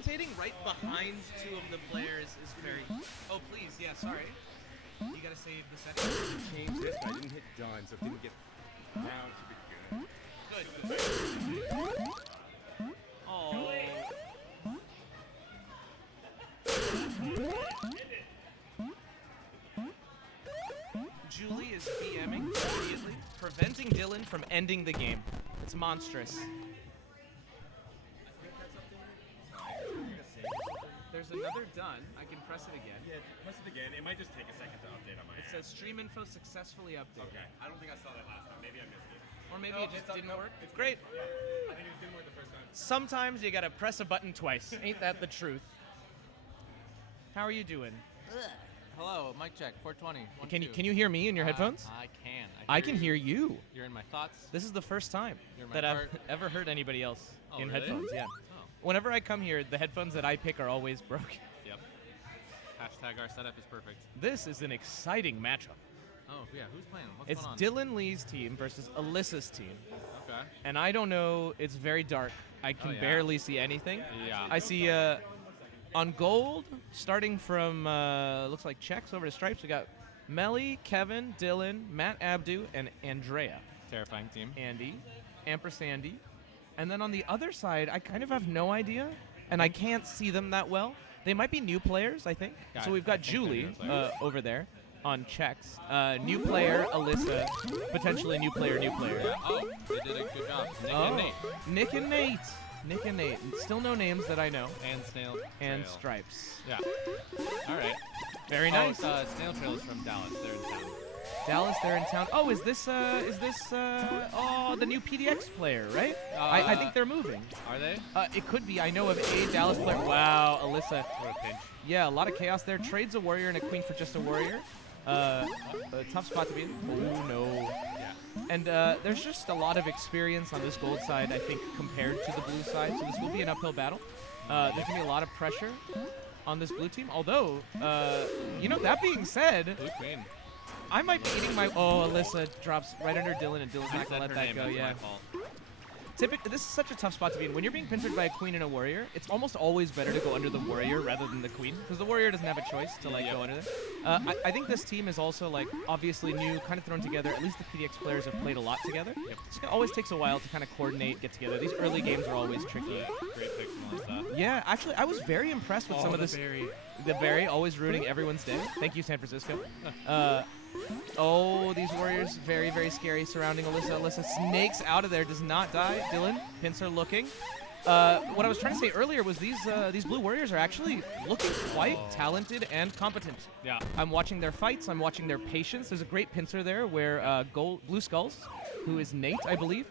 rotating right behind two of the players is very... Oh, please, yeah, sorry. You gotta save the setting. Change this, but I didn't hit done, so it didn't get down to the good. Good. Oh. Julie is DMing immediately, preventing Dylan from ending the game. It's monstrous. There's another done. I can press it again. Yeah, press it again. It might just take a second to update on my It says stream info successfully updated. Okay. I don't think I saw that last time. Maybe I missed it. Or maybe No, it just it's up- didn't no, work. it's Great. I think it didn't work the first time. Sometimes you gotta press a button twice. Ain't that the truth? How are you doing? Hello, mic check, 420. One, Can two. you hear me in your headphones? I can. I can hear you. You're in my thoughts. This is the first time You're my that I've heart. ever heard anybody else Oh, in really? headphones. Yeah. Oh, Whenever I come here, the headphones that I pick are always broken. yep. Hashtag our setup is perfect. This is an exciting matchup. Oh, yeah, who's playing? What's It's going on? Dylan Lee's team versus Alyssa's team. Okay. And I don't know, it's very dark. I can yeah. barely see anything. Yeah. I see on gold, starting from looks like checks over to stripes, we got Melly, Kevin, Dylan, Matt Abdu, and Andrea. Terrifying team. Andy, Ampersandy. And then on the other side, I kind of have no idea, and I can't see them that well. They might be new players, I think. Yeah, So we've I got think they're Julie new players. over there on checks. New player, Alyssa. Potentially new player, new player. Yeah. Oh, they did a good job. Nick Oh, and Nate. Nick and Nate. Nick and Nate. Still no names that I know. And Snail And Trail. Stripes. Yeah. All right. Very nice. Snail Trail is from Dallas. They're in town. Dallas, they're in town. Oh, is this the new PDX player, right? I think they're moving. Are they? It could be. I know of a Dallas player. Wow, Alyssa. What a pinch. Yeah, a lot of chaos there. Trades a warrior and a queen for just a warrior. A tough spot to be in. Oh, no. Yeah. And there's just a lot of experience on this gold side, I think, compared to the blue side. So this will be an uphill battle. There's going to be a lot of pressure on this blue team. Although, that being said, Blue Queen. I might be eating my... Oh, Alyssa drops right under Dylan, and Dylan's I not going to said let her that name. go. That's Yeah. my fault. Typically, this is such a tough spot to be in. When you're being pincered by a queen and a warrior, it's almost always better to go under the warrior rather than the queen, because the warrior doesn't have a choice to Yep. go under there. I think this team is also obviously new, kind of thrown together. At least the PDX players have played a lot together. Yep. It always takes a while to kind of coordinate, get together. These early games are always tricky. Great pick from Melissa. Yeah, actually, I was very impressed with some of this. The berry always ruining everyone's day. Thank you, San Francisco. These warriors, very, very scary surrounding Alyssa. Alyssa snakes out of there, does not die. Dylan, pincer looking. What I was trying to say earlier was these blue warriors are actually looking quite talented and competent. Yeah. I'm watching their fights. I'm watching their patience. There's a great pincer there where Blue Skulls, who is Nate, I believe,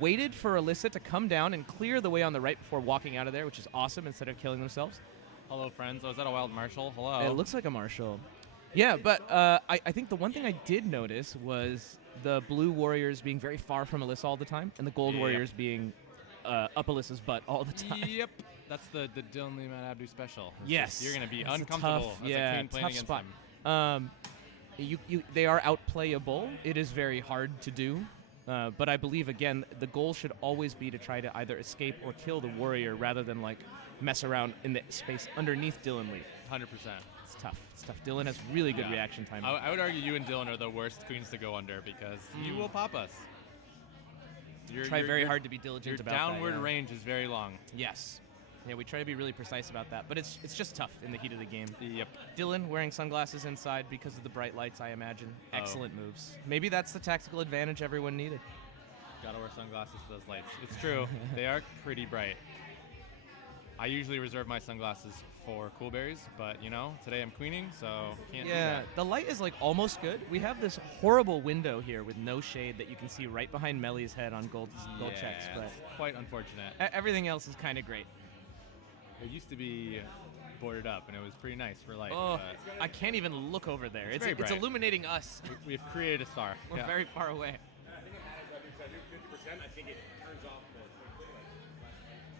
waited for Alyssa to come down and clear the way on the right before walking out of there, which is awesome, instead of killing themselves. Hello, friends. Oh, is that a wild marshal? Hello. It looks like a marshal. Yeah, but I think the one thing I did notice was the blue warriors being very far from Alyssa all the time, and the gold Yep. warriors being up Alyssa's butt all the time. Yep. That's the Dylan Lee Matt Abdu special. It's Yes. just- you're going to be It's a uncomfortable tough, as a queen playing tough against spot. them. They are outplayable. It is very hard to do. But I believe, again, the goal should always be to try to either escape or kill the warrior rather than mess around in the space underneath Dylan Lee. 100%. It's tough. It's tough. Dylan has really good Yeah. reaction time. I would argue you and Dylan are the worst queens to go under because you will pop us. Try very hard to be diligent Your about that, downward yeah. range is very long. Yes. Yeah, we try to be really precise about that, but it's just tough in the heat of the game. Yep. Dylan wearing sunglasses inside because of the bright lights, I imagine. Oh. Excellent moves. Maybe that's the tactical advantage everyone needed. Gotta wear sunglasses for those lights. It's true. They are pretty bright. I usually reserve my sunglasses for cool berries, but today I'm queening, so can't do Yeah, that. the light is almost good. We have this horrible window here with no shade that you can see right behind Melly's head on gold checks, but it's quite unfortunate. everything else is kind of great. It used to be boarded up, and it was pretty nice for light. Oh, but I can't even look over there. It's very It's bright. illuminating us. we've created a star. We're Yeah. very far away. I think it has 50%. I think it turns off more quickly.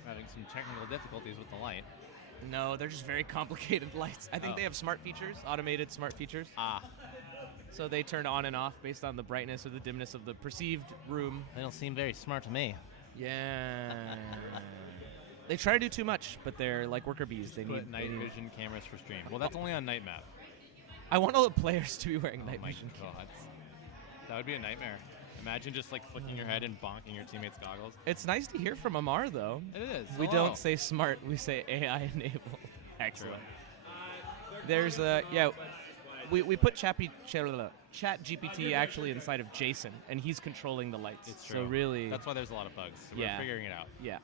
Having some technical difficulties with the light. No, they're just very complicated lights. I think Oh. they have smart features, automated smart features. Ah, So they turn on and off based on the brightness or the dimness of the perceived room. they don't seem very smart to me. Yeah. They try to do too much, but they're like worker bees. They Put need night vision cameras for stream. Well, that's only on night map. I want all the players to be wearing Oh night my vision. god. That would be a nightmare. Imagine just like flicking your head and bonking your teammates' goggles. It's nice to hear from Amar, though. It is. We Hello. don't say smart, we say AI enabled. Excellent. There's a, yeah, we put ChatGPT actually inside of Jason, and he's controlling the lights. It's true. So really, That's why there's a lot of bugs. So Yeah. We're figuring it out. yeah.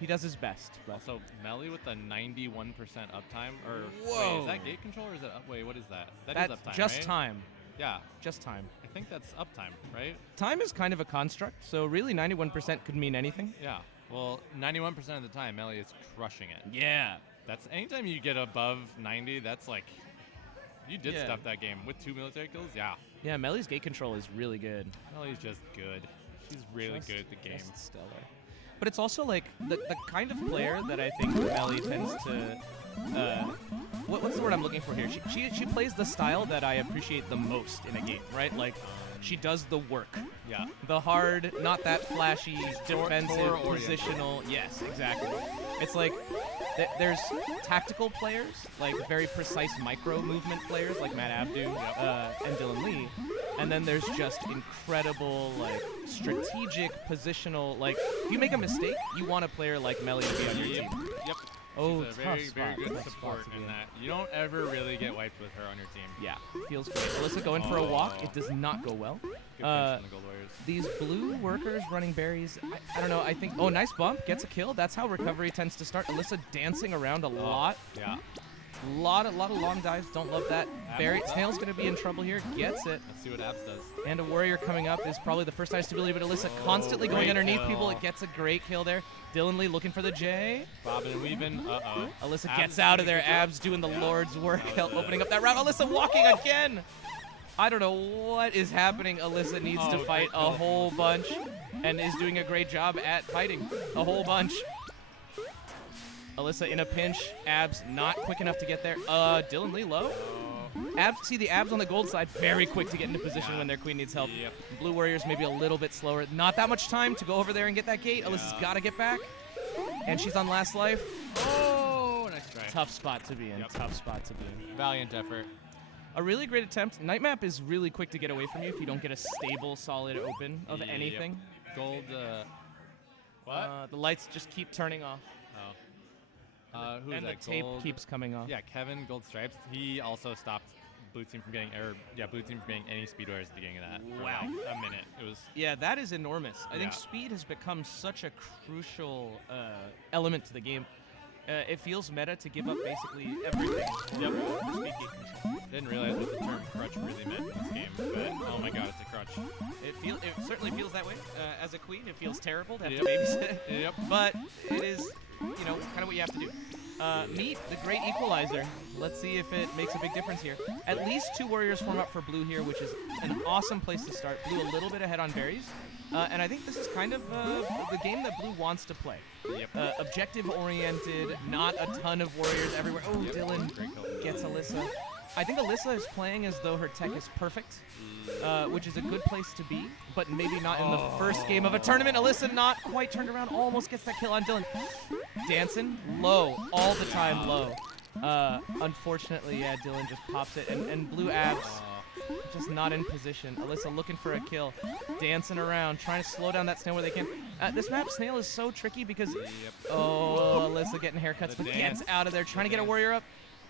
He does his best. But Also, Melly with a 91% uptime. Or wait, Whoa. is that gate control or is it up? Wait, what is that? That that's is uptime, just right? time. Yeah, Just time. I think that's uptime, right? Time is kind of a construct, so really 91% could mean anything. Yeah. Well, 91% of the time, Melly is crushing it. Yeah. That's anytime you get above 90. That's like you did Yeah. stuff that game with 2 military kills. Yeah, Yeah, Melly's gate control is really good. Melly's just good. She's really Just- good at the game. just stellar. But it's also like the kind of player that I think Melly tends to. What's the word I'm looking for here? She plays the style that I appreciate the most in a game, right? Like, she does the work. Yeah. The hard, not that flashy, defensive, Tor-oriented. positional. Yes, exactly. It's like there's tactical players, like very precise micro movement players, like Matt Abdu and Dylan Lee, and then there's just incredible, like strategic, positional. Like, if you make a mistake, you want a player like Melly to be on your Yep. team. Yep. Oh, She's a tough very, spot. very good Tough spot support to be in in. that. You don't ever really get wiped with her on your team. Yeah, feels great. Alyssa going for a walk. It does not go well. Good pinch from the Gold Warriors. These blue workers running berries, I don't know, I think, oh, nice bump, gets a kill. That's how recovery tends to start. Alyssa dancing around a lot. Yeah. Lot of long dives, don't love that. Berry, Snail's going to be in trouble here, gets it. Let's see what Abs does. And a warrior coming up is probably the first high stability, but Alyssa constantly going great underneath kill. people. It gets a great kill there. Dylan Lee looking for the J. Bobbing and weaving. Uh-oh. Alyssa Abs gets is out of doing a there. good job. Abs doing the Lord's work, That was opening it. up that route. Alyssa walking again. I don't know what is happening. Alyssa needs to Oh, fight great a kill. whole bunch and is doing a great job at fighting a whole bunch. Alyssa in a pinch. Abs not quick enough to get there. Dylan Lee low. Abs, see the Abs on the gold side, very quick to get into position Yeah. when their queen needs help. Yep. Blue Warriors maybe a little bit slower. Not that much time to go over there and get that gate. Alyssa's Yeah. got to get back. And she's on last life. Oh, nice try. Tough spot to be in. Yep. Tough spot to be in. Valiant effort. A really great attempt. Nightmap is really quick to get away from you if you don't get a stable, solid open of Yep. anything. Gold. What? The lights just keep turning off. Who is And the that? tape Gold? keeps coming off. Yeah, Kevin Gold Stripes. He also stopped blue team from getting blue team from getting any speed wires at the beginning of that. for Wow. like a minute. It was. Yeah, that is enormous. I think Yeah. speed has become such a crucial element to the game. It feels meta to give up basically everything. Yep. for speed gate control. Didn't realize what the term crutch really meant in this game, but oh my god, it's a crutch. It certainly feels that way. As a queen, it feels terrible to have Yep. to babysit. Yep. But it is, kind of what you have to do. Meet the great equalizer. Let's see if it makes a big difference here. At least 2 warriors form up for blue here, which is an awesome place to start. Blue a little bit ahead on berries. And I think this is kind of the game that blue wants to play. Yep. Objective-oriented, not a ton of warriors everywhere. Oh, Yep. Dylan Great kill. gets Alyssa. I think Alyssa is playing as though her tech is perfect, which is a good place to be, but maybe not in the first game of a tournament. Alyssa not quite turned around, almost gets that kill on Dylan. Dancing low, all the time low. Unfortunately, yeah, Dylan just pops it, and blue Abs just not in position. Alyssa looking for a kill, dancing around, trying to slow down that snail where they can. This map snail is so tricky because, Yep. oh, Alyssa getting haircuts, The but dance. gets out of there, trying to get a dance. warrior up.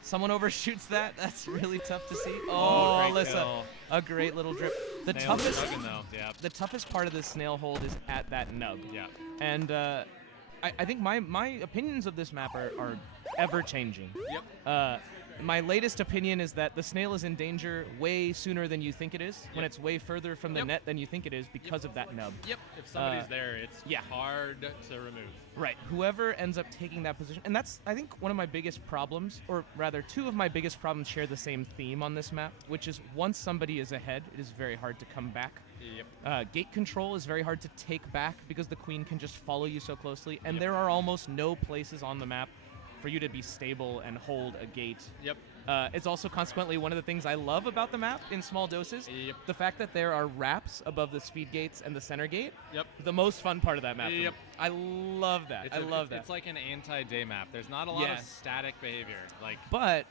Someone overshoots that. That's really tough to see. Oh, Oh, great Alyssa, kill. a great little drip. The Snail's toughest, chugging, though. Yeah. the toughest part of this snail hold is at that nub. Yeah. And I think my opinions of this map are ever changing. Yep. My latest opinion is that the snail is in danger way sooner than you think it is, when Yep. it's way further from the Yep. net than you think it is because of that nub. Yep. If somebody's Uh, there, it's yeah. hard to remove. Right. Whoever ends up taking that position, and that's, I think, one of my biggest problems, or rather, 2 of my biggest problems share the same theme on this map, which is once somebody is ahead, it is very hard to come back. Yep. Gate control is very hard to take back because the queen can just follow you so closely, and Yep. there are almost no places on the map for you to be stable and hold a gate Yep. It's also consequently one of the things I love about the map in small doses. Yep. The fact that there are wraps above the speed gates and the center gate. Yep. The most fun part of that map. for me. Yep. I love that. I love that. It's like an anti-day map. There's not a lot of Yes. static behavior. Like, But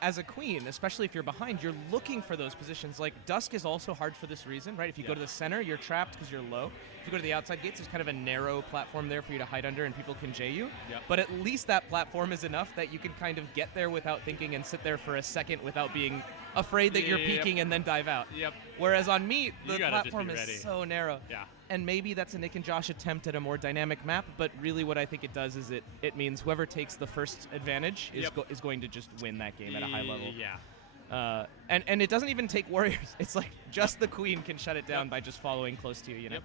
as a queen, especially if you're behind, you're looking for those positions. Like, Dusk is also hard for this reason, right? If you go to the center, you're trapped because you're low. If you go to the outside gates, there's kind of a narrow platform there for you to hide under and people can J you. Yep. But at least that platform is enough that you can kind of get there without thinking and sit there for a second without being afraid that you're Yep. peeking and then dive out. Yep. Whereas on Meat, You the gotta just be platform ready. is so narrow. Yeah. And maybe that's a Nick and Josh attempt at a more dynamic map, but really what I think it does is it means whoever takes the first advantage is, Yep. is going to just win that game at a high level. Yeah. And it doesn't even take warriors. It's like just the queen can shut it down by just following close to you, you know?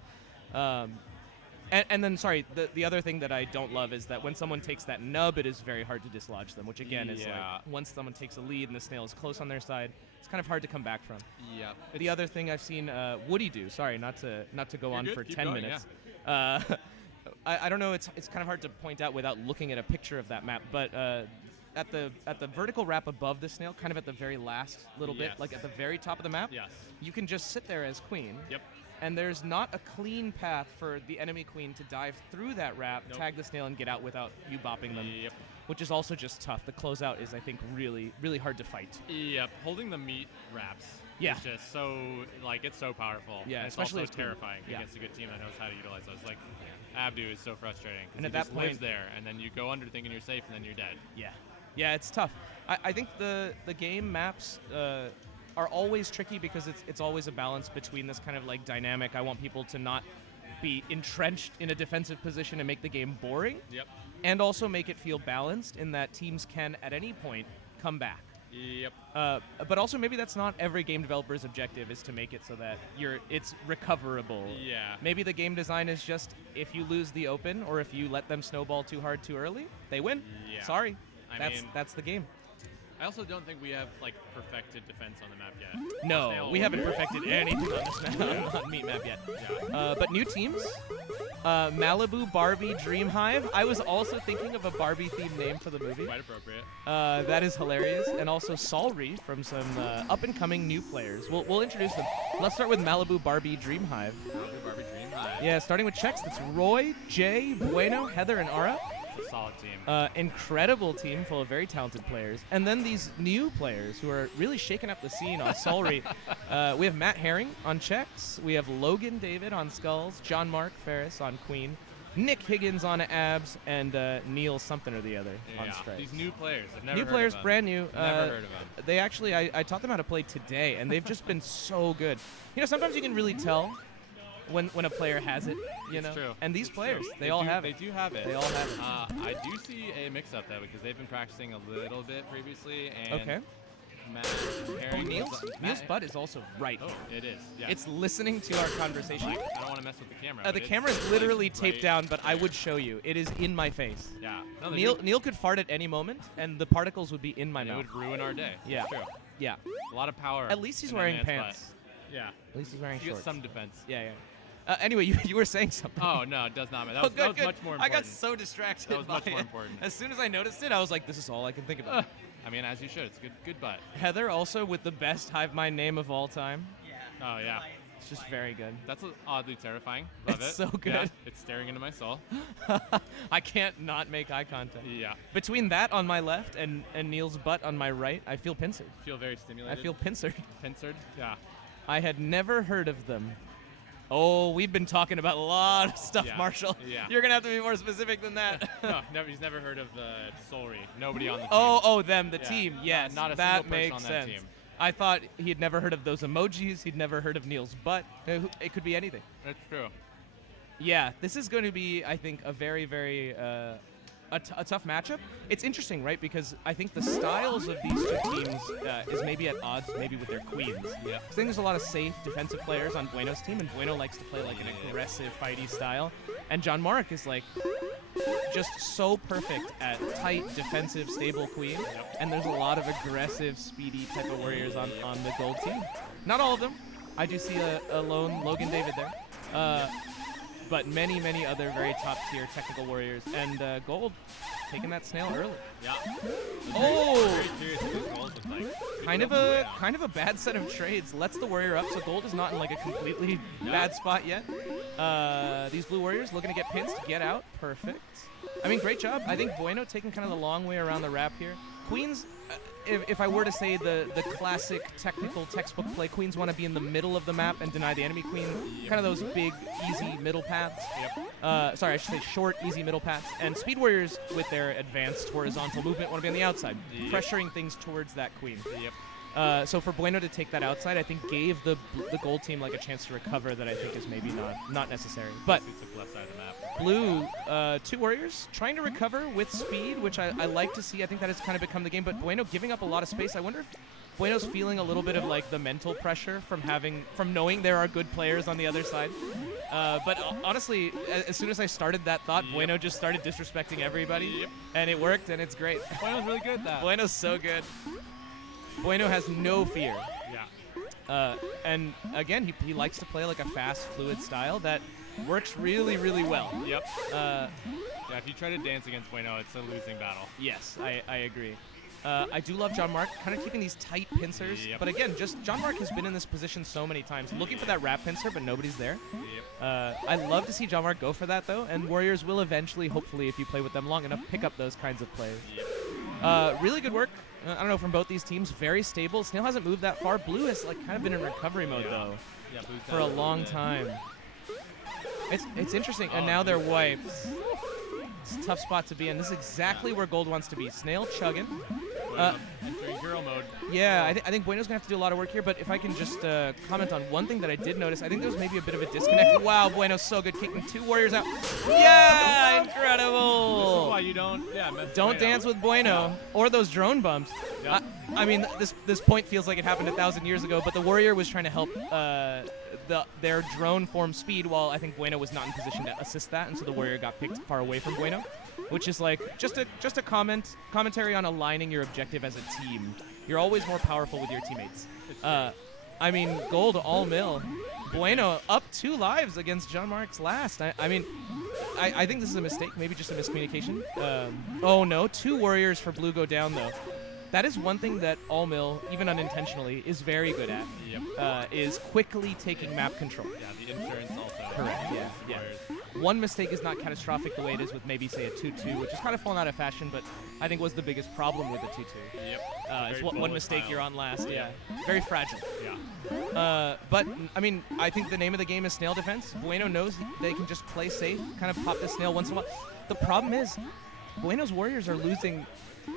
And then, sorry, the other thing that I don't love is that when someone takes that nub, it is very hard to dislodge them, which again is Yeah. like once someone takes a lead and the snail is close on their side, it's kind of hard to come back from. Yep. The other thing I've seen Woody do, sorry, not to go You're on good. for Keep 10 going, minutes. I don't know, it's kind of hard to point out without looking at a picture of that map, but at the vertical wrap above the snail, kind of at the very last little bit, Yes. like at the very top of the map, Yes. you can just sit there as queen. Yep. And there's not a clean path for the enemy queen to dive through that wrap, Nope. tag the snail, and get out without you bopping them, Yep. which is also just tough. The closeout is, I think, really, really hard to fight. Yep. Holding the meat wraps. Yeah. Is just so it's so powerful. Yeah, And it's especially also as queen. terrifying Yeah. against a good team that knows how to utilize those. Like, Abdu is so frustrating And because at he that just lives point- there, and then you go under thinking you're safe, and then you're dead. Yeah, it's tough. I think the game maps are always tricky because it's always a balance between this kind of like dynamic. I want people to not be entrenched in a defensive position and make the game boring, Yep. and also make it feel balanced in that teams can at any point come back. Yep. But also maybe that's not every game developer's objective is to make it so that it's recoverable. Yeah. Maybe the game design is just if you lose the open or if you let them snowball too hard too early, they win. Yeah. Sorry. I mean- That's the game. I also don't think we have like perfected defense on the map yet. No, Snail we haven't over. perfected anything on this map, on Meat Map yet. Yeah. But new teams, Malibu, Barbie, Dream Hive. I was also thinking of a Barbie-themed name for the movie. Quite appropriate. That is hilarious. And also Solry from some up-and-coming new players. We'll introduce them. Let's start with Malibu, Barbie, Dream Hive. Malibu, Barbie, Dream High. Yeah, starting with checks. That's Roy, Jay, Bueno, Heather, and Ara. It's a solid team. Incredible team full of very talented players. And then these new players who are really shaking up the scene on Solry. We have Matt Herring on checks. We have Logan David on skulls. John Mark Ferris on queen. Nick Higgins on abs. And Neil something or the other on strikes. These new players. I've never New heard players, of them. brand new. Never heard of them. They actually, I taught them how to play today, and they've just been so good. You know, sometimes you can really tell when a player has it, you know? True. And these It's players, true. they all do, have They it. do have it. They all have it. I do see a mix-up though because they've been practicing a little bit previously, and Okay. Matt Oh, Herring Neil's was- Neil's Matt- butt is also right. Oh, it is. Yeah. It's listening to our conversation. like, I don't want to mess with the camera. The but it's, camera is like, literally taped right down, but I there. would show you. It is in my face. Yeah. No, they Neil do- Neil could fart at any moment, and the particles would be in my and it mouth. would ruin our day. Yeah. It's true. Yeah. A lot of power. At least he's in that wearing man's pants. butt. Yeah. At least he's wearing You get shorts. some defense. Yeah, yeah. Anyway, you were saying something. Oh no, it does not matter. That Oh, was, that was good. much more I important. got so distracted. That was much by more it. important. As soon as I noticed it, I was like, "This is all I can think about." I mean, as you should. It's good butt. Heather also with the best hive mind name of all time. Oh yeah. It's just very good. That's oddly terrifying. Love It's it. so Yeah, good. it's staring into my soul. I can't not make eye contact. Yeah. Between that on my left and Neil's butt on my right, I feel pincered. Feel very I stimulated. feel pincered. pincered. Yeah. I had never heard of them. Oh, we've been talking about a lot of stuff, Yeah, Marshall. yeah. You're gonna have to be more specific than that. No, he's never heard of the Solry. Nobody on the team. Oh, them, the Yeah. team. Yes, Not a that single person makes on that sense. team. I thought he had never heard of those emojis. He'd never heard of Neil's butt. It could be anything. That's true. Yeah, this is going to be, I think, a very, very a tough matchup. It's interesting, right? Because I think the styles of these two teams is maybe at odds, maybe with their queens. Yeah. I think there's a lot of safe defensive players on Bueno's team, and Bueno likes to play like an aggressive, fighty style. And John Mark is like just so perfect at tight, defensive, stable queen. And there's a lot of aggressive, speedy type of warriors on the gold team. Not all of them. I do see a lone Logan David there. but many, many other very top-tier technical warriors. And Gold taking that snail early. Yeah. Oh! Very curious what those goals look like. Good Kind of job from a Bueno. kind of a bad set of trades. Lets the warrior up, so Gold is not in like a completely bad spot yet. These blue warriors looking to get pins to get out. Perfect. I mean, great job. I think Bueno taking kind of the long way around the wrap here. Queens, if I were to say the classic technical textbook play, Queens want to be in the middle of the map and deny the enemy queen. Kind of those big, easy middle paths. Yep. Sorry, I should say short, easy middle paths. And Speed Warriors, with their advanced horizontal movement, want to be on the outside, pressuring things towards that queen. Yep. So for Bueno to take that outside, I think gave the gold team like a chance to recover that I think is maybe not necessary. But He took left side of the map. blue, 2 warriors trying to recover with speed, which I like to see. I think that has kind of become the game. But Bueno giving up a lot of space. I wonder if Bueno's feeling a little bit of like the mental pressure from knowing there are good players on the other side. But honestly, as soon as I started that thought, Bueno just started disrespecting everybody, and it worked, and it's great. Bueno's really good at that. Bueno's so good. Bueno has no fear. Yeah. And again, he likes to play like a fast, fluid style that works really, really well. Yep. Yeah, if you try to dance against Bueno, it's a losing battle. Yes, I agree. I do love John Mark, kind of keeping these tight pincers. Yep. But again, just John Mark has been in this position so many times, looking for that wrap pincer, but nobody's there. Yep. I love to see John Mark go for that, though, and Warriors will eventually, hopefully, if you play with them long enough, pick up those kinds of plays. Yep. Really good work. I don't know, from both these teams. Very stable. Snail hasn't moved that far. Blue has like kind of been in recovery mode, though, Yeah, Blue's for a down long bit. time. It's interesting, and Oh, now they're Blue's wiped. It's a tough spot to be in. This is exactly where Gold wants to be. Snail chugging. Bueno entering hero mode. Yeah, I think Bueno's going to have to do a lot of work here, but if I can just comment on one thing that I did notice, I think there was maybe a bit of a disconnect. Wow, Bueno's so good, kicking 2 warriors out. Yeah, incredible! This is why you don't mess Don't Bueno. dance with Bueno or those drone bumps. Yep. I mean, this point feels like it happened 1,000 years ago, but the warrior was trying to help their drone form speed, while I think Bueno was not in position to assist that, and so the warrior got picked far away from Bueno, which is like just a commentary on aligning your objective as a team. You're always more powerful with your teammates. I mean, Gold all mill. Bueno up 2 lives against John Mark's last. I mean, I think this is a mistake, maybe just a miscommunication. Oh no, 2 warriors for Blue go down though. That is one thing that All Mill, even unintentionally, is very good at. Yep. Is quickly taking map control. Yeah, the insurance also. Correct, yeah. One mistake is not catastrophic the way it is with maybe, say, a 2-2, which has kind of fallen out of fashion, but I think was the biggest problem with the 2-2. Yep. It's Very one mistake volatile. you're on last, yeah. Very fragile. Yeah. But, I mean, I think the name of the game is snail defense. Bueno knows they can just play safe, kind of pop the snail once in a while. The problem is, Bueno's Warriors are losing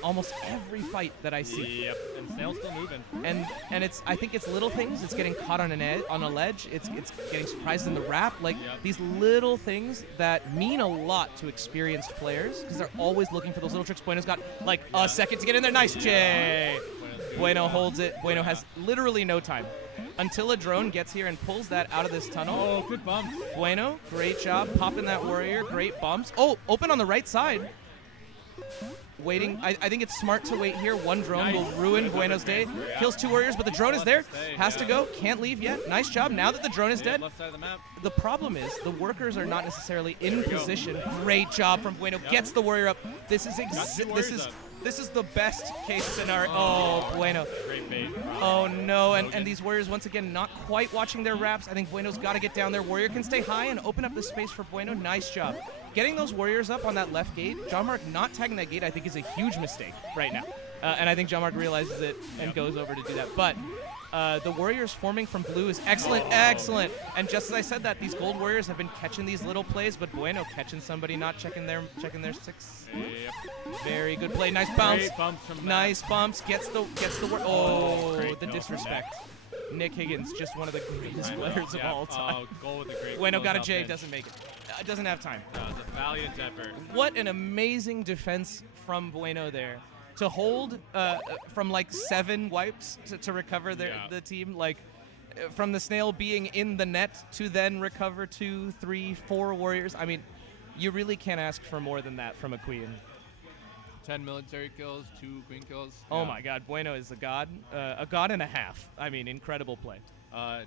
almost every fight that I see. Yep. And Snail's still moving. And I think it's little things. It's getting caught on on a ledge. It's getting surprised in the wrap. Like these little things that mean a lot to experienced players because they're always looking for those little tricks. Bueno's got like a second to get in there. Nice J. Bueno holds it. Bueno has literally no time until a drone gets here and pulls that out of this tunnel. Oh, good bumps. Bueno, great job popping that warrior. Great bumps. Oh, open on the right side. Waiting. I think it's smart to wait here. One drone will ruin Bueno's day. Kills 2 warriors, but the drone is there. Has to go. Can't leave yet. Nice job. Now that the drone is dead. Left side of the map. The problem is the workers are not necessarily in position. Great job from Bueno. Gets the warrior up. This is this is the best case scenario. Oh, Bueno. Great bait. Oh no, and these warriors once again not quite watching their wraps. I think Bueno's got to get down there. Warrior can stay high and open up the space for Bueno. Nice job. Getting those warriors up on that left gate, John Mark not tagging that gate I think is a huge mistake right now. And I think John Mark realizes it and goes over to do that. But the warriors forming from blue is excellent, excellent. And just as I said that, these gold warriors have been catching these little plays, but Bueno catching somebody not checking their 6. Yep. Very good play. Nice bounce. Great bumps from Nice bumps. Gets the great the no disrespect. Nick Higgins, just one of the greatest players of all time. Goal with a great Bueno got a closeout J, finish. doesn't make it. Doesn't have time. That was a valiant effort. What an amazing defense from Bueno there. To hold from like 7 wipes to recover the team, like from the snail being in the net to then recover 2, 3, 4 warriors. I mean, you really can't ask for more than that from a queen. 10 military kills, 2 queen kills. Oh Yeah. my God, Bueno is a god and a half. I mean, incredible play.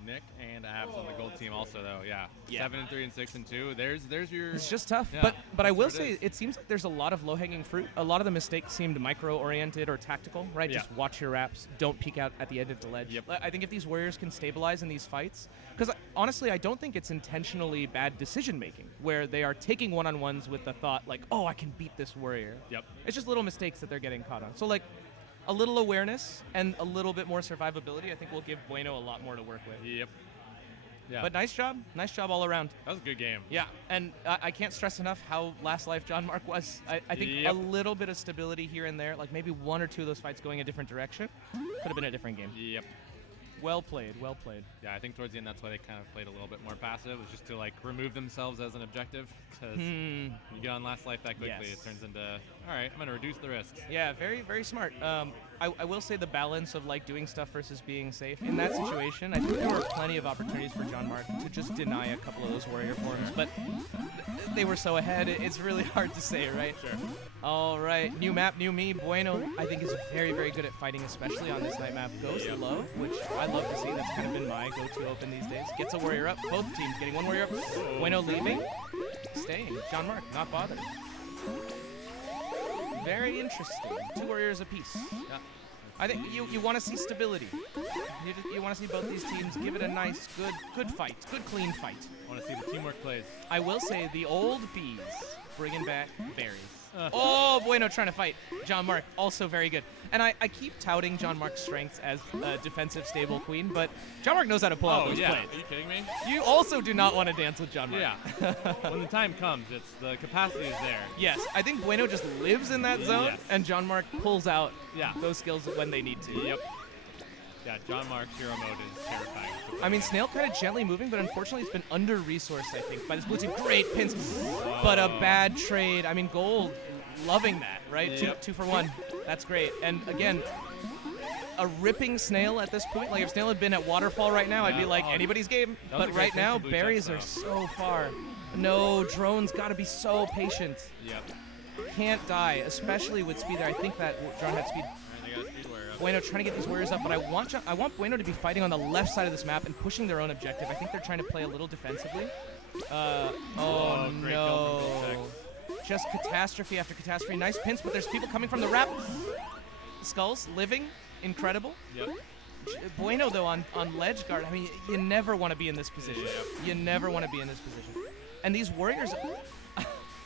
Nick and Abs on the gold team also though. Yeah. Yeah. 7-3 and 6-2. There's your. It's just tough. Yeah, but I that's will what it say is. it seems like there's a lot of low-hanging fruit. A lot of the mistakes seemed micro-oriented or tactical, right? Yeah. Just watch your wraps. Don't peek out at the end of the ledge. Yep. I think if these warriors can stabilize in these fights, because honestly, I don't think it's intentionally bad decision-making, where they are taking one-on-ones with the thought like, oh, I can beat this warrior. Yep. It's just little mistakes that they're getting caught on. So like, a little awareness and a little bit more survivability, I think will give Bueno a lot more to work with. Yep. Yeah. But nice job all around. that was a good game. Yeah, and I can't stress enough how last life John Mark was. I think Yep. a little bit of stability here and there, like maybe one or two of those fights going a different direction, could have been a different game. Yep. Well played, well played. Yeah, I think towards the end that's why they kind of played a little bit more passive. It was just to like remove themselves as an objective. Because you get on last life that quickly, Yes. it turns into all right. I'm gonna reduce the risks. Yeah, very, very smart. I will say the balance of like doing stuff versus being safe in that situation. I think there were plenty of opportunities for John Mark to just deny a couple of those warrior forms, but they were so ahead. It's really hard to say, right? Sure. All right, new map, new me. Bueno, I think, is very, very good at fighting, especially on this night map. Goes low, which I love to see. That's kind of been my go-to open these days. Gets a warrior up. Both teams getting one warrior up. Bueno leaving, staying. John Mark not bothered. Very interesting. 2 warriors apiece. Yeah. I think you want to see stability. You want to see both these teams give it a nice, good fight, good, clean fight. I want to see the teamwork plays. I will say the old bees bringing back berries. Oh, Bueno trying to fight. John Mark, also very good. And I keep touting John Mark's strengths as a defensive stable queen, but John Mark knows how to pull out Oh those yeah. plays. Are you kidding me? You also do not want to dance with John Mark. Yeah. When the time comes, it's the capacity is there. Yes, I think Bueno just lives in that zone, Yes. and John Mark pulls out Yeah. those skills when they need to. Yep. Yeah, John Mark's hero mode is terrifying. I mean, Snail kind of gently moving, but unfortunately it's been under-resourced, I think, by this blue team. Great pins, but a bad trade. I mean, Gold loving that, right? Yep. Two for one. That's great. And again, a ripping Snail at this point. Like, if Snail had been at Waterfall right now, I'd be Yeah. like, Oh, anybody's game. that was a But great right pick now, for blue berries checks, are though. so far. No, drone's got to be so patient. Yep. Can't die, especially with speed there. I think that drone had speed. Alright, they got a speed warrior up. Bueno trying to get these warriors up, but I want Bueno to be fighting on the left side of this map and pushing their own objective. I think they're trying to play a little defensively. Oh great kill from no. Bull Just catastrophe after catastrophe. Nice pins, but there's people coming from the wrap. Skulls, living, incredible. Yep. Bueno, though, on ledge guard, I mean, you never want to be in this position. Yep. You never want to be in this position. And these warriors,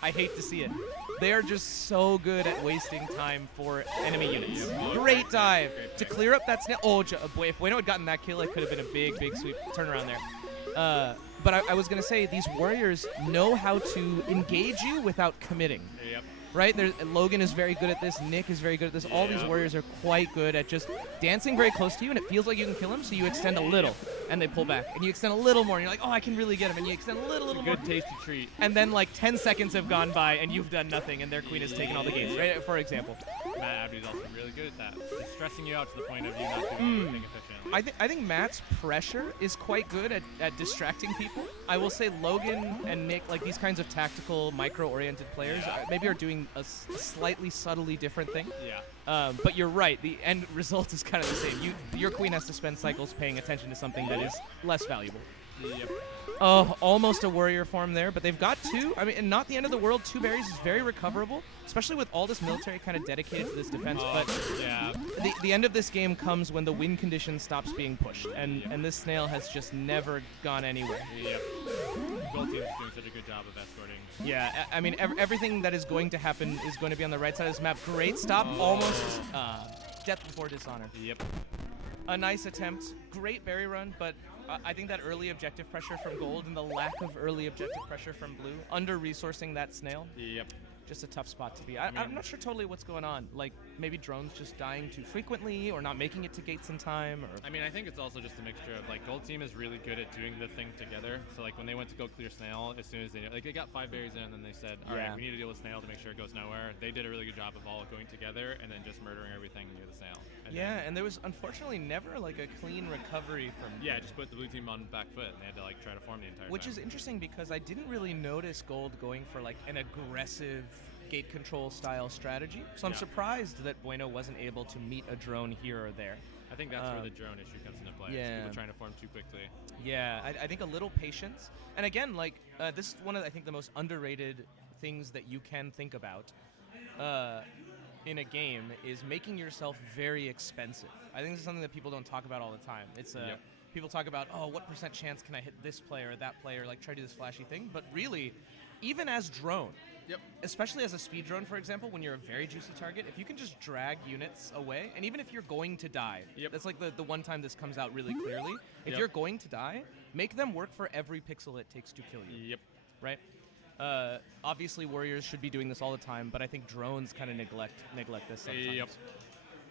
I hate to see it. They are just so good at wasting time for enemy units. Great dive to clear up that snail. Oh, boy, if Bueno had gotten that kill, it could have been a big, big sweep turnaround there. But I was going to say, these warriors know how to engage you without committing. Yep. Right? Logan is very good at this. Nick is very good at this. All these Yeah. warriors are quite good at just dancing very close to you, and it feels like you can kill him, so you extend a little, and they pull back. And you extend a little more, and you're like, oh, I can really get him. And you extend a little more. Good tasty treat. And then, like, 10 seconds have gone by, and you've done nothing, and their queen has taken all the gates, right? For example. Matt Abby's also really good at that. Just stressing you out to the point of you not doing anything efficient. I think Matt's pressure is quite good at distracting people. I will say Logan and Nick, like these kinds of tactical, micro-oriented players, maybe are doing a slightly subtly different thing. Yeah. But you're right. The end result is kind of the same. Your queen has to spend cycles paying attention to something that is less valuable. Yep. Oh, almost a warrior form there, but they've got 2. I mean, and not the end of the world. 2 berries is very recoverable, especially with all this military kind of dedicated to this defense. But Yeah. the end of this game comes when the win condition stops being pushed, and this snail has just never gone anywhere. Yep. Gold team is doing such a good job of escorting. Yeah, I mean, everything that is going to happen is going to be on the right side of this map. Great stop, almost death before dishonor. Yep. A nice attempt, great berry run, but I think that early objective pressure from Gold and the lack of early objective pressure from Blue, under-resourcing that snail, Yep. just a tough spot to be. I'm not sure totally what's going on. Like, maybe drones just dying too frequently or not making it to gates in time, or... I mean, I think it's also just a mixture of, like, Gold Team is really good at doing the thing together. So, like, when they went to go clear Snail, as soon as they got 5 berries in, and then they said, all right, we need to deal with Snail to make sure it goes nowhere. They did a really good job of all going together and then just murdering everything near the Snail. And and there was unfortunately never, like, a clean recovery from... Yeah, just put the blue team on back foot, and they had to, like, try to form the entire Which time. is interesting because I didn't really notice Gold going for, like, an aggressive gate control style strategy. So I'm surprised that Bueno wasn't able to meet a drone here or there. I think that's where the drone issue comes into play. Yeah. People trying to form too quickly. Yeah, I think a little patience. And again, like, this is one of, I think, the most underrated things that you can think about in a game is making yourself very expensive. I think this is something that people don't talk about all the time. It's people talk about, oh, what % chance can I hit this player or that player, like try to do this flashy thing. But really, even as drone, especially as a speed drone, for example, when you're a very juicy target, if you can just drag units away, and even if you're going to die, that's like the one time this comes out really clearly. If you're going to die, make them work for every pixel it takes to kill you. Right? Obviously, warriors should be doing this all the time, but I think drones kind of neglect this sometimes.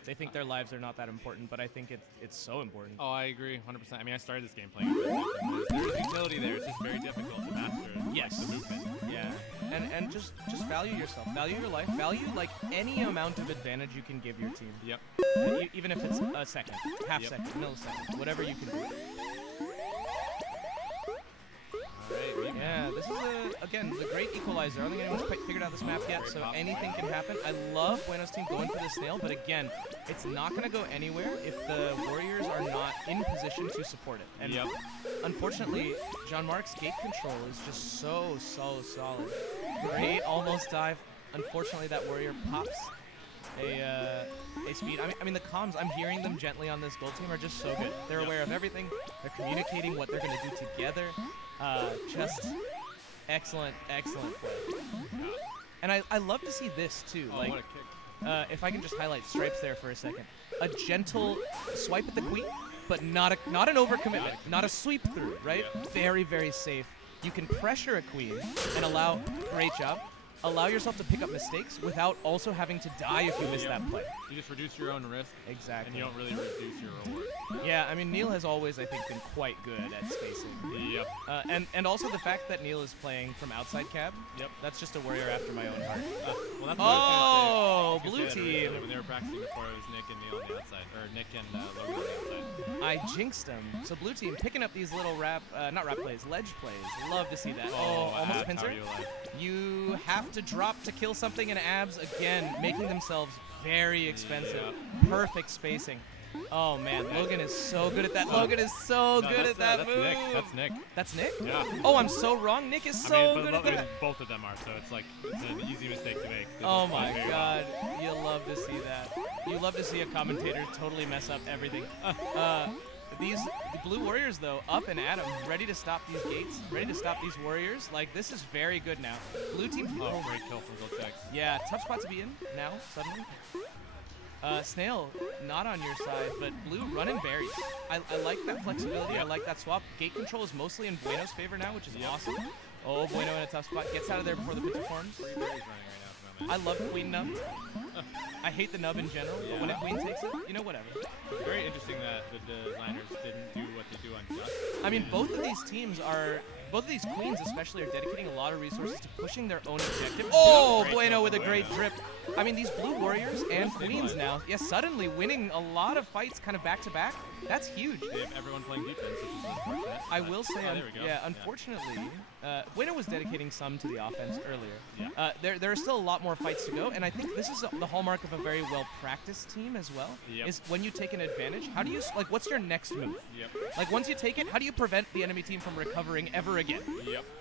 They think their lives are not that important, but I think it's so important. Oh, I agree, 100%. I mean, I started this game playing it. There's utility there. It's just very difficult to master the movement. Yeah, and just value yourself, value your life, value like any amount of advantage you can give your team. Even if it's a second, half second, millisecond, whatever you can do. Yeah, this is, again, the great equalizer. I don't think anyone's quite figured out this map yet, so anything can happen. I love Bueno's team going for the snail, but again, it's not going to go anywhere if the Warriors are not in position to support it. And unfortunately, Jean-Marc's gate control is just so solid. Great almost dive. Unfortunately, that Warrior pops a speed. I mean, the comms, I'm hearing them gently on this gold team are just so good. They're aware of everything. They're communicating what they're going to do together. Just excellent play. And I love to see this too. Oh, like, what a kick. if I can just highlight Stripes there for a second. A gentle swipe at the queen, but not an overcommitment, not a sweep through, right? Very safe. You can pressure a queen and great job, allow yourself to pick up mistakes without also having to die if you miss that play. You just reduce your own risk. Exactly. And you don't really reduce your reward. Yeah, I mean, Neil has always, I think, been quite good at spacing. And also the fact that Neil is playing from outside cab. That's just a warrior after my own heart. Well, that's what I Oh, was gonna say. blue team. When they were practicing before, it was Nick and Neil on the outside, or Nick and Logan on the outside. I jinxed him. So blue team picking up these little not rap plays, ledge plays. Love to see that. Almost a pincer. You have to drop to kill something, and abs again making themselves very expensive. Perfect spacing. Oh man, Logan is so good at that. Logan is so good at that move. That's Nick. That's Nick? Yeah. Oh, I'm so wrong. Nick is so good at that. Both of them are, so it's like it's an easy mistake to make. Oh my god, you love to see that. You love to see a commentator totally mess up everything. The blue warriors, though, up and at 'em, ready to stop these gates, ready to stop these warriors. Like, this is very good now. Blue team. Oh, great kill from Goldtex. Yeah, tough spot to be in now, suddenly. Snail, not on your side, but blue running berries. I like that flexibility. I like that swap. Gate control is mostly in Bueno's favor now, which is awesome. Oh, Bueno in a tough spot. Gets out of there before the pincer forms. Berries running right now at the I moment. love queen nub. I hate the nub in general, but when a queen takes it, you know, whatever. It's very interesting that the designers didn't do what they do on Just. I mean, both of these queens especially are dedicating a lot of resources to pushing their own objective. Oh, Bueno with a great drip. I mean, these blue warriors and queens now, suddenly winning a lot of fights kind of back to back. That's huge. They have everyone playing defense, which is unfortunate. I will say, there we go. unfortunately, Bueno was dedicating some to the offense earlier. There are still a lot more fights to go, and I think this is the hallmark of a very well-practiced team as well, is when you take an advantage, how do you, like, what's your next move? Like, once you take it, how do you prevent the enemy team from recovering ever again?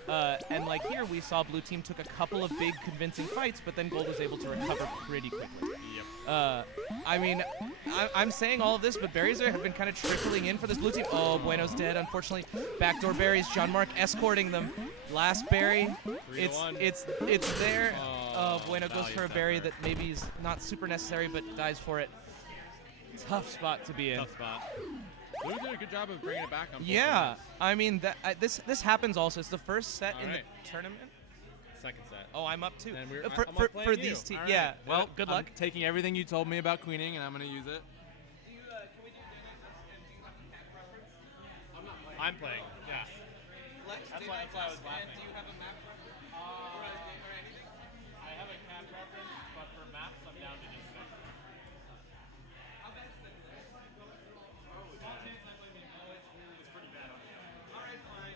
And, like, here we saw blue team took a couple of big convincing fights, but then gold was able to recover pretty quickly. I mean, I'm saying all of this, but berries have been kind of trickling in for this blue team. Oh, Bueno's dead, unfortunately. Backdoor berries, Jean-Marc escorting them. Last berry, it's there. Bueno goes for a berry that maybe is not super necessary, but dies for it. Tough spot to be in. Tough spot. Blue did a good job of bringing it back on both Yeah, ends. I mean, this happens also. It's the first set in the tournament. Second set. Oh, I'm up too. Then For these teams, yeah. Well, good luck. I'm taking everything you told me about queening, and I'm going to use it. I'm playing. Yeah. That's why I was laughing. Do you have a map? I have a cap preference, but for maps, I'm down to just stick. It's pretty bad on here. Alright, fine.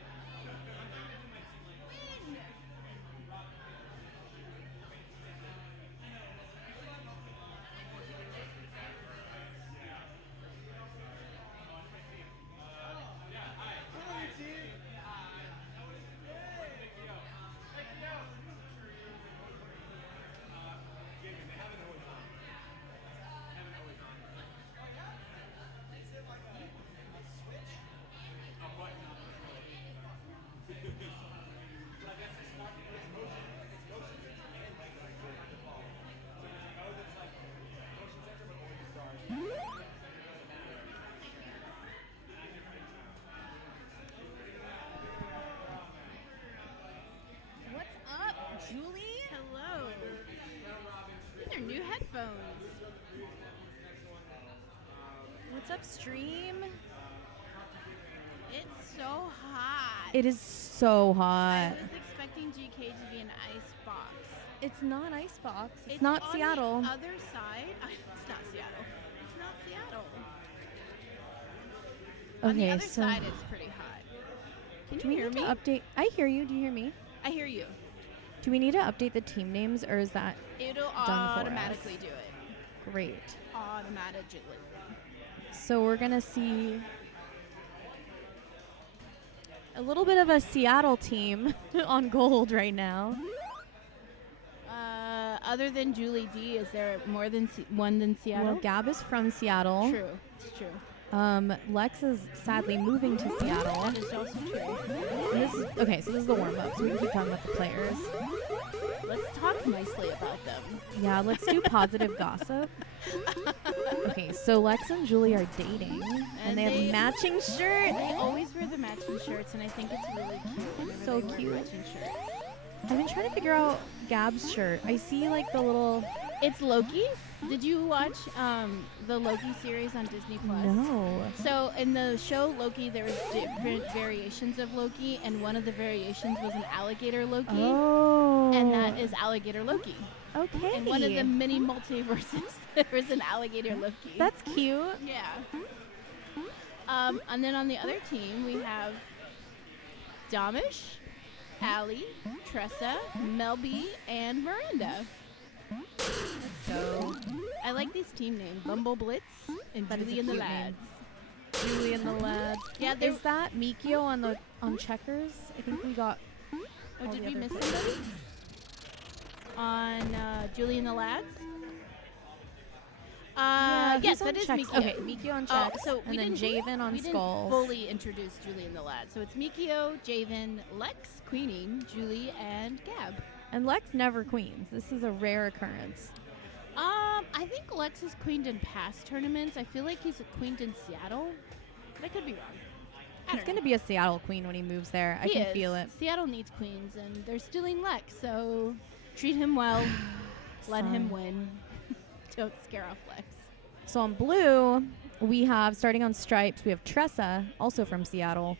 headphones. What's up, stream? It's so hot. It is so hot. I was expecting GK to be an ice box. It's not Icebox. It's not on Seattle. The other side. It's not Seattle. It's not Seattle. On the Okay, other so side, it's pretty hot. do Can we you hear need me? to update? I hear you. Do you hear me? I hear you. Do we need to update the team names, or is that It'll done for automatically us? do it. Great? Automatically. So we're gonna see a little bit of a Seattle team on gold right now. Other than Julie D, is there more than one than Seattle? Well, Gab is from Seattle. True. It's true. Lex is sadly moving to Seattle. That is also true. And this is, okay, so this is the warm up, so we can keep talking about the players. Let's talk nicely about them. Yeah, let's do positive gossip. Okay, so Lex and Julie are dating, and they have matching shirts. They always wear the matching shirts, and I think it's really cute. whenever So they wear cute. Matching shirts. I've been trying to figure out Gab's shirt. I see like the little. It's Loki. Did you watch the Loki series on Disney Plus? No. So in the show Loki, there was different variations of Loki, and one of the variations was an alligator Loki, Oh. and that is alligator Loki. Okay. In one of the mini multiverses, there was an alligator Loki. That's cute. yeah. And then on the other team, we have Damish, Allie, Tressa, Melby, and Miranda. Let's go. I like these team names, Bumble Blitz and That is Julie a and the cute name. Lads. Julie and the lad. Yeah, Is that Mikio on checkers? I think we got. Oh, all did the we other miss players. somebody? On Julie and the Lads? Yeah, yes, who's on that is checks? Mikio. Okay, Mikio on Oh, checks, so we and then didn't- Javen on we didn't skulls. fully introduce Julie and the Lads. So it's Mikio, Javen, Lex, Queening, Julie, and Gab. And Lex never queens. This is a rare occurrence. I think Lex has queened in past tournaments. I feel like he's queened in Seattle, but I could be wrong. He's going to be a Seattle queen when he moves there. I He can is. feel it. Seattle needs queens, and they're stealing Lex, so treat him well. Let him Son. win. Don't scare off Lex. So on blue, we have, starting on stripes, we have Tressa, also from Seattle.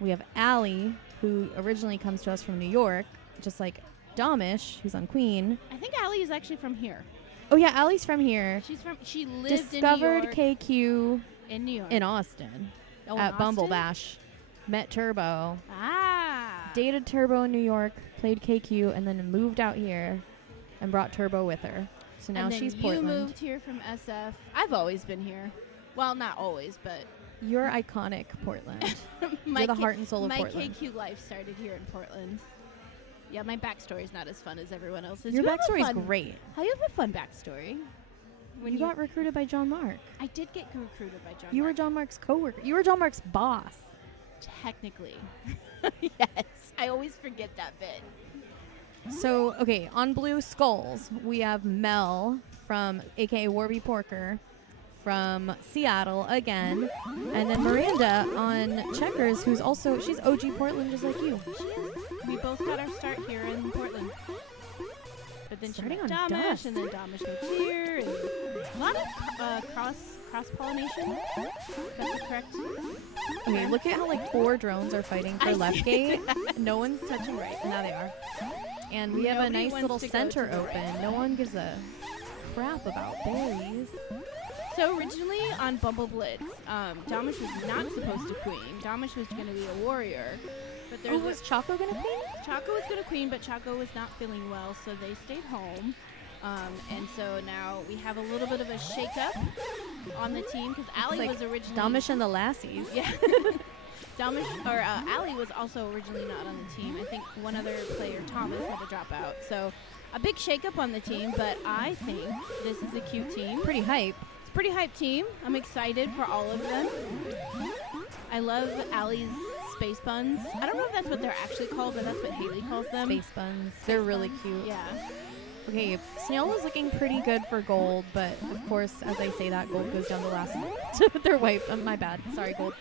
We have Allie, who originally comes to us from New York, just like Damish, who's on queen. I think Allie is actually from here. Oh yeah, Allie's from here. She lived Discovered in New York. KQ in New York. in Austin Oh, in at Bumble Austin? Bash. Met Turbo. Ah. Dated Turbo in New York, played KQ, and then moved out here and brought Turbo with her. So now and then she's you Portland. moved here from SF. I've always been here. Well, not always, but You're iconic, Portland. my You're the K- heart and soul of my Portland. KQ life started here in Portland. Yeah, my backstory is not as fun as everyone else's. Your You have a backstory is fun- great. How you have a fun backstory? When You got recruited by John Mark. I did get recruited by John. You were Mark. John Mark's coworker. You were John Mark's boss. Technically. Yes. I always forget that bit. So, okay, on blue skulls, we have Mel from aka Warby Porker from Seattle again. And then Miranda on checkers, who's also, she's OG Portland just like you. She is. We both got our start here in Portland. But then Starting she met on Damish, dust. and then Damish moved here, and a lot of cross pollination. That's the correct. Okay, look at how like 4 drones are fighting for I left see gate. No one's touching right. Now they are. And we have a Nobody nice wants little to go center to the open. right. No one gives a crap about berries. So originally on Bumble Blitz, Damish was not supposed to queen. Damish was going to be a warrior. But Oh, there's was Choco gonna queen? Chaco was going to queen, but Chaco was not feeling well, so they stayed home. And so now we have a little bit of a shake-up on the team because Allie like was originally Damish and the Lassies. Yeah. Damish or Allie was also originally not on the team. I think one other player, Thomas, had to drop out. So a big shake-up on the team, but I think this is a cute team. Pretty hype. It's a pretty hype team. I'm excited for all of them. I love Allie's space buns. I don't know if that's what they're actually called, but that's what Haley calls them. Space buns. They're really cute. Yeah. Okay, Snail was looking pretty good for gold, but of course, as I say that, gold goes down the last. They're wiped. My bad. Sorry, gold.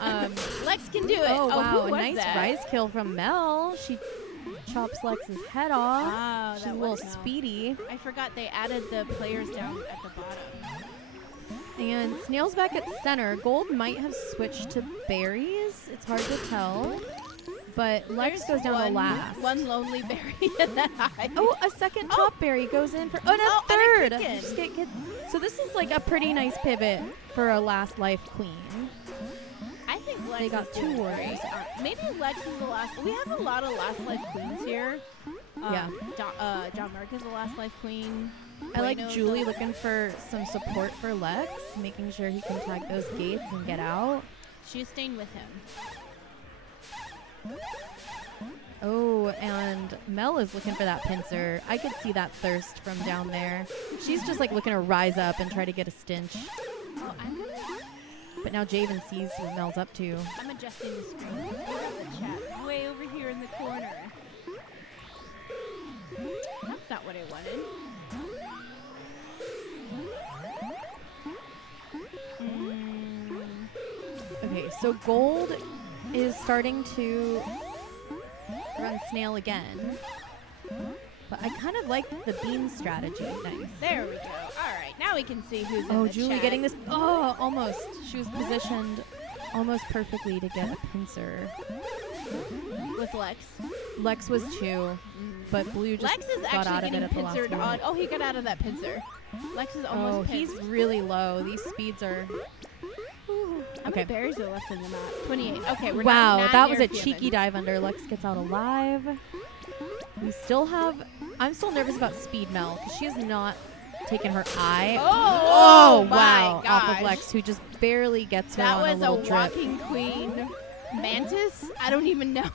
Lex can do it. Oh, wow. Who A was nice that? rise kill from Mel. She chops Lex's head off. Wow, She's that a little was Mel. speedy. I forgot they added the players down at the bottom. And Snail's back at center. Gold might have switched to berries. It's hard to tell. But Lex There's goes down to last. One lonely berry in that eye. Oh, a second top berry goes in for and a Oh, and a third. kick in. Just get- So this is like a pretty nice pivot for a last life queen. I think Lex They got is 2 doing warriors. great. Maybe Lex is the last. We have a lot of last life queens here. Yeah. John Mark is the last life queen. I like Bueno's Julie the- looking for some support for Lex, making sure he can tag those gates and get out. She's staying with him. Oh, and Mel is looking for that pincer. I could see that thirst from down there. She's just like looking to rise up and try to get a stinch. Oh, But now Javen sees what Mel's up to. I'm adjusting the screen. Look at the chat. Way over here in the corner. That's not what I wanted. Okay, so Gold is starting to run Snail again. But I kind of like the bean strategy. Nice. There we go. All right, now we can see who's in Oh, the Julie chat. getting this. Oh, almost. She was positioned almost perfectly to get a pincer. with Lex. Lex was 2, but Blue just Lex is got out actually of it getting at the last pincered on. moment. Oh, he got out of that pincer. Lex is Oh, almost he's pinced. really low. These speeds are. How Okay. many berries are left in the map? 28. Okay, we're Wow, not that was near a cheeky Fiamin. dive under. Lex gets out alive. We still have. I'm still nervous about Speed Mel because she has not taken her eye. Oh, my wow! Off gosh. of Lex, who just barely gets her That on was a a little drip. walking queen. Mantis? I don't even know.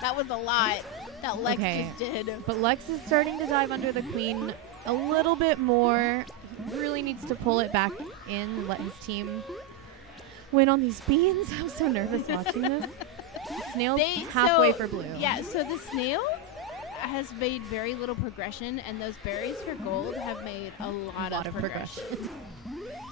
That was a lot that Lex Okay. just did. But Lex is starting to dive under the queen a little bit more. Really needs to pull it back in and let his team win on these beans. I'm so nervous watching this. Snail's halfway for blue. Yeah, so the snail has made very little progression, and those berries for gold have made a lot of progression.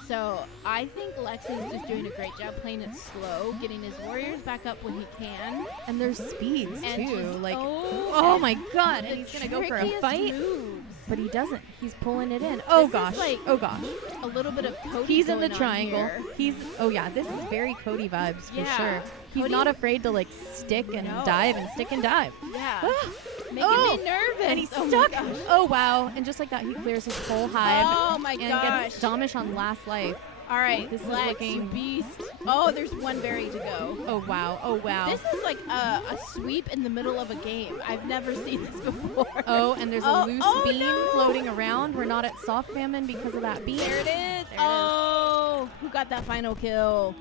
So I think Lex is just doing a great job playing it slow, getting his warriors back up when he can. And there's speeds And too. just- Like, oh, oh and my god! the And he's gonna go for a trickiest fight, moves. but he doesn't. He's pulling it in. Oh This is gosh! like Oh gosh! A little bit of Cody He's in the going on triangle. here. He's oh yeah, this is very Cody vibes for Yeah. sure. He's Cody- not afraid to like stick and No. dive and stick and dive. Yeah. Ah, Making oh, me nervous. and he's oh my stuck. gosh. Oh wow! And just like that, he clears his whole hive Oh my and gosh. gets Domish on last life. All right, This is Lex, looking- beast. Oh, there's one berry to go. Oh wow! Oh wow! This is like a sweep in the middle of a game. I've never seen this before. Oh, and there's Oh, a loose oh, bean no. floating around. We're not at soft famine because of that bean. There it is. There it is. Oh, who got that final kill?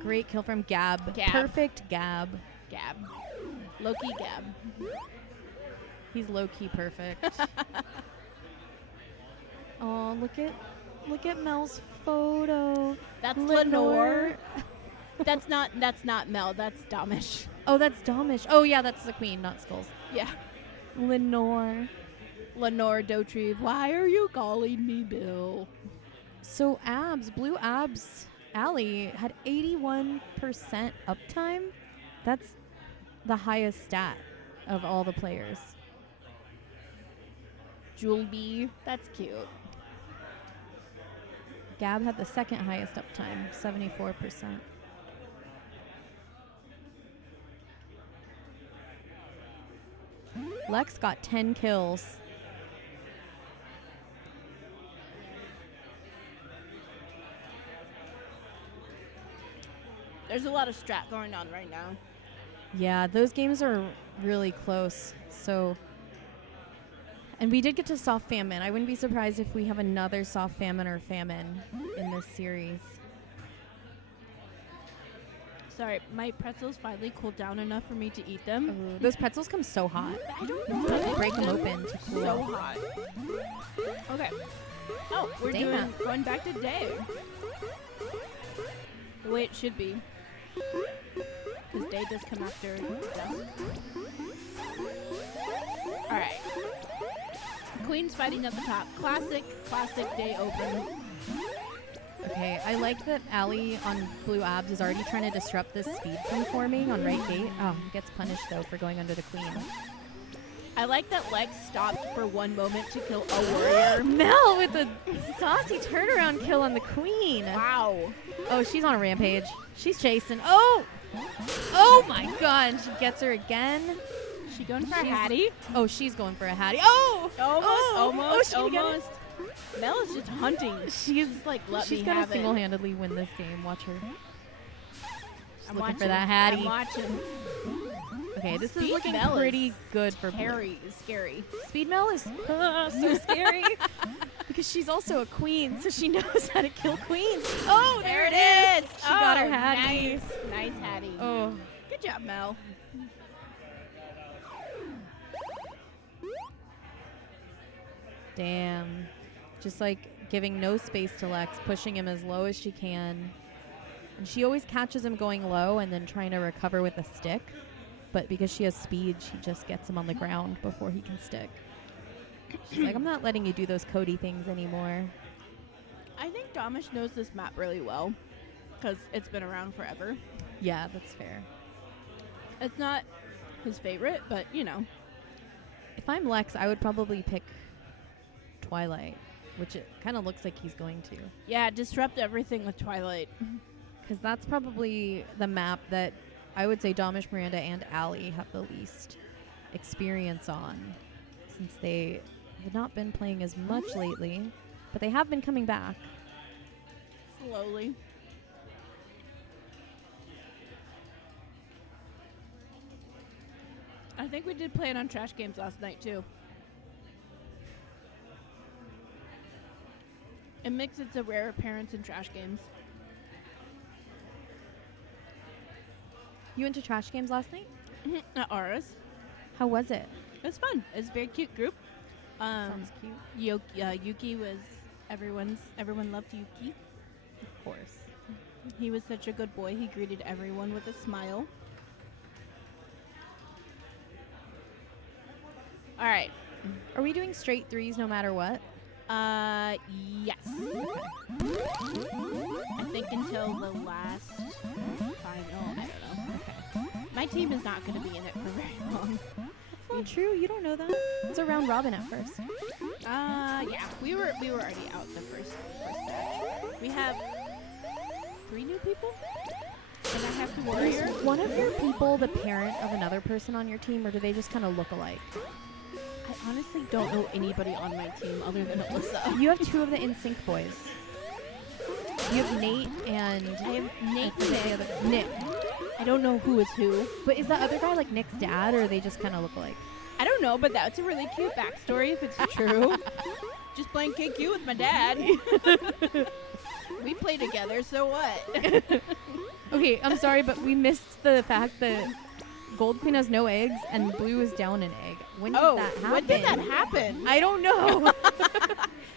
Great kill from Gab. Gab. Perfect Gab. Gab. Loki Gab. He's low key perfect. Oh, look at Mel's photo. That's Lenore. Lenore. That's not Mel. That's Domish. Oh, that's Domish. Oh yeah, that's the queen, not Skulls. Yeah. Lenore. Lenore Dotrieve. Why are you calling me Bill? So Blue Abs, Allie had 81% uptime. That's the highest stat of all the players. Juleby. That's cute. Gab had the second highest uptime, 74%. Lex got 10 kills. There's a lot of strat going on right now. Yeah, those games are really close. So, and we did get to soft famine. I wouldn't be surprised if we have another soft famine or famine in this series. Sorry, my pretzels finally cooled down enough for me to eat them. Ooh, those pretzels come so hot. I don't You know. have to break them open to cool. So hot. Okay. Oh, we're Day map. going back to day. The way it should be. Because day does come after dusk. Alright. Queen's fighting at the top. Classic day open. Okay, I like that Allie on Blue Abs is already trying to disrupt this speed from forming on right gate. Oh, he gets punished though for going under the queen. I like that Lex stopped for one moment to kill a warrior. Mel with a saucy turnaround kill on the queen. Wow. Oh, she's on a rampage. She's chasing. Oh! Oh my god. And she gets her again. She going for a She's- Hattie? Oh, she's going for a Hattie. Oh! Almost. she get it? Almost. Mel is just hunting. She's like, let she's me gonna have it. single-handedly win this game. Watch her. She's I'm looking watching. for that Hattie. I'm watching. Okay, this is Speed looking Mel pretty is good for Blue. Scary. Speed Mel is so scary because she's also a queen, so she knows how to kill queens. Oh, there it is. She got her Hattie. Nice Hattie. Oh, Good job, Mel. damn. Just like giving no space to Lex, pushing him as low as she can. And she always catches him going low and then trying to recover with a stick. But because she has speed, she just gets him on the ground before he can stick. She's like, I'm not letting you do those Cody things anymore. I think Domish knows this map really well because it's been around forever. Yeah, that's fair. It's not his favorite, but you know. If I'm Lex, I would probably pick Twilight, which it kind of looks like he's going to. Yeah, disrupt everything with Twilight. Because that's probably the map that I would say Domish, Miranda, and Allie have the least experience on, since they have not been playing as much lately, but they have been coming back. Slowly. I think we did play it on Trash Games last night, too. It makes its a rare appearance in Trash Games. You went to Trash Games last night? At ours. How was it? It was fun. It was a very cute group. Sounds cute. Yuki was everyone loved Yuki. Of course. He was such a good boy. He greeted everyone with a smile. All right. Are we doing straight threes no matter what? Yes. I think until the last final. I don't know. Okay. My team is not going to be in it for very long. That's not true. You don't know that. It's a round robin at first. Yeah. We were already out the first batch. We have 3 new people. And I have the warrior. Is one of your people the parent of another person on your team, or do they just kind of look alike? I honestly don't know anybody on my team other than Alyssa. You have 2 of the NSYNC boys. You have Nate and... I have Nate I forget the and other- Nick. I don't know who is who. But is that other guy like Nick's dad, or they just kind of look alike? I don't know, but that's a really cute backstory if it's true. Just playing KQ with my dad. We play together, so what? Okay, I'm sorry, but we missed the fact that Gold Queen has no eggs and Blue is down an egg. When did that happen? when did that happen? I don't know.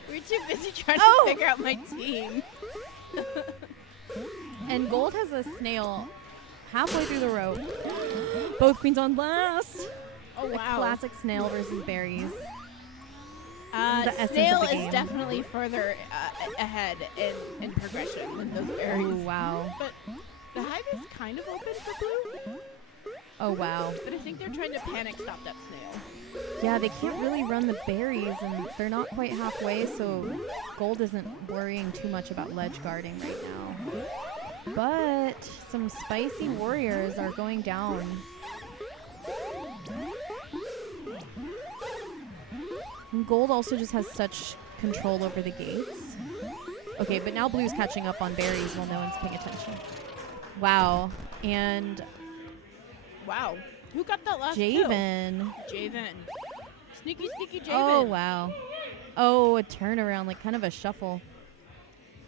We're too busy trying Oh. to figure out my team. And Gold has a snail halfway through the rope. Both queens on last. Oh, A wow. classic snail versus berries. the essence of Snail the is game. definitely further ahead in progression than those berries. Oh, wow. But the hive is kind of open for Blue. Oh, wow. But I think they're trying to panic stop that snail. Yeah, they can't really run the berries, and they're not quite halfway, so Gold isn't worrying too much about ledge guarding right now. But some spicy warriors are going down. And Gold also just has such control over the gates. Okay, but now Blue's catching up on berries while no one's paying attention. Wow. And Wow. Who got that last Javen. kill? Javen. Sneaky, sneaky Javen. Oh, wow. Oh, a turnaround, like kind of a shuffle.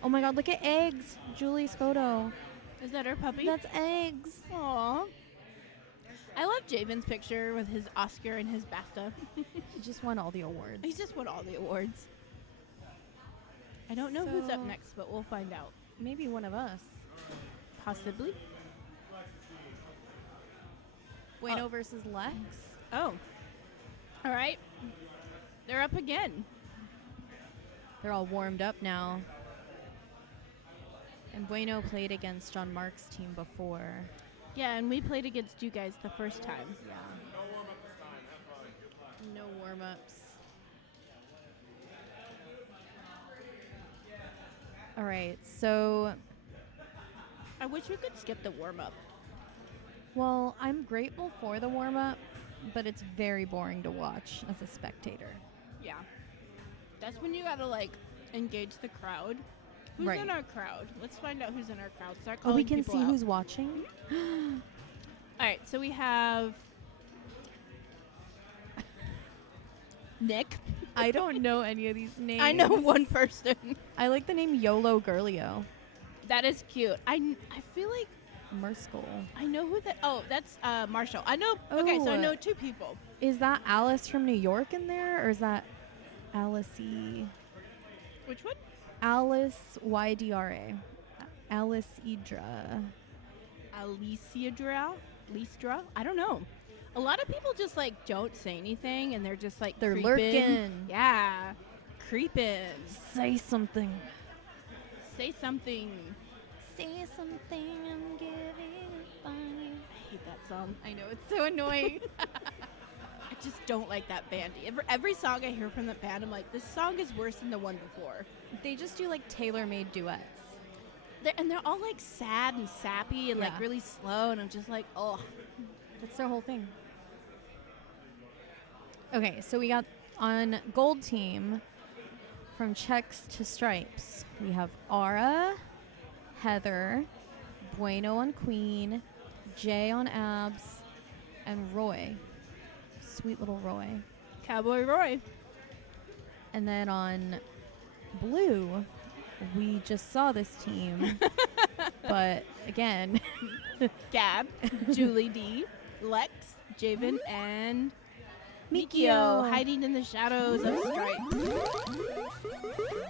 Oh my god, look at eggs. Julie's photo. Is that her puppy? That's eggs. Aww. I love Javen's picture with his Oscar and his BAFTA. He just won all the awards. He just won all the awards. I don't know who's up So- next, but we'll find out. Maybe one of us. Possibly. Bueno versus Lex. Oh. All right. They're up again. They're all warmed up now. And Bueno played against John Mark's team before. Yeah, and we played against you guys the first time. Yeah. warm-ups. All right, so, I wish we could skip the warm-up. well, I'm grateful for the warm-up, but it's very boring to watch as a spectator. Yeah. That's when you gotta, like, engage the crowd. Who's Right. in our crowd? Let's find out who's in our crowd. Start Oh, calling we can people see out. who's watching? All right, so we have Nick. I don't know any of these names. I know one person. I like the name YOLO Girlio. That is cute. I feel like Merskle. I know who that. Oh, that's Marshall. I know. Okay, so I Oh. know two people. Is that Alice from New York in there, or is that Alice Which one? Alice YDRA? Alice Idra. Listra? I don't know. A lot of people just like don't say anything and they're just like They're creeping. lurking. Yeah. Creeping. Say something. Say something. Say something. I'm getting fine. I hate that song. I know, it's so annoying. I just don't like that band. Every song I hear from that band, I'm like, this song is worse than the one before. They just do like tailor-made duets. They're all like sad and sappy and like Yeah. really slow, and I'm just like, oh. That's their whole thing. Okay, so we got on gold team from checks to stripes. We have Ara, Heather, Bueno on Queen, Jay on abs, and Roy. Sweet little Roy. Cowboy Roy. And then on blue, we just saw this team. But again, Gab, Julie D, Lex, Javen, and Mikio Mikio. hiding in the shadows of Stripe.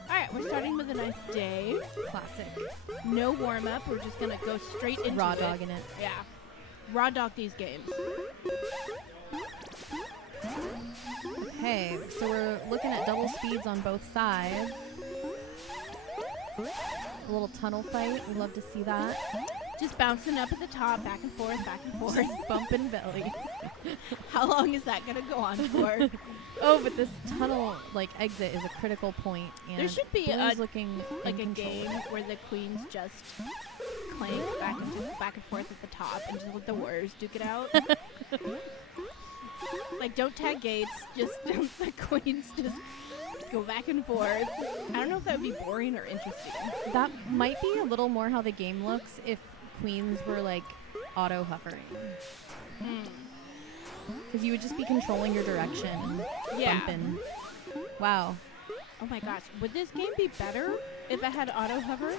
Alright, we're starting with a nice day. classic. No warm up. We're just gonna go straight into Raw it. dogging it. Yeah. Raw dog these games. Okay, so we're looking at double speeds on both sides. A little tunnel fight. We love to see that. Just bouncing up at the top, back and forth, back and forth. Just bumping belly. How long is that gonna go on for? Oh, but this tunnel like exit is a critical point, and There should be Blue's a- looking Like in a control. game where the queens just clank back and forth at the top and just let the warriors duke it out. Like, don't tag gates, just the queens just go back and forth. I don't know if that would be boring or interesting. That might be a little more how the game looks if queens were like auto hovering, because you would just be controlling your direction and Yeah. bumping. Wow, Oh my gosh, would this game be better if it had auto hover?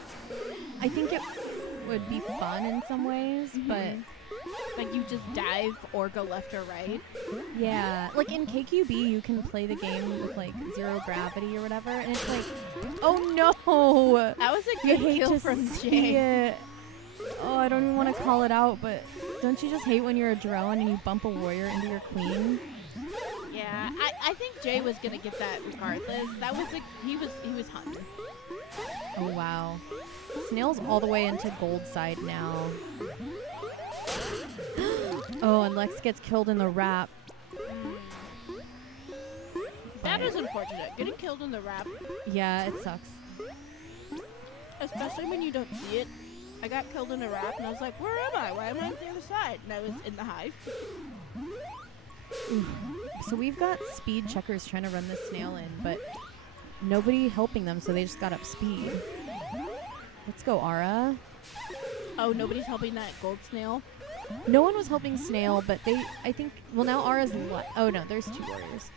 I think it would be fun in some ways, but Like, you just dive or go left or right? yeah, like in KQB you can play the game with like zero gravity or whatever, and it's like, oh no, That was a you good hate kill to from see Jay. it. Oh, I don't even want to call it out, but don't you just hate when you're a drone and you bump a warrior into your queen? Yeah, I think Jay was gonna get that regardless. That was he was hunting. Oh wow, Snail's all the way into gold side now. Oh, and Lex gets killed in the wrap. That But- is unfortunate. Getting killed in the wrap, Yeah, it sucks. especially when you don't see it. I got killed in a wrap, and I was like, where am I? Why am I on the other side? And I was in the hive. So we've got speed checkers trying to run the snail in, but nobody helping them, so they just got up speed. Let's go, Ara. Oh, nobody's helping that gold snail. No one was helping Snail, but I think, well, now Ara's oh no, there's two warriors.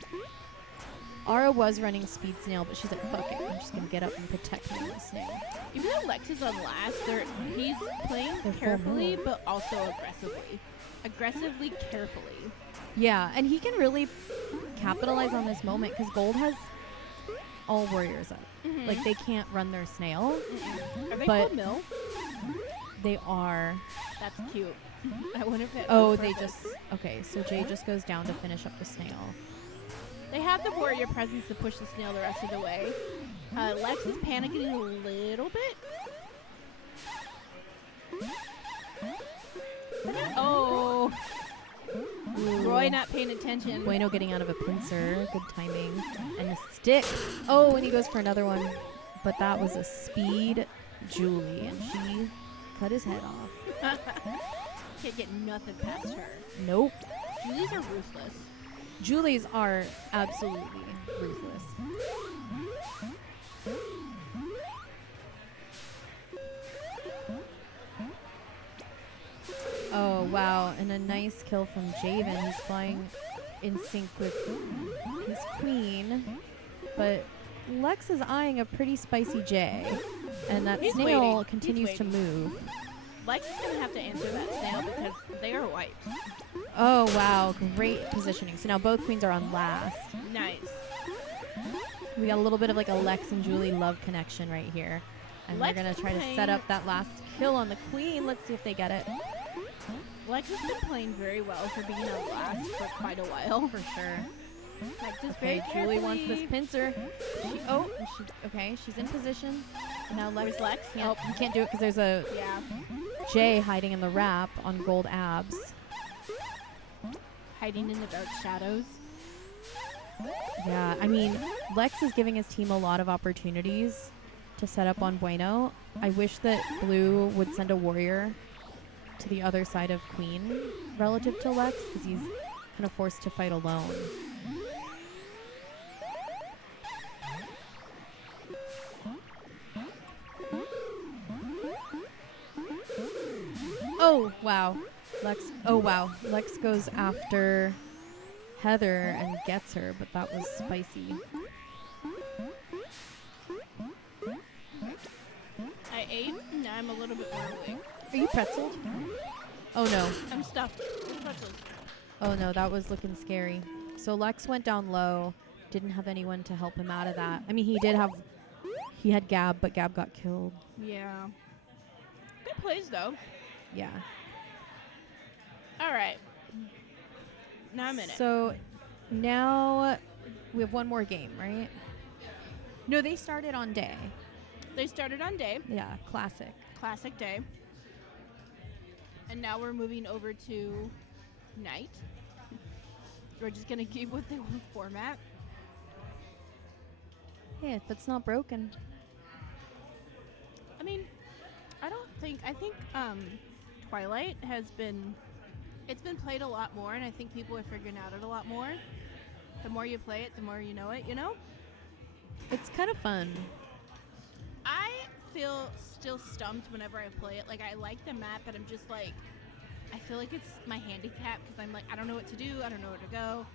Ara was running speed Snail, but she's like, fuck it, I'm just gonna get up and protect me with Snail. Even though Lex is on last, he's playing They're full carefully, move. but also aggressively. Aggressively, carefully. Yeah, and he can really capitalize on this moment, because Gold has all warriors up. Like, they can't run their Snail. Are they But- full mill? They are. That's cute. I wonder if it Oh, on they purpose. just, okay, so Jay just goes down to finish up the Snail. They have the warrior presence to push the snail the rest of the way. Lex is panicking a little bit. Oh. Roy not paying attention. Bueno getting out of a pincer. Good timing. And the stick. Oh, and he goes for another one. But that was a speed Julie, and she cut his head off. Can't get nothing past her. Nope. Julies are ruthless. Julies are absolutely ruthless. Oh, wow. And a nice kill from Javen. He's flying in sync with his queen. But Lex is eyeing a pretty spicy J. And that He's snail waiting. continues He's to move. Lex is going to have to answer that snail because they are wiped. Oh, wow. Great positioning. So now both queens are on last. Nice. We got a little bit of like a Lex and Julie love connection right here. And Lex they're going to is try to playing- set up that last kill on the queen. Let's see if they get it. Lex has been playing very well for being on last for quite a while. For sure. Like, just Okay, very Julie wants this carefully- pincer. Okay, she's in position. Now Where's Lex? Can't, you can't do it because there's a Yeah. J hiding in the wrap on gold abs. Hiding in the dark shadows. Yeah, I mean, Lex is giving his team a lot of opportunities to set up on Bueno. I wish that Blue would send a warrior to the other side of Queen relative to Lex because he's kind of forced to fight alone. Oh, wow. Lex goes after Heather and gets her, but that was spicy. I ate, now I'm a little bit more awake. Are you pretzeled? Oh no. I'm stuffed with pretzels. Oh no, that was looking scary. So Lex went down low, didn't have anyone to help him out of that. I mean, he had Gab, but Gab got killed. Yeah. Good plays, though. Yeah. All right. Now I'm in it. So now we have one more game, right? No, they started on day. They started on day, Yeah, classic. classic day. And now we're moving over to night. We're just going to keep with the old format. Hey, if it's not broken. I mean, I think Twilight has been, it's been played a lot more, and I think people are figuring out it a lot more. The more you play it, the more you know it, you know? It's kind of fun. I feel still stumped whenever I play it. Like, I like the map, but I'm just like, I feel like it's my handicap because I'm like, I don't know what to do. I don't know where to go.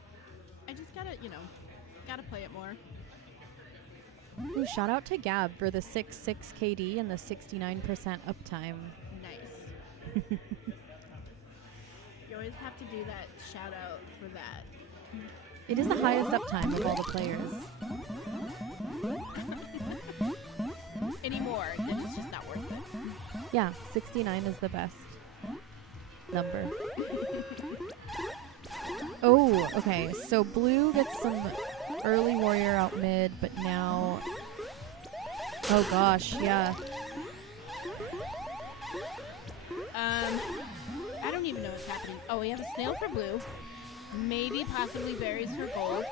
I just gotta, gotta play it more. Ooh, shout out to Gab for the 6.6 KD and the 69% uptime. Nice. You always have to do that shout out for that. It is the highest uptime of all the players. Anymore, then it's just not worth it. Yeah, 69 is the best number. Oh, okay. So Blue gets some early warrior out mid, but now... Oh gosh, yeah. I don't even know what's happening. Oh, we have a snail for blue. Maybe possibly berries for gold.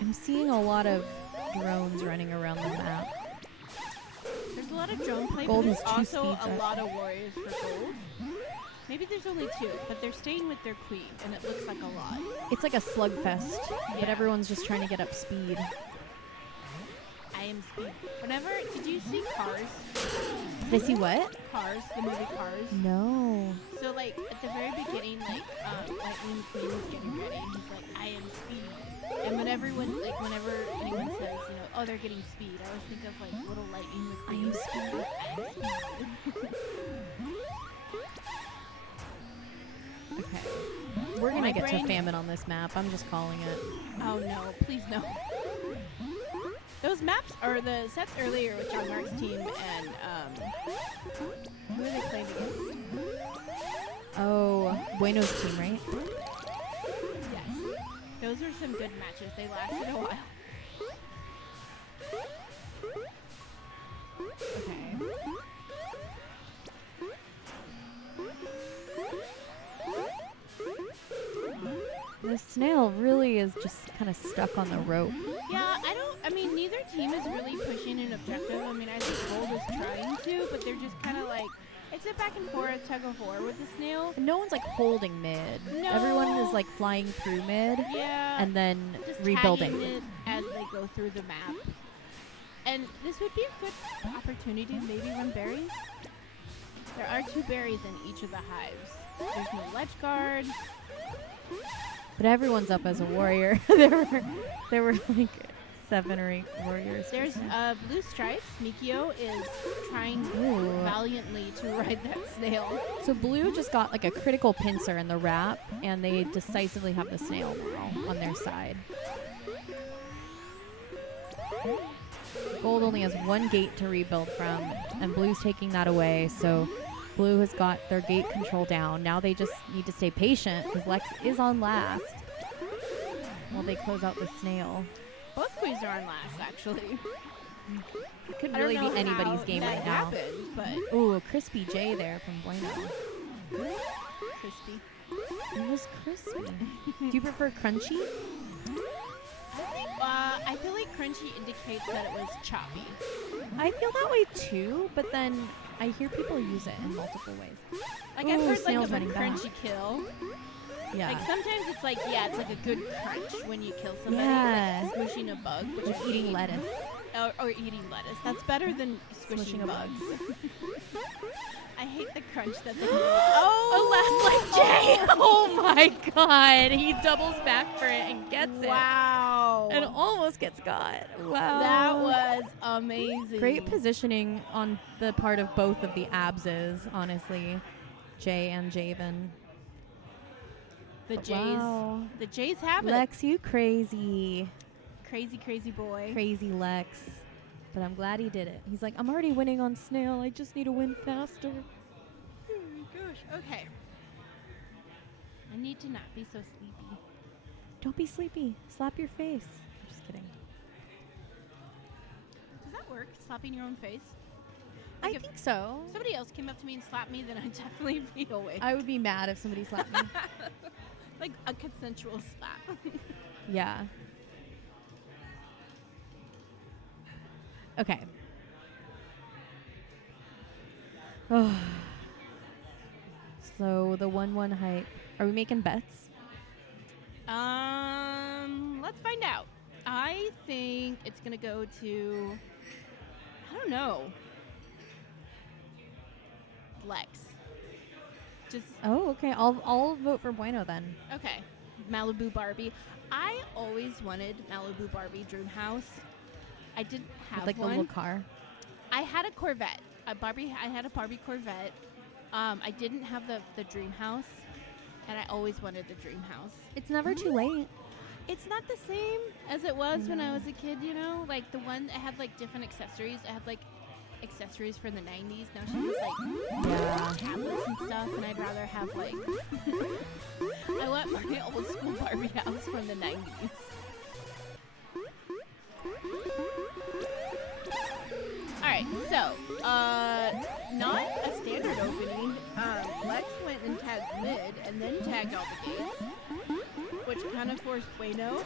I'm seeing a lot of drones running around the map. There's a lot of drone play, Gold but there's has 2 also speeds a up. lot of warriors for gold. Maybe there's only 2, but they're staying with their queen, and it looks like a lot. It's like a slugfest, but Yeah. everyone's just trying to get up speed. I am speed. Whenever, did you see Cars? Did I see what? Cars, the movie Cars. No. So like at the very beginning, like when the queen was getting ready, he's like, I am speed. And whenever anyone says, oh, they're getting speed, I always think of like little Lightning McQueen. I am speed. I am speed. Okay. We're gonna My get to brain- famine on this map. I'm just calling it. Oh no, please no. Those maps are the sets earlier with John Mark's team and who are they playing against? Oh, Bueno's team, right? Yes. Those are some good matches. They lasted a while. Okay. the snail really is just kind of stuck on the rope. Yeah, I mean, neither team is really pushing an objective. I mean, I think Gold is trying to, but they're just kind of like, it's a back and forth, tug of war with the snail. And no one's like holding mid. No. Everyone is like flying through mid Yeah. and then just rebuilding. tagging it as they go through the map. And this would be a good opportunity to maybe run berries. There are 2 berries in each of the hives. There's no ledge guard. But everyone's up as a warrior. there were like 7 or 8 warriors. There's Blue Stripes. Mikio is trying Ooh. valiantly to ride that snail. So blue just got like a critical pincer in the wrap, and they decisively have the snail now on their side. Gold only has 1 gate to rebuild from, and blue's taking that away, so blue has got their gate control down. Now they just need to stay patient because Lex is on last while they close out the snail. Both queens are on last, actually. It could I really don't know be anybody's how game that right now. happened, but Ooh, a crispy J there from Bueno. crispy. It was crispy. Do you prefer crunchy? I feel like crunchy indicates that it was choppy. I feel that way too, but then I hear people use it in multiple ways. Like Ooh, I've heard like snail's of a running back. crunchy kill. Yeah. Like sometimes it's like, yeah, it's like a good crunch when you kill somebody. Yeah. Like squishing a bug, which Or is eating lettuce. or eating lettuce. That's better than squishing a bugs. bug. I hate the crunch that's like, Oh, last like Jay. Oh my god. He doubles back for it and gets it. wow. And almost gets got. Wow. That was amazing. Great positioning on the part of both of the Abses, honestly. Jay and Javen. The But Jays. wow. The Jays have it. Lex, you crazy. Crazy boy. Crazy Lex. But I'm glad he did it. He's like, I'm already winning on Snail. I just need to win faster. Oh my gosh. Okay. I need to not be so sleepy. Don't be sleepy. Slap your face. I'm just kidding. Does that work? Slapping your own face? I Like if think so. somebody else came up to me and slapped me, then I'd definitely be awake. I would be mad if somebody slapped me. Like a consensual slap. Yeah. Okay. So the 1-1 height. Are we making bets? Let's find out. I think it's gonna go to, I don't know, Lex. Just Oh, okay. I'll vote for Bueno then. okay. Malibu Barbie. I always wanted Malibu Barbie Dream House. I didn't have With like one. the little car. I had a Corvette. I had a Barbie Corvette. I didn't have the Dream House, and I always wanted the Dream House. It's never too late. It's not the same as it was when I was a kid, you know? Like the one that had like different accessories. I had like accessories from the 90s. Now she has like Yeah. tablets and stuff, and I'd rather have like I want my old school Barbie house from the 90s. Alright, so not a standard opening. Lex went and tagged mid and then tagged all the gates, which kind of forced Bueno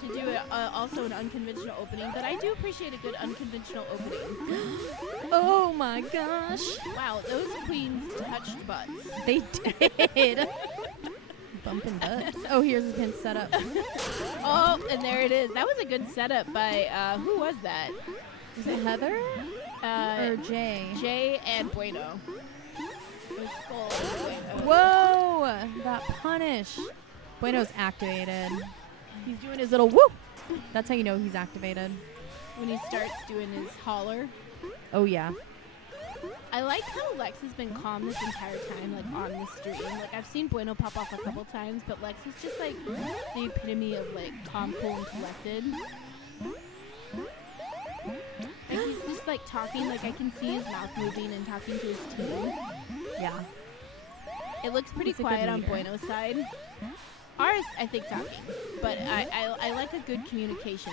to do also an unconventional opening, but I do appreciate a good unconventional opening. Oh my gosh. Wow, those queens touched butts. They did. Bumping butts. Oh, here's the pin setup. Oh, and there it is. That was a good setup by, who was that? Is it Heather or Jay? Jay and Bueno. It was Skull and Bueno. Whoa! That punish. Bueno's activated. He's doing his little woo. That's how you know he's activated. When he starts doing his holler. Oh yeah. I like how Lex has been calm this entire time, like on the stream. Like I've seen Bueno pop off a couple times, but Lex is just like the epitome of like calm, cool, and collected. Like he's just like talking, like I can see his mouth moving and talking to his team. Yeah. It looks pretty He's a good quiet on leader. Bueno's side. Ours, I think, talking, but I like a good communication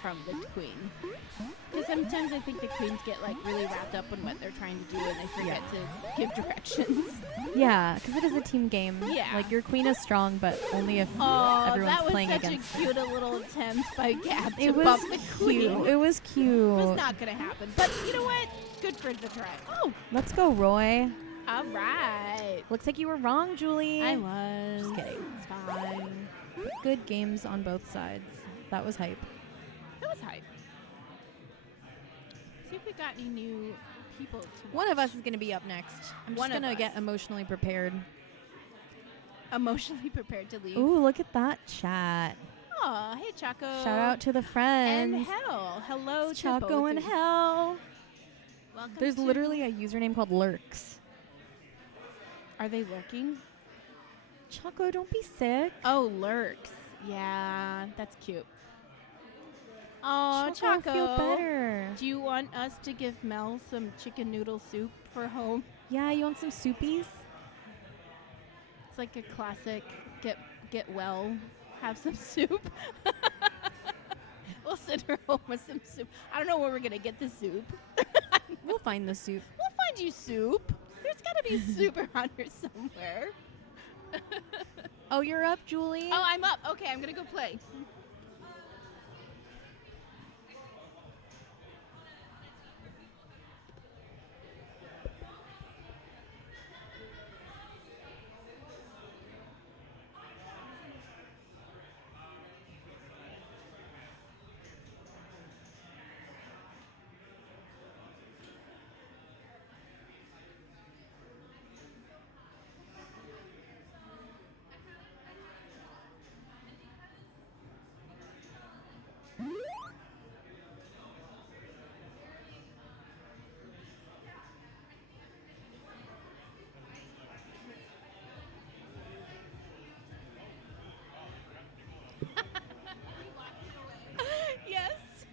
from the queen. Because sometimes I think the queens get like really wrapped up in what they're trying to do and they forget to give directions. Yeah, because it is a team game. Yeah. Like your queen is strong, but only if Oh, everyone's that was playing such against a her. cute little attempt by Gab to It was bump the cute. queen. It was cute. It was not gonna happen, but you know what? Good for the try. Oh, Let's go, Roy. all right. Looks like you were wrong, Julie. I was. Just kidding. It's fine. Good games on both sides. That was hype. That was hype. See if we got any new people. To One of watch. us is going to be up next. I'm One just of going to get us. emotionally prepared. Emotionally prepared to leave. Ooh, look at that chat. Aw, hey Choco. Shout out to the friends. and Hell. Hello It's to Choco both and of you. Hell. Welcome There's to- literally a username called Lurks. Are they lurking? Choco, don't be sick. Oh, lurks. Yeah, that's cute. Oh, Choco. I feel better. Do you want us to give Mel some chicken noodle soup for home? Yeah, you want some soupies? It's like a classic get well, have some soup. We'll send her home with some soup. I don't know where we're going to get the soup. We'll find the soup. We'll find you soup. There's got to be soup around here somewhere. Oh, you're up, Julie? Oh, I'm up. Okay, I'm going to go play. Yes.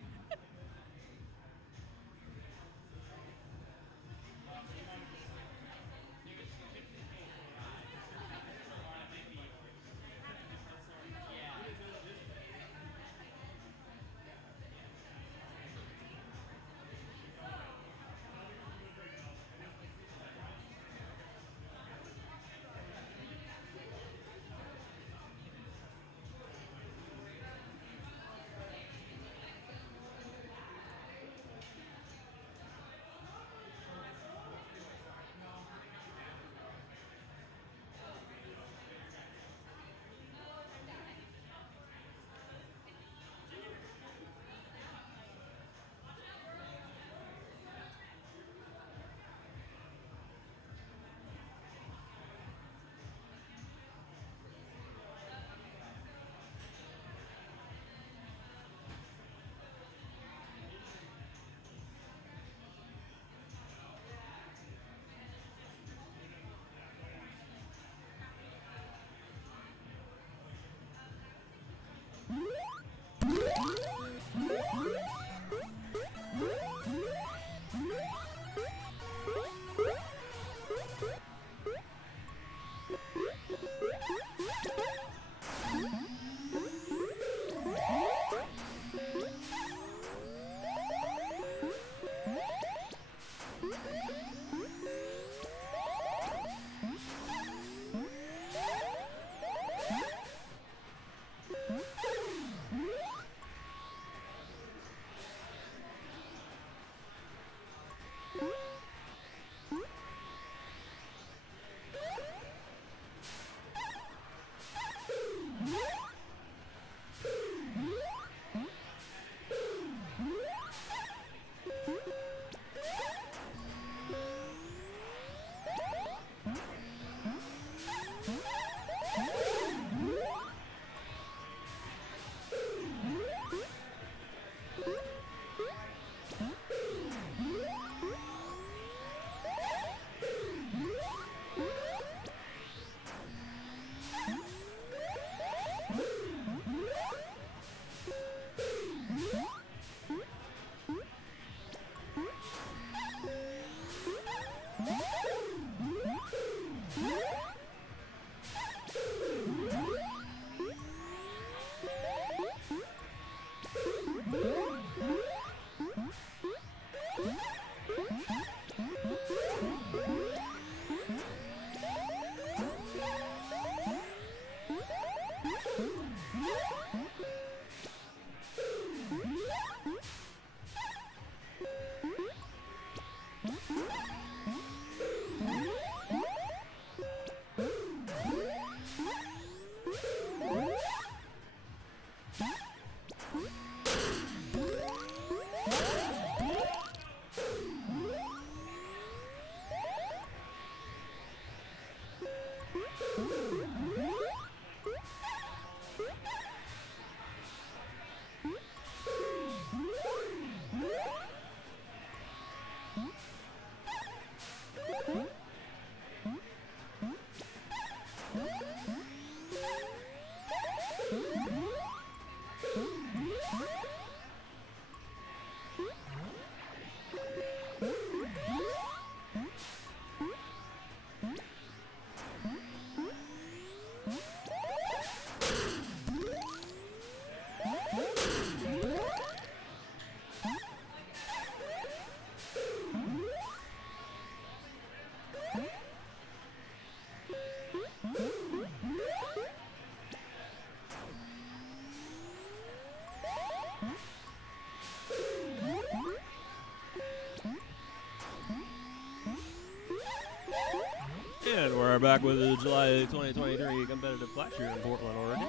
And we're back with the July 2023 competitive clash here in Portland, Oregon.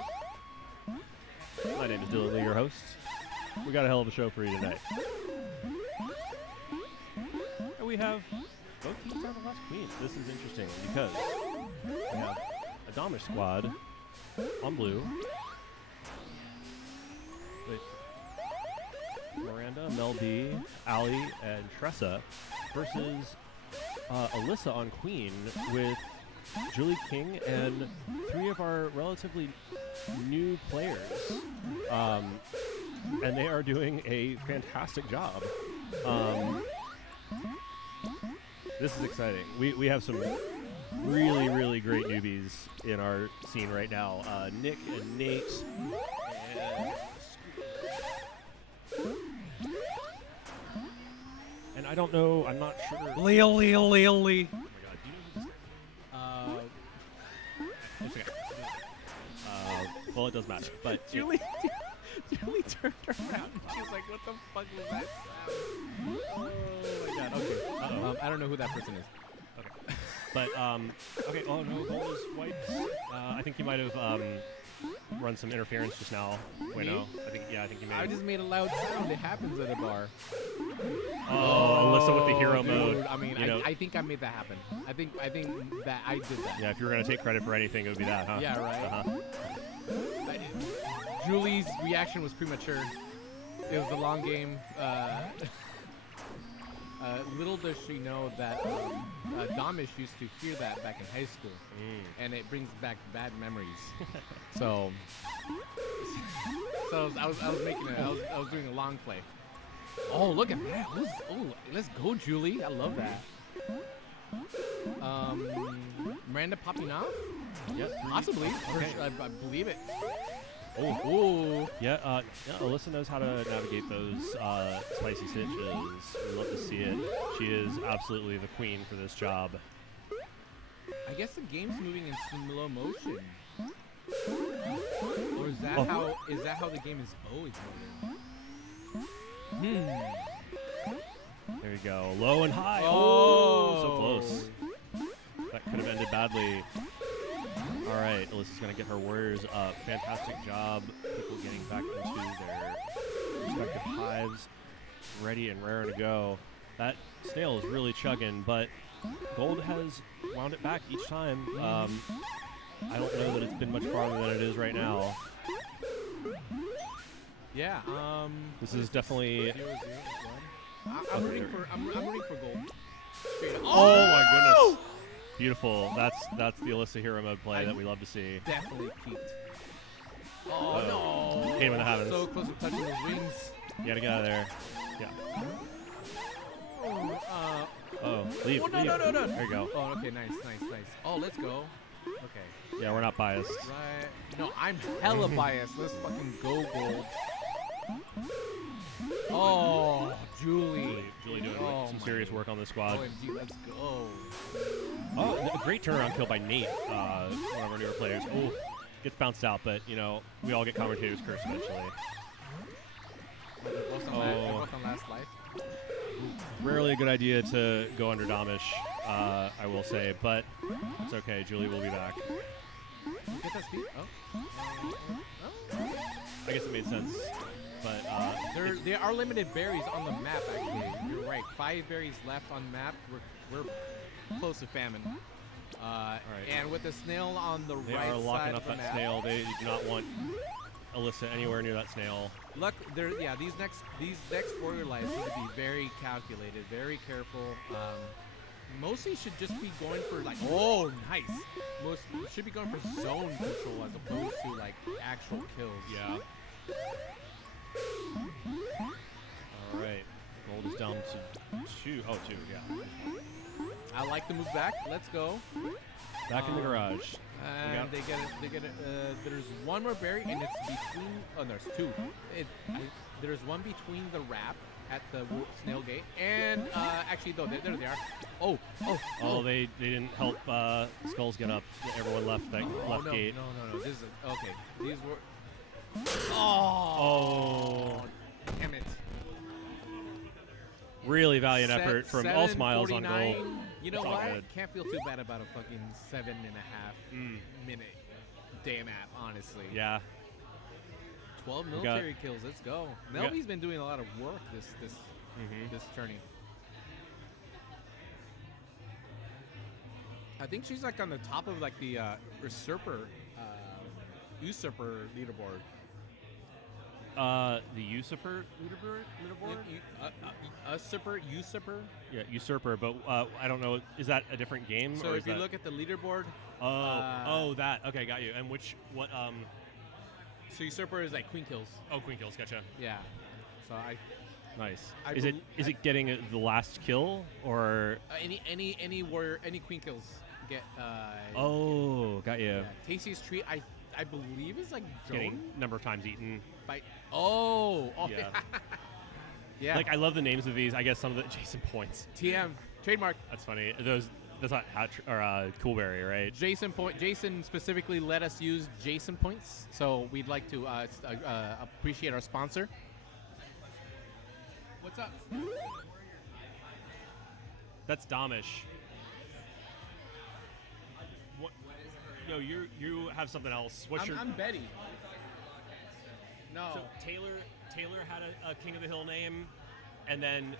My name is Dylan Lee, your host. We got a hell of a show for you tonight. And we have both teams have the last queens. This is interesting because we have a Damish squad on blue with Miranda, Mel B, Allie, and Tressa versus Alyssa on Queen with Julie King and 3 of our relatively new players. And they are doing a fantastic job. This is exciting. We have some really, really great newbies in our scene right now. Nick and Nate. And I don't know, I'm not sure. Lee. Oh my god, do you know who this It's okay. well, it does matter. But Julie turned around and she was like, "What the fuck was that sound?" Oh my god. Okay. Uh-oh. I don't know who that person is. Okay. But, okay, oh no, gold is wiped. I think you might have run some interference just now. Wait, Me? no. I think you may I have. just made a loud sound. It happens at a bar. Oh, Alyssa with the hero dude. mode. I mean, you know. I think I made that happen. I think that I did that. Yeah, if you were going to take credit for anything, it would be that, huh? Yeah, right. Uh-huh. Julie's reaction was premature. It was a long game. Little does she know that Damish used to hear that back in high school, and it brings back bad memories. so I was doing a long play. Oh, look at that! Let's go, Julie. I love that. Miranda popping off? Yep. Possibly. Okay. I believe it. Oh. Yeah, Alyssa knows how to navigate those spicy stitches. We love to see it. She is absolutely the queen for this job. I guess the game's moving in slow motion. Or is that how the game is always moving? There you go. Low and high. Oh. So close. That could have ended badly. All right, Alyssa's going to get her warriors up. Fantastic job. People getting back into their respective hives. Ready and raring to go. That snail is really chugging, but gold has wound it back each time. I don't know that it's been much farther than it is right now. Yeah. This is definitely... 0-0. I'm rooting for gold. Straight up. Oh my goodness. Beautiful. That's the Alyssa hero mode play that we love to see. Definitely peaked. Oh no! Game of the Heavens. So close to touching those wings. You gotta get out of there. Yeah. Oh, leave. Oh, no. There you go. Oh, okay, nice. Oh, let's go. Okay. Yeah, we're not biased. Right. No, I'm hella biased. Let's fucking go, gold. Oh, Julie. Julie doing some my serious work on this squad. OMG, let's go. Oh, a great turnaround kill by Nate, one of our newer players. Oh, gets bounced out, but you know we all get commentators curse eventually. They're both on last life. Rarely a good idea to go under Domish, I will say, but it's okay. Julie will be back. Get that speed. I guess it made sense, but There are limited berries on the map. Actually, you're right. 5 berries left on map. We're close to famine. right. And with the snail on the they right are locking side up of the that map, snail. They do not want Alyssa anywhere near that snail. Look, these next warrior lives need to be very calculated, very careful. Mostly should just be going for like, oh, nice. Most should be going for zone control as opposed to like actual kills. Yeah. All right. Gold is down to 2. Oh, 2. Yeah. I like the move back. Let's go. Back in the garage. And they get it. There's one more berry, and it's between. Oh, there's 2. There's one between the wrap at the snail gate, and actually, though, there they are. Oh, they didn't help Skulls get up. Everyone left that left no, gate. No. This is okay. These were. Oh. Damn it. Really valiant effort from all smiles on goal. You know It's all what? good. Can't feel too bad about a fucking 7.5 minute day map, honestly. Yeah. 12 We got- military kills. Let's go. we got- Melby's been doing a lot of work this tourney. I think she's like on the top of like the usurper leaderboard. The usurper leaderboard. Usurper. Yeah, usurper. But I don't know. Is that a different game? So or if is you that... look at the leaderboard, that. Okay, got you. And what? so usurper is like queen kills. Oh, queen kills. Gotcha. Yeah. So Nice. I Is it getting the last kill or? any warrior, any queen kills get. Oh, got you. Yeah. Tasty's treat. I believe is like Getting Joan number of times eaten. by. Oh. Yeah. Yeah. Like I love the names of these. I guess some of the Jason points. TM trademark. That's funny. That's not Coolberry, right? Jason point. Jason specifically let us use Jason points, so we'd like to appreciate our sponsor. What's up? That's Domish. What? No, you have something else. What's your? I'm Betty. No. So Taylor had a King of the Hill name, and then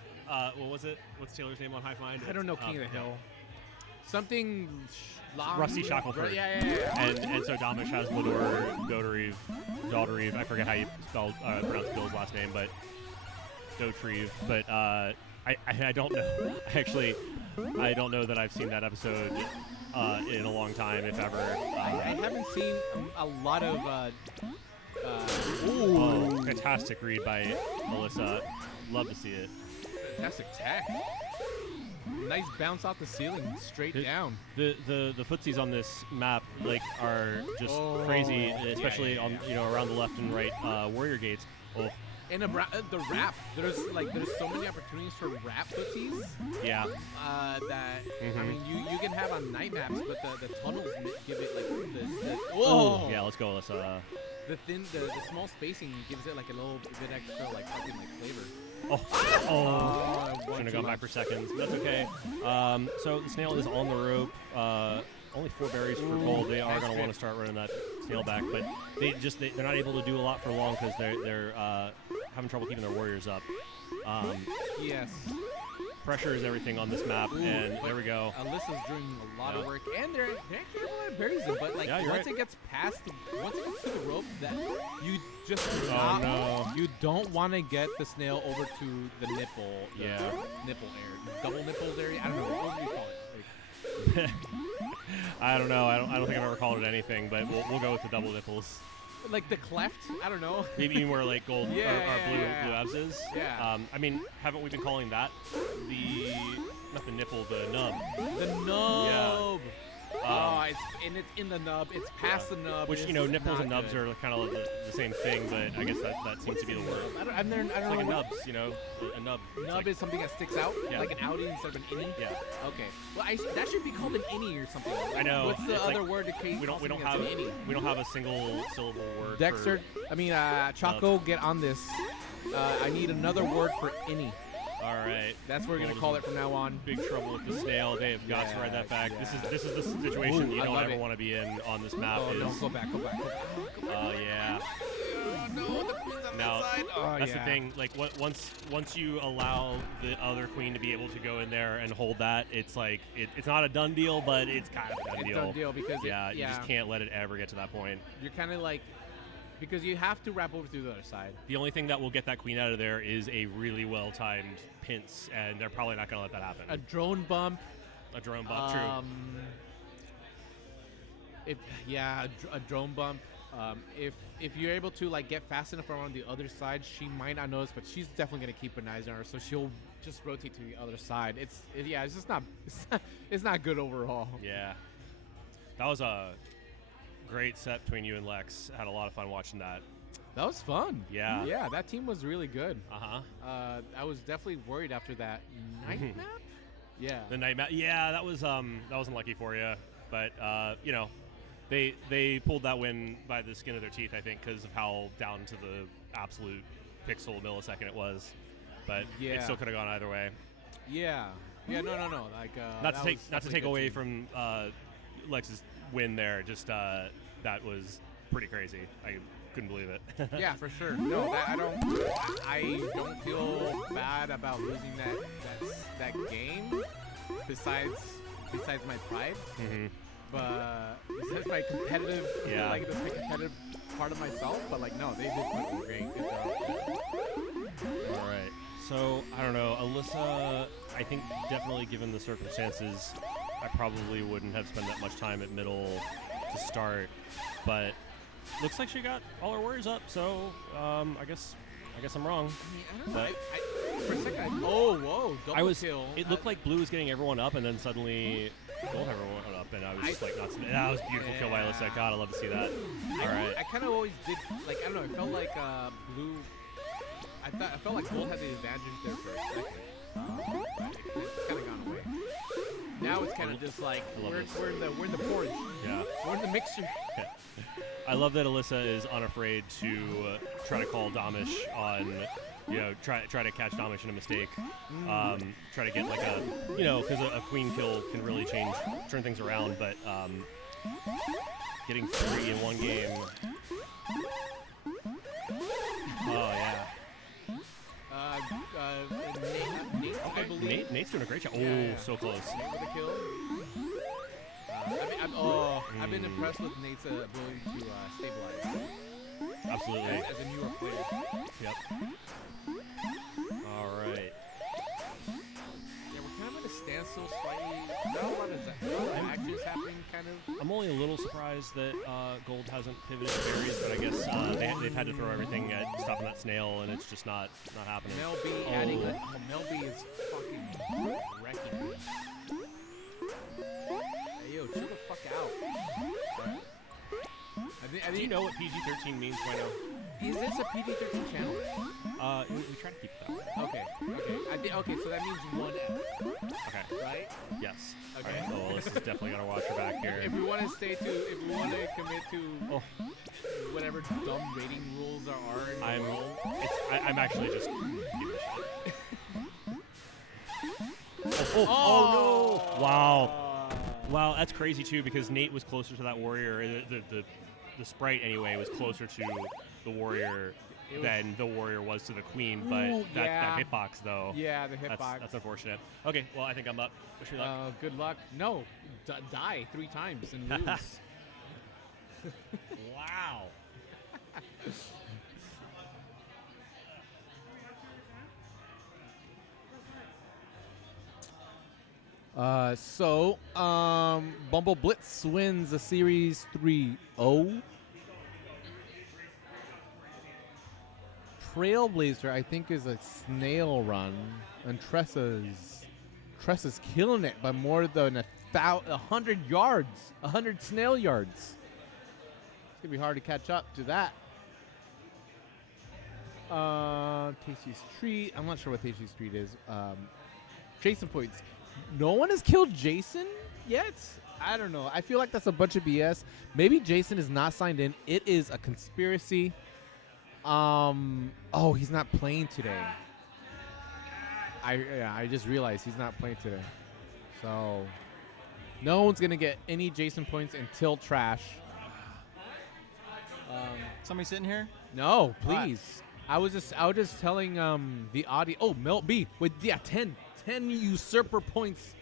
what was it? What's Taylor's name on High Find? I don't know King of the Hill. Something. Rusty Shackelford. Yeah. And so Domish has Lador Doderive. I forget how you pronounce Bill's last name, but Dotrieve. But I don't know. Actually, I don't know that I've seen that episode in a long time, if ever. I haven't seen a lot of. Fantastic read by Melissa. Love to see it. Fantastic tech. Nice bounce off the ceiling, straight down. The footsies on this map are just crazy, especially on around the left and right warrior gates. Oh. And the wrap, there's so many opportunities for wrap footsies. Yeah. That I mean, you can have on night maps, but the tunnels give it like this. Whoa. Yeah, let's go, Alyssa. The small spacing gives it like a little bit extra like fucking like flavor. Shouldn't have gone back for seconds. But that's okay. So the snail is on the rope. Only 4 berries for gold. They are going to want to start running that snail back, but they're not able to do a lot for long because they're having trouble keeping their warriors up. Yes. Pressure is everything on this map, and there we go. Alyssa's doing a lot of work, and they're actually a lot of berries in, but like once it gets to the rope, that you just you don't want to get the snail over to the nipple. Nipple area, double nipples area. I don't know what do you call it. I don't know. I don't think I've ever called it anything, but we'll go with the double nipples. Like the cleft? I don't know. Maybe where like gold or blue abs is. Yeah. I mean, haven't we been calling that not the nipple, the nub? The nub. Yeah. It's in the nub. It's past the nub. Which, nipples and nubs are kind of the same thing, but I guess that seems to be the word. I don't It's know. like a nubs, a nub. Nub is something that sticks out, like an outie instead of an innie. Yeah. Okay. Well, that should be called an innie or something. I know. What's the other word to call we don't something have that's an innie? we don't have a single syllable word. Dexter, Choco, get on this. I need another word for innie. All right. That's what we're gonna call it from now on. Big trouble with the snail. They have got to ride that back. Yeah. This is the situation you don't ever it. want to be in on this map. Oh, no, go back. Oh yeah. Oh, no, the queen's on Now, that side. Oh, that's the thing. Like once you allow the other queen to be able to go in there and hold that, it's like it's not a done deal, but it's kind of a done It's deal. done deal because you just can't let it ever get to that point. You're kind of like, because you have to wrap over to the other side. The only thing that will get that queen out of there is a really well-timed pince, and they're probably not going to let that happen. A drone bump. A drone bump, true. A drone bump. If you're able to like get fast enough around the other side, she might not notice, but she's definitely gonna keep an eye on her, so she'll just rotate to the other side. It's just not it's not good overall. Yeah, that was a great set between you and Lex. Had a lot of fun watching that. That was fun. Yeah. Yeah, that team was really good. Uh-huh. I was definitely worried after that night map. Yeah. The night map. Yeah, that was that wasn't lucky for you, but they pulled that win by the skin of their teeth, I think, because of how down to the absolute pixel millisecond it was. But it still could have gone either way. Yeah. Yeah. No. Like not to take away team. from Lex's win there. Just that was pretty crazy. I couldn't believe it. Yeah, for sure. No, I don't feel bad about losing that game. Besides my pride. Mm-hmm. But besides my competitive, like the competitive part of myself. But like, no, they did fucking great. Good job. All right. So I don't know, Alyssa. I think definitely, given the circumstances, I probably wouldn't have spent that much time at middle to start, but looks like she got all her warriors up. So I guess I'm wrong. I don't know. For a second, whoa, double kill. It looked like blue was getting everyone up, and then suddenly gold had everyone up, and I was just like, not. That was a beautiful kill by Alyssa. God, I love to see that. All right. I kind of always did, like, I don't know. It felt like blue. I felt like gold had the advantage there for a second. But it's kind of gone away. Now it's kind of just like we're in the porridge. Yeah. We're in the mixture. I love that Alyssa is unafraid to try to call Damish on, try to catch Damish in a mistake. Try to get like because a queen kill can really turn things around, but getting 3 in one game. Oh yeah. Nate, I believe. Nate's doing a great job. Oh, so close. Nate with a kill. I've been impressed with Nate's ability to stabilize. Absolutely. As a newer player. Yep. All right. Yeah, we're kind of at a standstill slightly. Not a lot of actions happening, kind of. I'm only a little surprised that Gold hasn't pivoted to berries, but I guess they've had to throw everything at stopping that snail, and it's just not happening. Mel B adding Mel B is fucking wrecking me. Hey, yo, chill the fuck out. Do you know what PG-13 means by now? Is this a PG-13 channel? We try to keep it that way. Okay, so that means 1F. Okay. Right? Yes. Okay. All right. Oh, Alyssa's definitely gonna watch her back here. If we want to commit to whatever dumb rating rules there are in the world. I'm actually just giving a shit. Oh no! Wow, that's crazy too, because Nate was closer to that warrior. The sprite anyway was closer to the warrior than the warrior was to the queen, but that hitbox though. Yeah, the hitbox. That's unfortunate. Okay, well I think I'm up. Wish me luck. Good luck. No, die 3 times and lose. Wow. Bumble Blitz wins the series 3-0. Trailblazer, I think, is a snail run, and Tressa's killing it by more than 100 yards, 100 snail yards. It's gonna be hard to catch up to that. Tasty's Treat. I'm not sure what Tasty's Treat is. Jason points. No one has killed Jason yet? I don't know. I feel like that's a bunch of BS. Maybe Jason is not signed in. It is a conspiracy. Oh, he's not playing today. I just realized he's not playing today. So no one's gonna get any Jason points until trash. Somebody sitting here? No, please. I was just telling the audience. Oh, Mel B with 10 usurper points.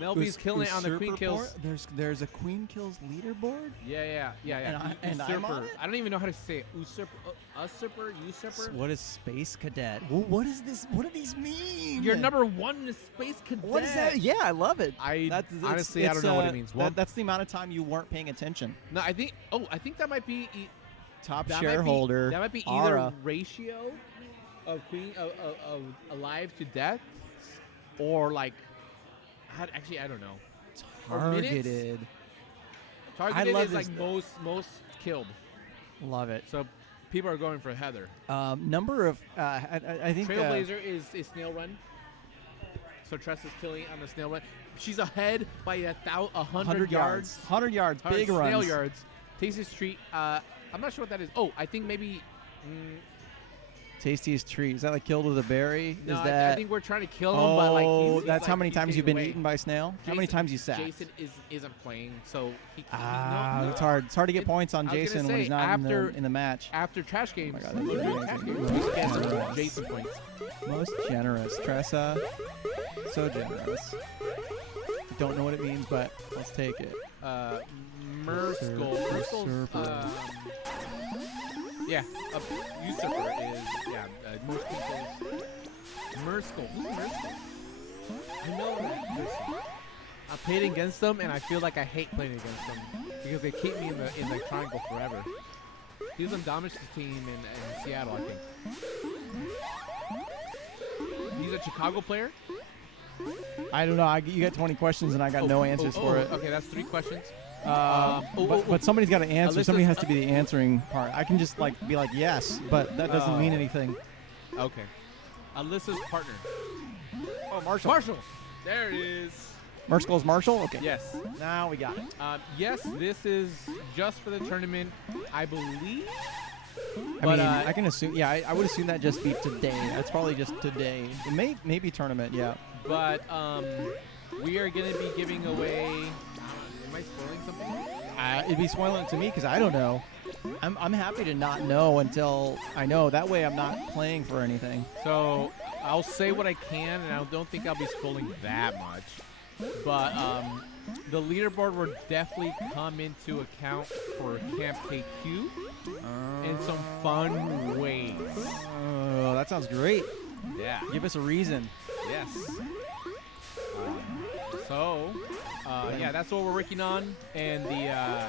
Mel B's killing it on the queen kills. There's a queen kills leaderboard. Yeah. And I'm on it? I don't even know how to say it. Usurper. What is Space Cadet? Well, what is this? What do these mean? You're number 1 in the Space Cadet. What is that? Yeah, I love it. Honestly, I don't know what it means. That's the amount of time you weren't paying attention. No, I think that might be top shareholder. That might be Aura. either ratio of queen of alive to death, or like. Actually, I don't know. Targeted. Targeted is like most killed. Love it. So people are going for Heather. Number of I think Trailblazer is Snail Run. So Tress is killing on the Snail Run. She's ahead by 100 yards. 100 yards. Big runs. Snail yards. Tasty's Treat. I'm not sure what that is. Oh, I think maybe. Tastiest Treat. Is that like killed with a berry? No, is that? I think we're trying to kill him, but like he's that's like, how many he's times you've getting been away. eaten by snail? How many times you sat? Jason isn't playing, so he. It's hard. It's hard to get points on Jason when he's not in the match. After trash games, Oh my God, that's amazing. he gets Jason points. Most generous, Tressa. So generous. Don't know what it means, but let's take it. Merskell. Yeah, usurper is most people's Merskell. Who's Merskell? I know that person. I played against them, and I feel like I hate playing against them because they keep me in the triangle forever. He's on Domish's team in Seattle, I think. He's a Chicago player. I don't know. You got 20 questions, and I got no answers for it. Okay, that's 3 questions. But somebody's got to answer. Somebody has to be the answering part. I can just be like yes, but that doesn't mean anything. Okay. Alyssa's partner. Oh, Marshall. Marshall. There it is. Merskell's Marshall. Okay. Yes. Now we got it. Yes, this is just for the tournament, I believe. I mean, I can assume. Yeah, I would assume that just be today. That's probably just today. It may be tournament. Yeah. But we are going to be giving away. Am I spoiling something? It'd be spoiling it to me because I don't know. I'm happy to not know until I know. That way I'm not playing for anything. So I'll say what I can, and I don't think I'll be spoiling that much. But the leaderboard will definitely come into account for Camp KQ in some fun ways. Oh, that sounds great. Yeah. Give us a reason. Yes. Yeah, that's what we're working on, and the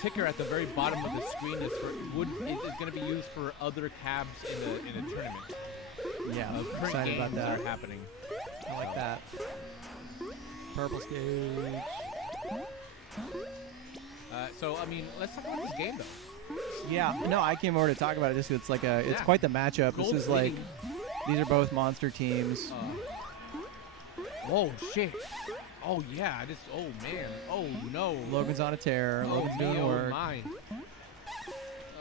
ticker at the very bottom of the screen is going to be used for other cabs in the tournament. Yeah, I'm current excited games about that. are happening. I like that. Purple stage. So I mean, let's talk about this game though. Yeah, no, I came over to talk about it. Just it's like it's quite the matchup. Gold this is like these are both monster teams. Oh shit! Oh yeah! Oh man! Oh no! Logan's on a tear. Logan's doing work. My.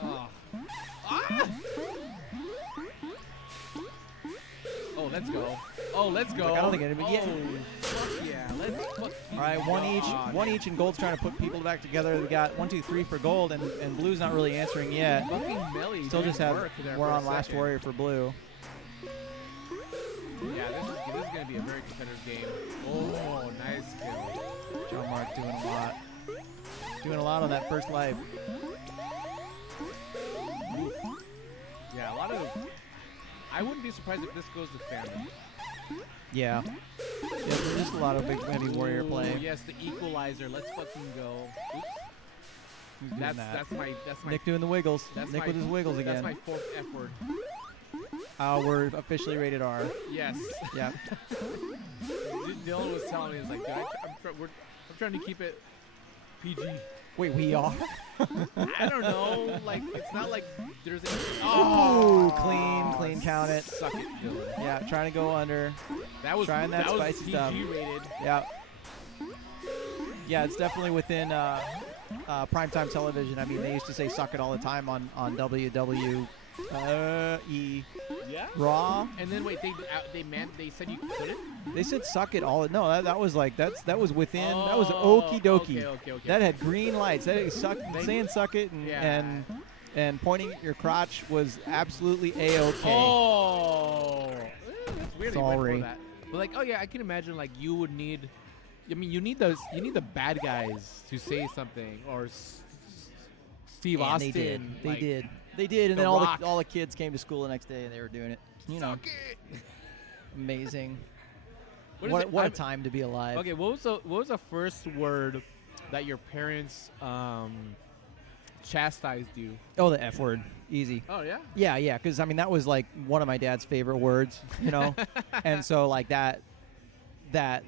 Ah! Oh, let's go! Oh, let's go! Like, I don't think anybody. Fuck yeah! Let's fuck. All right, one each, and Gold's trying to put people back together. We got 1, 2, 3 for Gold, and Blue's not really answering yet. Fucking Melly. Still just have we're on Last Warrior for Blue. Yeah, this is going to be a very competitive game. Oh, nice kill. John Mark doing a lot. Doing a lot on that first life. Yeah, a lot of... I wouldn't be surprised if this goes to family. Yeah. There's just a lot of big heavy warrior play. Yes, the equalizer. Let's fucking go. Oops. Who's doing That's my Nick doing the wiggles. That's Nick with his wiggles again. That's my 4th F word. We're officially rated R. Yes. Yeah. Dylan was telling me, he's like, I'm trying to keep it PG. Wait, we are? I don't know. Like, it's not like there's any. Oh, clean, count it. Suck it, Dylan. Yeah, trying to go under. That was trying that was spicy PG stuff. rated. Yeah. Yeah, it's definitely within primetime television. I mean, they used to say "suck it" all the time on WWE. Yeah. Raw. And then wait, they said you couldn't. They said "suck it" all. No, that was like that was within. that was Oh, okie dokie. Okay. That had green lights. That is saying "suck it" Yeah. and pointing at your crotch was absolutely a-okay. Oh, that's weird. They went Sorry. for that. But like, oh yeah, I can imagine like you would need. I mean, you need the bad guys to say something, or Steve And Austin. They did. like, And The then Rock. all the kids came to school the next day and they were doing it. You know, Suck it. amazing. What is What it? a I'm- time to be alive. Okay, what was the first word that your parents chastised you? Oh, the F word. Easy. Oh yeah. Yeah, because I mean that was like one of my dad's favorite words, you know, and so like that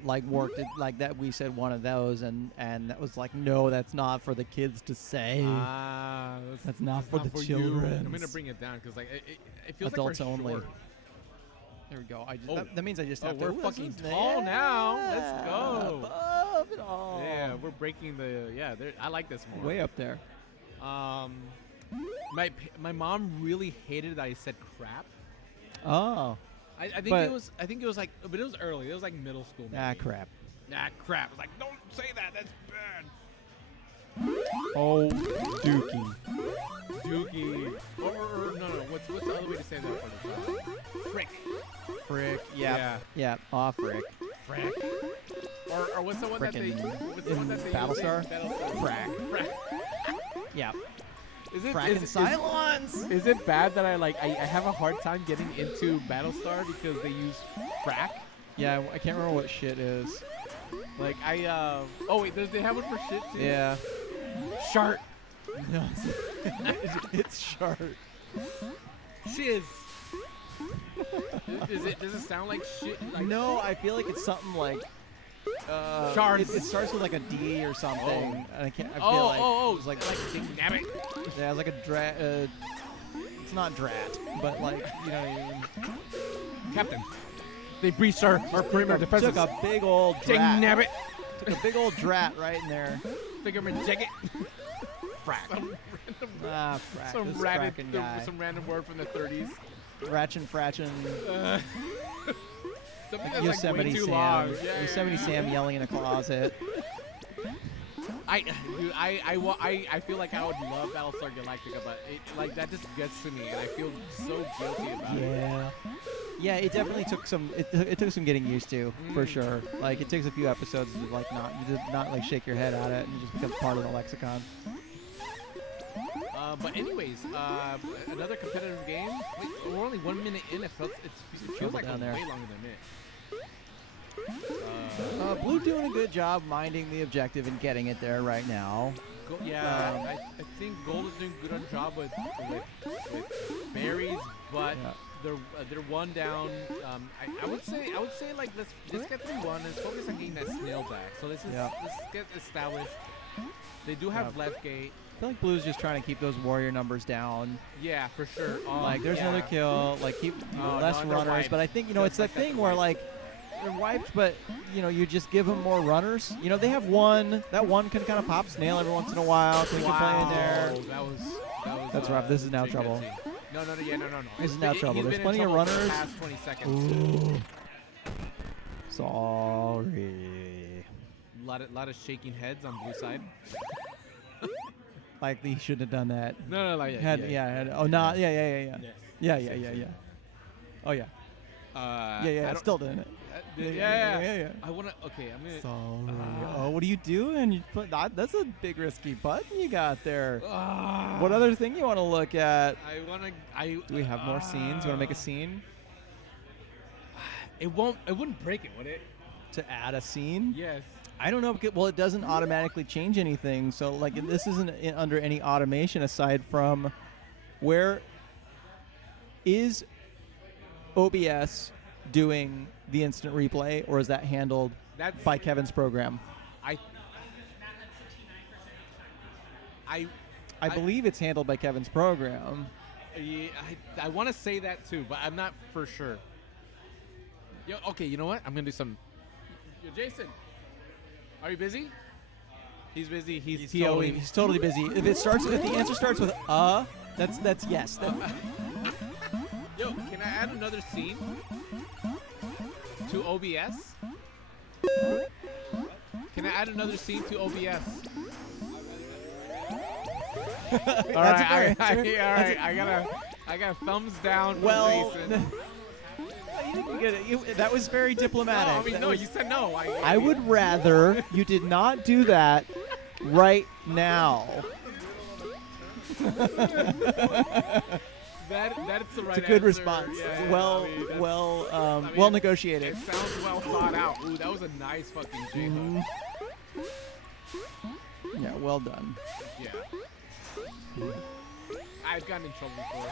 like worked like that. We said one of those, and that was like, no, that's not for the kids to say. That's not for the you. children. I'm gonna bring it down because like it feels Adults like we're only. short. There we go. Oh. That means I just have to. We're Ooh, fucking this is- tall now. yeah, Let's go. Above it all. Yeah, we're breaking the I like this more. Way up there. My mom really hated that I said crap. Oh. I think But- it was like, but it was early. It was like middle school. Maybe. Ah, crap. Nah, crap. It's like, don't say that. That's bad. Oh, Dookie. Dookie. Or no. What's the other way to say that? Frick. Frick. Yeah. Yeah. Aw, frick. Frick. Or what's the one that they? What's the one that they Battlestar? use in Battlestar? Frack. Frack. Yeah. Is it Frackin' silence. Is it bad that I have a hard time getting into Battlestar because they use frack? Yeah, I can't remember what shit is. Like oh wait, they have one for shit too. Yeah. Shart. No, it's sharp. Shiz. Does it sound like shit? Like No, I feel like it's something like. Shards. It starts with like a D or something. Oh. And I can't. I feel like it's like nabbit. yeah, it's like a drat. It's not drat, but like you know. What I mean? Captain. They breached our perimeter defenses. Took a big old Dang drat. nabbit. Took a big old drat right in there. Figure me jacket. Frack. Frack. Some This random, frackin' guy. some random word from the 30s. Frachin'. Something that's Yosemite like way too Sam. long. Yeah, Yosemite Sam yelling in a closet. I feel like I would love Battlestar Galactica, but like that just gets to me, and I feel so guilty about it. Yeah. Yeah, it definitely took some. It took some getting used to, for sure. Like it takes a few episodes to like not like shake your head at it, and it just becomes part of the lexicon. But anyways, another competitive game. Wait, we're only 1 minute in. It feels like down way there. longer than a minute. Blue doing a good job minding the objective and getting it there right now. I think Gold is doing a good job with berries, but they're one down. I would say like let's get through one. Let's focus on getting that snail back. So let's get established. They do have left gate. I feel like Blue's just trying to keep those warrior numbers down. Yeah, for sure. Like there's another kill. Like keep less no, they're runners. wiped. But I think it's that Just like thing that where wiped. like they're wiped, but you just give them more runners. They have one. That one can kind of pop snail every once in a while. So we can play in there. That was. That's rough. This is now trouble. No. This is now trouble. He's There's been plenty in of trouble for the runners. past 20 seconds. Ooh. Sorry. Lot of shaking heads on blue side. Like he shouldn't have done that. No, like Oh, not. Yeah. Yeah. Oh yeah. I Still doing it. Yeah. I wanna. Okay, I'm gonna. Sorry. Oh, what are you doing? You put that's a big risky button you got there. What other thing you want to look at? Do we have more scenes? You want to make a scene? It wouldn't break it, would it? To add a scene? Yes. I don't know. Well, it doesn't automatically change anything. So, like, this isn't under any automation aside from where is OBS doing the instant replay, or is that handled by Kevin's program? I believe it's handled by Kevin's program. Yeah, I want to say that too, but I'm not for sure. Yo, okay, you know what? I'm gonna do some. Yo, Jason, are you busy? He's busy. He's totally busy. If the answer starts with that's yes. Yo, can I add another scene to OBS? Can I add another scene to OBS? All right, I got a thumbs down. Well, Jason. That was very diplomatic. No, you said no. I would rather you did not do that right now. That's the right. It's a good answer. response. Yeah, well negotiated. It sounds well thought out. Ooh, that was a nice fucking J-hook. Yeah, well done. Yeah. I've gotten in trouble before.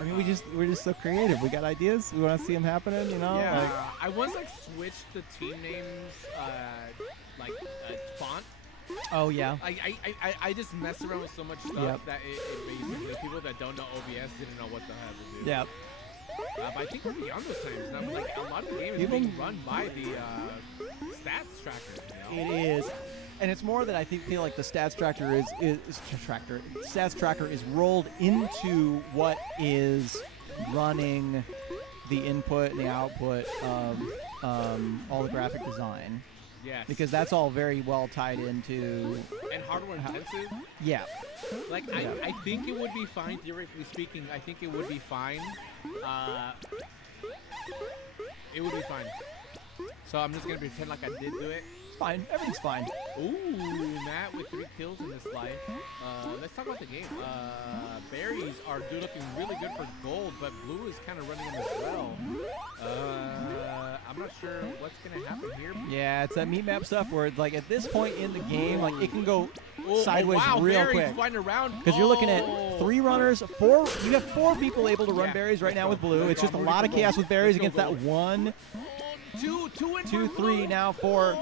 I mean, we're just so creative. We got ideas. We want to see them happening. You know. Yeah. Like, I once switched the team names, font. Oh yeah. I just messed around with so much stuff that it basically people that don't know OBS didn't know what the hell to do. Yeah. But I think we're beyond those times now. Like a lot of the game is being run by the stats tracker. You know? It is. And it's more that I feel like the stats tracker stats tracker is rolled into what is running the input and the output of all the graphic design. Yes. Because that's all very well tied into. And hardware intensive. Yeah. Like I think it would be fine, theoretically speaking. I think it would be fine. It would be fine. So I'm just gonna pretend like I did do it. Fine. Everything's fine. Ooh, Matt with 3 kills in this life. Let's talk about the game. Berries are looking really good for gold, but blue is kind of running them as well. I'm not sure what's going to happen here. Yeah, it's that meat map stuff where it's like at this point in the game, like it can go sideways wow, real Berries quick. flying around. Because you're looking at 3 runners, 4. You have 4 people able to run berries right now with blue. It's just a lot of chaos with berries against that 1. 2, 3, now 4.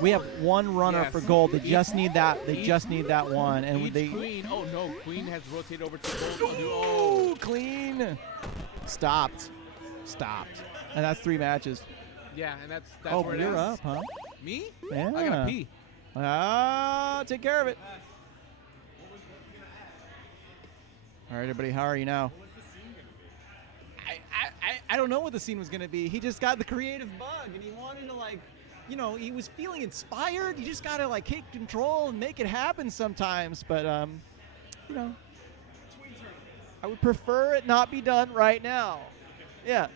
We have 1 runner for gold. They just need that. They just need that one, and they. Queen. Oh no, Queen has rotated over to gold. Oh, clean. Stopped. And that's 3 matches. Yeah, and that's oh, where it you're is. up, huh? Me? Yeah. I gotta pee. Take care of it. All right, everybody, how are you now? I don't know what the scene was going to be. He just got the creative bug, and he wanted to, like, you know, he was feeling inspired. You just got to, like, take control and make it happen sometimes. But, you know, I would prefer it not be done right now. Yeah.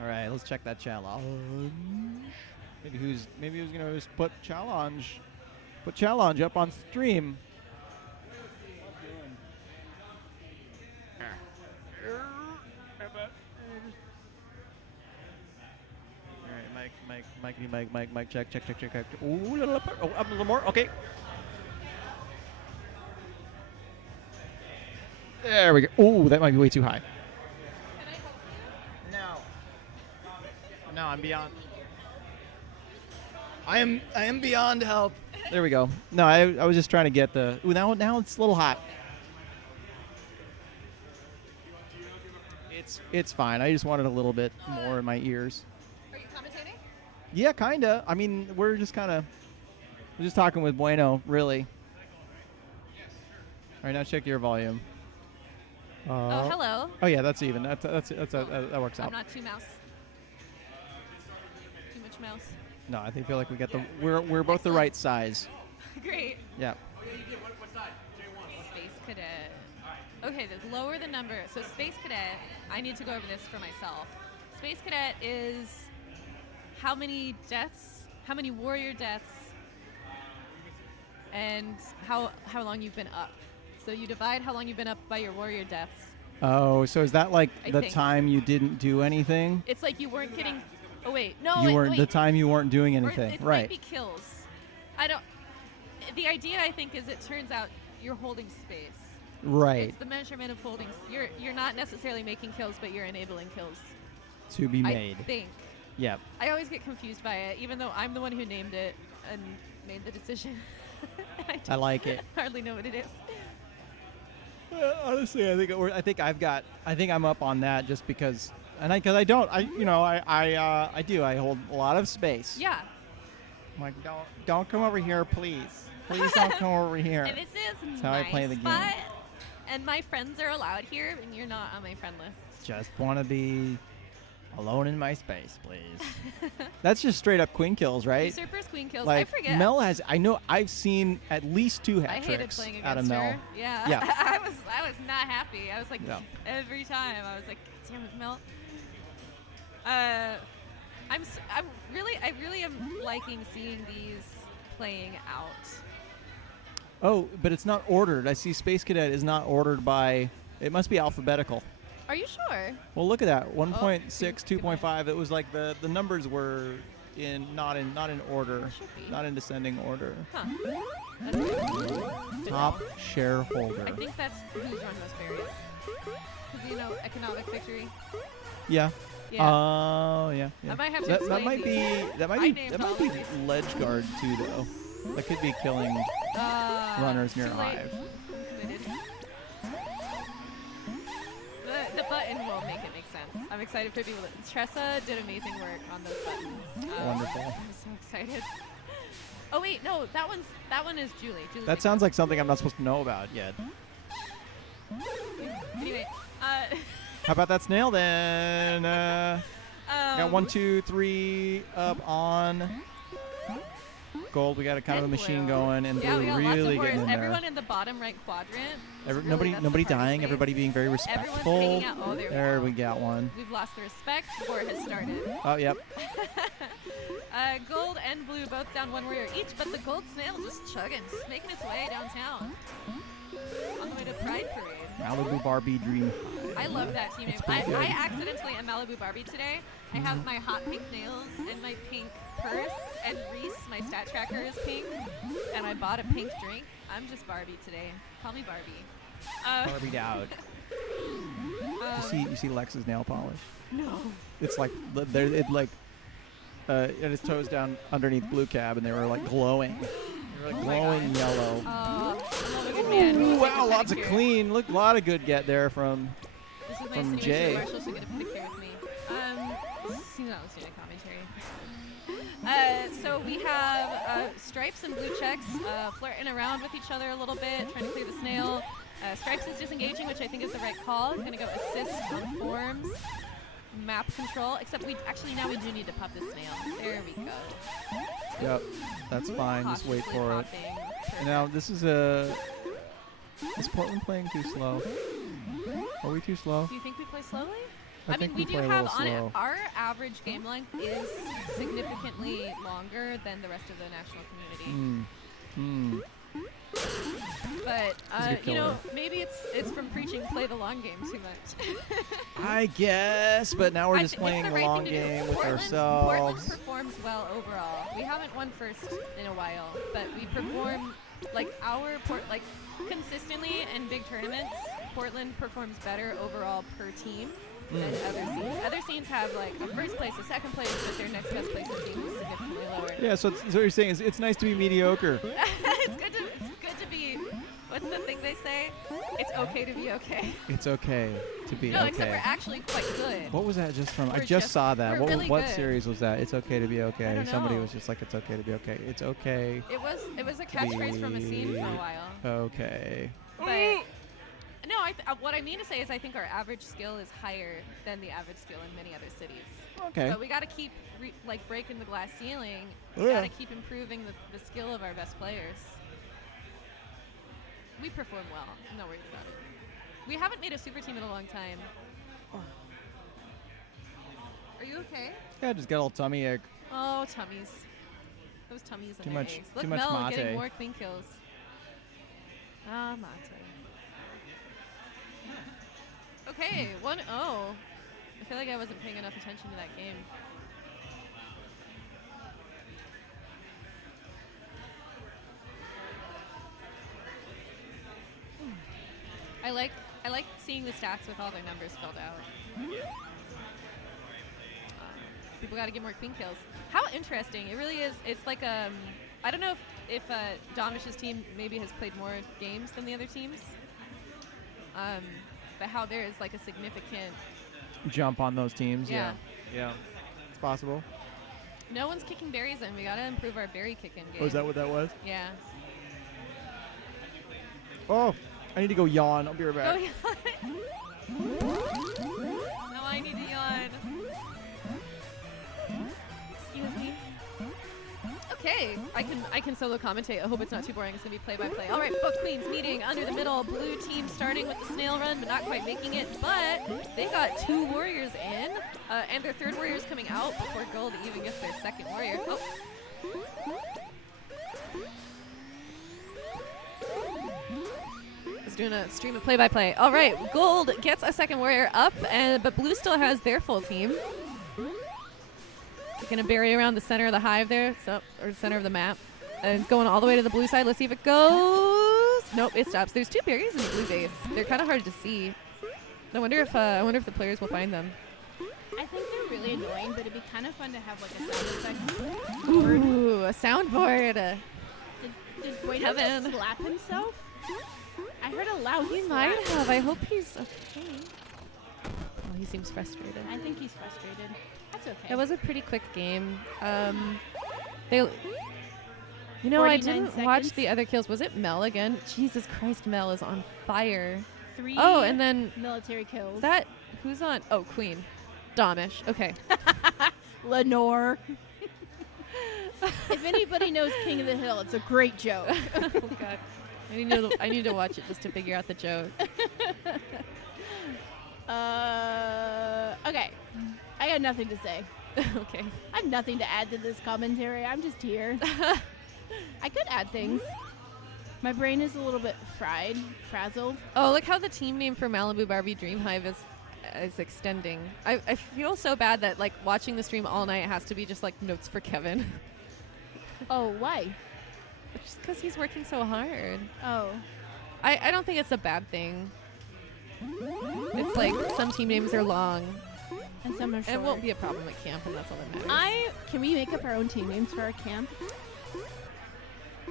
All right, let's check that challenge. Maybe who's going to just put challenge up on stream. Mike, check. Ooh, up a little more. Okay. There we go. Ooh, that might be way too high. No, I'm beyond. I am beyond help. There we go. No, I was just trying to get the. Ooh, now it's a little hot. It's fine. I just wanted a little bit more in my ears. Are you commentating? Yeah, kinda. I mean, we're just talking with Bueno, really. All right, now check your volume. Oh, hello. Oh yeah, that's even. That works out. I'm not too mouse. Too much mouse. No, I feel like we got we're both the right size. Great. Yeah. What side? Space Cadet. Okay, lower the number. So Space Cadet, I need to go over this for myself. Space Cadet is how many deaths, how many warrior deaths, and how long you've been up. So you divide how long you've been up by your warrior deaths. Oh, so is that like I the think. time you didn't do anything? It's like you weren't getting. Oh wait, no. You weren't wait. the time you weren't doing Or anything, it right? might be kills. I don't. The idea I think is it turns out you're holding space. Right. It's the measurement of holdings. You're not necessarily making kills, but you're enabling kills. To be made. I think. Yep. I always get confused by it, even though I'm the one who named it and made the decision. I like it. Hardly know what it is. Honestly, I think I'm up on that just because, and I do. I hold a lot of space. Yeah. I'm like, don't come over here, please. Please don't come over here. And this is That's how I play the game. spot, and my friends are allowed here, and you're not on my friend list. Just want to be alone in my space, please. That's just straight up queen kills, right? Usurper's queen kills. Like, I forget. Mel has. I know. I've seen at least 2 hat I hated tricks playing out of against Mel. her. Yeah. Yeah. I was not happy. I was like, Yeah. every time I was like, damn it, Mel. I really am liking seeing these playing out. Oh, but it's not ordered. I see Space Cadet is not ordered by. It must be alphabetical. Are you sure? Well, look at that. 1.6, good 2.5. It was like the numbers were not in order, Should be. not in descending order. Huh. That's good. Top shareholder. I think that's who's run those berries. Because, economic victory. Yeah. Yeah. Oh, yeah. I might have to That explain might be these. that might I be named that all might be of these. ledge guard too, though. That could be killing runners near too late. hive. I'm committed. The button will make it make sense. I'm excited for people. Tressa did amazing work on those buttons. Wonderful. I'm so excited. Oh wait, no, that one is Julie. Julie's That sounds like something I'm not supposed to know about yet. Anyway, How about that snail then? Got 1, 2, 3 up on gold. We got a kind of a and machine blue. going, and Yeah, blue we got really lots of getting warriors. in there. Everyone in the bottom right quadrant. Nobody that's the party dying. space. Everybody being very Everyone's respectful. hanging out. Oh, there we go. we got one. We've lost the respect. War has started. Oh, yep. Gold and blue both down 1 warrior each, but the gold snail just chugging, just making its way downtown. On the way to Pride Parade. Malibu Barbie Dream. I love that team name. It's pretty good. I accidentally am Malibu Barbie today. I have my hot pink nails and my pink purse, and Reese, my stat tracker, is pink, and I bought a pink drink. I'm just Barbie today. Call me Barbie. Barbie out. You see Lex's nail polish? No. It's like it has toes down underneath blue cab, and they were like glowing. They were like glowing yellow. I love a good man. Ooh, Who's like wow, a lots of pedicure. clean. Look, a lot of good get there from. This is my from insinuation Jay. that Marshall should get a pedicure with me. Seems not listening to commentary. So we have Stripes and Blue Checks flirting around with each other a little bit, trying to clear the snail. Stripes is disengaging, which I think is the right call. He's going to go assist on forms, map control, except we do need to pop this snail. There we go. Yep, that's fine. Just wait Cautiously for it. popping. And now this is Is Portland playing too slow? Are we too slow? Do you think we play slowly? I mean, think we we do play a have little slow. our average game length is significantly longer than the rest of the national community. But He's a good killer. maybe it's from preaching play the long game too much. I guess, but now we're I just think it's playing the the right long thing to do. game with Portland ourselves. performs well overall. We haven't won first in a while, but we perform consistently in big tournaments. Portland performs better overall per team than other scenes. Other scenes have like a first place, a second place, but their next best place is being significantly lower. Yeah, so what you're saying is it's nice to be mediocre. It's good to be. What's the thing they say? It's okay to be okay. It's okay to be No, okay. except we're actually quite good. What was that just from? I We're just saw that. we're really What good. series was that? It's okay to be okay. don't Somebody know. was just like, it's okay to be okay. It's okay. It was a catchphrase from a scene for a while. Okay. But no, what I mean to say is I think our average skill is higher than the average skill in many other cities. Okay. But we got to keep breaking the glass ceiling. We Yeah. got to keep improving the skill of our best players. We perform well. I'm not worried about it. We haven't made a super team in a long time. Are you okay? Yeah, just got a little tummy ache. Oh, tummies. Those tummies and Too their much- eggs. too Look, much Mel mate. getting more queen kills. Ah, mate. Okay, 1-0. I feel like I wasn't paying enough attention to that game. like seeing the stats with all their numbers filled out. People got to get more queen kills. How interesting. It really is. It's like, I don't know if Domish's team maybe has played more games than the other teams. But how there is like a significant jump on those teams. Yeah. Yeah. It's possible. No one's kicking berries in. We got to improve our berry kicking game. Oh, is that what that was? Yeah. Oh, I need to go yawn. I'll be right back. Go yawn. No, I need to yawn. Excuse me. Okay, I can solo commentate. I hope it's not too boring. It's gonna be play-by-play. All right, both queens meeting under the middle. Blue team starting with the snail run, but not quite making it. But they got 2 warriors in, and their 3rd warrior is coming out before gold even gets their 2nd warrior. Oh. Is doing a stream of play-by-play. All right, gold gets a 2nd warrior up, but blue still has their full team. Gonna bury around the center of the hive there, or center of the map. And it's going all the way to the blue side. Let's see if it goes. Nope, it stops. There's 2 berries in the blue base. They're kind of hard to see. I wonder if the players will find them. I think they're really annoying, but it'd be kind of fun to have like a sound effect. Ooh, a soundboard. Did Guido Kevin. just slap himself? I heard a loud He slap. might have. I hope he's okay. Oh, he seems frustrated. I think he's frustrated. That's okay. It was a pretty quick game. I 49 didn't watch seconds. the other kills. Was it Mel again? Jesus Christ, Mel is on fire. 3 Oh, and then military kills. who's on? Oh, Queen. Domish. Okay. Lenore. If anybody knows King of the Hill, it's a great joke. Oh God. I need to watch it just to figure out the joke. Okay. I got nothing to say. Okay. I have nothing to add to this commentary. I'm just here. I could add things. My brain is a little bit frazzled. Oh, look how the team name for Malibu Barbie Dream Hive is extending. I feel so bad that like watching the stream all night has to be just like notes for Kevin. Oh, why? Just because he's working so hard. Oh. I don't think it's a bad thing. It's like some team names are long. And some are short. It won't be a problem at camp, and that's all that matters. Can we make up our own team names for our camp?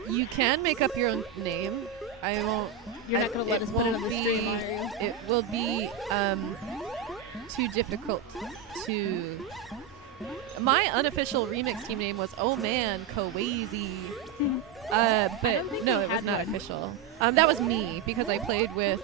You can make up your own name. I won't. You're not going to let us put it on the stream, are you? It will be too difficult to. My unofficial remix team name was Oh Man Kawazy. But no, it was not official. That was me because I played with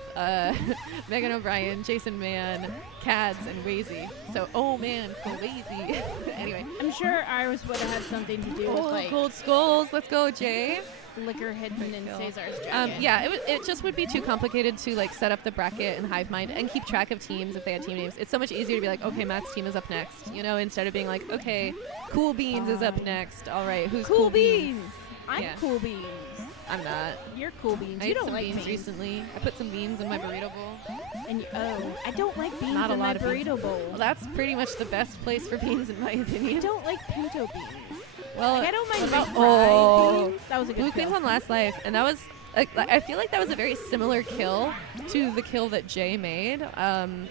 Megan O'Brien, Jason Mann, Cads, and Wazy. So, oh man, Wazy. Anyway. I'm sure ours would have had something to do with like gold skulls. Let's go, Jay. liquor hidden in Cesar's dragon. Yeah, it just would be too complicated to like set up the bracket in Hive Mind and keep track of teams if they had team names. It's so much easier to be like, okay, Matt's team is up next, instead of being like, okay, Cool Beans is up next. All right, who's Cool Beans? I'm Cool Beans. I'm not. You're Cool Beans. I You ate don't some like beans beans recently. I put some beans in my burrito bowl. And I don't like beans Not a in lot my of beans. burrito bowl. Well, that's pretty much the best place for beans in my opinion. I don't like pinto beans. Well, I don't mind what fried beans. That was a good Blue kill. Queen's on last life, and that was. I feel like that was a very similar kill to the kill that Jay made.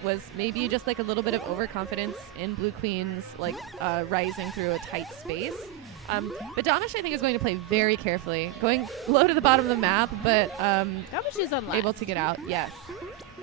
Was maybe just like a little bit of overconfidence in Blue Queen's rising through a tight space. But Domish, I think, is going to play very carefully, going low to the bottom of the map, but Domish is on last. able to get out. Yes,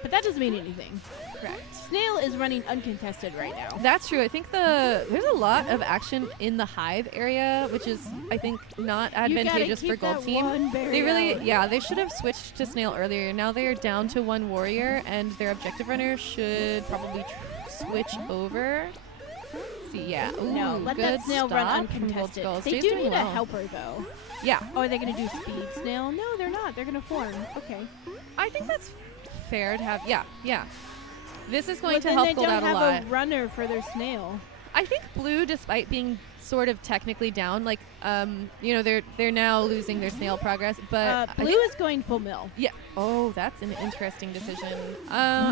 but that doesn't mean anything. correct. Snail is running uncontested right now. That's true. I think there's a lot of action in the Hive area, which is, I think, not advantageous for Gold Team. They really, they should have switched to Snail earlier. Now they are down to one warrior, and their objective runner should probably switch over. See, yeah. Ooh, No, let that Snail run stop from Gold uncontested. Skulls. They Jay's do doing need well. a helper, though. Yeah. Oh, are they going to do speed Snail? No, they're not. They're going to form. Okay. I think that's fair to have. Yeah. This is going But to then help they Gold don't out a have lot. a runner for their Snail. I think Blue, despite being sort of technically down, they're now losing their Snail progress, but Blue is going full mill. Yeah. Oh, that's an interesting decision.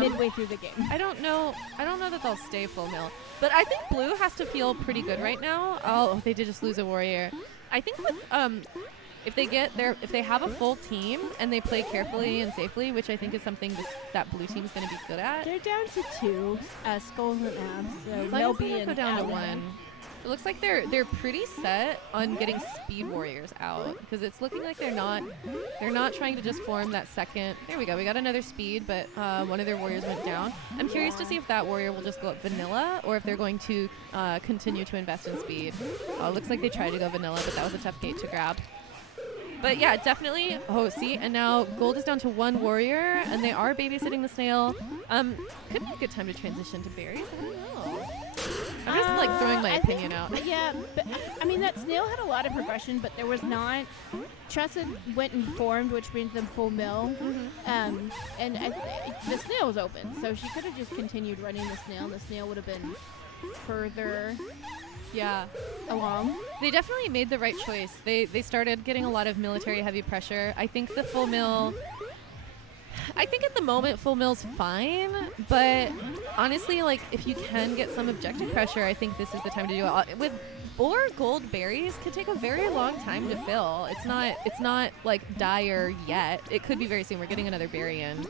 Midway through the game. I don't know that they'll stay full mill, but I think Blue has to feel pretty good right now. Oh, they did just lose a warrior. I think with if they have a full team and they play carefully and safely, which I think is something that blue team's going to be good at. They're down to 2 skulls and abs, so they'll be go down to 1. It looks like they're pretty set on getting speed warriors out because it's looking like they're not trying to just form that second. There we go. We got another speed, but one of their warriors went down. I'm curious to see if that warrior will just go up vanilla or if they're going to continue to invest in speed. Looks like they tried to go vanilla, but that was a tough gate to grab. But yeah, definitely. Oh, see, and now gold is down to 1 warrior, and they are babysitting the snail. Could be a good time to transition to berries. I don't know. I'm just like throwing my opinion out. Yeah, but I mean that snail had a lot of progression, but there was not. Tressa went and formed, which brings them full mill, and the snail was open, so she could have just continued running the snail, and the snail would have been further. Yeah, along. They definitely made the right choice. They started getting a lot of military heavy pressure. I think the full mill. I think at the moment full mill's fine, but honestly, like if you can get some objective pressure, I think this is the time to do it. With 4 gold berries could take a very long time to fill. It's not like dire yet. It could be very soon. We're getting another berry in.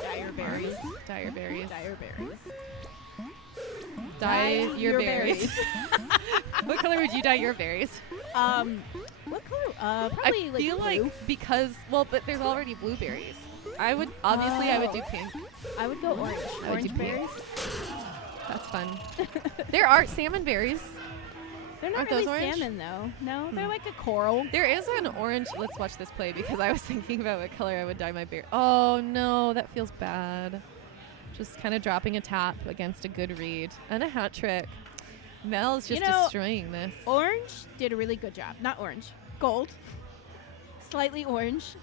Dire berries. Dire berries. Dire berries. Dye your berries. What color would you dye your berries? What color? Probably I feel blue. like because but there's already blueberries. I would do pink. I would go orange. I would do Orange pink. berries. That's fun. There are salmon berries. They're not Aren't really those orange? salmon though. No, they're like a coral. There is an orange. Let's watch this play because I was thinking about what color I would dye my berry. Oh no, that feels bad. Just kind of dropping a tap against a good read and a hat trick. Mel's just destroying this. Orange did a really good job. Not orange. Gold. Slightly orange.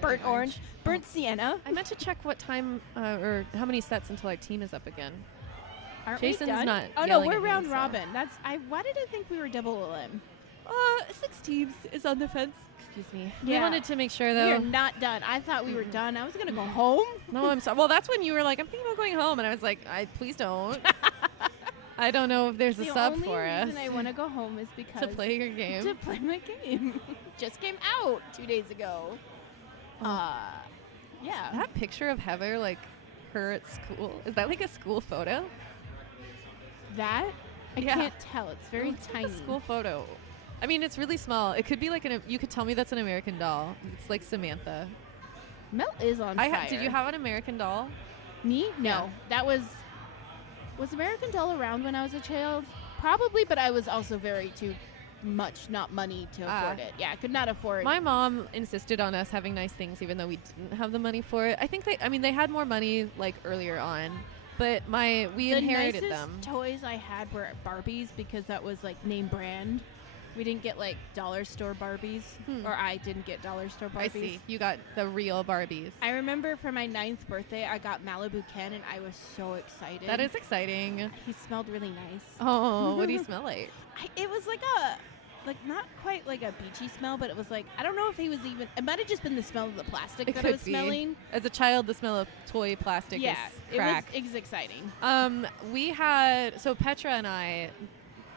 Burnt orange. Burnt sienna. I meant to check what time or how many sets until our team is up again. Aren't Jason's we done? not. Oh no, yelling we're at me, round so. robin. Why did I think we were double limb? 6 teams is on the fence. Excuse me. Yeah. We wanted to make sure We though. are not done. I thought we were done. I was gonna go home. No, I'm sorry. Well, that's when you were like, I'm thinking about going home, and I was like, please don't. I don't know if there's a sub for us. The only reason I want to go home is because to play your game. To play my game. Just came out 2 days ago. Yeah. That picture of Heather, like her at school, is that like a school photo? That? I Yeah. can't tell. It's very tiny. Like a school photo. I mean, it's really small. It could be like you could tell me that's an American Doll. It's like Samantha. Mel is on fire. Did you have an American Doll? Me? No. Yeah. That was American Doll around when I was a child? Probably, but I was also very too much not money to afford it. Yeah, I could not afford. My mom insisted on us having nice things even though we didn't have the money for it. I think they had more money like earlier on, but we inherited the them. nicest toys I had were Barbies because that was like name brand. We didn't get like dollar store Barbies, or I didn't get dollar store Barbies. I see. You got the real Barbies. I remember for my 9th birthday, I got Malibu Ken, and I was so excited. That is exciting. He smelled really nice. Oh, what do you smell like? It was like not quite like a beachy smell, but it was like, I don't know if he was even, it might have just been the smell of the plastic that I was smelling. As a child, the smell of toy plastic is crack. It was exciting. We had, so Petra and I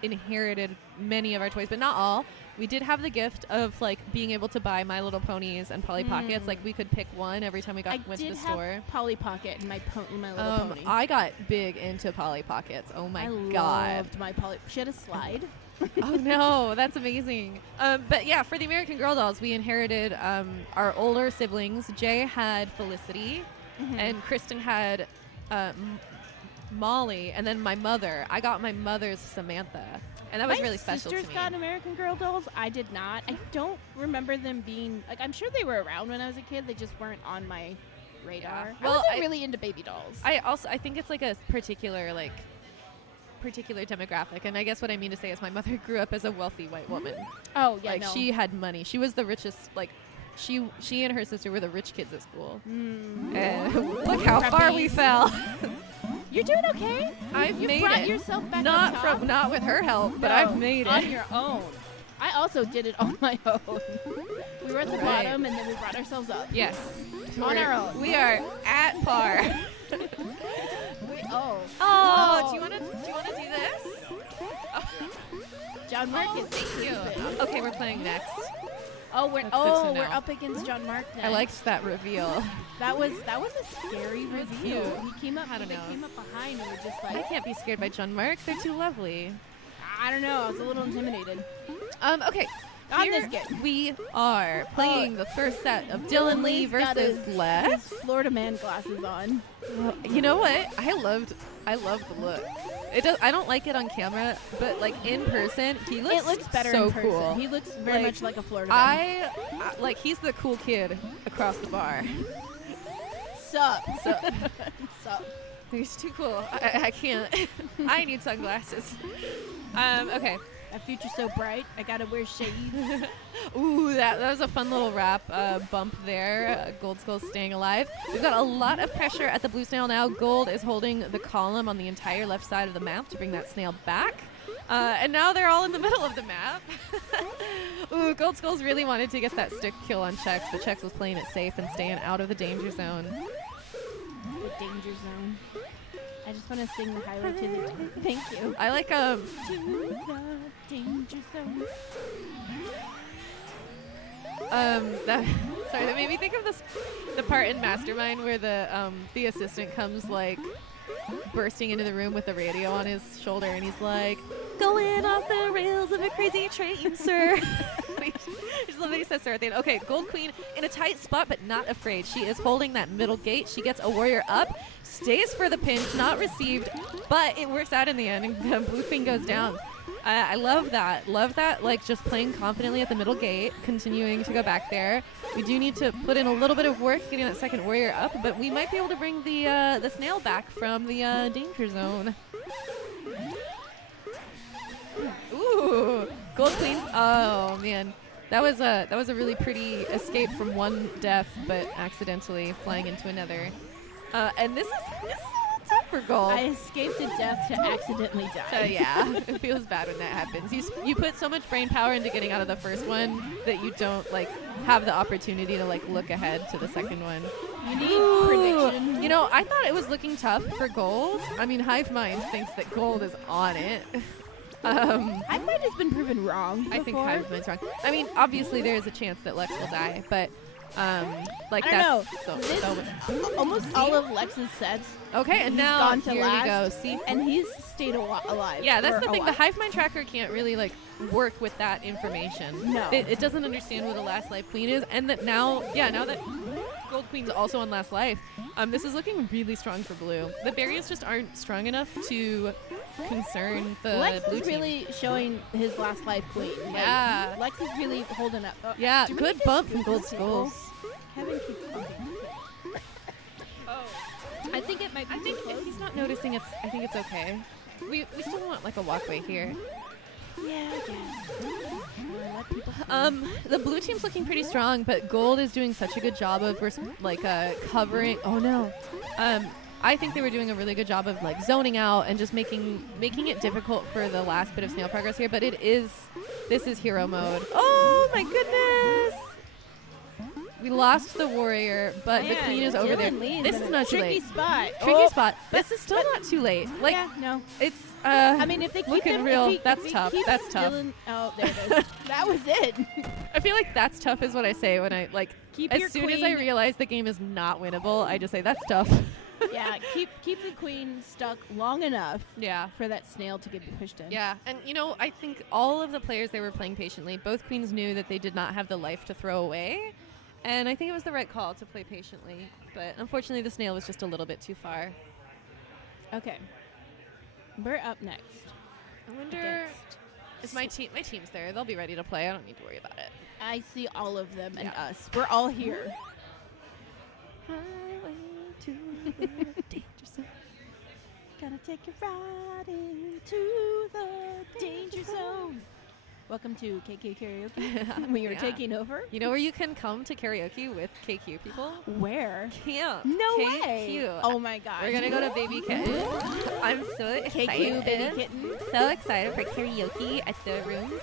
inherited many of our toys, but not all. We did have the gift of like being able to buy My Little Ponies and Polly Pockets. Like we could pick one every time we went to the store. Have Polly Pocket and my Little Pony. I got big into Polly Pockets. Oh my god! I loved my Polly. She had a slide. Oh no, that's amazing. But yeah, for the American Girl dolls, we inherited our older siblings. Jay had Felicity, and Kristen had Molly, and then my mother. I got my mother's Samantha, and that was really special to me. My sisters got American Girl dolls. I did not. I don't remember them being like. I'm sure they were around when I was a kid. They just weren't on my radar. Well, I wasn't really into baby dolls. I think it's like a particular demographic, and I guess what I mean to say is my mother grew up as a wealthy white woman. Oh yeah, like she had money. She was the richest. Like she and her sister were the rich kids at school. And look how far we fell. You're doing okay. You brought it. yourself back on top? Not with her help, but I've made it on your own. I also did it on my own. We were at the bottom, and then we brought ourselves up. Yes, on our own. We are at par. Do you want to do this? John Marcus. Thank you. Okay, we're playing next. Oh, we're That's good to know. up against John Mark next. I liked that reveal. That was a scary reveal. cute. He came up. I don't They know. came up behind and were just I like, can't be scared by John Mark. They're too lovely. I don't know. I was a little intimidated. Okay. On Here this game. we are playing the first set of Dylan Lee Lee's got versus his Lex. Florida man glasses on. You know what? I love the look. I don't like it on camera, but like in person, he looks It looks better so in person. cool. He looks very Like, much like a Florida man. like he's the cool kid across the bar. Sup. So Sup. he's too cool. I can't. I need sunglasses. Okay. That future's so bright. I gotta wear shades. Ooh, that was a fun little wrap bump there. Gold Skull's staying alive. We've got a lot of pressure at the blue snail now. Gold is holding the column on the entire left side of the map to bring that snail back. And now they're all in the middle of the map. Ooh, Gold Skulls really wanted to get that stick kill on Chex, but Chex was playing it safe and staying out of the danger zone. The danger zone. I just want to sing the highlight to the. Thank you. I like To the danger zone. That made me think of the part in Mastermind where the assistant comes like bursting into the room with the radio on his shoulder and he's like, going off the rails of a crazy train, sir. I just love that he says sir at the end. Okay, Gold Queen in a tight spot but not afraid. She is holding that middle gate. She gets a warrior up, stays for the pinch, not received, but it works out in the end and the Blue Queen goes down. I love that. Love that, like, just playing confidently at the middle gate, continuing to go back there. We do need to put in a little bit of work getting that second warrior up, but we might be able to bring the snail back from the danger zone. Ooh, Gold Queen. Oh, man. That was a really pretty escape from one death, but accidentally flying into another. And this is tough for Gold. I escaped a death to accidentally die. So yeah, it feels bad when that happens. You put so much brain power into getting out of the first one that you don't like have the opportunity to like look ahead to the second one. You need prediction. You know, I thought it was looking tough for Gold. I mean, Hive Mind thinks that Gold is on it. Hive Mind has been proven wrong. I think before. Hive Mind's wrong. I mean, obviously there is a chance that Lex will die, but like I that's don't know. so Almost all of Lex's sets. okay. And He's now gone to here last, we go. See. and he's stayed alive. Yeah, that's for the a thing. The while. Hive Mind tracker can't really like work with that information. No. It doesn't understand what a last life queen is, and that now that Gold Queen's also on last life, this is looking really strong for blue. The barriers just aren't strong enough to concern the Lex blue is team. really showing his last life queen. Like, Yeah. Lex is really holding up. Yeah, do we good just bump do from Gold this Skulls. Kevin keeps talking. I think it might be I think too if close. he's not noticing, I think it's okay. We still want like a walkway here. Yeah, I guess. Let people The blue team's looking pretty strong, but Gold is doing such a good job of covering. Oh no. I think they were doing a really good job of like zoning out and just making it difficult for the last bit of snail progress here. But this is hero mode. Oh my goodness! We lost the warrior, but the Man, queen is over there. Dylan Lee This in is a not too tricky late. spot. Tricky Oh, spot. This is still not too late. Like yeah, no. it's. I mean, if they keep looking him, real. if he, That's if he tough. keeps That's tough. Dylan, oh, there it is. That was it. I feel like that's tough is what I say when I like. Keep as your soon as I queen- realize the game is not winnable, I just say that's tough. Yeah, keep the queen stuck long enough Yeah. for that snail to get pushed in. Yeah, and you know, I think all of the players they were playing patiently. Both queens knew that they did not have the life to throw away, and I think it was the right call to play patiently. But unfortunately, the snail was just a little bit too far. Okay. We're up next. I wonder. Against Is my team's there? They'll be ready to play. I don't need to worry about it. I see all of them and Yeah. us. We're all here. Highway to the danger zone. Gonna take you right into the danger zone. Welcome to KQ Karaoke. We are Yeah. taking over. You know where you can come to karaoke with KQ people? Where? Camp. No KQ. way. Oh my god. We're gonna go to Baby Kitten. I'm so excited. KQ Baby Kitten. So excited for karaoke at the rooms.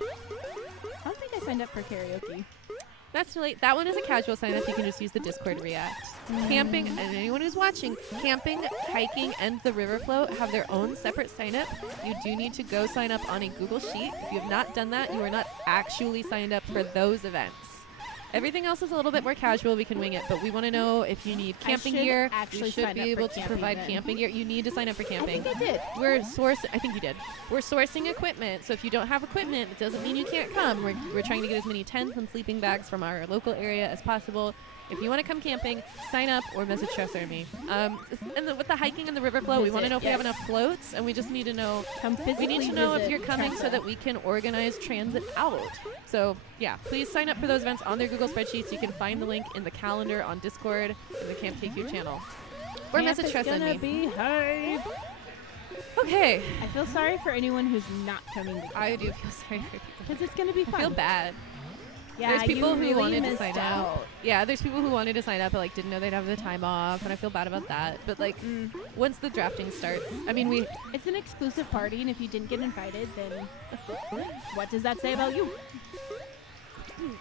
I don't think I signed up for karaoke. That's too late. That one is a casual sign up. You can just use the Discord React. Camping, and anyone who's watching, camping, hiking, and the river float have their own separate sign up. You do need to go sign up on a Google Sheet. If you have not done that, you are not actually signed up for those events. Everything else is a little bit more casual. We can wing it, but we want to know if you need camping gear. Actually, we should be able to provide camping gear. You need to sign up for camping. I think I did. I think you did. We're sourcing equipment, so if you don't have equipment, it doesn't mean you can't come. We're trying to get as many tents and sleeping bags from our local area as possible. If you want to come camping, sign up or message Tressa or me. With the hiking and the river float, we want to know if we have enough floats, and we just need to know. We need to know if you're coming so that we can organize transit out. So yeah, please sign up for those events on their Google spreadsheets. You can find the link in the calendar on Discord in the Camp KQ channel. Or message Tressa and me. Be hype. Okay. I feel sorry for anyone who's not coming to camp. I do feel sorry for people. Because it's going to be fun. I feel bad. Yeah, there's people you who really wanted to missed sign out. up. Yeah, there's people who wanted to sign up but like didn't know they'd have the time off, and I feel bad about that. But like once the drafting starts, I mean it's an exclusive party, and if you didn't get invited, then what does that say about you?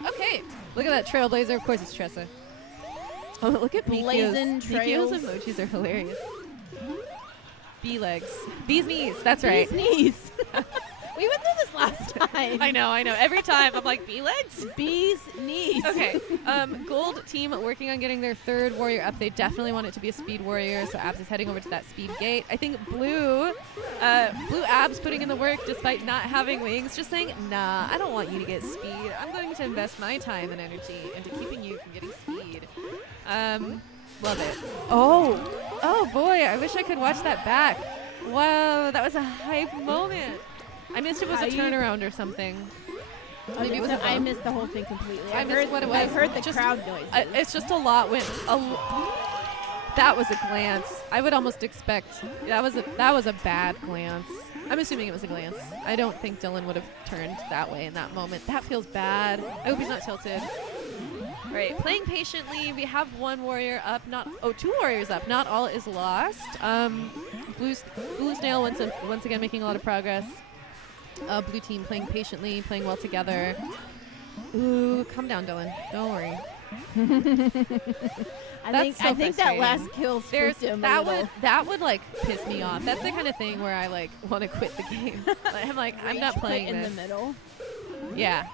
Okay, look at that trailblazer. Of course it's Tressa. Oh, look at Blazing Bikio's trails. emojis are hilarious. Bee legs. Bee's knees. That's right. Bee's knees. We went through this last time. I know. Every time I'm like, bee legs? Bee's knees. Okay. Gold team working on getting their third warrior up. They definitely want it to be a speed warrior, so Abs is heading over to that speed gate. I think Blue Abs putting in the work despite not having wings, just saying, nah, I don't want you to get speed. I'm going to invest my time and energy into keeping you from getting speed. Love it. Oh boy, I wish I could watch that back. Whoa, that was a hype moment. I missed it was a turnaround or something. Maybe it was. I missed the whole thing completely. I missed what it was. I heard the crowd noise. It's just a lot. That was a glance. I would almost expect that was a bad glance. I'm assuming it was a glance. I don't think Dylan would have turned that way in that moment. That feels bad. I hope he's not tilted. All right, playing patiently. We have one warrior up. Two warriors up. Not all is lost. Blue Snail once again making a lot of progress. Blue team playing patiently, playing well together. Ooh, calm down, Dylan. Don't worry. I think that last kill spooked him a little. That would like piss me off. That's the kind of thing where I like want to quit the game. I'm like, I'm not playing in this. the middle. Yeah.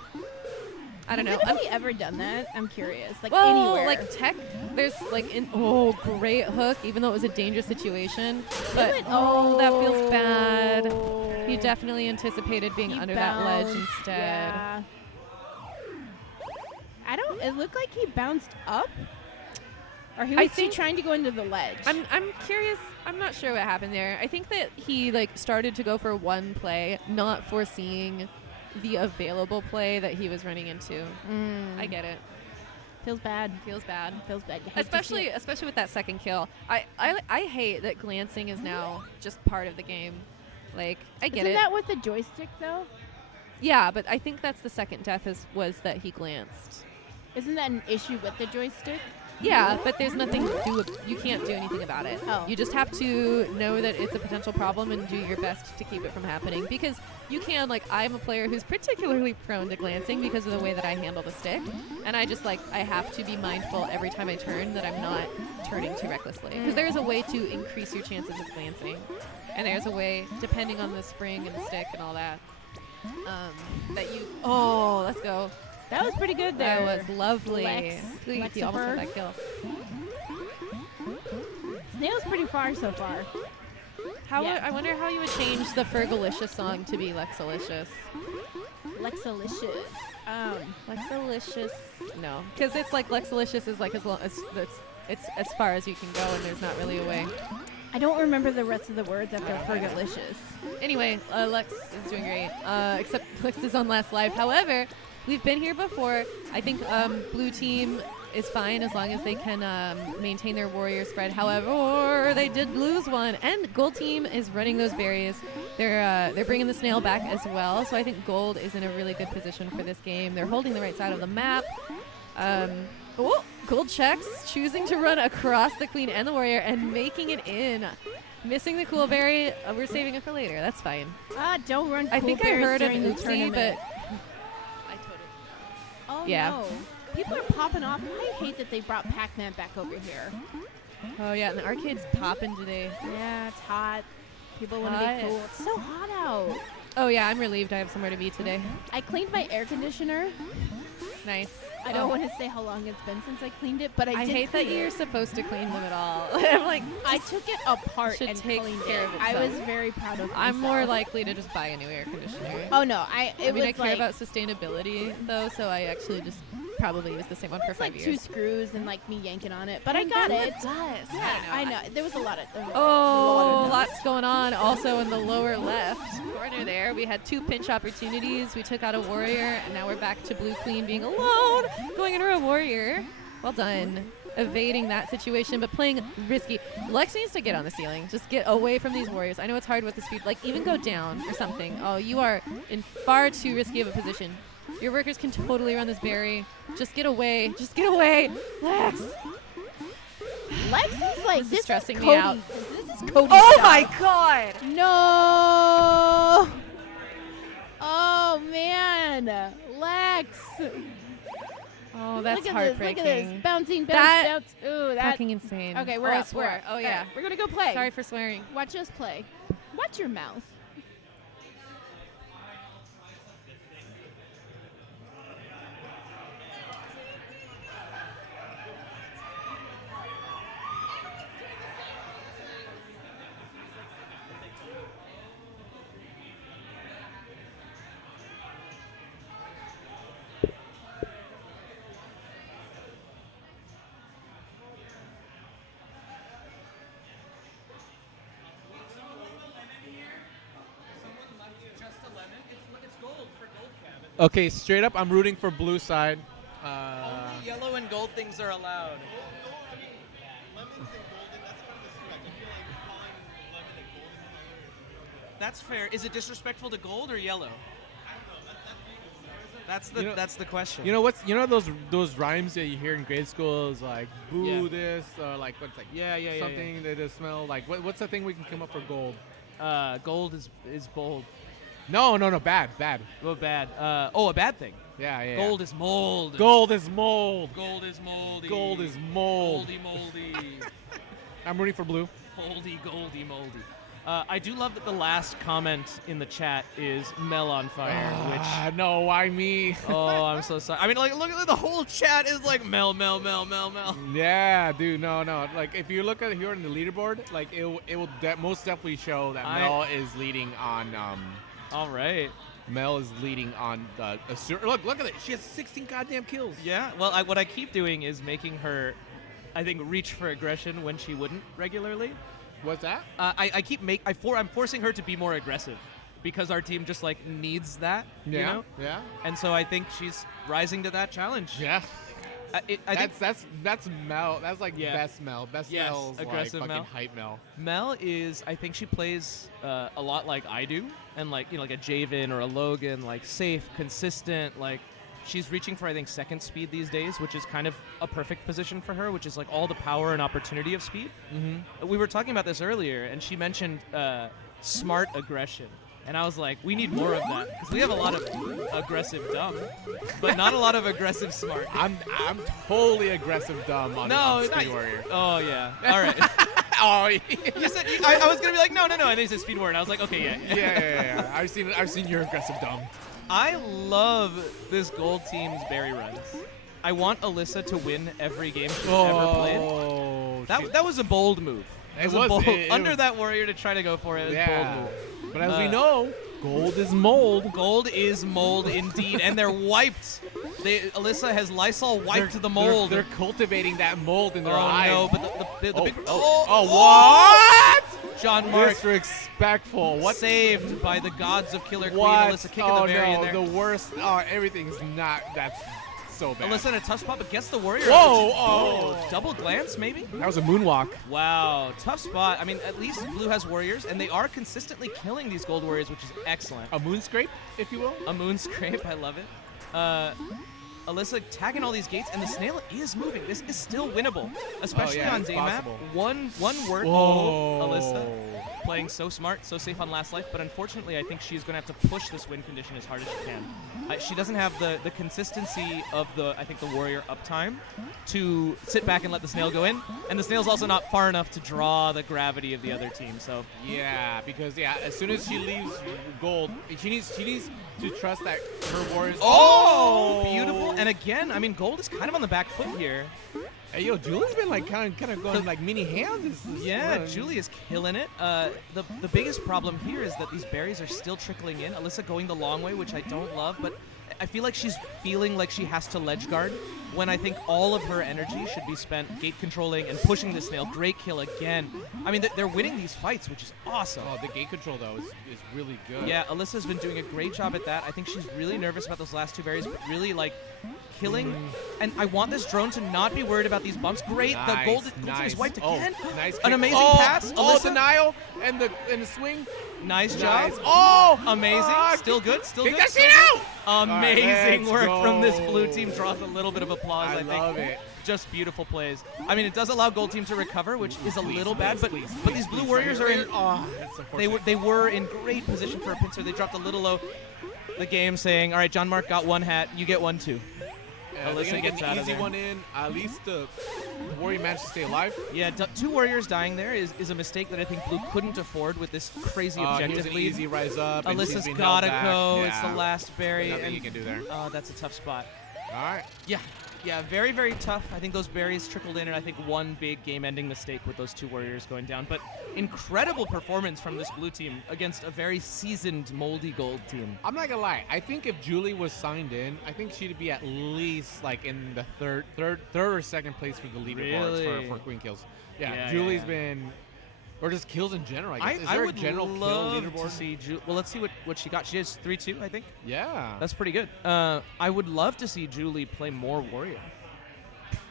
I don't know. Have we ever done that? I'm curious. Like well, anywhere. Like tech, there's like great hook, even though it was a dangerous situation. But that feels bad. He definitely anticipated being under that ledge instead. Yeah. It looked like he bounced up. Or was he trying to go into the ledge? I'm curious. I'm not sure what happened there. I think that he like started to go for one play, not foreseeing the available play that he was running into. I get it. Feels bad. Especially with that second kill. I hate that glancing is now just part of the game. Like, I get it. Isn't that with the joystick though? Yeah, but I think that's the second death was that he glanced. Isn't that an issue with the joystick? Yeah, but there's nothing to do. You can't do anything about it. Oh. You just have to know that it's a potential problem and do your best to keep it from happening. Because you can, like, I'm a player who's particularly prone to glancing because of the way that I handle the stick. And I just, like, I have to be mindful every time I turn that I'm not turning too recklessly. Because there is a way to increase your chances of glancing. And there's a way, depending on the spring and the stick and all that, that you... Oh, let's go. That was pretty good there. That was lovely. He almost got that kill. Snail's pretty far so far. I wonder how you would change the Fergalicious song to be Lexalicious. Lexalicious. Lexalicious. No, because it's like Lexalicious is like it's as far as you can go, and there's not really a way. I don't remember the rest of the words after Fergalicious. Anyway, Lex is doing great. Except Lex is on last life. However, we've been here before. I think blue team is fine as long as they can maintain their warrior spread. However, they did lose one, and gold team is running those berries. They're bringing the snail back as well. So I think gold is in a really good position for this game. They're holding the right side of the map. Gold checks, choosing to run across the queen and the warrior and making it in. Missing the cool berry. We're saving it for later. That's fine. Don't run cool I think I berries heard an during the oopsie, tournament. but I totally. Oh yeah. no. people are popping off. I hate that they brought Pac-Man back over here. Oh yeah, and the arcade's popping today. Yeah, it's hot. People want to be cool. It's so hot out. Oh yeah, I'm relieved I have somewhere to be today. I cleaned my air conditioner. Nice. I don't want to say how long it's been since I cleaned it, but I did hate that clean you're it. supposed to clean them at all. I'm like, I took it apart should and take cleaned care it. of I itself. was very proud of myself. I'm more likely to just buy a new air conditioner. Oh no, I care about sustainability though, so I actually just probably use the same one for 5 like years. 2 screws and like me yanking on it, but I got it. Does. Yeah, I know. There was a lot of. Lots going on. Also in the lower left corner there, we had 2 pinch opportunities. We took out a warrior, and now we're back to Blue Queen being alone, going into a warrior. Well done. Evading that situation, but playing risky. Lex needs to get on the ceiling. Just get away from these warriors. I know it's hard with the speed. Like, even go down or something. Oh, you are in far too risky of a position. Your workers can totally run this berry. Just get away. Just get away. Lex. Lex is like, this is stressing Cody. me out. This is Cody. Oh style. my god. No. Oh man, Lex. Oh, that's Look at heartbreaking. This, look at this. Bouncing, That bounce. Ooh, that. Fucking insane. Okay, we're I up. swear. We're up. Oh All yeah. right, we're gonna go play. Sorry for swearing. Watch us play. Watch your mouth. Okay, straight up, I'm rooting for blue side. Only yellow and gold things are allowed. That's fair. Is it disrespectful to gold or yellow? That's the question. You know those rhymes that you hear in grade school is like boo this or like what's like something that just smell like what's the thing we can come up for gold? Gold is bold. No, bad. Oh, bad. A bad thing. Yeah. Gold is mold. Gold is mold. Gold is moldy. Gold is mold. Moldy. I'm rooting for blue. Foldy, goldy, moldy. I do love that the last comment in the chat is Mel on fire, which... No, why me? Oh, I'm so sorry. I mean, like, look at the whole chat is like Mel. Yeah, dude, no. Like, if you look at here on the leaderboard, like, it will most definitely show that Mel is leading on... All right. Mel is leading on look at it. She has 16 goddamn kills. Yeah. Well, what I keep doing is making her, I think, reach for aggression when she wouldn't regularly. What's that? I'm forcing her to be more aggressive because our team just like needs that. Yeah. You know? Yeah. And so I think she's rising to that challenge. Yeah. That's Mel. That's like best Mel. Best Mel's aggressive like Mel. fucking hype Mel. Mel is, I think she plays a lot like I do, and like like a Javen or a Logan, like safe, consistent. Like she's reaching for I think second speed these days, which is kind of a perfect position for her, which is like all the power and opportunity of speed. Mm-hmm. We were talking about this earlier, and she mentioned smart aggression. And I was like, we need more of that because we have a lot of aggressive dumb, but not a lot of aggressive smart. I'm totally aggressive dumb on Speed Warrior. Oh yeah. All right. Oh, yeah. You said I was gonna be like no, and then you said Speed Warrior, and I was like, okay, yeah. Yeah. I've seen your aggressive dumb. I love this gold team's berry runs. I want Alyssa to win every game she's ever played. That was a bold move. It was bold. Under that warrior to try to go for it. It was a bold move. But as we know, gold is mold. Gold is mold indeed, and they're wiped. Alyssa has Lysol wiped the mold. They're cultivating that mold in their eyes. Oh no! But the big. What? John Mark. Disrespectful. What? Saved by the gods of Killer Queen. Alyssa kicking the berry in there. The worst. Oh, everything's not. That's so bad. Alyssa in a tough spot, but gets the warrior. Whoa! Oh. Double glance, maybe? That was a moonwalk. Wow, tough spot. I mean, at least blue has warriors, and they are consistently killing these gold warriors, which is excellent. A moon scrape, if you will. A moon scrape, I love it. Alyssa tagging all these gates, and the snail is moving. This is still winnable, especially on Daymap. One word. Whoa. Alyssa playing so smart, so safe on last life, but unfortunately I think she's going to have to push this win condition as hard as she can. She doesn't have the consistency of the warrior uptime to sit back and let the snail go in, and the snail's also not far enough to draw the gravity of the other team. So yeah, because as soon as she leaves gold, she needs to trust that her warriors. Oh, beautiful! And again, I mean, gold is kind of on the back foot here. Hey, yo, Julie's been like kind of going like mini hands. Yeah, Julie is killing it. The biggest problem here is that these berries are still trickling in. Alyssa going the long way, which I don't love, but I feel like she's feeling like she has to ledge guard when I think all of her energy should be spent gate controlling and pushing the snail. Great kill again. I mean, they're winning these fights, which is awesome. Oh, the gate control, though, is really good. Yeah, Alyssa's been doing a great job at that. I think she's really nervous about those last two berries, but really, like, killing. And I want this drone to not be worried about these bumps. Great. Nice, the gold is wiped again. Nice An amazing pass. Oh, Alyssa. denial and the swing. Nice job. Oh, amazing. Still good. Still Kick good. that Still shit good. out. Amazing All right, work let's from this go. blue team. Draws a little bit of applause. I think. love it. Just beautiful plays. I mean, it does allow gold team to recover, which is a little bad, but please, these blue warriors are in. that's unfortunate. They were in great position for a pincer. They dropped a little low. The game saying, all right, John Mark got one hat. You get one too. They're Alyssa gonna gets get out an of easy there. one in. At least the warrior managed to stay alive. Yeah, two warriors dying there is a mistake that I think blue couldn't afford with this crazy objective Here's an lead. easy rise up. and she's Alyssa's being gotta held back. go. Yeah. It's the last berry. Nothing and you can do there. Oh, that's a tough spot. All right. Yeah, very, very tough. I think those berries trickled in, and I think one big game-ending mistake with those two warriors going down. But incredible performance from this blue team against a very seasoned, moldy gold team. I'm not gonna lie. I think if Julie was signed in, I think she'd be at least like in the third or second place for the leaderboards Really? for queen kills. Yeah, Yeah, Julie's yeah. been, or just kills in general. I guess. Is I there would a general love kill to leaderboard? see Well, let's see what she got. She has 3-2, I think. Yeah. That's pretty good. I would love to see Julie play more warrior.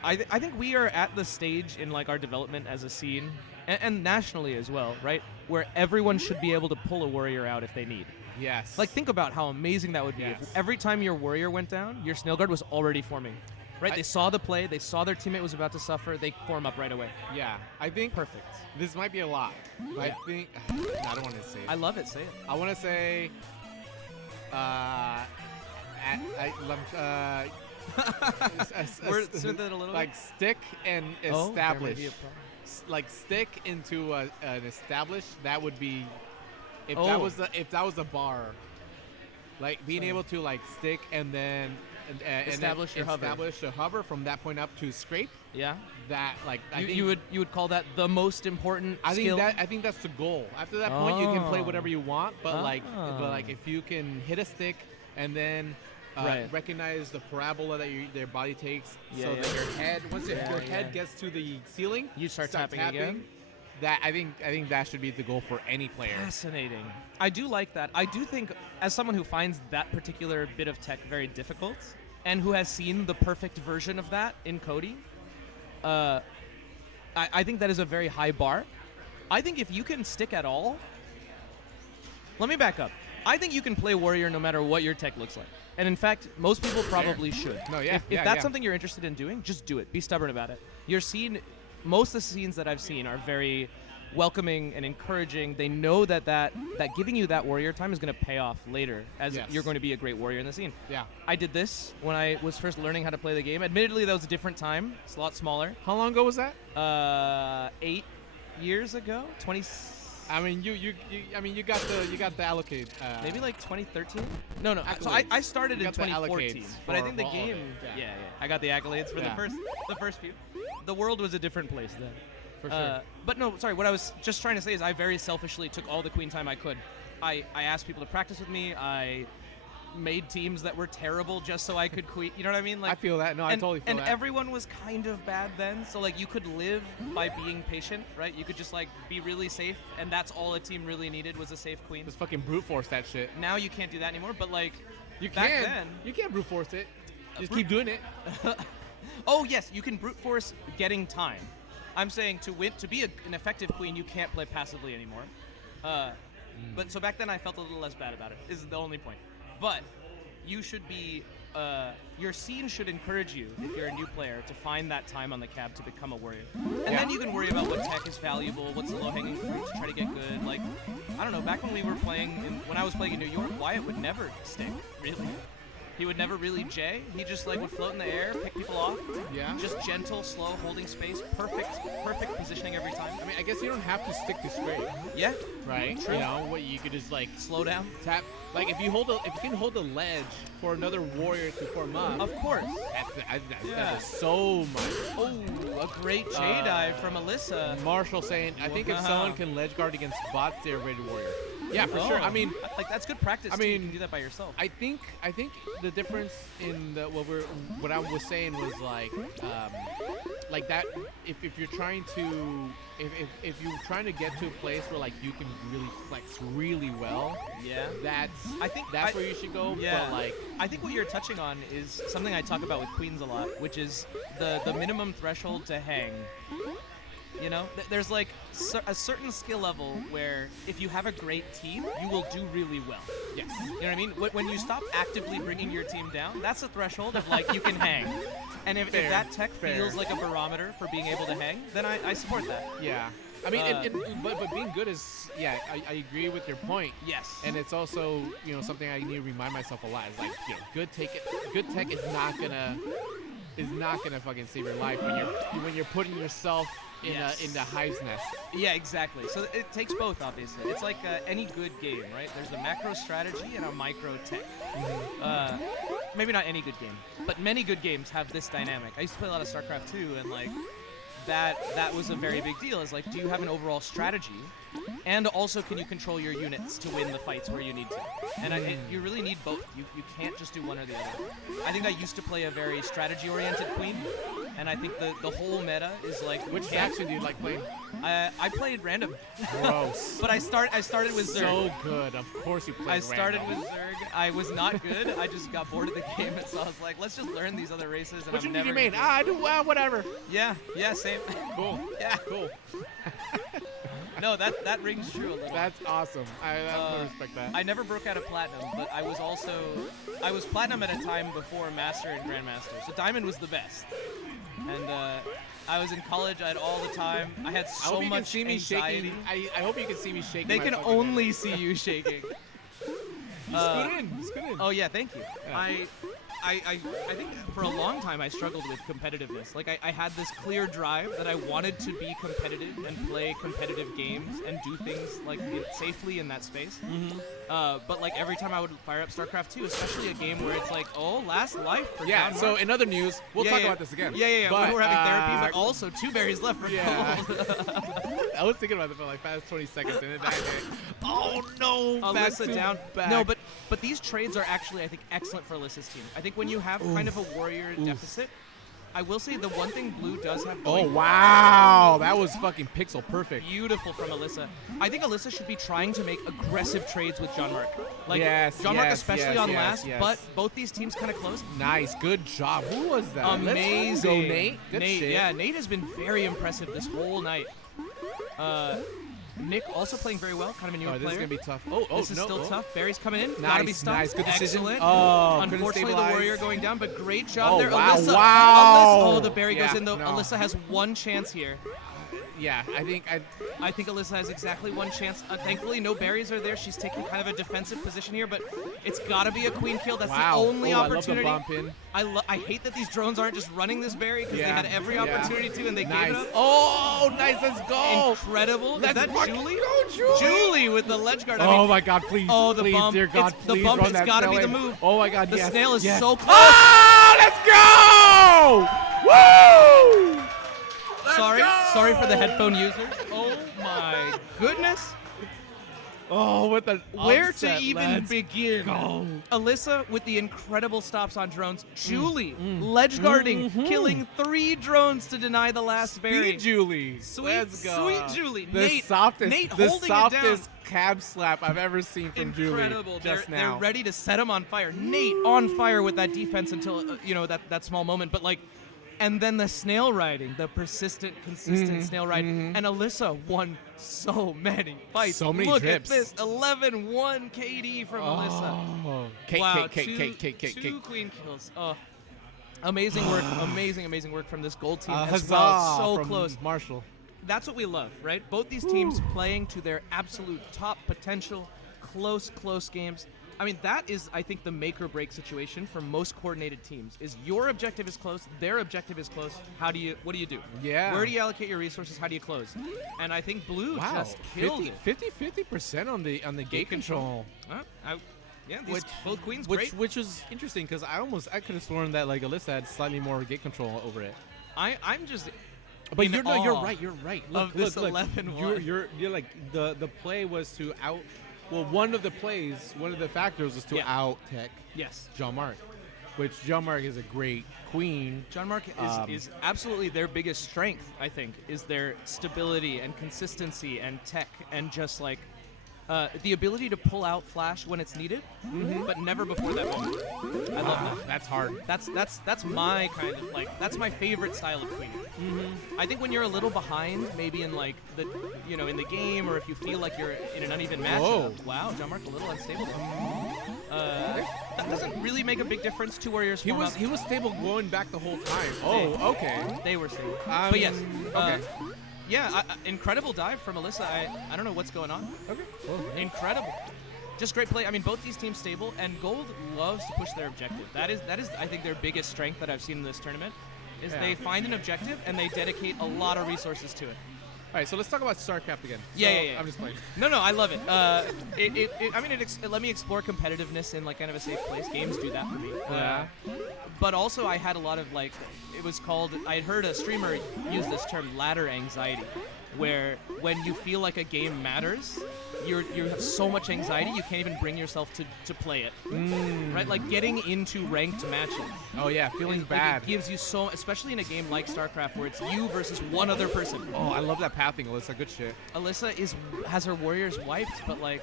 I think we are at the stage in like our development as a scene, and nationally as well, right? Where everyone should be able to pull a warrior out if they need. Yes. Like, think about how amazing that would be Yes. if every time your warrior went down, your snail guard was already forming. Right? They saw the play, they saw their teammate was about to suffer, they form up right away. Yeah. I think Perfect. this might be a lot. But I think I don't want to say it. I love it, say it. I want to say. Word with it a little like bit. stick and Oh, there might establish. be a problem. Like stick into an establish. That would be if Oh. that was the bar. Like being able to like stick and then Establish your hover. establish a hover from that point up to scrape. Yeah. That like I think, You would call that the most important I skill? think that's the goal. After that point, you can play Oh. whatever you want, but like Oh. if you can hit a stick and then Right. recognize the parabola that their body takes, Yeah, so yeah. that your head once your Yeah, head yeah. gets to the ceiling, You start tapping again? That I think that should be the goal for any player. Fascinating. I do like that. I do think, as someone who finds that particular bit of tech very difficult, and who has seen the perfect version of that in Cody, I think that is a very high bar. I think if you can stick at all, let me back up. I think you can play warrior no matter what your tech looks like. And in fact, most people probably should. No, yeah, If yeah, that's yeah. something you're interested in doing, just do it. Be stubborn about it. Your scene, most of the scenes that I've seen are very welcoming and encouraging. They know that giving you that warrior time is going to pay off later, as Yes. you're going to be a great warrior in the scene. Yeah. I did this when I was first learning how to play the game. Admittedly, that was a different time. It's a lot smaller. How long ago was that? 8 years ago. 20. I mean, you got the allocate. Maybe like 2013? No. So Accolades. I started You in got the 2014, accolades but I for think the all of game. it. Yeah. I got the accolades for Yeah. the first few. The world was a different place then. For sure. But no, sorry. What I was just trying to say is I very selfishly took all the queen time I could. I asked people to practice with me. I made teams that were terrible just so I could queen. You know what I mean? I feel that. No, I totally feel and that. everyone was kind of bad then, so like you could live by being patient, right? You could just like be really safe, and that's all a team really needed was a safe queen. Just fucking brute force that shit. Now you can't do that anymore, but like You back can. then. You can't brute force it. Just brute- keep doing it. Oh yes, you can brute force getting time. I'm saying to be an effective queen, you can't play passively anymore. But so back then I felt a little less bad about it. Is the only point. But you should be your scene should encourage you, if you're a new player, to find that time on the cab to become a warrior. And then you can worry about what tech is valuable, what's the low-hanging fruit to try to get good. Like, I don't know, back when I was playing in New York, Wyatt would never stick, really. He would never really J. He just like would float in the air, pick people off. Yeah. Just gentle, slow, holding space, perfect positioning every time. I mean, I guess you don't have to stick to straight. Yeah. Right. True. You know, what you could just like slow down, tap. Like if you can hold a ledge for another warrior to form up. Of course. That is so much. Oh, a great J dive from Alyssa. Marshall saying, I think if someone can ledge guard against bots, they're a rated warrior. Yeah, for sure. I mean, like that's good practice. I too. mean, you can do that by yourself. I think the difference in what I was saying was like that. If you're trying to if you're trying to get to a place where like you can really flex really well, that's where you should go. Yeah. But like I think what you're touching on is something I talk about with queens a lot, which is the minimum threshold to hang. You know, there's like a certain skill level where if you have a great team, you will do really well. Yes. You know what I mean? When you stop actively bringing your team down, that's the threshold of like you can hang. And if that tech feels like a barometer for being able to hang, then I support that. Yeah. I mean, but being good is, I agree with your point. Yes. And it's also, something I need to remind myself a lot. Is like, good tech is not gonna fucking save your life when you're putting yourself in the hive's nest. Yeah, exactly. So it takes both, obviously. It's like any good game, right? There's a macro strategy and a micro tech. Maybe not any good game, but many good games have this dynamic. I used to play a lot of StarCraft 2, and like that was a very big deal. Is like, do you have an overall strategy? And also, can you control your units to win the fights where you need to? And you really need both. You can't just do one or the other. I think I used to play a very strategy-oriented queen, and I think the whole meta is like... Which faction do you like playing? I played random. Gross. But I started with Zerg. So good. Of course you played I started with Zerg. I was not good. I just got bored of the game, and so I was like, let's just learn these other races. And Which I'm one did you never main? I do whatever. Yeah, same. Cool. Yeah. Cool. No, that rings true a little. That's awesome. I respect that. I never broke out of platinum, but I was platinum at a time before master and grandmaster. So diamond was the best. And I was in college. I had all the time. I had so much anxiety. I hope you can see me shaking. They can only see you shaking. Scoot in. Oh yeah, thank you. Yeah. I think for a long time I struggled with competitiveness. Like I had this clear drive that I wanted to be competitive and play competitive games and do things like safely in that space. Mm-hmm. But like every time I would fire up StarCraft 2, especially a game where it's like, oh, last life for John So Mark. in other news, we'll talk about this again. Yeah. But, We're having therapy, but also 2 berries left for gold. I was thinking about it for like past 20 seconds and then oh no, Alyssa down. back. No, but these trades are actually, I think, excellent for Alyssa's team. I think when you have kind of a warrior deficit, I will say the one thing Blue does have going. Oh, wow. That was fucking pixel perfect. Beautiful from Alyssa. I think Alyssa should be trying to make aggressive trades with John Mark. Like, yes, John Mark yes, especially yes, on yes, last, yes. but both these teams kind of close. Nice. Good job. Who was that? Amazing. Let's go, Nate. Good Nate, shit. yeah, Nate has been very impressive this whole night. Nick also playing very well, kind of a newer this player. is going to be tough. This is still tough. Barry's coming in. Nice, Gotta be stumped. nice. Good decision. Excellent. Oh, unfortunately, the warrior going down, but great job Oh, there. wow, Alyssa. wow. Oh, the Barry goes in, though. no. Alyssa has one chance here. Yeah, I think Alyssa has exactly one chance. Thankfully, no berries are there. She's taking kind of a defensive position here, but it's got to be a queen kill. That's the only opportunity. I love the bump in. I hate that these drones aren't just running this berry because they had every opportunity to, and they gave it up. Oh, nice. Let's go. Incredible. Let's Is that fucking Julie? go, Julie with the ledge guard. Oh, my God, please. Oh, the please, bump. Dear God, The please bump run has that got to be snail the in. move. Oh, my God, The yes. snail is yes. so close. Oh, let's go! Woo! Sorry for the headphone users. Oh my goodness. Oh, with the Where upset. to even Let's begin? go. Alyssa with the incredible stops on drones. Julie ledge guarding, killing 3 drones to deny the last berry. Sweet Julie. Sweet Julie. The Nate softest holding it down. cab slap I've ever seen from Julie. Incredible. Just They're now. ready to set him on fire. Nate on fire with that defense until that small moment, but like. And then the snail riding, the persistent, consistent snail ride. And Alyssa won so many fights. So many Look trips. at this, 11-1 KD from Alyssa. Cake, Wow, cake, two cake, cake, cake, cake, two cake. queen kills. Oh, Amazing work, amazing work from this gold team as Huzzah well. So from close. Marshall. That's what we love, right? Both these teams playing to their absolute top potential, close games. I mean, that is, I think, the make or break situation for most coordinated teams. Is your objective is close, their objective is close. What do you do? Yeah. Where do you allocate your resources? How do you close? And I think Blue just killed it. 50% on the gate control. Yeah, both queens great. Which was interesting because I could have sworn that like Alyssa had slightly more gate control over it. I'm just. But you're right. Look, of this look. 11-1. You're like the play was to out. Well, one of the factors was to out tech. Yes. John Mark, which John Mark is a great queen. John Mark is absolutely their biggest strength. I think is their stability and consistency and tech and just like. The ability to pull out flash when it's needed, but never before that moment. I love that. That's hard. That's my kind of like that's my favorite style of queening. I think when you're a little behind, maybe in like in the game, or if you feel like you're in an uneven matchup. Whoa. Wow, John Mark a little unstable there. That doesn't really make a big difference. Two warriors. He was stable going back the whole time. Oh, okay. They were stable. But yes. Okay. Yeah, incredible dive from Alyssa. I don't know what's going on. Okay. Incredible. Just great play. I mean, both these teams stable, and Gold loves to push their objective. That is, I think, their biggest strength that I've seen in this tournament, is they find an objective and they dedicate a lot of resources to it. All right, so let's talk about StarCraft again. Yeah. I'm just playing. No, I love it. It let me explore competitiveness in like kind of a safe place. Games do that for me. But also, I had a lot of like, I had heard a streamer use this term, ladder anxiety, where when you feel like a game matters, you have so much anxiety you can't even bring yourself to play it. Right, like getting into ranked matches. Oh yeah, feeling bad. It gives you so, especially in a game like StarCraft where it's you versus one other person. Oh, I love that pathing, Alyssa. Good shit. Alyssa has her warriors wiped, but like.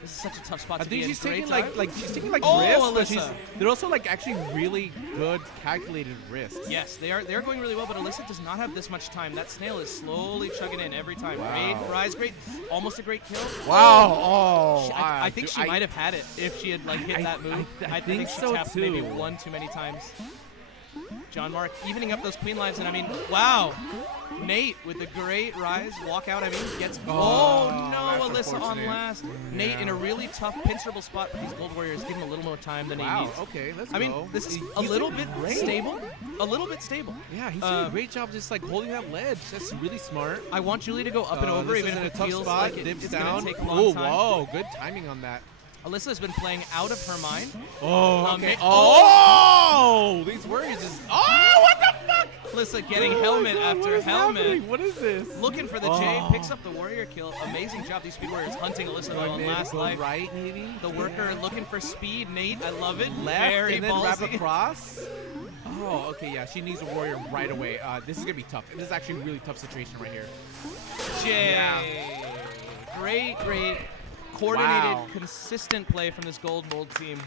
This is such a tough spot to be in. She's taking Great she's taking risks. Alyssa. They're also like actually really good calculated risks. Yes, they're going really well, but Alyssa does not have this much time. That snail is slowly chugging in every time. Wow. Great rise, great, almost a great kill. Wow. I think she might have had it if she had like hit that move. I think she so tapped too. maybe one too many times. John Mark evening up those queen lives, and I mean, wow. Nate with the great rise, walkout, gets... Oh, no, Alyssa on last. Yeah. Nate in a really tough, pincerable spot, but these Gold Warriors give him a little more time than he needs. Okay, let's go. I mean, this is a little bit stable. A little bit stable. Yeah, he's doing a great job just like holding that ledge. That's really smart. I want Julie to go up and over, even if it feels like it's going to take a long time. Whoa, good timing on that. Alyssa's been playing out of her mind. Oh, okay. These warriors just... Oh, what the fuck? Alyssa getting helmet after helmet. Happening? What is this? Looking for the J, picks up the warrior kill. Amazing job. These speed warriors hunting Alyssa on last life. Right, maybe? The worker looking for speed. Nate, I love it. Left Very and then ballsy. wrap across. Oh, okay, yeah. She needs a warrior right away. This is going to be tough. This is actually a really tough situation right here. J. Yeah. Great. Coordinated, consistent play from this Gold Mold team.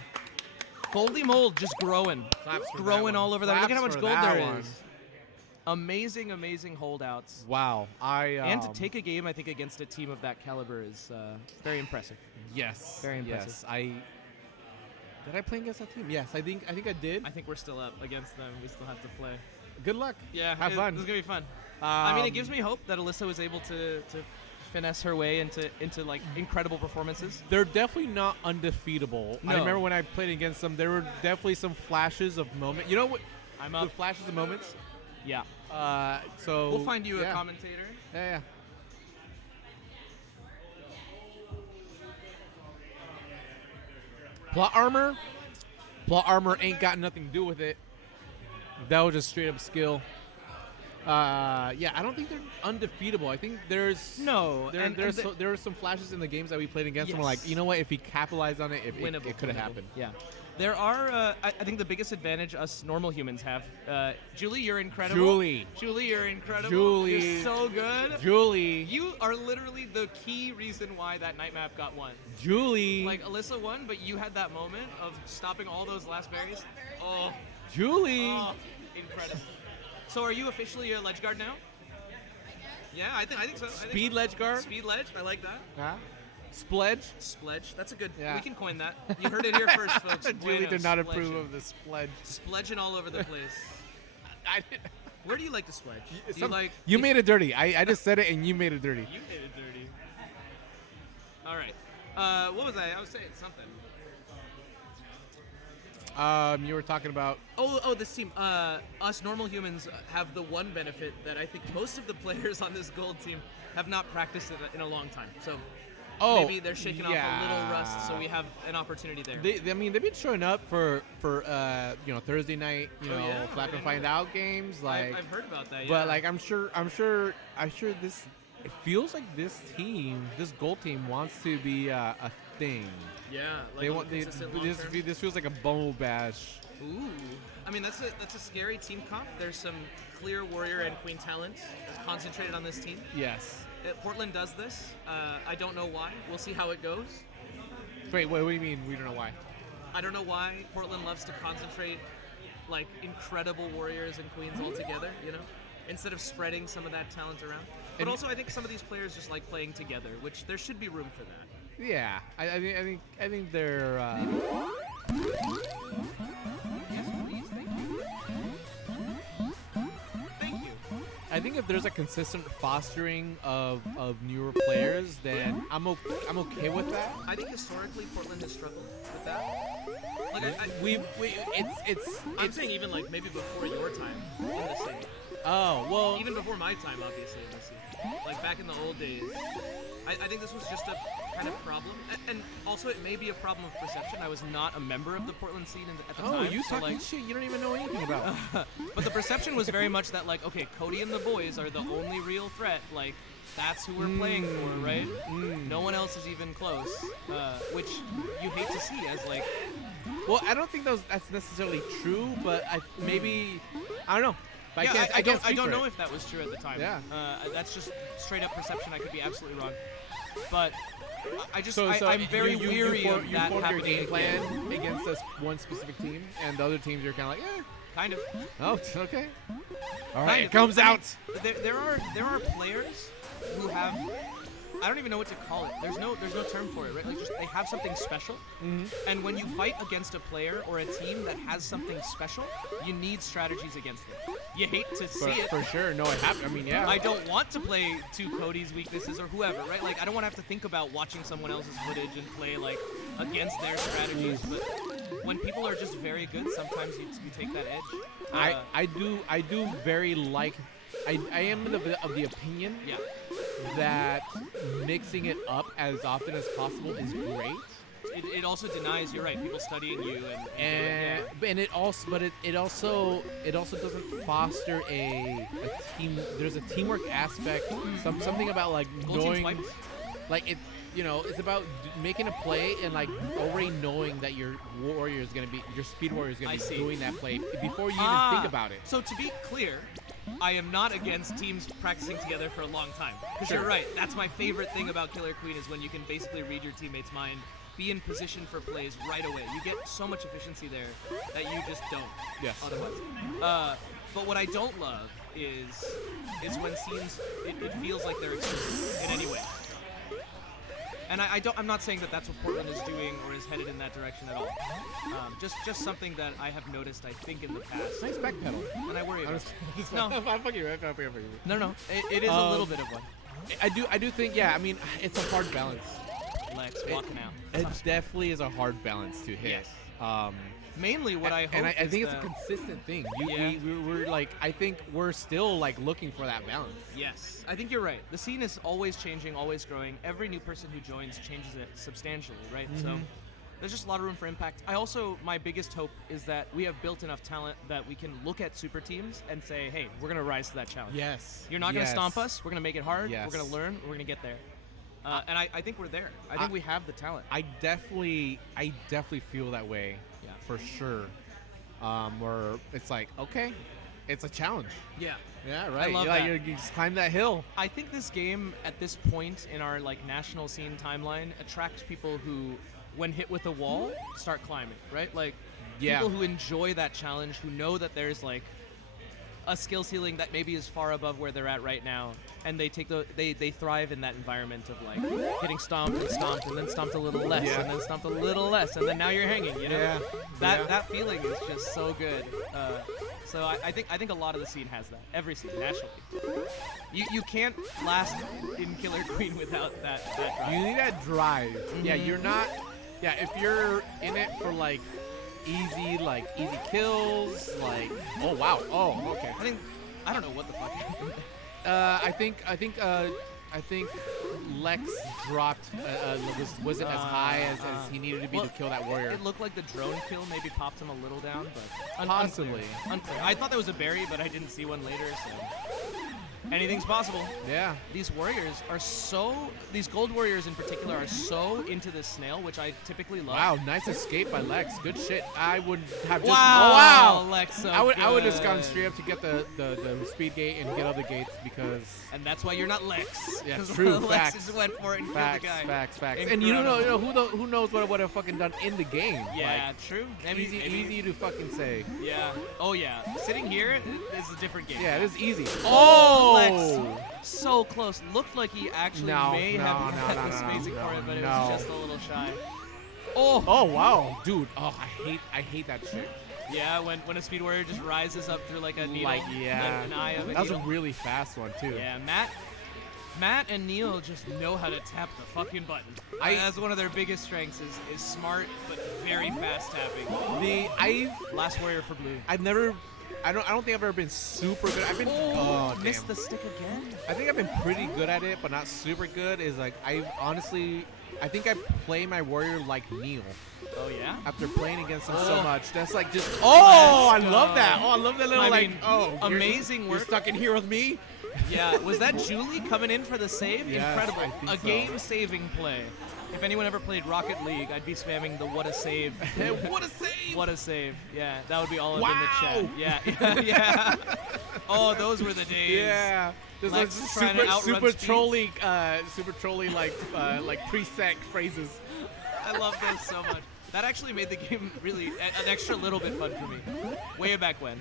Goldie Mold just growing all over that. Look at how much gold there is. Amazing holdouts. Wow. And to take a game, I think, against a team of that caliber is very impressive. Yes. Very impressive. Yes. Did I play against that team? Yes, I think I did. I think we're still up against them. We still have to play. Good luck. Yeah. Have fun. This is gonna be fun. It gives me hope that Alyssa was able to finesse her way into like incredible performances. They're definitely not undefeatable. No. I remember when I played against them, there were definitely some flashes of moment. You know what? I'm up. The flashes of moments. Yeah. So we'll find you a commentator. Yeah. Plot armor ain't got nothing to do with it. That was just straight up skill. I don't think they're undefeatable. I think there are some flashes in the games that we played against them. We're like, you know what? If he capitalized on it, it could have happened. Yeah. There are, I think the biggest advantage us normal humans have. Julie, you're incredible. Julie, you're incredible. Julie. You're so good. Julie. You are literally the key reason why that night map got won. Julie. Like, Alyssa won, but you had that moment of stopping all those last berries. Oh. Julie. Oh, incredible. So are you officially a ledge guard now? Yeah, I think so. Speed ledge guard? Speed ledge, I like that. Huh? Spledge? Spledge. That's a good. Yeah. We can coin that. You heard it here first, folks. Julie Bueno, did not spledging. approve of the spledge. Spledging all over the place. I Where do you like to spledge? Do you like? You made it dirty. I just said it and you made it dirty. You made it dirty. All right. What was I? I was saying something. You were talking about. Oh, this team. Us normal humans have the one benefit that I think most of the players on this gold team have not practiced in a long time. So maybe they're shaking off a little rust, so we have an opportunity there. They've been showing up for Thursday night, flap and find out games. Like I've heard about that. Yeah. But like I'm sure this. It feels like this team, this gold team, wants to be a thing. Yeah. Like They want this feels like a bumble bash. Ooh. I mean, that's a scary team comp. There's some clear warrior and queen talent concentrated on this team. Yes. Portland does this. I don't know why. We'll see how it goes. Wait, what do you mean? We don't know why? I don't know why Portland loves to concentrate like incredible warriors and queens all together, instead of spreading some of that talent around. But also, I think some of these players just like playing together, which there should be room for that. Yeah, I think they're. Yes, please. Thank you. I think if there's a consistent fostering of newer players, then I'm okay with that. I think historically Portland has struggled with that. Like I'm saying even like maybe before your time in the city. Oh well. Even before my time, obviously in the city. Like back in the old days, I think this was just a kind of problem, and also it may be a problem of perception. I was not a member of the Portland scene at the time. Oh, you so talking shit you don't even know anything about. But the perception was very much that like, okay, Cody and the boys are the only real threat. Like, that's who we're playing for, right? No one else is even close, which you hate to see as like. Well, I don't think that's necessarily true, but I don't know. But Yeah, I don't know it. if that was true at the time. Yeah. That's just straight up perception. I could be absolutely wrong. But So I'm very weary of you that form your happening game plan again. against this one specific team, and the other teams you're kind of like, Kind of. oh, okay. All Kind right, of. it comes out. There are players who have. I don't even know what to call it. There's no term for it, right? Like just they have something special, and when you fight against a player or a team that has something special, you need strategies against them. You hate to see it. For sure. No, it happened. I mean, yeah. I don't want to play to Cody's weaknesses or whoever, right? Like I don't want to have to think about watching someone else's footage and play like against their strategies. But when people are just very good, sometimes you take that edge. I do very like. I am of the opinion that mixing it up as often as possible is great. It also denies, you're right, people studying you and it also doesn't foster a team. There's a teamwork aspect. Something about like knowing, like it. It's about making a play and like already knowing that your warrior is gonna be, your speed warrior is gonna be doing that play before you even think about it. So to be clear, I am not against teams practicing together for a long time. Because you're right, that's my favorite thing about Killer Queen is when you can basically read your teammate's mind, be in position for plays right away. You get so much efficiency there that you just don't. Yes. Otherwise. But what I don't love is when scenes it feels like they're exclusive in any way. And I'm not saying that that's what Portland is doing or is headed in that direction at all. Just something that I have noticed, I think, in the past. Nice back pedal. And I worry about it. No. I'm fucking you. No. It is a little bit of one. I do think, yeah, I mean, it's a hard balance. Lex walking out. It definitely is a hard balance to hit. Yes. Mainly what I hope and I think is it's a consistent thing. Yeah. We're like, I think we're still like looking for that balance. Yes, I think you're right. The scene is always changing, always growing. Every new person who joins changes it substantially, right? So there's just a lot of room for impact. My biggest hope is that we have built enough talent that we can look at super teams and say, hey, we're going to rise to that challenge. Yes. You're not going to stomp us. We're going to make it hard. Yes. We're going to learn. We're going to get there. And I think we're there. I think we have the talent. I definitely feel that way. Yeah. For sure. Where it's like, okay, it's a challenge. Yeah. Yeah, right. I love that. You just climb that hill. I think this game, at this point in our like national scene timeline, attracts people who, when hit with a wall, start climbing. Right? Like people who enjoy that challenge, who know that there's like a skill ceiling that maybe is far above where they're at right now, and they thrive in that environment of like getting stomped and then stomped a little less and then stomped a little less and then now you're hanging. You know, that feeling is just so good. So I think a lot of the scene has that. Every scene nationally. You can't last in Killer Queen without that drive. You need that drive. Yeah, you're not. Yeah, if you're in it for like easy kills, like oh wow, oh okay. I don't know what the fuck happened. I think Lex dropped wasn't as high as he needed to be to kill that warrior. It looked like the drone kill maybe popped him a little down, but possibly unclear. I thought that was a berry, but I didn't see one later, so anything's possible. Yeah. These warriors are these gold warriors in particular are so into this snail, which I typically love. Wow, nice escape by Lex. Good shit. I would have just wow, Lex, so I would good. just gone straight up to get the speed gate and get other gates because and that's why you're not Lex. Yeah, true. Lex Facts. just went for it and facts, killed the guy. Facts. Incredible. And you know who knows what I would have fucking done in the game. Yeah, like, true. Easy to fucking say. Yeah. Oh yeah. Sitting here is a different game. Yeah, it is easy. Oh, Lex. So close. Looked like he actually may have had the spacing for it, but it was just a little shy. Oh wow, dude. Oh, I hate that shit. Yeah, when a speed warrior just rises up through like a needle, like an eye of a that was needle. A really fast one too. Yeah, Matt and Neil just know how to tap the fucking button. That's one of their biggest strengths is smart but very fast tapping. Last warrior for blue. I don't think I've ever been super good. I've been missed the stick again. I think I've been pretty good at it, but not super good. Is like I think I play my warrior like Neil. Oh yeah. After playing against him so much, that's like just. Oh, I love that. Oh, I love that little amazing work. You're stuck in here with me. Yeah, was that Julie coming in for the save? Yes, Incredible. I think so. Game-saving play. If anyone ever played Rocket League, I'd be spamming the what a save. What a save! What a save. Yeah, that would be all up in the chat. Yeah. Oh, those were the days. Yeah. There's like super trolly like preset phrases. I love those so much. That actually made the game really an extra little bit fun for me. Way back when.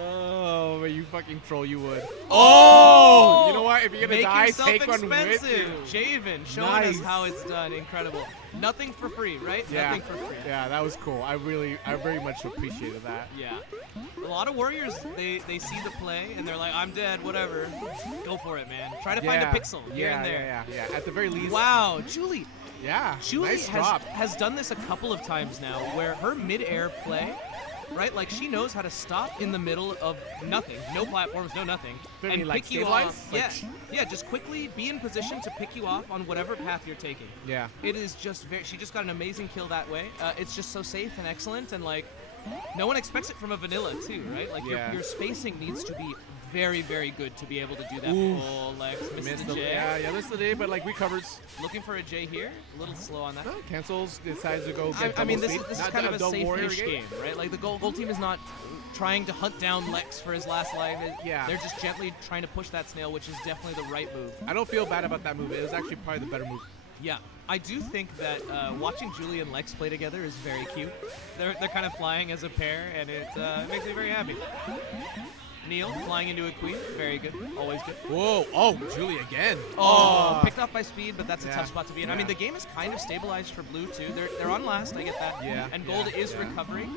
Oh, you fucking troll, you would. Oh! You know what? If you're gonna die, take one with you. Javen, showing us how it's done. Incredible. Nothing for free, right? Yeah. Nothing for free. Yeah, that was cool. I very much appreciated that. Yeah. A lot of warriors, they see the play and they're like, I'm dead, whatever. Go for it, man. Try to find a pixel here and there. Yeah. At the very least. Wow, Julie. Yeah. Julie nice drop. has done this a couple of times now, where her mid-air play, right? Like she knows how to stop in the middle of nothing, no platforms, no nothing, and like pick you off. Yeah, just quickly be in position to pick you off on whatever path you're taking. Yeah. It is just she just got an amazing kill that way. It's just so safe and excellent, and like no one expects it from a vanilla too, right? Like your spacing needs to be very, very good to be able to do that. Oh, Lex missed the J. Yeah, missed the J, but like recovers. Looking for a J here. A little slow on that. No, cancels, decides to go get I mean, this speed. is kind of a safe-ish game, right? Like the gold team is not trying to hunt down Lex for his last life. Yeah. They're just gently trying to push that snail, which is definitely the right move. I don't feel bad about that move. It was actually probably the better move. Yeah. I do think that watching Julie and Lex play together is very cute. They're kind of flying as a pair, and it makes me very happy. Neil flying into a queen, very good, always good. Whoa, oh, Julie again. Oh, picked off by speed, but that's a tough spot to be in. Yeah. I mean, the game is kind of stabilized for blue too. They're on last, I get that. Yeah. And gold is recovering.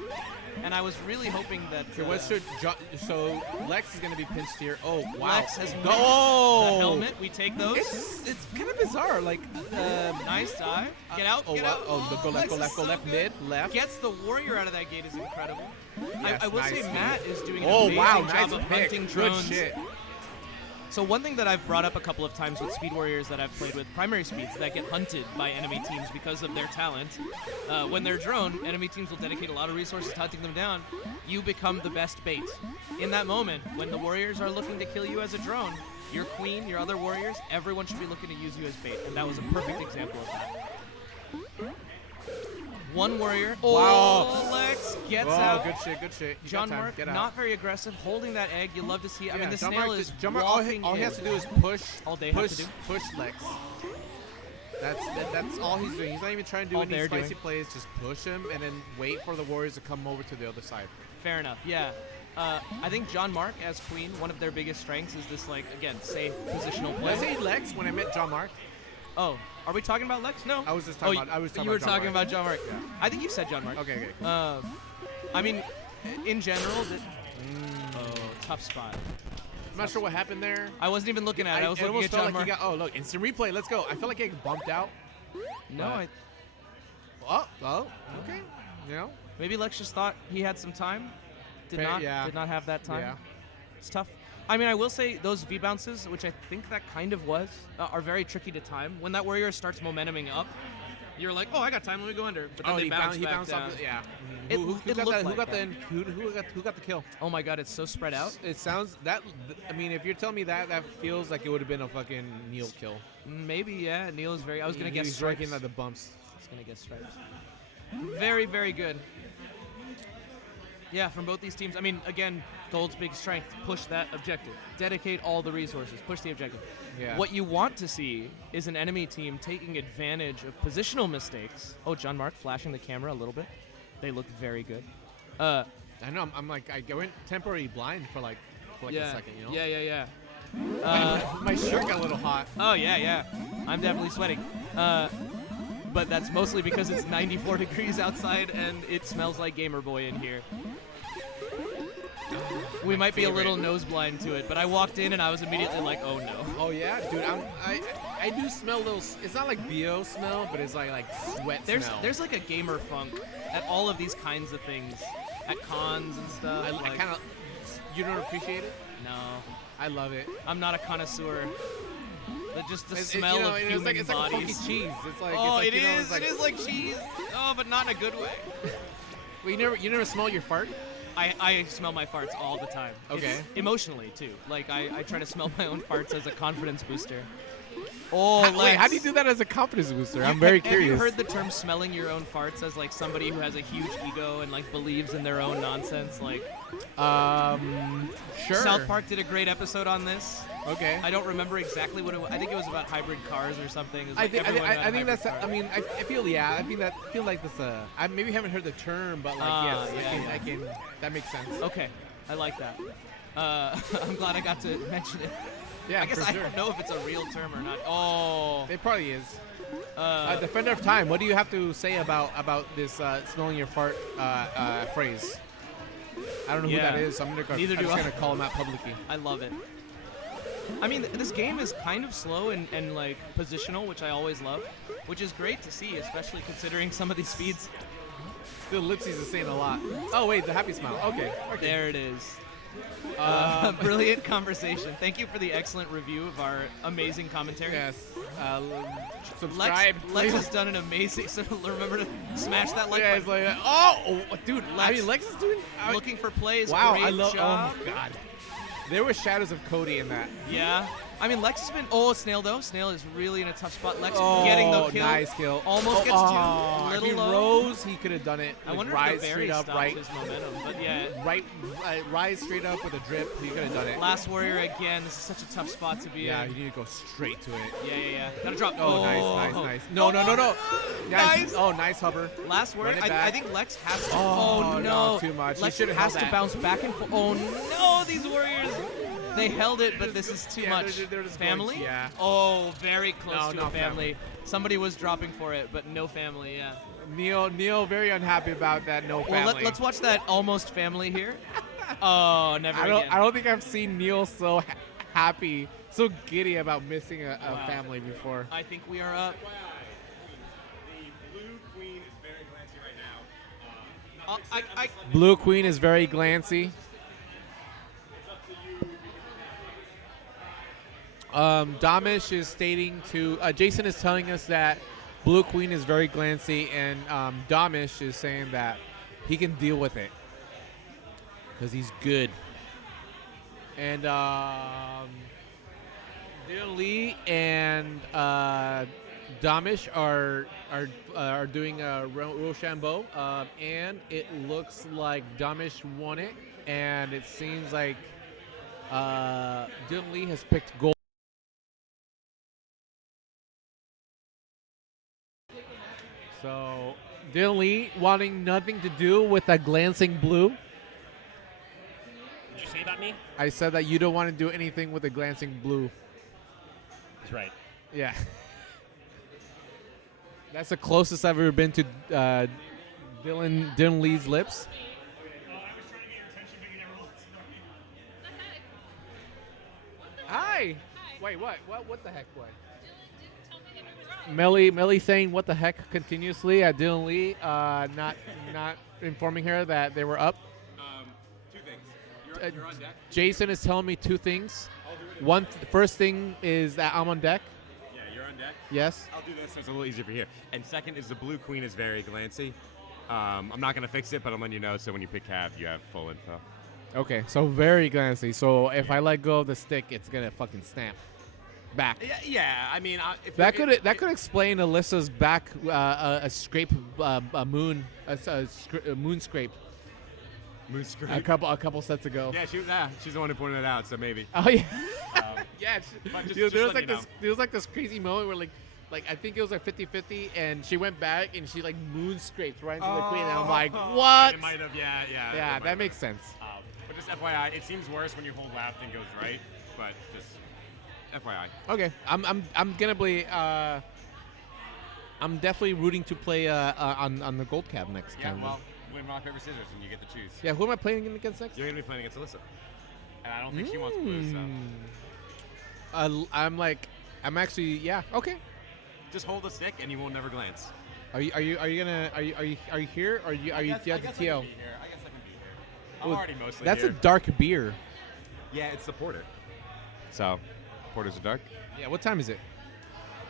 And I was really hoping that. So Lex is going to be pinched here. Oh, wow. Lex has the helmet. We take those. It's kind of bizarre. Like, nice dive. Get out. Get out. Go left, mid, left. Gets the warrior out of that gate is incredible. Yes, I will say Matt is doing an amazing job of hunting Good drones. shit. So one thing that I've brought up a couple of times with speed warriors that I've played with, primary speeds that get hunted by enemy teams because of their talent. When they're drone, enemy teams will dedicate a lot of resources to hunting them down. You become the best bait. In that moment, when the warriors are looking to kill you as a drone, your queen, your other warriors, everyone should be looking to use you as bait. And that was a perfect example of that. One warrior. Wow. Lex gets out. Good shit. John Mark, not very aggressive, holding that egg. You love to see. I mean, the John snail Mark, is John Mark, walking all he in. has to do is push. All they have to do. Push Lex. That's all he's doing. He's not even trying to do All any they're spicy doing. plays. Just push him and then wait for the warriors to come over to the other side. Fair enough. Yeah. I think John Mark as Queen, one of their biggest strengths is this, like, again, safe positional Did I play. say Lex when I met John Mark? Oh, are we talking about Lex? No. I was just talking about. I was talking you were about John talking Mark. about John Mark. Yeah. I think you said John Mark. Okay. I mean, in general, tough spot. I'm not sure what happened there. I wasn't even looking at it. I was it looking almost at felt John like Mark. he got. Oh, look, instant replay. Let's go. I felt like he bumped out. No, but- okay. You know, maybe Lex just thought he had some time. Did not have that time. Yeah. It's tough. I mean, I will say those V bounces, which I think that kind of was, are very tricky to time. When that warrior starts momentuming up, you're like, oh, I got time. Let me go under. But then they bounce back bounced down. off. Yeah. It Who looked got like that? that. Who got the kill? Oh my God, it's so spread out. It sounds that. I mean, if you're telling me that, that feels like it would have been a fucking Neil kill. Maybe, yeah. Neil is very. I was gonna guess He's stripes. striking at the bumps. I was gonna guess stripes. Very, very good. Yeah, from both these teams. I mean, again, Gold's big strength, push that objective. Dedicate all the resources, push the objective. Yeah. What you want to see is an enemy team taking advantage of positional mistakes. Oh, John Mark flashing the camera a little bit. They look very good. I know. I'm like, I went temporarily blind for like a second, you know? Yeah. My shirt got a little hot. Oh, yeah. I'm definitely sweating. But that's mostly because it's 94 degrees outside and it smells like Gamer Boy in here. We might be a little nose blind to it, but I walked in and I was immediately like, oh no. Oh yeah, dude. I do smell a little. It's not like BO smell, but it's like sweat smell. There's like a gamer funk at all of these kinds of things, at cons and stuff. I kind of. You don't appreciate it? No, I love it. I'm not a connoisseur. But just the It- smell you know, of it's human like, it's like a bodies. funky cheese. It's like. Oh, it's like, it you know, is. it's like, It is like cheese. Oh, but not in a good way. Well, you never smell your fart? I smell my farts all the time. Okay. It's emotionally too. Like I try to smell my own farts as a confidence booster. Oh, Wait, how do you do that as a confidence booster? I'm very curious. Have you heard the term smelling your own farts as like somebody who has a huge ego and like believes in their own nonsense? Like, sure. South Park did a great episode on this. Okay. I don't remember exactly what it was. I think it was about hybrid cars or something. It was I like think everyone had a I think hybrid that's. car. I mean, I feel like this. I maybe haven't heard the term, but like I can. That makes sense. Okay, I like that. I'm glad I got to mention it. Yeah, I guess for I sure. don't know if it's a real term or not. Oh. It probably is. Defender of Time. What do you have to say about this smelling your fart phrase? I don't know who that is. So I'm just gonna call him out publicly. I love it. I mean, this game is kind of slow and like positional, which I always love, which is great to see, especially considering some of these speeds. The ellipses is saying a lot. Oh wait, the happy smile. Okay. There it is. Brilliant conversation. Thank you for the excellent review of our amazing commentary. Yes. Subscribe. Lex has done an amazing. So remember to smash that like Yeah, button. it's like, dude. Lex, Lex is doing. looking for plays. Wow, Great I love. job. Oh my god. There were shadows of Cody in that. Yeah. I mean, Lex has been. Oh, Snail though. Snail is really in a tough spot. Lex Oh, getting the kill. nice kill. Almost gets two. If Little he low. rose, he could have done it. I Like, wonder rise if the straight berry up, stops right, his momentum. But yeah. rise straight up with a drip. He could have done it. Last warrior again. This is such a tough spot to be Yeah, in. you need to go straight to it. Yeah. Gotta drop. Oh, nice. No. Nice. Oh, nice hover. Last warrior. Run it I back. think Lex has to. Oh, Oh, no, no. too much. He Lex should've has held to that. bounce back and forth. Oh no, these warriors. They held it, but this is too much. They're just Family? Going, yeah. Oh, very close No, to no a family. Somebody was dropping for it, but no family, yeah. Neil, very unhappy about that. No family. Well, let's watch that almost family here. Oh, never again. I don't think I've seen Neil so happy, so giddy about missing a family before. I think we are up. The blue queen is very glancy right now. Blue Queen is very glancy. Damish is stating to Jason is telling us that Blue Queen is very glancy, and Damish is saying that he can deal with it because he's good. And Dylan Lee and Damish are doing a Rochambeau, and it looks like Damish won it, and it seems like Dylan Lee has picked gold. So Dylan Lee wanting nothing to do with a glancing blue. say about me? I said that you don't want to do anything with a glancing blue. That's right. Yeah. That's the closest I've ever been to Dylan Lee's lips. Hi. Wait, what? What the heck, boy? Melly saying what the heck continuously at Dylan Lee, not informing her that they were up. Two things. You're on deck. Jason is telling me two things. First thing is that I'm on deck. Yeah, you're on deck. Yes. I'll do this so it's a little easier for you. And second is the blue queen is very glancy. I'm not going to fix it, but I'm letting you know so when you pick Cav, you have full info. Okay, so very glancy. So if I let go of the stick, it's going to fucking snap back. Yeah, I mean, if That could explain Alyssa's back a scrape a moon scrape Moon scrape. a couple sets ago. Yeah, she's the one who pointed it out, so maybe. Oh yeah. Yeah. There was like this crazy moment where like I think it was like 50-50 and she went back and she like moon scraped right into the queen and I'm like, what? It might have, yeah. Yeah, that makes sense. But just FYI, it seems worse when you hold left and goes right, but just FYI. Okay, I'm gonna play. I'm definitely rooting to play on the gold cab next Yeah, time. well, win rock paper scissors and you get to choose. Yeah, who am I playing against next? You're gonna be playing against Alyssa, and I don't think she wants blue. So I'm actually yeah okay. just hold the stick and you will never glance. Are you here? Or are you at the TL? I guess I can be here. I'm Well, already mostly That's here. a dark beer. Yeah, it's the porter. So, porters are dark. Yeah, what time is it?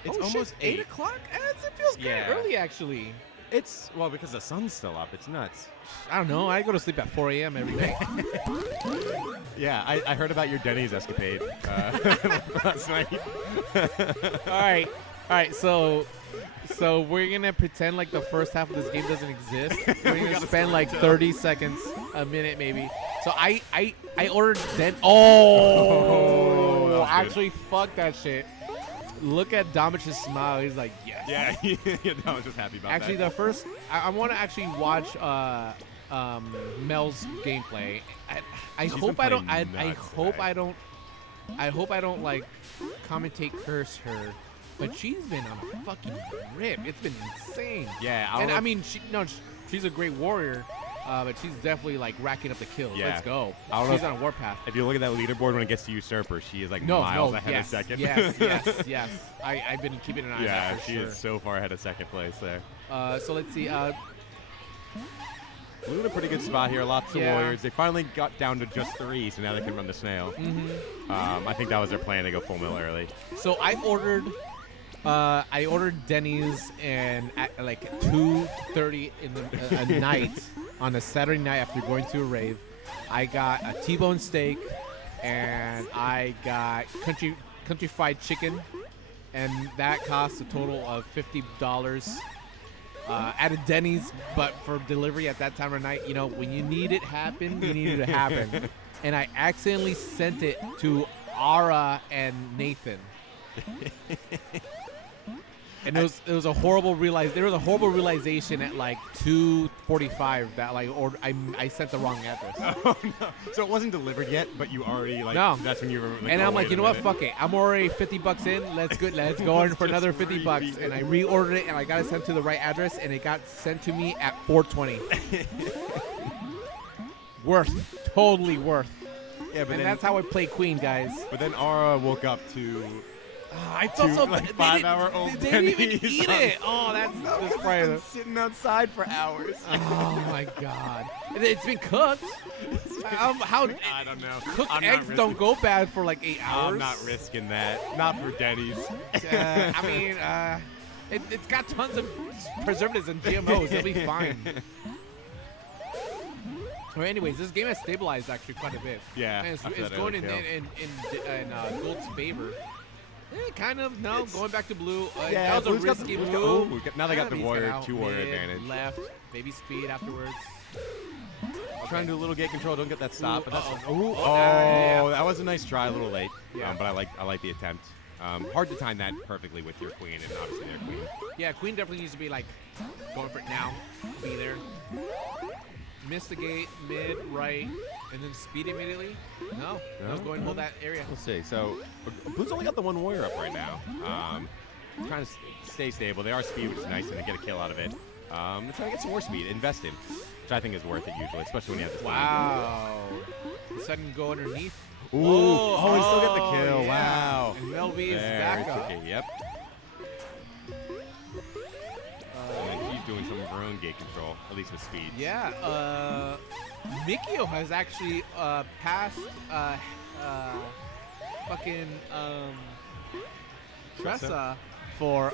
It's Oh, almost shit, 8 o'clock. It feels kind Yeah. of early actually. It's because the sun's still up. It's nuts. I don't know. I go to sleep at 4 a.m. every night. Yeah, I heard about your Denny's escapade last night. All right. So we're gonna pretend like the first half of this game doesn't exist. We're gonna spend like 30 seconds, a minute maybe. So I ordered then. Oh, that was good. actually, fuck that shit. Look at Domich's smile. He's like, yes. Yeah, I was just happy about Actually, that. the first I want to actually watch Mel's gameplay. I She's hope been I don't. playing I nuts hope today. I don't. I hope I don't like commentate curse her. But she's been on a fucking rip. It's been insane. Yeah, I mean, she's a great warrior, but she's definitely like racking up the kills. Yeah. Let's go. I don't know She's if- on a warpath. If you look at that leaderboard when it gets to Usurper, she is like miles ahead yes, of second. Yes. I've been keeping an eye on Yeah, that for she sure. is so far ahead of second place there. So let's see. Blue in a pretty good spot here. Lots of Yeah. warriors. They finally got down to just 3, so now they can run the snail. I think that was their plan to go full mill early. So I ordered Denny's and at like 2:30 in the night on a Saturday night after going to a rave. I got a T-bone steak and I got country fried chicken, and that cost a total of $50 at a Denny's. But for delivery at that time of night, you know, when you need it happen, you need it to happen. And I accidentally sent it to Ara and Nathan. And it was a horrible realization at like 2:45 that like I sent the wrong address. Oh, no. So it wasn't delivered yet, but you already like No. that's when you were like, And oh, I'm like, wait you a know what? minute. Fuck it. I'm already $50 in. Let's go in for another Just $50. And I reordered it and I got it sent to the right address and it got sent to me at 4:20. Worth. Totally worth. Yeah, but And then, that's how I play Queen, guys. But then Aura woke up to I felt so like bad. 5-hour-old They didn't even Denny's eat on- it. Oh, that's probably sitting outside for hours. Oh my god! It's been cooked. How I don't know. cooked I'm not eggs don't go bad for like 8 hours. I'm not risking that. Not for Denny's. I mean, it's got tons of preservatives and GMOs. It'll be fine. Well, anyways, this game has stabilized actually quite a bit. Yeah, And it's after that going in overkill. Gold's favor. Kind of. No, going back to blue. Yeah, that was a Blue's got the- risky Blue's got- move. now they got the He's warrior, out 2-warrior mid, advantage. Left, maybe speed afterwards. Trying to do a little gate control, don't get that stop. But that's, Ooh, oh, that was a nice try, a little late. Yeah. But I like the attempt. Hard to time that perfectly with your queen and obviously their queen. Yeah, Queen definitely needs to be like going for it now. Be there. miss the gate, mid, right, and then speed immediately? No. Go and hold that area. We'll see. So, Blue's only got the one warrior up right now. Trying to stay stable. They are speed, which is nice, and they get a kill out of it. They're trying to get some more speed, invest in, which I think is worth it usually, especially when you have this. Wow. The second go underneath. Ooh. Oh, he still got the kill. Yeah. Wow. And Melby is Very back up. tricky. Yep. And he's doing some of her own gate control, at least with speed. Yeah. Mikio has actually passed fucking Tressa for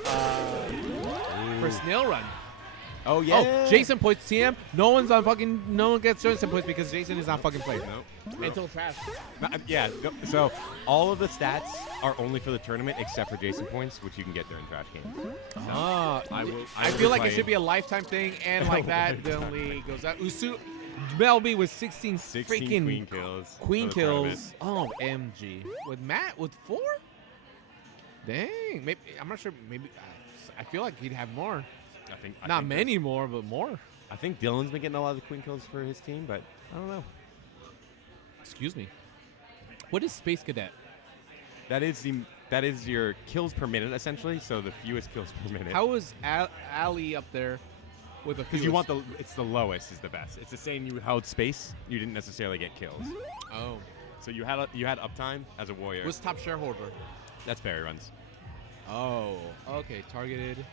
snail run. Oh yeah. Oh, Jason points TM. No one gets Jason points because Jason is not fucking playing. Nope. Until trash. Yeah. So all of the stats are only for the tournament except for Jason points, which you can get during trash games. So I feel like it should be a lifetime thing, and like that, the only goes out. Melby with 16 freaking queen kills. Queen for the tournament. kills. Oh, MG. With Matt with 4? Dang. Maybe I'm not sure. Maybe I feel like he'd have more. I Not think many more, but more. I think Dylan's been getting a lot of the queen kills for his team, but I don't know. Excuse me. What is Space Cadet? That is your kills per minute essentially. So the fewest kills per minute. How is Ali up there with a? Because you want it's the lowest is the best. It's the same you held space. You didn't necessarily get kills. Oh. So you had uptime as a warrior. What's top shareholder? That's Barry runs. Oh. Okay. Targeted.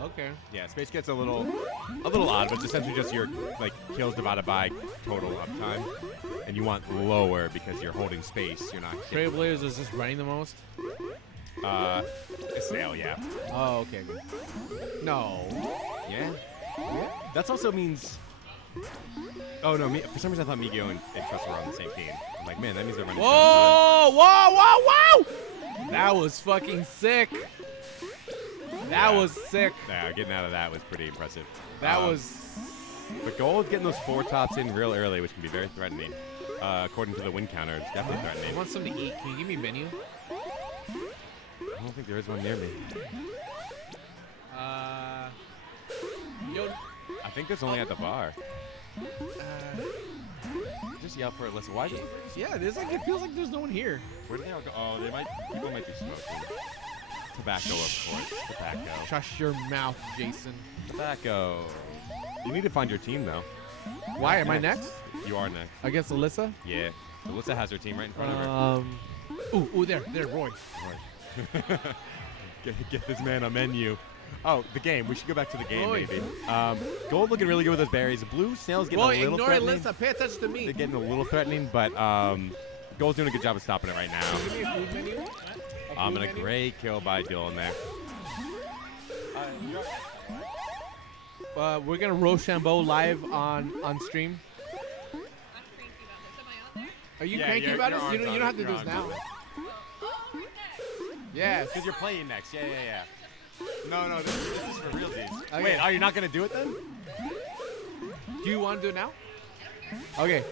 Okay. Yeah, space gets a little odd, but it's essentially just your kills divided by total uptime, and you want lower because you're holding space. You're not. Trailblazers is just running the most. Snail, yeah. Oh, okay. No. Yeah. That also means. Oh no! For some reason, I thought Migio and Tressa were on the same team. I'm like, man, that means they're running. Whoa! That was fucking sick. That was sick. Yeah, getting out of that was pretty impressive. That was. But Gold getting those 4 tops in real early, which can be very threatening. According to the win counter, it's definitely threatening. I want something to eat. Can you give me a menu? I don't think there is one near me. Yo. I think there's only at the bar. Just yell for it. Listen, why is it? Yeah, it feels like there's no one here. Where do they all go? Oh, people might be smoking. Tobacco, of course. Tobacco. Shut your mouth, Jason. Tobacco. You need to find your team, though. Why? Am I next? You are next. Against Alyssa? Yeah. Alyssa has her team right in front of her. Ooh, there, Roy. Get this man a menu. Oh, the game. We should go back to the game, Roy. maybe. Gold looking really good with those berries. Blue, Snail's getting a little ignore threatening. Alyssa. Pay attention to me. They're getting a little threatening, but Gold's doing a good job of stopping it right now. Give me a food menu. And a great kill by Dylan there. We're gonna Rochambeau live on stream. I'm cranky about this. Am I out there? Are you cranky about it? You don't have to do this now. Yes. Because you're playing next. Yeah. No, this is for real, dudes. Okay. Wait, are you not gonna do it then? Do you want to do it now? Okay.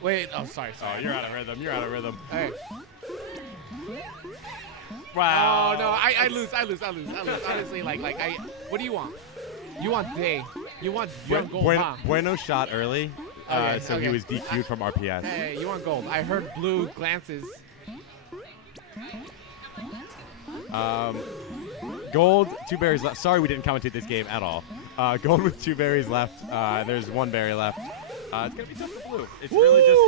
Wait. Oh, sorry. Oh, you're out of rhythm. Hey. Wow. Oh no, I lose. Honestly, what do you want? You want day. You want gold, huh? Bueno shot early, so he was DQ'd from RPS. Hey, you want gold? I heard blue glances. Gold, 2 berries left. Sorry we didn't commentate this game at all. Gold with 2 berries left. There's 1 berry left. It's going to be tough for blue. It's really just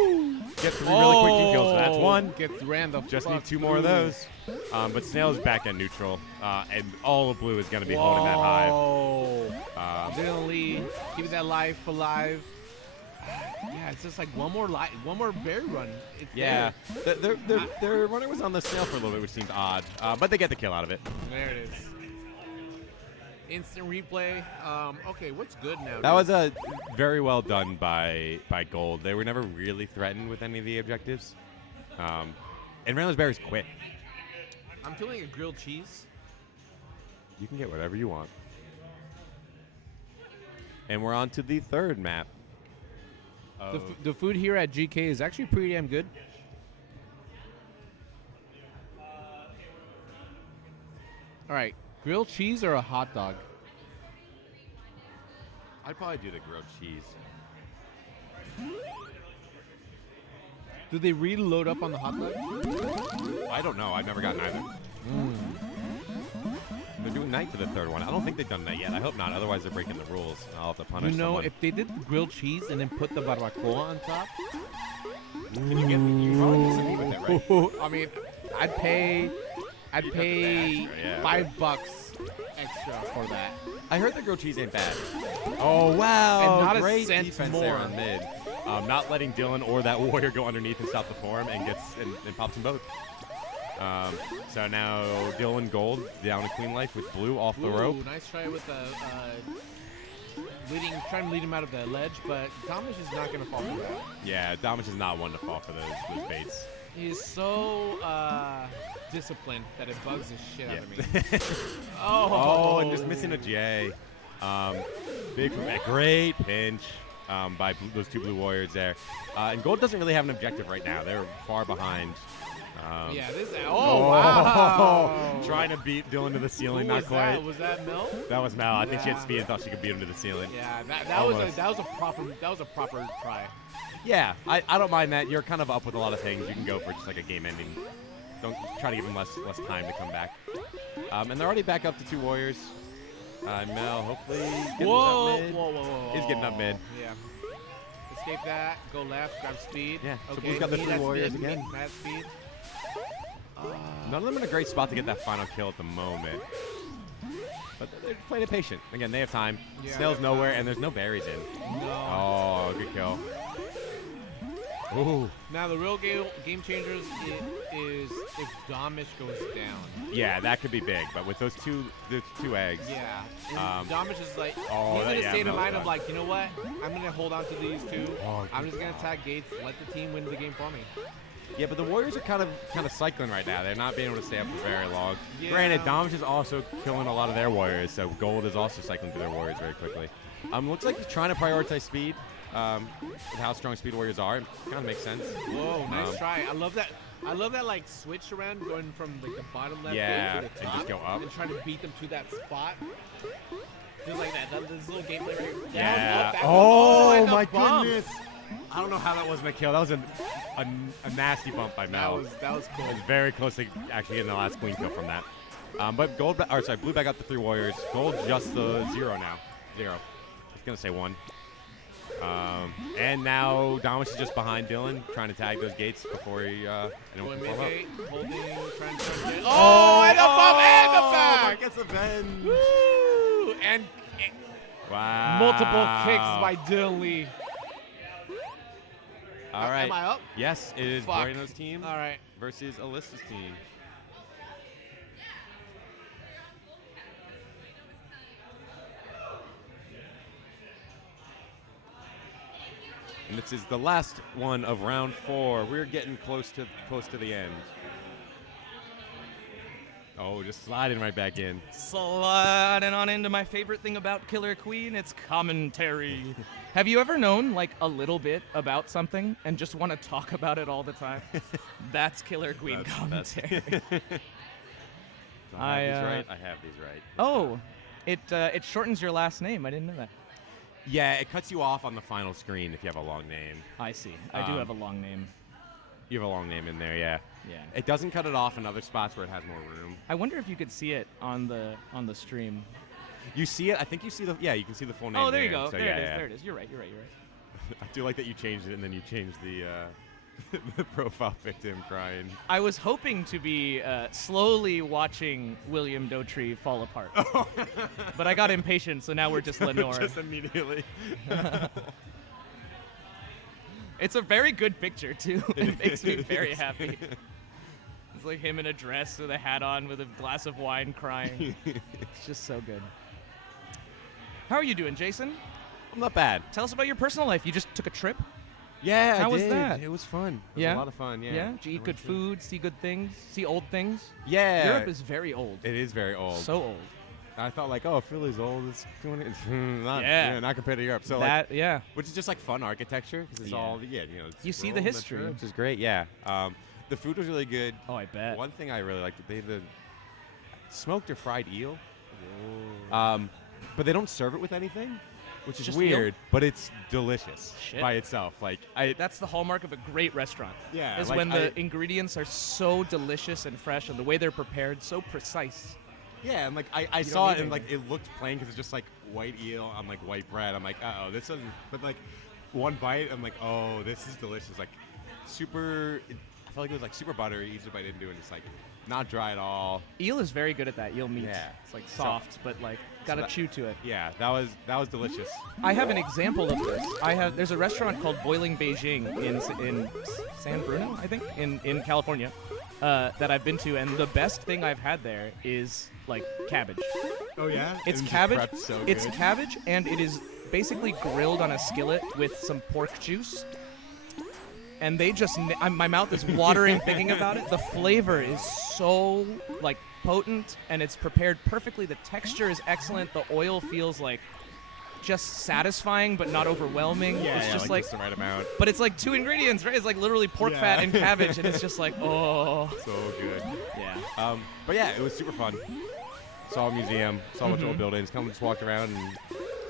get 3 really quick team kills. So that's 1. Gets random. Just need 2 more of those. But Snail's back at neutral. And all of blue is going to be holding that hive. Dylan Lee, keep that life alive. Yeah, it's just like one more berry run. Their runner was on the Snail for a little bit, which seemed odd. But they get the kill out of it. There it is. Instant replay. Okay, what's good now? That was a very well done by Gold. They were never really threatened with any of the objectives. And Randall's berries quick. I'm feeling a grilled cheese. You can get whatever you want. And we're on to the 3rd map. The food here at GK is actually pretty damn good. All right, grilled cheese or a hot dog? I'd probably do the grilled cheese. Do they really load up on the hot dog? I don't know. I've never gotten either. They're doing night for the third one. I don't think they've done night yet. I hope not. Otherwise, they're breaking the rules. I'll have to punish someone. If they did grilled cheese and then put the barbacoa on top. Can you get you can probably get some meat with it, right? I mean, I'd pay You'd have to pay extra, yeah. $5 extra for that. I heard the grilled cheese ain't bad. Oh, wow. And not a Great cent defense more. there on mid. Not letting Dylan or that warrior go underneath and stop the form and pops them both. So now Dylan Gold down to Queen Life with Blue off the rope. Nice try with the trying to lead him out of the ledge, but Domish is not going to fall for that. Yeah, Domish is not one to fall for those baits. He's so disciplined that it bugs the shit out of me. Oh, and just missing a J. Great pinch by those two blue warriors there. And Gold doesn't really have an objective right now. They're far behind. Wow. Trying to beat Dylan to the ceiling, Who not was quite. That? Was that Mel? That was Mel. I think she had speed and thought she could beat him to the ceiling. Yeah, that was a proper try. Yeah, I don't mind that. You're kind of up with a lot of things. You can go for just like a game ending. Don't try to give him less time to come back. And they're already back up to two warriors. Mel, hopefully, getting up mid. Whoa. He's getting up mid. Yeah. Escape that. Go left. Grab speed. Yeah. So Okay. Blue's got the three warriors again. Mad speed. None of them in a great spot to get that final kill at the moment. But they're playing it patient. Again, they have time. Yeah, Snail's nowhere, and there's no berries in. No. Oh, good kill. Ooh. Now the real game changers is if Domish goes down. Yeah, that could be big. But with those two eggs. Yeah. And Domish is like, he's that- in yeah, a state of Mel's mind of done. like, you know what? I'm going to hold on to these two. Oh, I'm just going to attack gates, let the team win the game for me. Yeah, but the Warriors are kind of cycling right now. They're not being able to stay up for very long. Yeah. Granted, Domish is also killing a lot of their Warriors, so Gold is also cycling through their Warriors very quickly. Looks like he's trying to prioritize speed. With how strong Speed Warriors are, it kind of makes sense. Whoa, nice try. I love that like switch around going from like the bottom left Yeah, to the and top just go up. and trying to beat them to that spot. Just like that. This little gameplay right here. Yeah. Down, up, Oh, and a my bump. goodness. I don't know how that wasn't a kill. That was a nasty bump by Mel. That was cool. It was very close to actually getting the last queen kill from that. But Blue back up the three warriors. Gold just the 0 now. 0. I was gonna say 1. And now Domish is just behind Dylan, trying to tag those gates before he Going can fall up. mid-gate, holding, trying to get. Oh, and the bump and the back! Gets the bend. Woo! And Wow. multiple kicks by Dylan Lee. All right. Am I up? Yes, it is Fuck. Moreno's team All right. versus Alyssa's team. And this is the last one of round 4. We're getting close to the end. Oh, just sliding right back in. Sliding on into my favorite thing about Killer Queen, it's commentary. Have you ever known like a little bit about something and just want to talk about it all the time? That's Killer Queen commentary. Do I have these right? I have these right. Oh, it shortens your last name. I didn't know that. Yeah, it cuts you off on the final screen if you have a long name. I see. I do have a long name. You have a long name in there, yeah. Yeah. It doesn't cut it off in other spots where it has more room. I wonder if you could see it on the stream. You see it? I think you see the. Yeah, you can see the full name. Oh, there you go. So, there yeah, it is. yeah. There it is. You're right. I do like that you changed it and then you changed the the profile pic to him crying. I was hoping to be slowly watching William Dotry fall apart, but I got impatient, so now we're just Lenore. Just immediately. It's a very good picture too. It makes me very happy. It's like him in a dress with a hat on, with a glass of wine, crying. It's just so good. How are you doing, Jason? I'm not bad. Tell us about your personal life. You just took a trip? Yeah, How I was did. that? It was fun. It was Yeah? a lot of fun, yeah. Yeah? Did you eat good food, see good things, see old things? Yeah. Europe is very old. It is very old. So old. I thought like, oh, Philly's old. It's doing it. Not, Yeah. not compared to Europe. So That, like, yeah. which is just like fun architecture because it's Yeah. all it's You see the Rome, that's history. true, which is great. Yeah. The food was really good. Oh, I bet. One thing I really liked, they had the smoked or fried eel. But they don't serve it with anything. which is Just weird, eel? but it's delicious Shit. by itself. Like That's the hallmark of a great restaurant. Yeah, is like, when the ingredients are so delicious and fresh, and the way they're prepared so precise. yeah, and like I You saw don't it need and like anything. it looked plain because it's just like white eel on like white bread. I'm like, oh, this doesn't. But like one bite, I'm like, oh, this is delicious. Like super. I felt like it was like super buttery. Each bite into it, and it's like not dry at all. Eel is very good at that. Eel meat. Yeah. It's like soft, but like gotta that- chew to it. Yeah, that was delicious. I have an example of this. There's a restaurant called Boiling Beijing in San Bruno, I think, in California, that I've been to, and the best thing I've had there is like cabbage. Oh yeah, It's cabbage. It's cabbage, and it is basically grilled on a skillet with some pork juice. And they just, my mouth is watering thinking about it. The flavor is so like potent, and it's prepared perfectly. The texture is excellent. The oil feels like just satisfying, but not overwhelming. Yeah, it's yeah, just like just the right amount. but it's like 2 ingredients, right? It's like literally pork Yeah. fat and cabbage, and it's just like, oh. So good. Yeah. But yeah, it was super fun. Saw a museum, saw a bunch of Mhm. old buildings, just walked around and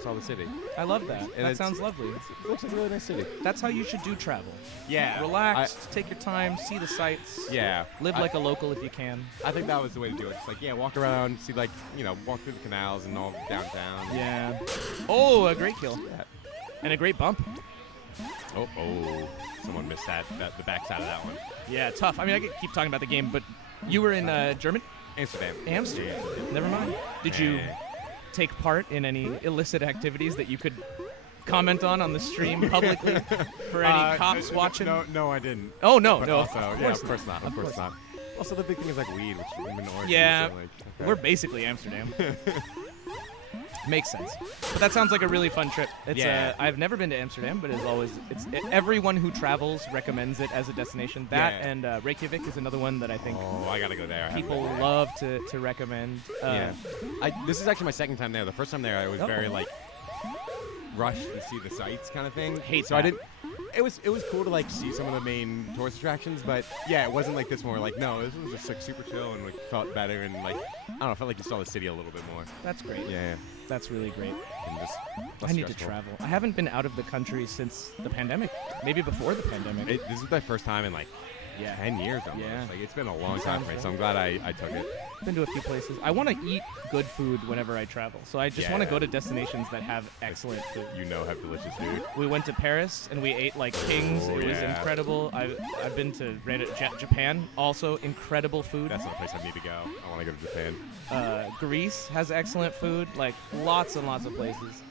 saw the city. I love that. And That it's- sounds lovely. It looks like a really nice city. That's how you should do travel. Yeah. Relax, take your time, see the sights. Yeah. Live like a local if you can. I think that was the way to do it. Just like, yeah, walk around, see like, walk through the canals and all downtown. Yeah. Oh, a great kill. Yeah. And a great bump. Oh, someone missed the backside of that one. Yeah, tough. I mean, I could keep talking about the game, but you were in Germany? Amsterdam. Amsterdam. Never mind. Did you take part in any illicit activities that you could comment on the stream publicly for any cops watching? No, I didn't. Oh, no, But no. Also, of yeah, course of course not. Of course not. Also, the big thing is like weed, which I'm in Oregon. Yeah, so, like, okay. we're basically Amsterdam. Makes sense. But that sounds like a really fun trip. It's Yeah. I've never been to Amsterdam, but everyone who travels recommends it as a destination. That Yeah. and Reykjavik is another one that I think Oh, I gotta go there. I haven't people been there. love to recommend. Yeah. This is actually my second time there. The first time there, I was Oh. very like rushed to see the sights kind of thing. Hate so that. I didn't. It was cool to like see some of the main tourist attractions, but yeah, it wasn't like this more. Like no, this was just like super chill and like felt better and like I don't know, felt like you saw the city a little bit more. That's great. Yeah. That's really great. And just less I need to stressful. travel. I haven't been out of the country since the pandemic. Maybe before the pandemic. This was my first time in like 10 years almost. Yeah. Like it's been a long time Sounds for me, right. so I'm glad I took it. Been to a few places. I want to eat good food whenever I travel. So I just want to Yeah. go to destinations that have excellent food. Have delicious food. We went to Paris and we ate like kings. Oh, It was yeah. incredible. I've been to Japan. Also incredible food. That's not a place I need to go. I want to go to Japan. Greece has excellent food. Like lots and lots of places.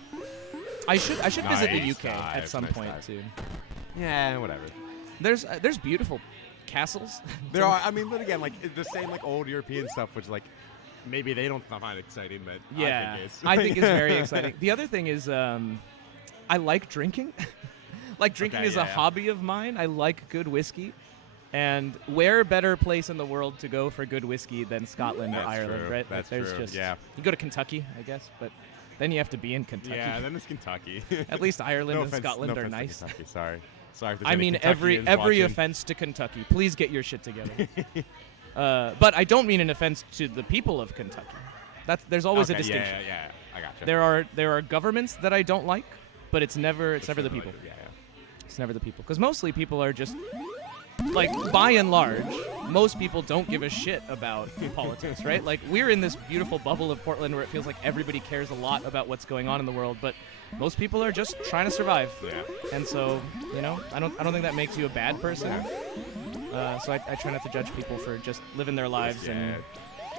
I should visit the UK at some point too. Yeah, whatever. There's beautiful castles. There are. I mean, but again, like the same like old European stuff, which like maybe they don't find exciting, but Yeah, I think is. I think it's very exciting. The other thing is, I like drinking. Like drinking Okay, is yeah, a yeah. hobby of mine. I like good whiskey, and where better place in the world to go for good whiskey than Scotland or That's Ireland, true. right? That's There's true, Just, yeah. You go to Kentucky, I guess, but then you have to be in Kentucky. Yeah, then it's Kentucky. At least Ireland No and offense- Scotland no are offense to nice. Kentucky, sorry. If there's I any mean every Kentuckians watching. offense to Kentucky. Please get your shit together. But I don't mean an offense to the people of Kentucky. There's always a Okay, distinction. Yeah, I gotcha. There are governments that I don't like, but it's never the people. Yeah. It's never the people. Because mostly people are just, like, by and large, most people don't give a shit about politics, right? Like, we're in this beautiful bubble of Portland where it feels like everybody cares a lot about what's going on in the world, but most people are just trying to survive. Yeah. And so, I don't think that makes you a bad person. So I try not to judge people for just living their lives. And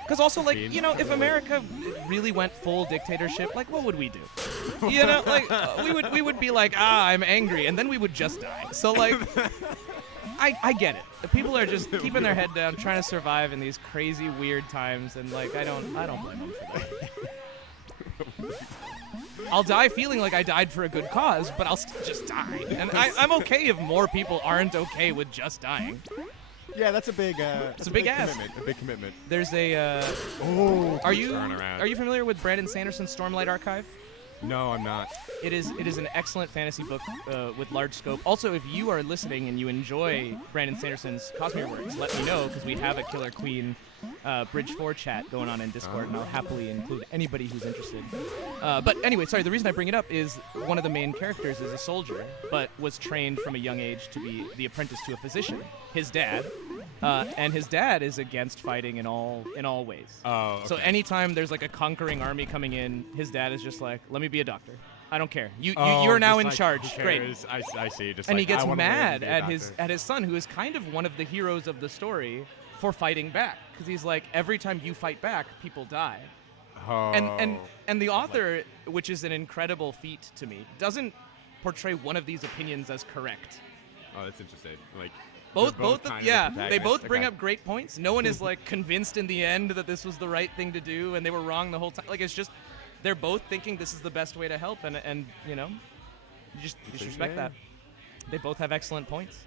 because also, like, if America really went full dictatorship, like, what would we do? Like, we would be like, I'm angry, and then we would just die. So, like, I get it. The people are just keeping their head down, trying to survive in these crazy, weird times, and, like, I don't blame them for that. I'll die feeling like I died for a good cause, but I'll still just die. And I'm okay if more people aren't okay with just dying. Yeah, that's a big. It's a big ask. Commitment, a big commitment. There's a. Are you familiar with Brandon Sanderson's Stormlight Archive? No, I'm not. It is an excellent fantasy book with large scope. Also, if you are listening and you enjoy Brandon Sanderson's Cosmere works, let me know because we have a Killer Queen Bridge 4 chat going on in Discord, and I'll happily include anybody who's interested. But anyway, sorry, the reason I bring it up is one of the main characters is a soldier, but was trained from a young age to be the apprentice to a physician, his dad. And his dad is against fighting in all ways. Oh, okay. So anytime there's like a conquering army coming in, his dad is just like, let me be a doctor. I don't care. You're now in charge. Great. I see. Just and like, he gets I wanna mad be a at doctor. his son, who is kind of one of the heroes of the story, for fighting back. Because he's like, every time you fight back, people die. Oh. And the author, which is an incredible feat to me, doesn't portray one of these opinions as correct. Oh, that's interesting. Like. Both they both bring Okay. up great points. No one is like convinced in the end that this was the right thing to do and they were wrong the whole time. Like, it's just they're both thinking this is the best way to help, and you know, you just respect that. They both have excellent points.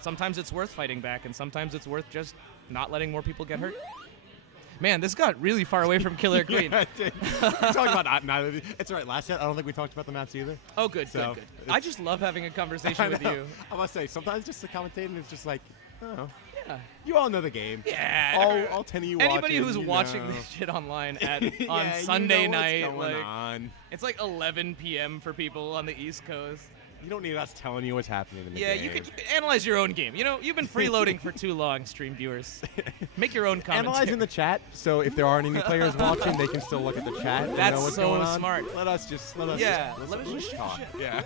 Sometimes it's worth fighting back, and sometimes it's worth just not letting more people get hurt. Man, this got really far away from Killer Queen. Yeah, it did. We talked about neither of these. It's all right. Last set, I don't think we talked about the maps either. Oh, good. So, I just love having a conversation with you. I must say, sometimes just the commentating is just like, oh, Yeah. you all know the game. Yeah. All 10 of you Anybody watching, who's you watching know. this shit online Yeah, on you Sunday know what's night, going like on. it's like 11 p.m. for people on the East Coast. You don't need us telling you what's happening in the Yeah, game. you could analyze your own game. You know, you've been freeloading for too long, stream viewers. Make your own commentary. Analyze in the chat, so if there aren't any players watching, they can still look at the chat and That's know what's so going on. smart. Let us just let us just shoot talk. shit. Yeah.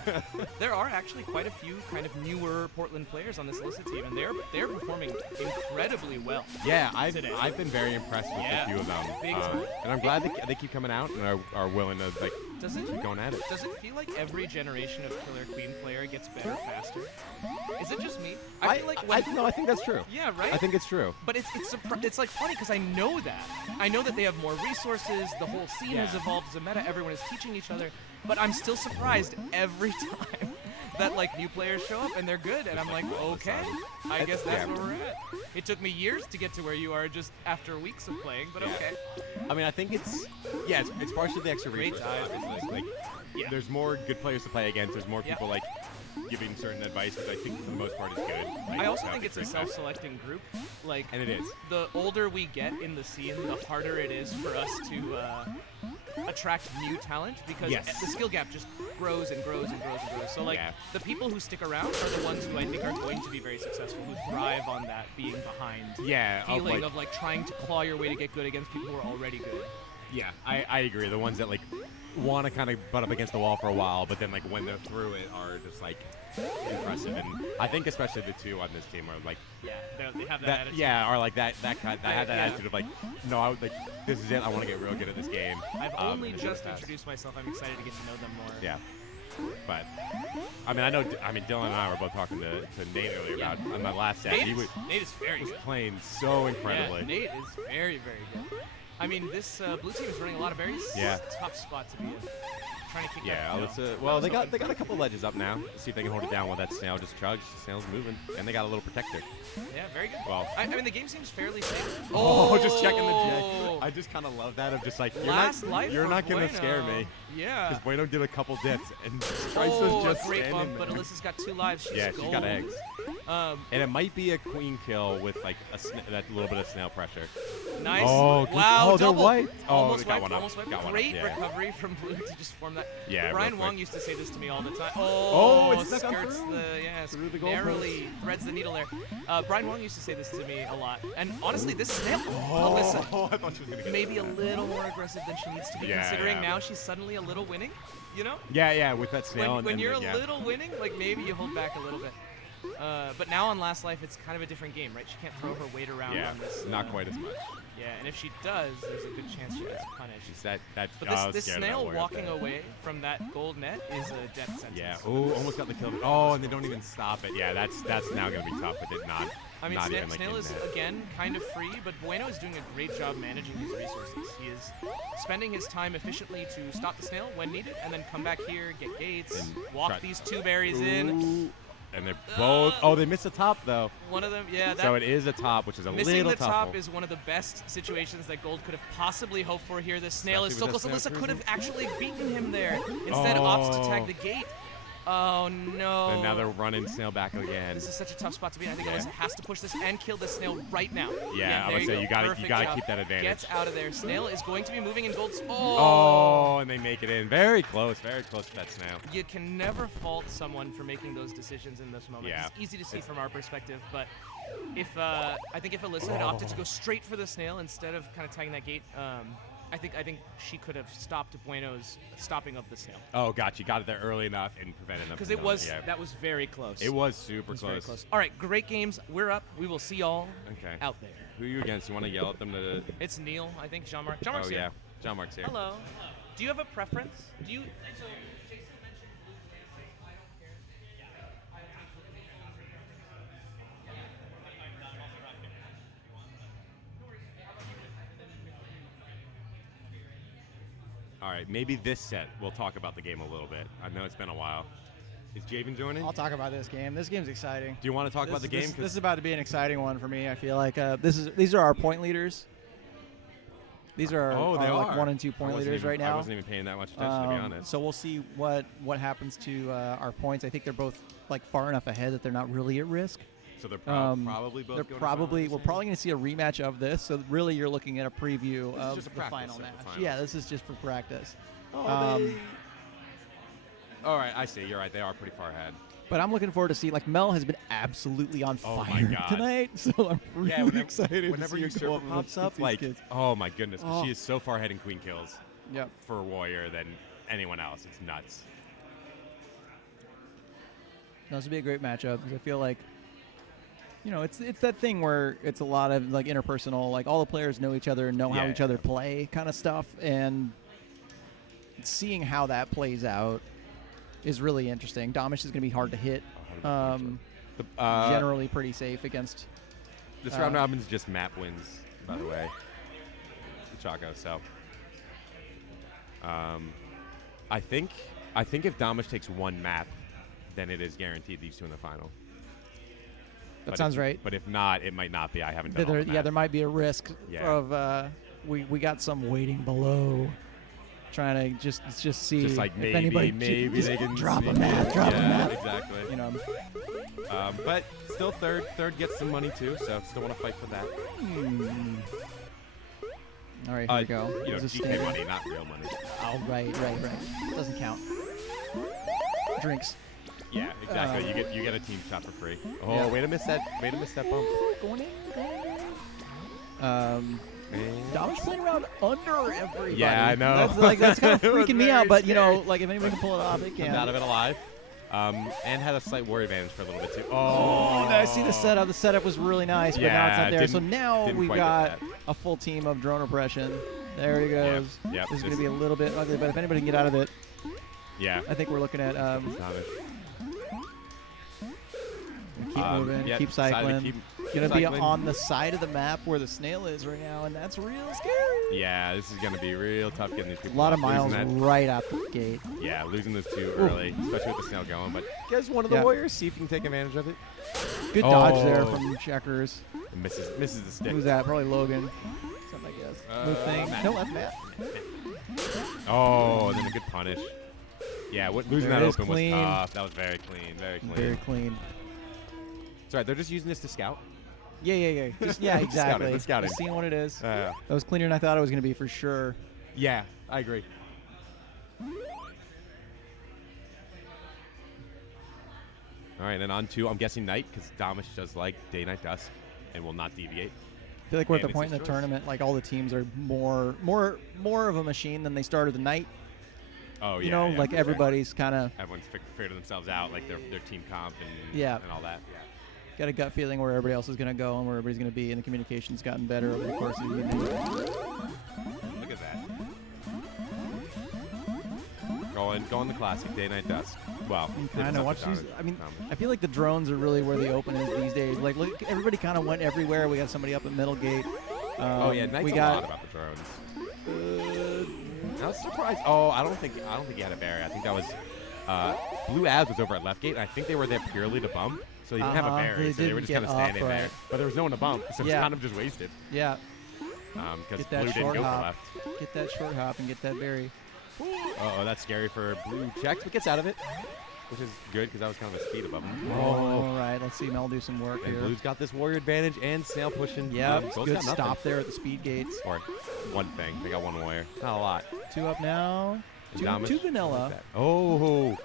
There are actually quite a few kind of newer Portland players on this Alyssa team, and they're performing incredibly well. Yeah, today. I've been very impressed with Yeah. a few of them, Big and I'm glad they keep coming out and are willing to like keep going at it. Does it feel like every generation of Killer Queen player gets better faster? Is it just me? I feel like I think that's true. Yeah, right? I think it's true. But it's like funny because I know that. I know that they have more resources. The whole scene has evolved as a meta. Everyone is teaching each other. But I'm still surprised every time that like new players show up and they're good, and I'm like, okay, I guess that's where we're at. It took me years to get to where you are just after weeks of playing, but okay. I mean, I think it's partially the extra Great resources. dive. Obviously. Like, there's more good players to play against. There's more people like giving certain advice, which I think for the most part is good. Like, I also think it's a self-selecting group. Like, and it is. The older we get in the scene, the harder it is for us to attract new talent because the skill gap just grows and grows and grows and grows. So like the people who stick around are the ones who I think are going to be very successful, who thrive on that being behind feeling of like trying to claw your way to get good against people who are already good. Yeah, I agree. The ones that like want to kind of butt up against the wall for a while, but then like when they're through it are just like impressive. And I think especially the two on this team are like they have that attitude. are like that kind. I have that attitude of like, no, I would like this is it. I want to get real good at this game. I've only just introduced myself. I'm excited to get to know them more. Yeah. But I mean, Dylan and I were both talking to Nate earlier about on my last set. Nate is very good. Playing so incredibly. Yeah, Nate is very, very good. I mean, this blue team is running a lot of berries. Yeah. It's a tough spot to be in. Trying to kick that. Well, they got a couple ledges up now. Let's see if they can hold it down while that snail just chugs. The snail's moving, and they got a little protector. Yeah, very good. Well, I mean, the game seems fairly safe. Just checking the jet. I just kind of love that of just like you're not gonna scare me. Yeah. Because Bueno did a couple dips, and Trista's just a great standing bump, but there. Alyssa's got 2 lives. She's She's gold. got eggs. And it might be a queen kill with like that little bit of snail pressure. Nice. Oh, good. Wow. They're double. white. Almost they got wiped. one up. Almost wiped. Got one Great up, recovery from blue to just form that. Yeah, Brian real Wong quick. used to say this to me all the time. It snuck on skirts through. Through the goalpost. narrowly threads the needle there. Brian Wong used to say this to me a lot. And honestly, this snail, Alyssa, I thought she was gonna get maybe a little more aggressive than she needs to be, considering now she's suddenly a little winning. You know? Yeah, with that snail. When you're a little winning, like maybe you hold back a little bit. But now on Last Life, it's kind of a different game, right? She can't throw her weight around on this. Not quite as much. Yeah, and if she does, there's a good chance she gets punished. But this snail walking away from that gold net is a death sentence. Yeah. Oh, almost got the kill. Oh, and they don't even stop it. Yeah, that's now gonna be tough. But it not. I mean, not Snail, even, like, Snail in is there. again kind of free, but Bueno is doing a great job managing his resources. He is spending his time efficiently to stop the snail when needed, and then come back here, get gates, And walk these 2 berries in. And they're both. Oh, they missed the top though. One of them, yeah. So it is a top, which is a missing little the top tough. is one of the best situations that Gold could have possibly hoped for here. The snail is so Especially close. with that Alyssa snail could have cruising. actually beaten him there. Instead, opts to tag the gate. Oh, no. And now they're running snail back again. This is such a tough spot to be in. I think Alyssa has to push this and kill this snail right now. Yeah, I would say you gotta keep that advantage. Gets out of there. Snail is going to be moving in gold. Oh, and they make it in. Very close to that snail. You can never fault someone for making those decisions in this moment. Yeah. It's easy to see from our perspective, but if I think if Alyssa had opted to go straight for the snail instead of kind of tagging that gate, I think she could have stopped Bueno's stopping of the snail. Oh, gotcha. Got it there early enough and prevented them. Because that was very close. It was super close. Very close. All right, great games. We're up. We will see y'all out there. Who are you against? You want to yell at them to? It's Neil, I think. Jean-Marc. Jean-Marc's here. Jean-Marc's here. Hello. Do you have a preference? Do you? All right, maybe this set we'll talk about the game a little bit. I know it's been a while. Is Javen joining? I'll talk about this game. This game's exciting. Do you want to talk about the game? This is about to be an exciting one for me. I feel like these are our point leaders. These are our like 1 and 2 point leaders right now. I wasn't even paying that much attention, to be honest. So we'll see what happens to our points. I think they're both like far enough ahead that they're not really at risk. So they're probably both. We're probably going to see a rematch of this. So really, you're looking at a preview of the final match. Yeah, this is just for practice. All right, I see. You're right. They are pretty far ahead. But I'm looking forward to see. Like Mel has been absolutely on fire tonight, so I'm really excited. Whenever usurper pops up, like, oh my goodness, she is so far ahead in queen kills. Yep. For Warrior than anyone else. It's nuts. This would be a great matchup because I feel like, you know, it's that thing where it's a lot of like interpersonal, like all the players know each other and know how each other play kind of stuff, and seeing how that plays out is really interesting. Domish is going to be hard to hit. Generally pretty safe against. This round robin's just map wins, by the way. Chaco. So, I think if Domish takes one map, then it is guaranteed these two in the final. That sounds right. But if not, it might not be. I haven't done all the math. Yeah, there might be a risk of we got some waiting below, trying to just see just like if maybe they can drop a map. Exactly. You know. But still third gets some money too, so still want to fight for that. All right, here we go. You know, GK money, not real money. Oh, right. Doesn't count. Drinks. Yeah, exactly. You get a team shot for free. Oh, way to miss that bump. Going in. Dom's playing around under everybody. Yeah, I know. That's kind of freaking me out. But you know, like if anybody can pull it off, they can. I'm out of it alive. And had a slight war advantage for a little bit too. I see the setup. The setup was really nice, but now it's not there. So now we've got a full team of drone oppression. There he goes. Yep. This is going to be a little bit ugly, but if anybody can get out of it, I think we're looking at. Keep moving, keep cycling. Gonna be on the side of the map where the snail is right now, and that's real scary. Yeah, this is gonna be real tough getting these people. A lot of miles right out the gate. Yeah, losing those two early, especially with the snail going. But guys, one of the Warriors, see if you can take advantage of it. Good dodge there from Checkers. Misses the stick. Who's that? Probably Logan. Something I guess. Move thing. No, that's Matt. Oh, and then a good punish. Yeah, losing that open was tough. That was very clean. Very clean. Sorry, they're just using this to scout? Yeah. Exactly. Let's scout it. Just seeing what it is. That was cleaner than I thought it was going to be for sure. Yeah, I agree. All right, then on to, I'm guessing night, because Domish does like day, night, dusk, and will not deviate. I feel like we're at the point in the tournament, like all the teams are more of a machine than they started the night. Oh, yeah. You know, like everybody's kind of. Everyone's figured themselves out, like their team comp and all that. Yeah. Got a gut feeling where everybody else is going to go and where everybody's going to be, and the communication's gotten better over the course of the evening. Look at that. Going the classic day, night, dusk. Well, kind of watch these. I mean, I feel like the drones are really where the open is these days. Like, look, everybody kind of went everywhere. We got somebody up at middle gate. Knight's a lot about the drones. I was surprised. Oh, I don't think he had a barrier. I think that was Blue Abs was over at left gate, and I think they were there purely to bump. So they didn't have a barrier, so they were just kind of standing there. But there was no one to bump, so it's kind of just wasted. Yeah. Because Blue didn't go for left. Get that short hop and get that berry. Oh, that's scary for Blue. Checks, but gets out of it. which is good because that was kind of a speed above him. All right, let's see Mel do some work And here. Blue's got this warrior advantage and snail pushing. Yep, Gold's good got nothing. stop there at the speed gates. Or one thing. They got one warrior. Not a lot. 2 up now. Damage. 2 vanilla. Like that. Oh.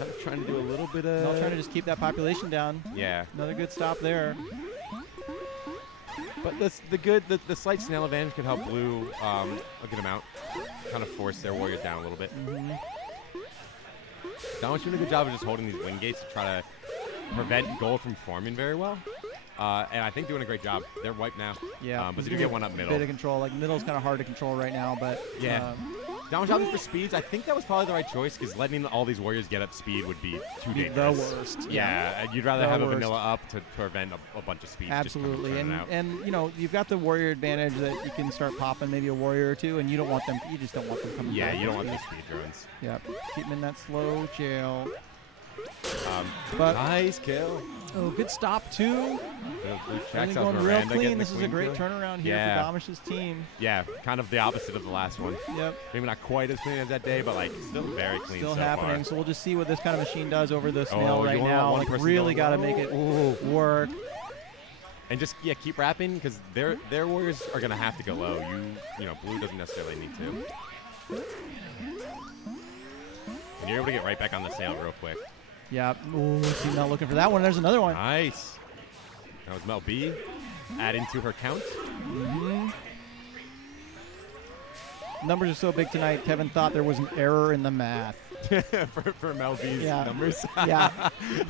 I'm trying to do a little bit of... Mel trying to just keep that population down. Yeah. Another good stop there. But the slight snail advantage could help Blue a good amount. Kind of force their warriors down a little bit. Donald's doing a good job of just holding these wing gates to try to prevent Gold from forming very well. And I think doing a great job. They're wiped now. Yeah. But they do get one up middle. Bit of control. Like, middle's kind of hard to control right now, but... Yeah. Donald's opting for speeds. I think that was probably the right choice because letting all these warriors get up speed would be too dangerous. The worst. Yeah. And you'd rather The have a worst. vanilla up to prevent a bunch of speeds. Absolutely. Just kind of And you know, you've got the warrior advantage that you can start popping maybe a warrior or two, and you just don't want them coming yeah, down. you don't want those speed drones. Yep. Keep them in that slow jail. But nice kill. Oh, good stop too. Blue Really checks out going real Miranda clean. getting This the is a queen great kill. turnaround here Yeah. for Damish's team. Yeah, kind of the opposite of the last one. Yep. Maybe not quite as clean as that day, but like still very clean. Still so happening. Far. So we'll just see what this kind of machine does over the snail you right want now. one Like person really going got to low? make it work. And just keep wrapping because their warriors are gonna have to go low. You know, Blue doesn't necessarily need to. And you're able to get right back on the snail real quick. Yeah. Ooh, she's not looking for that one. There's another one. Nice. That was Mel B. Adding to her count. Numbers are so big tonight. Kevin thought there was an error in the math. for Mel B's Yeah. numbers. Yeah.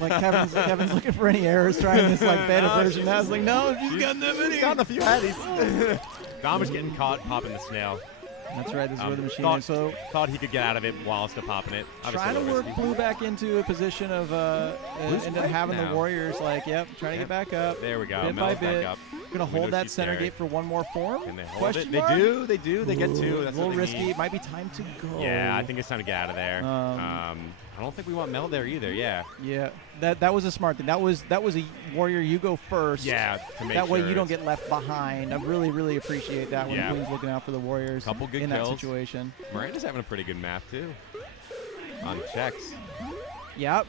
Like Kevin's looking for any errors trying this like beta version. I was like, no, she's got that many. She's gotten a few hatties. Damish getting caught popping the snail. That's right. This is where the machine thought, is. So thought he could get out of it while still popping it. Obviously trying to a little work risky. Blue back into a position of into right having now. the Warriors like, yep, trying to get back up. There we go. Bit by Mel's back bit. up. Gonna We hold know that she's center scary. gate for one more form. Can they hold Question it? They mark? do. They do. They get two. That's a little what they risky. need. It might be time to go. Yeah, I think it's time to get out of there. I don't think we want Mel there either. Yeah. Yeah, that was a smart thing. That was a Warrior. You go first. Yeah. To make That way sure you don't it's- get left behind. I really appreciate that when Yeah. Queen's looking out for the Warriors Couple good in kills. that situation. Miranda's having a pretty good map too. On checks. Yep.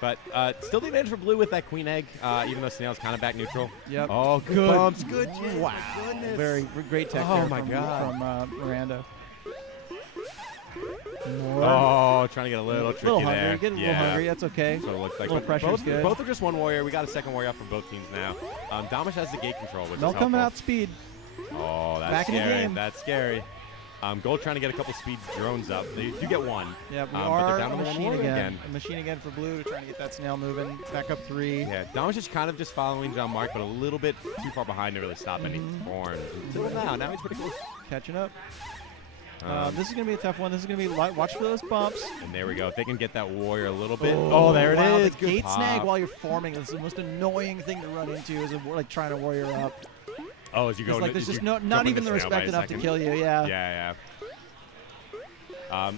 But still the advantage for Blue with that queen egg, even though Snail's kind of back neutral. Yep. Oh, good bumps. Good. Wow. Goodness. Very great tech Oh there my from, God. from Miranda. More. Oh, trying to get a little tricky little hungry. there. Get a little Yeah. hungry. That's okay. So it looks like little but pressure's both, good. both are just one warrior. We got a second warrior up for both teams now. Damish has the gate control, which No is coming helpful. out speed. Oh, that's Back in the scary. game. That's scary. Gold trying to get a couple speed drones up. They do get one. Yeah, we but are they're down a to one machine warrior again. A machine again for Blue, trying to get that snail moving. Back up 3. Yeah, Damish is kind of just following John Mark, but a little bit too far behind to really stop any forms. Until now he's pretty close. Catching up. This is going to be a tough one. This is going to be watch for those bumps. And there we go. If they can get that warrior a little bit. Oh, there it wow, is. The Good gate pop. snag while you're forming is the most annoying thing to run into. Is like trying to warrior up. Oh, as you go. It's like there's as just you not jump even into the snail by respect a enough to second. kill you. Yeah. Yeah.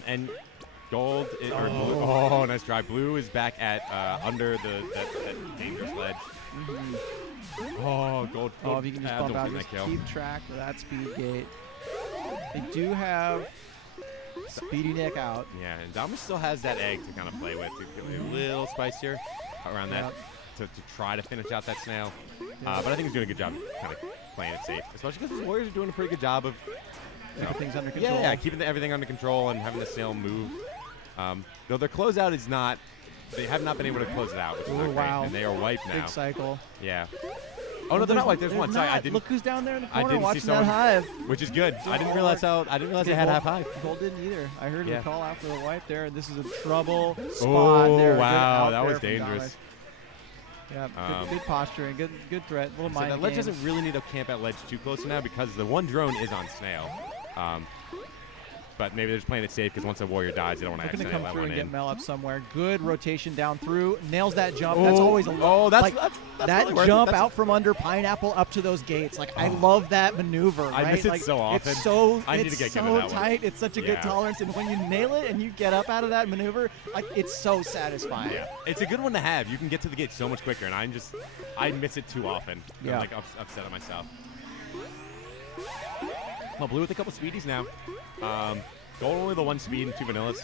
And Gold. Oh, nice try. Blue is back at under that dangerous ledge. Oh, Gold. Oh, if you can just bump out, that just kill. keep track of that speed gate. They do have Speedy Nick out. Yeah, and Damish still has that egg to kind of play with. To get a little spicier around that to try to finish out that snail. But I think he's doing a good job kind of playing it safe, especially because his Warriors are doing a pretty good job of Keeping things under control. Yeah, keeping everything under control and having the snail move. Though their closeout is not, they have not been able to close it out, which is not great, wow. and they are wiped now. Big cycle. Yeah. Oh no, they're not wiped. There's one. Sorry, I didn't. Look who's down there in the I corner didn't see watching that someone, hive. which is good. I didn't realize they had half hive. Gold didn't either. I heard Yeah. the call after the wipe there. This is a trouble spot Oh, there. Good wow, out that there was from dangerous. Damish. Yeah, good posturing, good threat, little So mind that ledge game. doesn't really need to camp at ledge too close now because the one drone is on snail. But maybe they're just playing it safe because once a warrior dies, they don't want to Looking to accidentally come let through one and get in. Mel up somewhere. Good rotation down through. Nails that jump. That's always a that's that really worth it. jump That's- out from under pineapple up to those gates. Like I love that maneuver. I right? miss it like, so often. It's so I need it's to get good so at that one. tight. It's such a good Yeah. tolerance, and when you nail it and you get up out of that maneuver, like it's so satisfying. Yeah, it's a good one to have. You can get to the gate so much quicker, and I miss it too often. Yeah. I'm like upset at myself. Well, Blue with a couple speedies now. Gold only the one speed and 2 vanillas.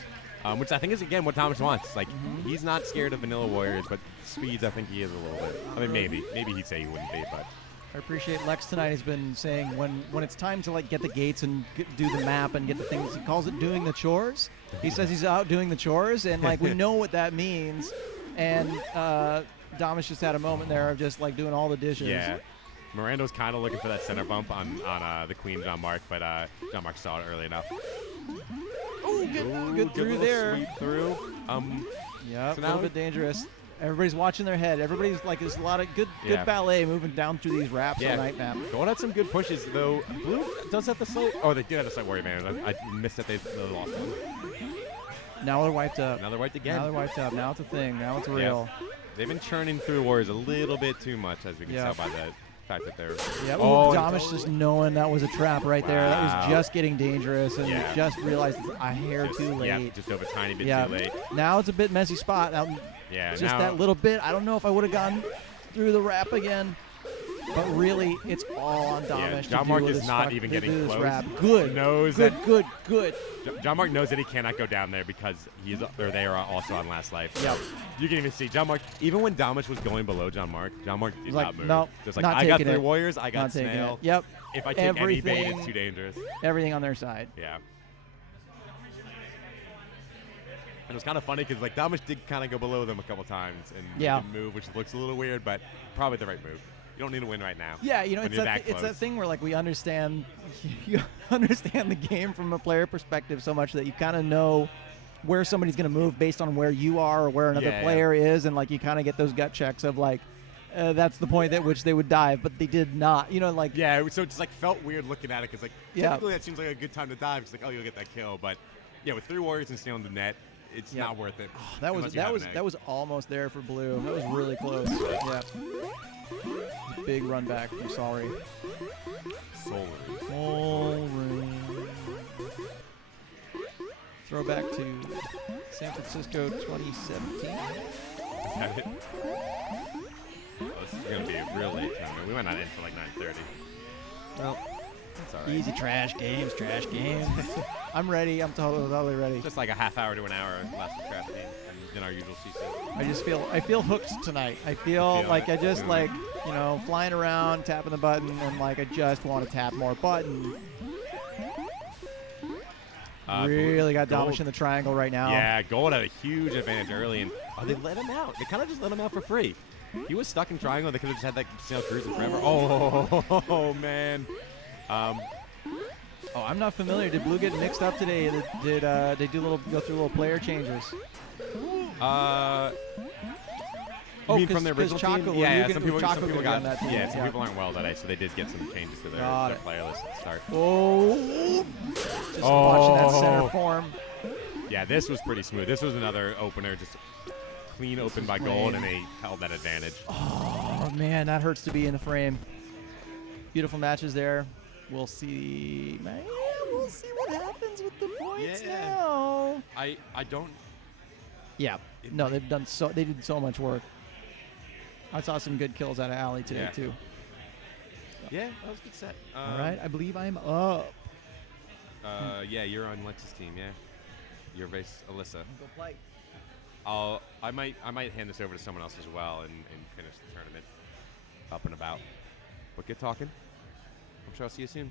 which I think is, again, what Thomas wants. Like, he's not scared of vanilla warriors, but speeds, I think he is a little bit. I mean, maybe. Maybe he'd say he wouldn't be, but... I appreciate Lex tonight has been saying when it's time to like get the gates and do the map and get the things, he calls it doing the chores. He says he's out doing the chores, and like we know what that means. And Damas just had a moment there of just like doing all the dishes. Yeah. Miranda's kind of looking for that center bump on the Queen John Mark, but John Mark saw it early enough. Ooh, good through there. Sweep through. Yeah, so a little bit dangerous. Everybody's watching their head. Everybody's like, there's a lot of good ballet moving down through these wraps on night map. Gold had some good pushes, though. Blue does have the slight. Oh, they did have the slight warrior advantage. I missed that they lost one. Now they're wiped up. Now they're wiped again. Now they're wiped up. Now it's a thing. Now it's real. They've been churning through warriors a little bit too much, as we can tell by the fact that they're. Yeah, oh, Damas just knowing that was a trap right there. That was just getting dangerous, and just realized it's a hair too late. Yeah, just over a tiny bit too late. Now it's a bit messy spot. Now, just that little bit. I don't know if I would have gone through the wrap again. But really, it's all on Damas. John Mark is not even getting close. Wrap. Good. Knows good. John Mark knows that he cannot go down there because they are also on last life. Yep. You can even see John Mark. Even when Damas was going below John Mark did not move. No, just like not I got taking 3 warriors, I got Snail. Yep. If I take any bait, it's too dangerous. Everything on their side. Yeah. And it was kind of funny because like Damas did kind of go below them a couple times and move, which looks a little weird, but probably the right move. You don't need to win right now. Yeah, you know, it's that thing where like we understand, you understand the game from a player perspective so much that you kind of know where somebody's going to move based on where you are or where another player is, and like you kind of get those gut checks of like, that's the point at which they would dive, but they did not. You know, like so it just like felt weird looking at it because like typically that seems like a good time to dive. It's like, oh, you'll get that kill, but with 3 warriors and Snail in the net, it's not worth it. Oh, that was almost there for blue. That was really close. Yeah. Big run back from Sorry. Soul Ring. Throwback to San Francisco 2017. This is going to be a real late tournament. We might not end until like 9:30. Well, that's all right. Easy trash games. I'm ready. I'm totally ready. Just like a half hour to an hour less of trash games than our usual CC. I feel hooked tonight. I feel like I just like, you know, flying around, tapping the button, and like I just want to tap more button. Really got Damas in the triangle right now. Yeah, Gold had a huge advantage early, and they let him out. They kind of just let him out for free. He was stuck in triangle. They could have just had that Snail cruising forever. Oh man. I'm not familiar. Did Blue get mixed up today? Did they go through little player changes? You mean from the original Choco, team? Yeah, some people got that team. Yeah, some people aren't well today, so they did get some changes to their player list at the start. Just watching that center form. Yeah, this was pretty smooth. This was another opener, just clean open by Gold, and they held that advantage. Oh man, that hurts to be in the frame. Beautiful matches there. We'll see. Man, we'll see what happens with the points now. I don't. Yeah. No, they did so much work. I saw some good kills out of Allie today too. Yeah, that was a good set. All right, I believe I'm up. Yeah, you're on Lex's team. Yeah, you're versus Alyssa. Go play. I might hand this over to someone else as well and finish the tournament up and about. But get talking. I'm sure I'll see you soon.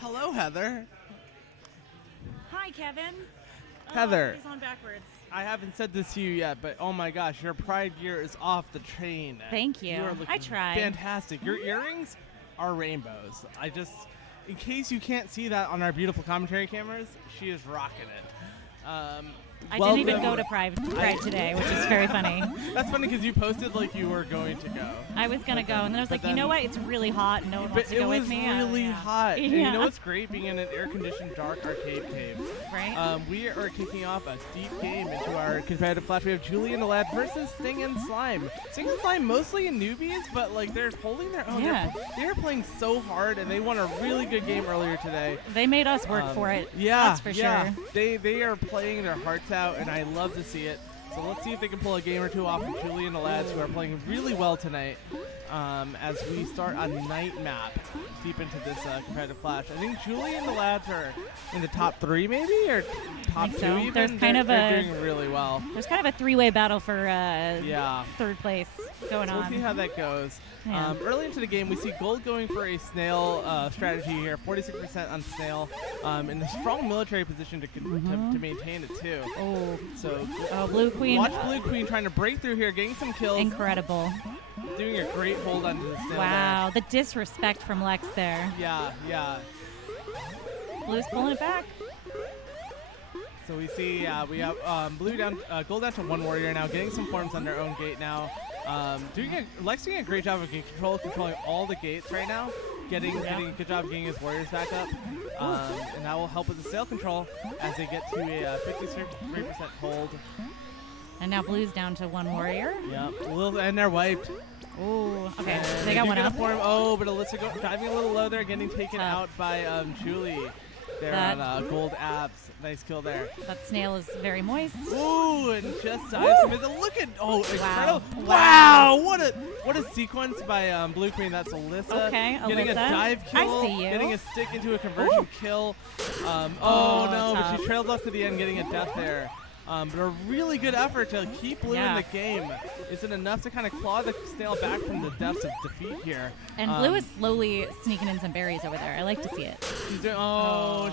Hello, Heather. Hi, Kevin. Heather. He's on backwards. I haven't said this to you yet, but oh my gosh, your pride gear is off the train. Thank you. You are looking I tried. fantastic. Your earrings are rainbows. In case you can't see that on our beautiful commentary cameras, she is rocking it. I didn't even go to Pride today, which is very funny. That's funny because you posted like you were going to go. I was going to go, and then I was like, you know what? It's really hot, and no one wants to go with me. It was really hot. Yeah. And you know what's great? Being in an air-conditioned, dark arcade cave. Right. We are kicking off a deep game into our competitive clash. We have Julie and the Lad versus Sting and Slime. Sting and Slime mostly newbies, but like they're holding their own. Yeah. They're playing so hard, and they won a really good game earlier today. They made us work for it. Yeah, that's for sure. They are playing their hearts out, and I love to see it. So let's see if they can pull a game or two off from Julie and the Lads, who are playing really well tonight. As we start a night map deep into this competitive clash. I think Julie and the Lads are in the top 3 maybe, or top 2 even. There's kind they're doing really well. There's kind of a 3-way battle for third place going on. We'll see how that goes. Yeah. Early into the game, we see Gold going for a snail strategy here, 46% on snail, in a strong military position to maintain it too. Oh, so Blue Queen. Watch Blue Queen trying to break through here, getting some kills. Incredible. Doing a great hold onto the snail. Wow, the disrespect from Lex there. Yeah. Blue's pulling it back. So we see we have Blue down, Gold down to 1 warrior now, getting some forms on their own gate now. Lex doing a great job of controlling all the gates right now. Getting a good job of getting his warriors back up. And that will help with the sail control as they get to a 53% hold. And now Blue's down to 1 warrior. Yep, and they're wiped. Ooh, okay, And they got one up. Oh, but Alyssa diving a little low there, getting taken out by Julie. There on Gold abs. Nice kill there. That snail is very moist. Ooh, and just dives to mid. Look at incredible! Wow. What a sequence by Blue Queen. That's Alyssa. Okay, getting Alyssa. a dive kill. I see you. Getting a stick into a conversion kill. Oh no! tough. But she trails off to the end, getting a death there. But a really good effort to keep Blue in the game. Isn't enough to kind of claw the snail back from the depths of defeat here. And Blue is slowly sneaking in some berries over there. I like to see it. She's doing,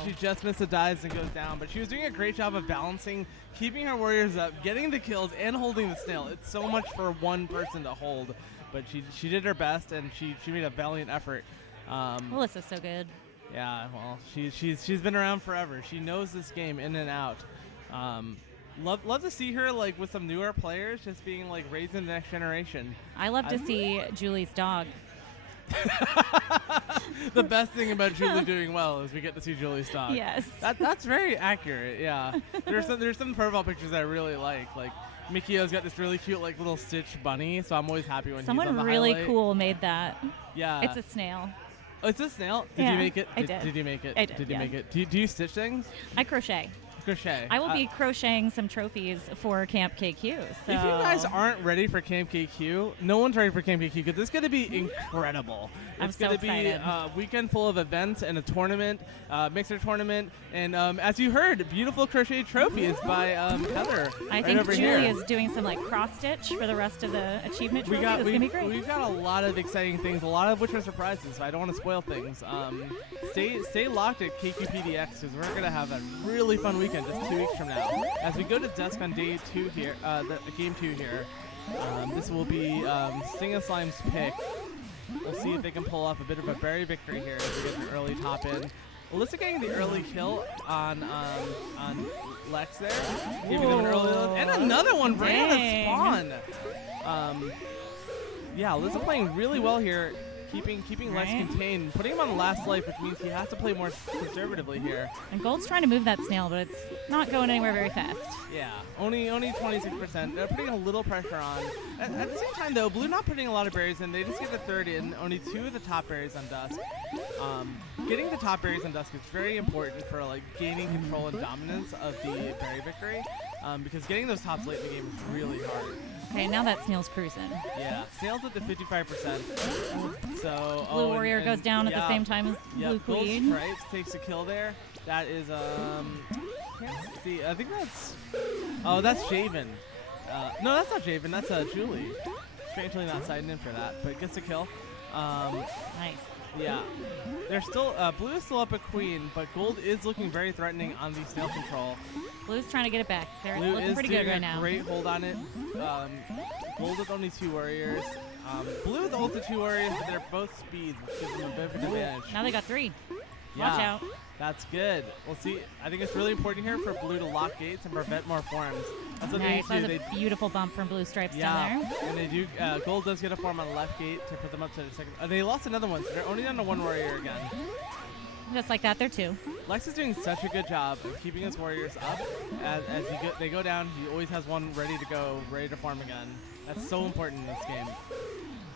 she just missed the dives and goes down. But she was doing a great job of balancing, keeping her warriors up, getting the kills, and holding the snail. It's so much for one person to hold. But she did her best, and she made a valiant effort. Alyssa's so good. Yeah, well, she's been around forever. She knows this game in and out. Love to see her like with some newer players just being like raised in the next generation. I love to see Julie's dog. The best thing about Julie doing well is we get to see Julie's dog. Yes. That's very accurate, yeah. There's some profile pictures I really like. Like Mikio's got this really cute like little Stitch bunny, so I'm always happy when Someone he's on the really highlight. cool made that. Yeah. It's a snail. Oh, it's a snail? Did Yeah, you make it? I did. Did you make it? I did, Did you yeah. make it? Do you stitch things? I crochet. Crochet. I will be crocheting some trophies for Camp KQ. So. If you guys aren't ready for Camp KQ, no one's ready for Camp KQ because this is going to be incredible. I'm It's so going to be excited. a weekend full of events and a tournament, mixer tournament, and as you heard, beautiful crochet trophies by Heather. I think Julie is doing some like cross stitch for the rest of the achievement trophy. That's gonna be great. We've got a lot of exciting things, a lot of which are surprises, so I don't want to spoil things. Stay locked at KQPDX because we're going to have a really fun weekend just 2 weeks from now. As we go to Dusk on day 2 here, game 2 here, this will be Sting and Slime's pick. We'll see if they can pull off a bit of a berry victory here as we get an early top in. Alyssa getting the early kill on Lex there, giving them an early and another one bringing the spawn. Yeah, Alyssa playing really well here. Keeping Lex contained, putting him on the last life, which means he has to play more conservatively here. And Gold's trying to move that snail, but it's not going anywhere very fast. Yeah, only 26%. They're putting a little pressure on. At the same time, though, Blue not putting a lot of berries in. They just get the third in. Only 2 of the top berries on Dusk. Getting the top berries on Dusk is very important for like gaining control and dominance of the berry victory, because getting those tops late in the game is really hard. Okay, now that snail's cruising. Yeah, snail's at the 55%. So Blue Warrior goes down at the same time as Blue Queen. Gold Stripes takes a kill there. That is can't see. I think that's Javen. No, that's not Javen. That's Julie. Strangely not sighting in for that, but gets a kill. Nice. Yeah. They're still blue is still up a queen, but gold is looking very threatening on the snail control. Blue's trying to get it back. They're Blue looking is pretty doing good right a now. great hold on it. Gold with only 2 warriors. Blue with also 2 warriors, but they're both speeds, which gives them a bit of an advantage. Now they got 3. Yeah, Watch out. That's good. We'll see. I think it's really important here for blue to lock gates and prevent more forms. That's what Nice. they That do. was a beautiful bump from blue stripes down there. And they do. Gold does get a form on left gate to put them up to the second. They lost another one, so they're only down to 1 warrior again. Just like that, they're 2. Lex is doing such a good job of keeping his warriors up. As they go down, he always has one ready to go, ready to form again. That's so important in this game.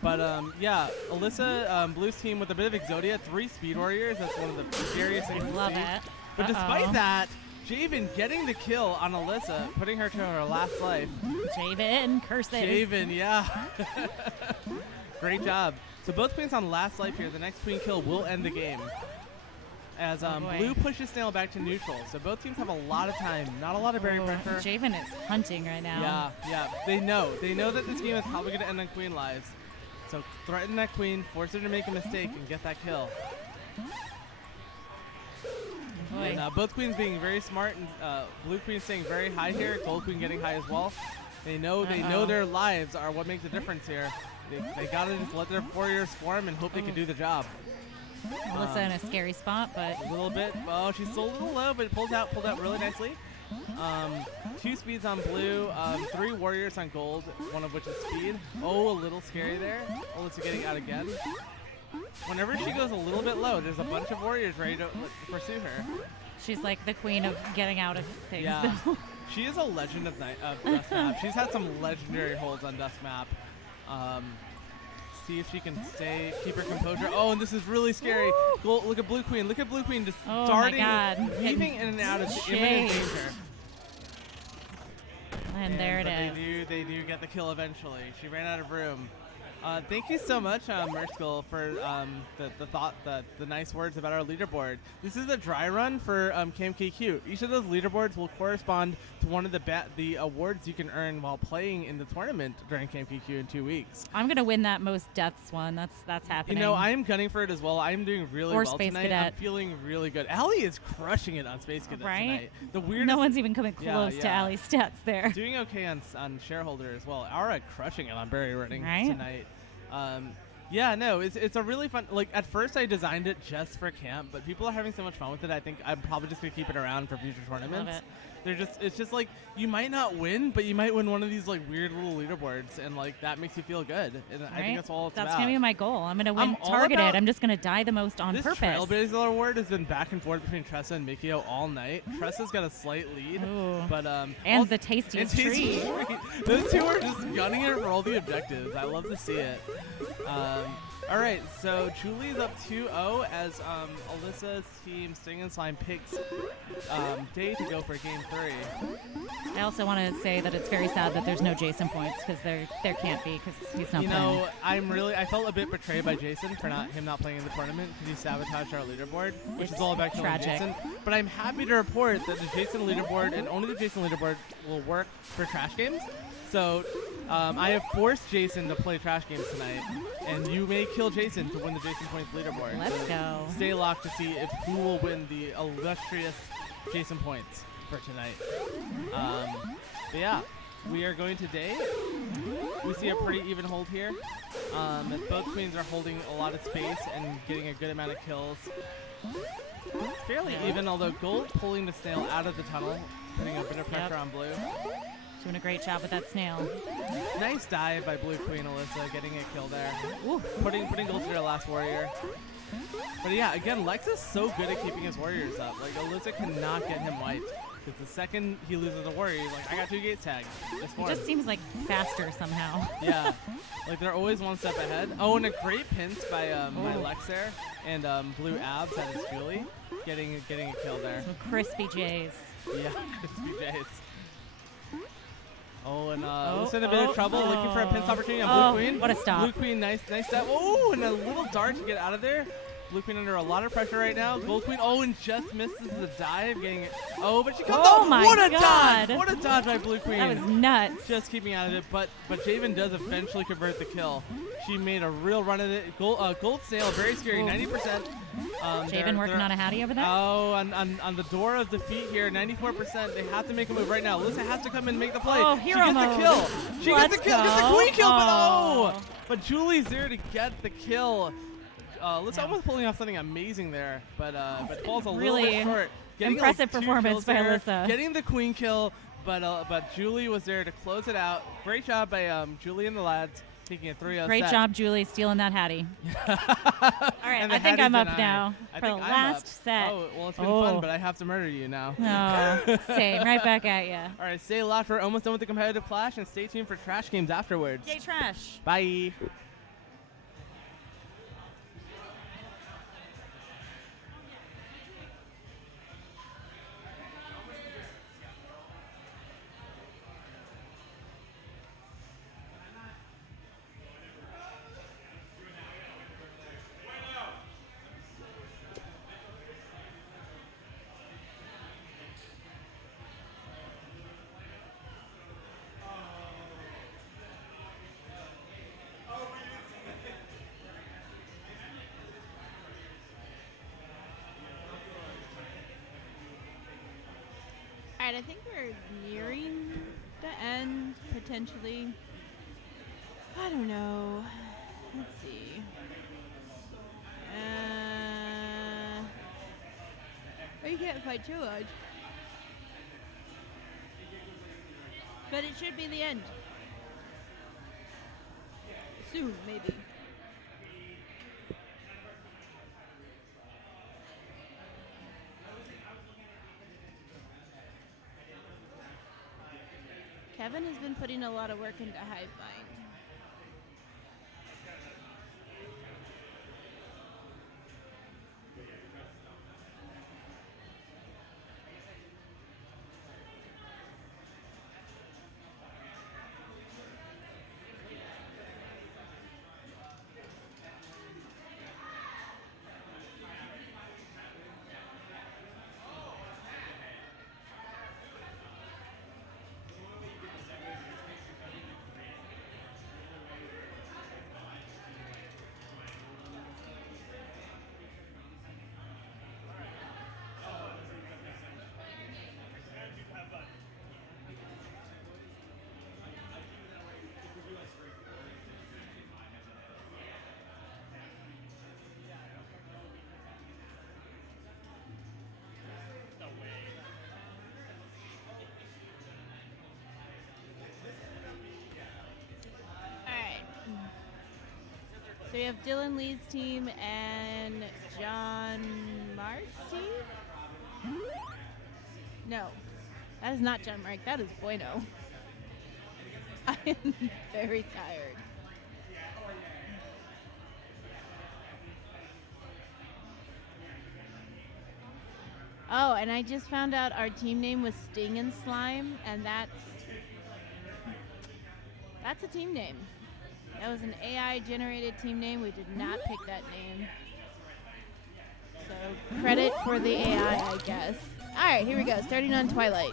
But yeah, Alyssa, Blue's team with a bit of Exodia, 3 speed warriors. That's one of the scariest things to Love see. it. But despite that, Javen getting the kill on Alyssa, putting her to her last life. Javen, curse it. Javen, yeah. Great job. So both queens on last life here. The next queen kill will end the game. As blue pushes Snail back to neutral. So both teams have a lot of time, not a lot of berry pressure. Javen is hunting right now. Yeah. They know that this game is probably going to end on queen lives. So threaten that queen, force her to make a mistake, and get that kill. And both queens being very smart, and blue queen staying very high here, gold queen getting high as well. They know their lives are what makes the difference here. They gotta just let their warriors form and hope they can do the job. Alyssa in a scary spot, but a little bit. Oh, she's still a little low, but pulled out really nicely. 2 speeds on blue, 3 warriors on gold, one of which is speed. Oh, a little scary there. Alyssa getting out again. Whenever she goes a little bit low, there's a bunch of warriors ready to pursue her. she's like the queen of getting out of things. Yeah. She is a legend of Dusk Map. She's had some legendary holds on Dusk Map. See if she can keep her composure. Oh, and this is really scary. Look at Blue Queen. Look at Blue Queen just starting, weaving in and out of imminent danger. And there it is. They do get the kill eventually. She ran out of room. Thank you so much, Merskell, for the nice words about our leaderboard. This is a dry run for KMKQ. Each of those leaderboards will correspond to one of the awards you can earn while playing in the tournament during KMKQ in 2 weeks. I'm gonna win that most deaths one. That's happening. You know, I am gunning for it as well. I am doing really well Space tonight. Cadet. I'm feeling really good. Allie is crushing it on Space Cadet tonight. The weirdest. No one's even coming close to Allie's stats there. Doing okay on Shareholder as well. Aura crushing it on Berry Running tonight. Yeah, no, it's a really fun. Like at first, I designed it just for camp, but people are having so much fun with it. I think I'm probably just gonna keep it around for future tournaments. Love it. It's just like you might not win, but you might win one of these like weird little leaderboards, and like that makes you feel good. And I think that's all it's about. That's gonna be my goal. I'm gonna win all targeted. about I'm just gonna die the most on purpose. This Trailblazer award has been back and forth between Tressa and Mikio all night. Tressa's got a slight lead, but and the tastiest treat. Those two are just gunning it for all the objectives. I love to see it. All right, so Julie's up 2-0 as Alyssa's team Sting and Slime picks Day to go for game 3. I also want to say that it's very sad that there's no Jason points because there can't be because he's not playing. I felt a bit betrayed by Jason for him not playing in the tournament because he sabotaged our leaderboard, which is all about killing Jason. But I'm happy to report that the Jason leaderboard and only the Jason leaderboard will work for trash games. So I have forced Jason to play trash games tonight, and you may kill Jason to win the Jason Points leaderboard. Let's go. Stay locked to see who will win the illustrious Jason Points for tonight. But yeah, we are going to Day. We see a pretty even hold here. As both queens are holding a lot of space and getting a good amount of kills. It's fairly even, although Gold pulling the snail out of the tunnel, putting a bit of pressure on Blue. Doing a great job with that snail. Nice dive by Blue Queen Alyssa, getting a kill there. Ooh, putting Gold to their last warrior. But yeah, again, Lex is so good at keeping his warriors up. Like, Alyssa cannot get him wiped. Because the second he loses a warrior, he's like, I got 2 gates tagged. It just seems like faster somehow. Yeah. Like, they're always one step ahead. Oh, and a great pinch by Lex there. And Blue Abs at his Julie. Getting a kill there. Some crispy J's. Yeah, crispy J's. Oh, and Alyssa in a bit of trouble, looking for a pinch opportunity on Blue Queen. What a stop. Blue Queen, nice step. Oh, and a little dart to get out of there. Blue Queen under a lot of pressure right now. Gold Queen, and just misses the dive, getting it. But she comes Oh out. my What a God. dodge! What a dodge by Blue Queen. That was nuts. Just keeping out of it, but Javen does eventually convert the kill. She made a real run at it. Gold Snail, very scary, 90%. Javen working on a Hattie over there? On the door of defeat here, 94%. They have to make a move right now. Alyssa has to come in and make the play. Oh, she hero gets mode. the kill. She Let's gets the kill. go. Gets the queen kill, Oh. but Julie's there to get the kill. Alyssa almost pulling off something amazing there, but falls a little Really bit short. Getting impressive 2 performance kills by there, Alyssa. Getting the queen kill, but Julie was there to close it out. Great job by Julie and the lads. Taking a 3-0 Great set. job, Julie, stealing that Hattie. All right, And I the think I'm Hattie's up an I. now I for the think I'm last up. set. Oh, well, it's been fun, but I have to murder you now. No, same. Right back at you. All right, stay locked. We're almost done with the competitive clash, and stay tuned for trash games afterwards. Yay, trash. Bye. Alright, I think we're nearing the end, potentially. I don't know. Let's see. You can't fight too much. But it should be the end. Soon, maybe. Kevin has been putting a lot of work into Hive Mind. So we have Dylan Lee's team and John Mark's team? No, that is not John Mark. That is Bueno. I am very tired. Oh, and I just found out our team name was Sting and Slime, and that's a team name. That was an AI-generated team name. We did not pick that name. So credit for the AI, I guess. All right, here we go. Starting on Twilight.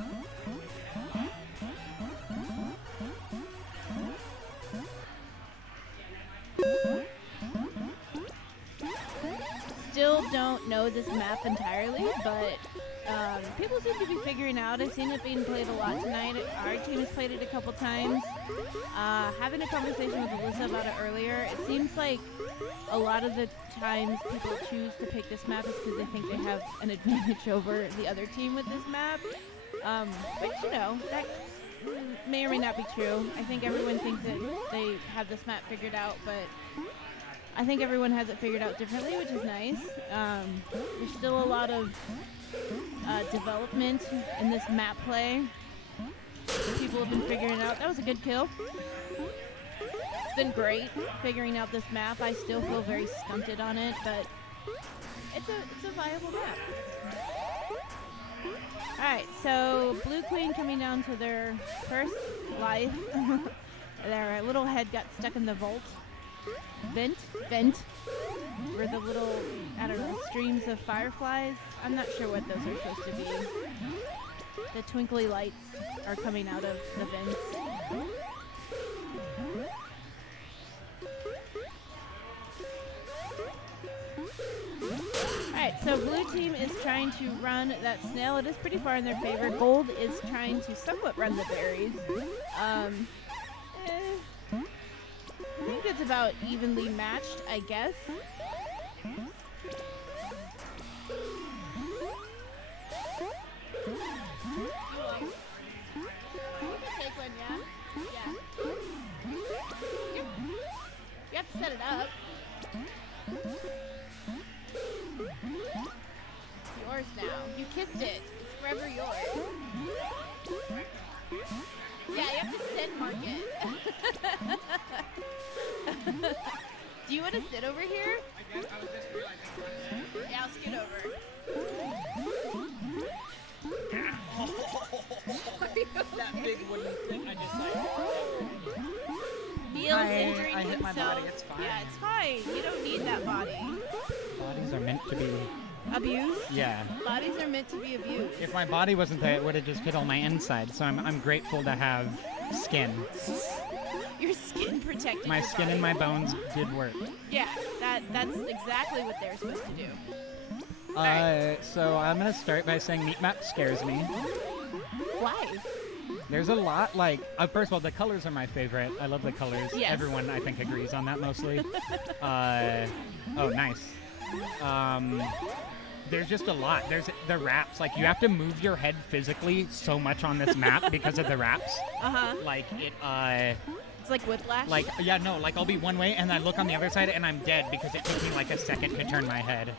Still don't know this map entirely, but people seem to be figuring out. I've seen it being played a lot tonight. Our team has played it a couple times. Having a conversation with Alyssa about it earlier, it seems like a lot of the times people choose to pick this map is because they think they have an advantage over the other team with this map. Which, you know, that may or may not be true. I think everyone thinks that they have this map figured out, but I think everyone has it figured out differently, which is nice. There's still a lot of development in this map play that people have been figuring out. That was a good kill. It's been great figuring out this map. I still feel very stunted on it, but it's a viable map. Alright, so Blue Queen coming down to their first life. Their little head got stuck in the vault. Vent. were the little, I don't know, streams of fireflies. I'm not sure what those are supposed to be. The twinkly lights are coming out of the vents. Alright, so blue team is trying to run that snail. It is pretty far in their favor. Gold is trying to somewhat run the berries. I think it's about evenly matched, I guess. Take one, yeah? Yeah. You have to set it up. It's yours now. You kissed it. It's forever yours. Yeah, you have to send mark it. Do you want to sit over here? I guess I was just realizing. Yeah, I'll scoot over. That big wooden thing I just Feels injuring I hit himself. my body. It's fine. Yeah, it's fine. You don't need that body. Bodies are meant to be. Abused? Yeah. Bodies are meant to be abused. If my body wasn't there, it would have just hit all my inside. So I'm grateful to have skin. Your skin protected My your skin body. and my bones did work. Yeah, that's exactly what they're supposed to do. So I'm gonna start by saying meat map scares me. Why? There's a lot, like, first of all, the colors are my favorite. I love the colors. Yes. Everyone, I think, agrees on that mostly. Oh, nice. There's just a lot. There's the wraps. Like, you have to move your head physically so much on this map because of the wraps. Uh-huh. Like, It's like whiplash? like, yeah, no, like, I'll be one way, and I look on the other side, and I'm dead because it took me, like, a second to turn my head.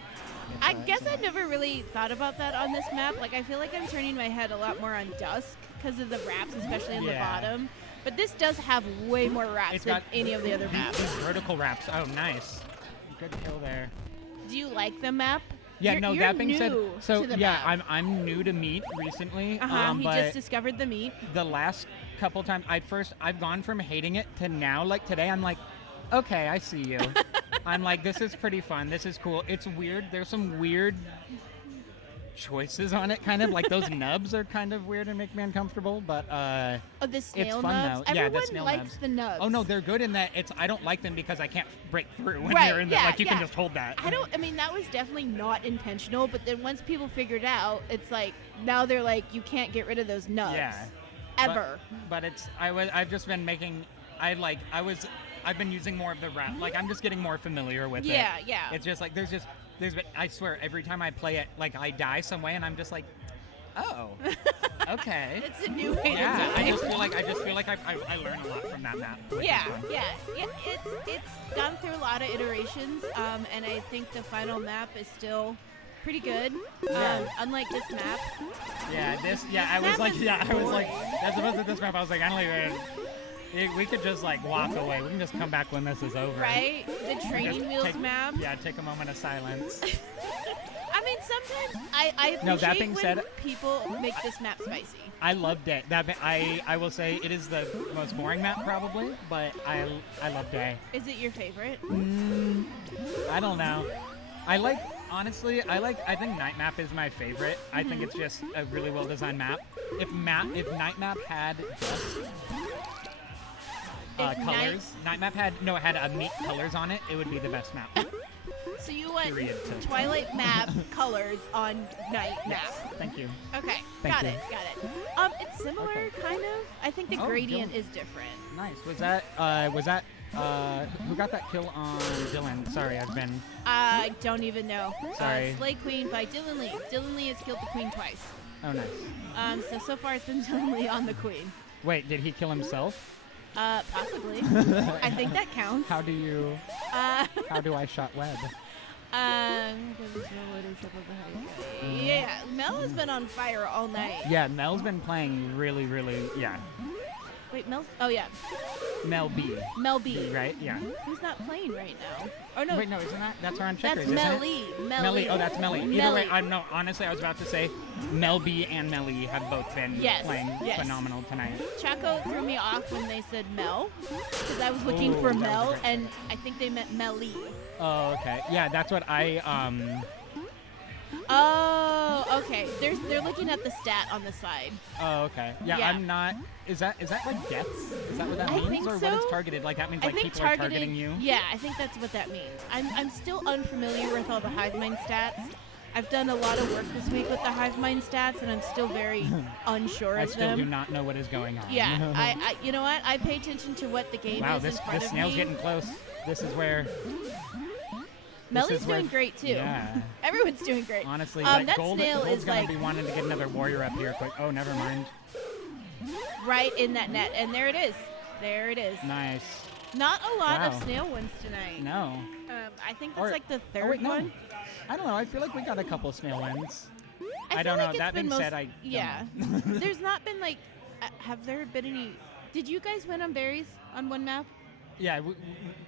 I guess I never really thought about that on this map. Like, I feel like I'm turning my head a lot more on dusk because of the wraps, especially on the Yeah. bottom. But this does have way more wraps It's than got any of the other these maps. vertical wraps. Oh, nice. Good kill there. Do you like the map? Yeah, You're that being said, new so to the yeah, map. I'm new to meat recently. He but just discovered the meat. the last couple times, I've gone from hating it to now, like today, I'm like, okay, I see you. I'm like, this is pretty fun. This is cool. It's weird. There's some weird choices on it, kind of like those nubs are kind of weird and make me uncomfortable. But Oh, the snail it's fun nubs. though. Yeah, Everyone the snail likes nubs. the nubs. Oh no, they're good in that I don't like them because I can't break through when Right, you're in the yeah, like you can yeah. just hold that. I mean, that was definitely not intentional, but then once people figured out, it's like, now they're like, you can't get rid of those nubs. Yeah. Ever. But I've just been making I've been using more of the wrap. Like I'm just getting more familiar with it. Yeah, yeah. It's just like there's been, I swear every time I play it, like I die some way and I'm just like, oh, okay. It's a new way Yeah, to I die. just feel like I learn a lot from that map. which is Yeah, fun. yeah. It's gone through a lot of iterations, and I think the final map is still pretty good. Unlike this map. Yeah, I was map like, is as boring. opposed to this map, I was like, I don't even. We could just like walk away. We can just come back when this is over. Right? The training Just wheels take- map. Yeah, take a moment of silence. I mean, sometimes I appreciate No, that being when said- people make this map spicy. I loved it. I will say it is the most boring map probably, but I love Day. Is it your favorite? I don't know. I think Night Map is my favorite. I think it's just a really well designed map. If Night Map had just colors, Night Map had meat colors on it, it would be the best map. So you want Period. Twilight map colors on night map. Thank you. Okay, Thank got you. it. It's similar, kind of. I think the Oh, gradient Dylan. is different. Nice. Was that who got that kill on Dylan? Sorry, I've been. I don't even know. Sorry. Slay Queen by Dylan Lee. Dylan Lee has killed the queen twice. Oh, nice. So far it's been Dylan Lee on the queen. Wait, did he kill himself? Possibly. I think that counts. How do you? How do I shot web? Yeah, Mel has been on fire all night. Yeah, Mel's been playing really, really. Yeah. Wait, Mel. Oh yeah, Mel B. Mel B. Right? Yeah. Who's not playing right now? Oh no. Wait, no, isn't that? That's around checkers, That's isn't Melly. it? Melly. Oh, that's Melly. Either Melly. way, no. Honestly, I was about to say Mel B and Melly have both been playing phenomenal tonight. Chaco threw me off when they said Mel, because I was looking for Mel, and I think they meant Melly. Oh, okay. Yeah, that's what I Oh, okay. They're looking at the stat on the side. Oh, okay. Yeah, I'm not. Is that like deaths? Is that what that I means, think or so. what it's targeted? Like that means I like think people are targeting you. Yeah, I think that's what that means. I'm still unfamiliar with all the hive mind stats. I've done a lot of work this week with the hive mind stats, and I'm still very unsure I of still them. do not know what is going on. Yeah, I you know what? I pay attention to what the game Wow, is this in front of snail's me. getting close. This is where. Melly's doing great too. Yeah. Everyone's doing great. Honestly, that Gold's snail is gonna like be wanting to get another warrior up here quick. Oh, never mind. right in that net, and there it is. There it is. Nice. Not a lot Wow. of snail ones tonight. No. I think that's like the third wait, no. one. I don't know. I feel like we got a couple snail wins. I don't feel know. like it's That been being said, I don't yeah. know. There's not been like. Have there been any? Did you guys win on berries on one map? Yeah,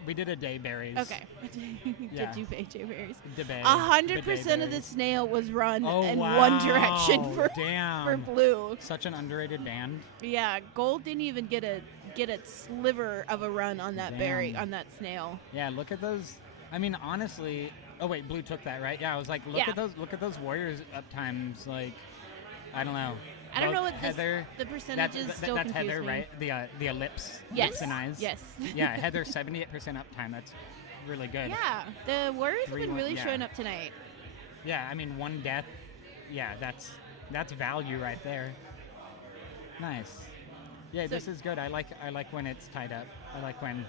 we did a day berries. Okay. Yeah. Did you pay day berries? Debate. 100% of the snail was run Oh, in wow. one direction for Damn. blue. Such an underrated band. Yeah, gold didn't even get a sliver of a run on that berry Damn. on that snail. Yeah, look at those. I mean, honestly. Oh wait, blue took that, right? Yeah, I was like, look at those warriors up times. Like, I don't know. I don't know what Heather. the percentages still That's confuse Heather, me. right? The ellipse. Yes. Lips and eyes. Yes. Yeah, Heather 78% uptime. That's really good. Yeah, the warriors have been really yeah. showing up tonight. Yeah, I mean one death. Yeah, that's value right there. Nice. Yeah, So- this is good. I like when it's tied up. I like when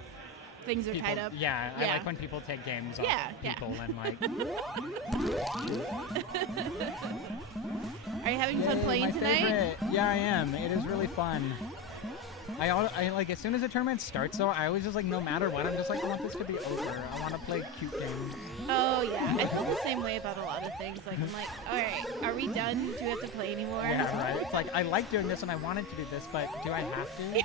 Things are people, tied up. Yeah, I Yeah. like when people take games off Yeah, yeah. people and like. Are you having fun playing my tonight? favorite. Yeah, I am. It is really fun. I like as soon as the tournament starts though, I always just like no matter what, I'm just like I want this to be over. I want to play cute games. Oh yeah, I feel the same way about a lot of things. Like I'm like, all right, are we done? Do we have to play anymore? Yeah, right. It's like I like doing this and I wanted to do this, but do I have to?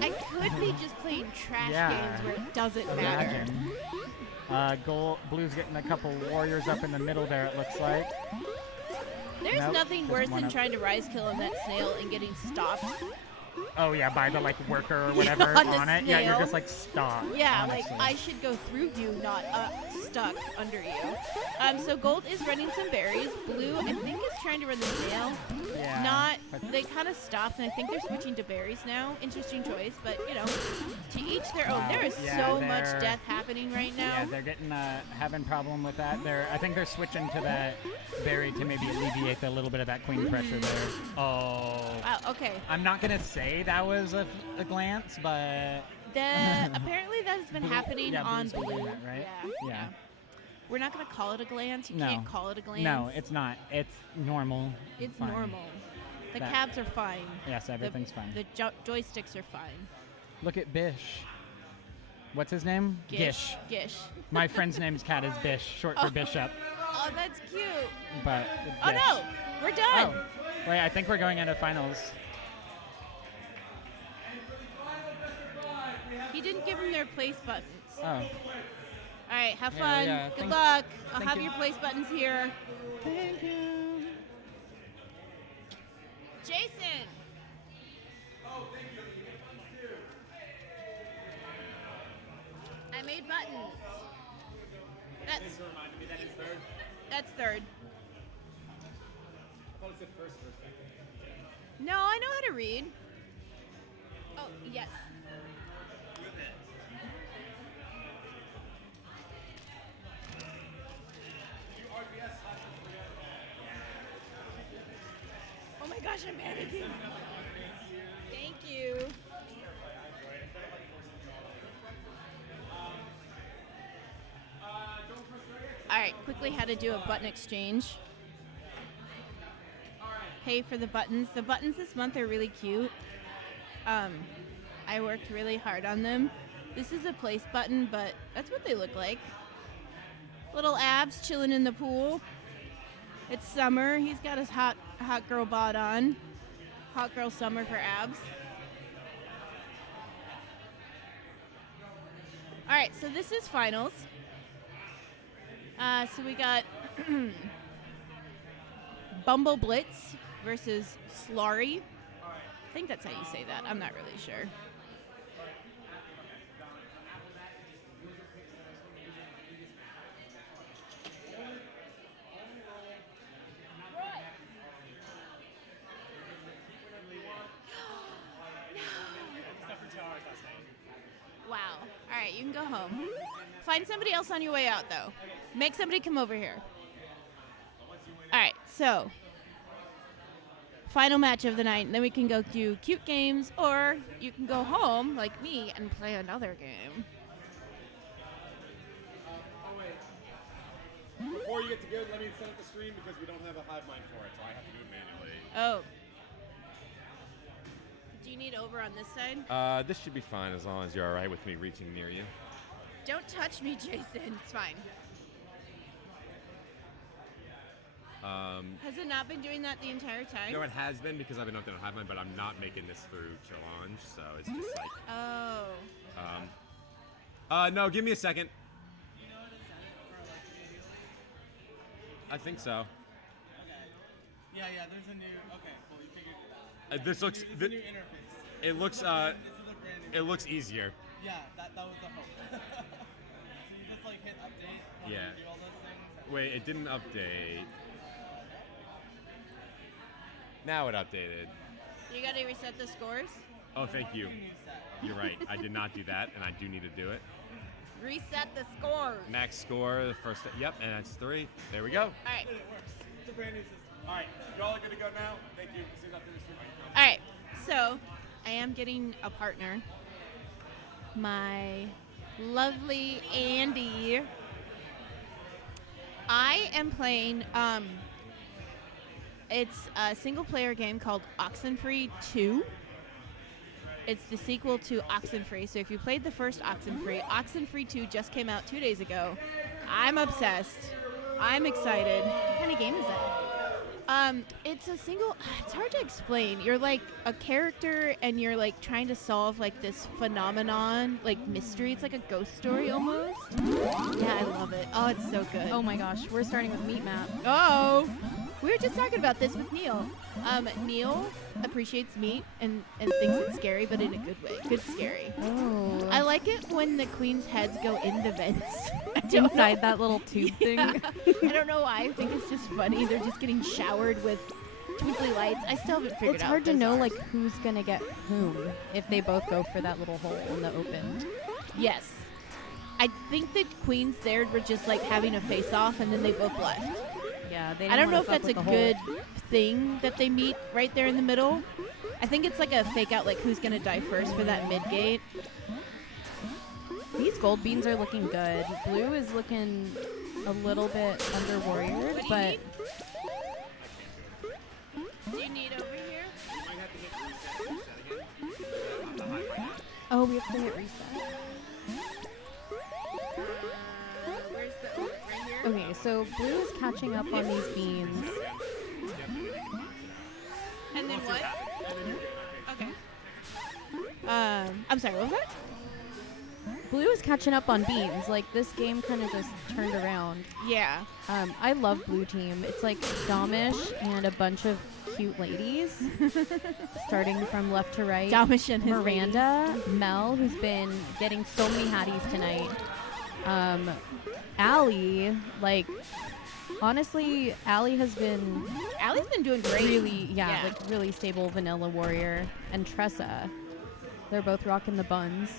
I could be just playing trash Yeah. games where it doesn't matter. Imagine. Blue's getting a couple warriors up in the middle there. It looks like. There's Nope, nothing just worse one than up. trying to rise kill on that snail and getting stopped. Oh yeah, by the like worker or whatever on on, the it. Yeah, you're snail. just like stop. Yeah, honestly. like I should go through you, not stuck under you. So gold is running some berries. Blue, I think, is trying to run the snail. Yeah, Not. but- They kind of stopped, and I think they're switching to berries now. Interesting choice, but you know, to each their own. Wow. There is Yeah, so much they're- death happening right now. Yeah, they're getting having problem with that. I think they're switching to that berry to maybe alleviate a little bit of that queen pressure there. Oh. Wow. Okay. I'm not gonna say that was a glance, but Apparently that has been Blue- happening yeah, on Blue's been blue. doing that, right? Yeah. We're not gonna call it a glance. You No. can't call it a glance. No, it's not. It's normal. It's Fine. normal. The That- cabs are fine. Yes, everything's the, fine. The joysticks are fine. Look at Bish. What's his name? Gish. Gish. My friend's name's cat is Bish, short for Bishop. Oh, that's cute. But Oh Gish. no, we're done. Oh, wait, I think we're going into finals. He didn't give them their place buttons. Oh. All right, have Yeah, fun. yeah, Good thank- luck. I'll thank have you. your place buttons here. Thank you. Jason. I made buttons. That's That's third. I thought it said first for a second. No, I know how to read. Oh, yes. Oh my gosh, I'm panicking. Thank you. All right, quickly how to do a button exchange. Pay for the buttons. The buttons this month are really cute. I worked really hard on them. This is a place button, but that's what they look like. Little abs chilling in the pool. It's summer. He's got his hot girl bod on. Hot girl summer for abs. All right, so this is finals. So we got Bumble Blitz versus Slurry. I think that's how you say that. I'm not really sure. Wow. All right, you can go home. Find somebody else on your way out, though. Make somebody come over here. All right, so final match of the night, and then we can go do cute games, or you can go home, like me, and play another game. Before you get to good, let me set up the stream because we don't have a hive mind for it, so I have to do it manually. Oh. Do you need over on this side? This should be fine as long as you're all right with me reaching near you. Don't touch me, Jason. It's fine. Has it not been doing that the entire time? No, it has been because I've been up there on hive mind, but I'm not making this through challenge, so it's just like. Oh. No, give me a second. I think so. Okay. Yeah, there's a new. Okay, well, you figured. This looks. It's a new interface. It looks. This is a brand new. It looks easier. Yeah, that was the hope. So you just like hit update. Yeah. Do all those things. Wait, it didn't update. Now it updated. You gotta reset the scores? Oh, thank you. You're right. I did not do that, and I do need to do it. Reset the scores. Max score, the first. Yep, and that's 3. There we go. All right. It works. It's a brand new system. All right, y'all are good to go now. Thank you. See you after this stream. All right. So I am getting a partner. My lovely Andy. I am playing. It's a single-player game called Oxenfree 2. It's the sequel to Oxenfree. So if you played the first Oxenfree 2 just came out 2 days ago. I'm obsessed. I'm excited. What kind of game is it? It's a single. It's hard to explain. You're like a character, and you're like trying to solve like this phenomenon, like mystery. It's like a ghost story almost. Yeah, I love it. Oh, it's so good. Oh my gosh, we're starting with meat map. Oh, we were just talking about this with Neil. Neil appreciates meat and thinks it's scary, but in a good way. Good scary. Oh. I like it when the queen's heads go in the vents. Inside that little tube thing. I don't know why. I think it's just funny. They're just getting showered with twinkly lights. I still haven't figured out. It's hard to this know art. like who's gonna get whom if they both go for that little hole in the open. Yes. I think the queens there were just like having a face-off, and then they both left. Yeah, they I don't know if that's a good thing that they meet right there in the middle. I think it's like a fake out, like who's gonna die first for that mid gate. These gold beans are looking good. Blue is looking a little bit under warrior, but Do you need over here? oh, we have to hit reset. Where's the right here? Okay, so blue is catching up on these beans. And then what? Okay. I'm sorry, what was that? Blue is catching up on beans. Like this game kind of just turned around. Yeah. I love blue team. It's like Domish and a bunch of cute ladies, starting from left to right. Domish and his Miranda, ladies. Mel, who's been getting so many hatties tonight. Allie, like honestly, Allie has been. Allie's been doing great. Really, like really stable vanilla warrior. And Tressa, they're both rocking the buns.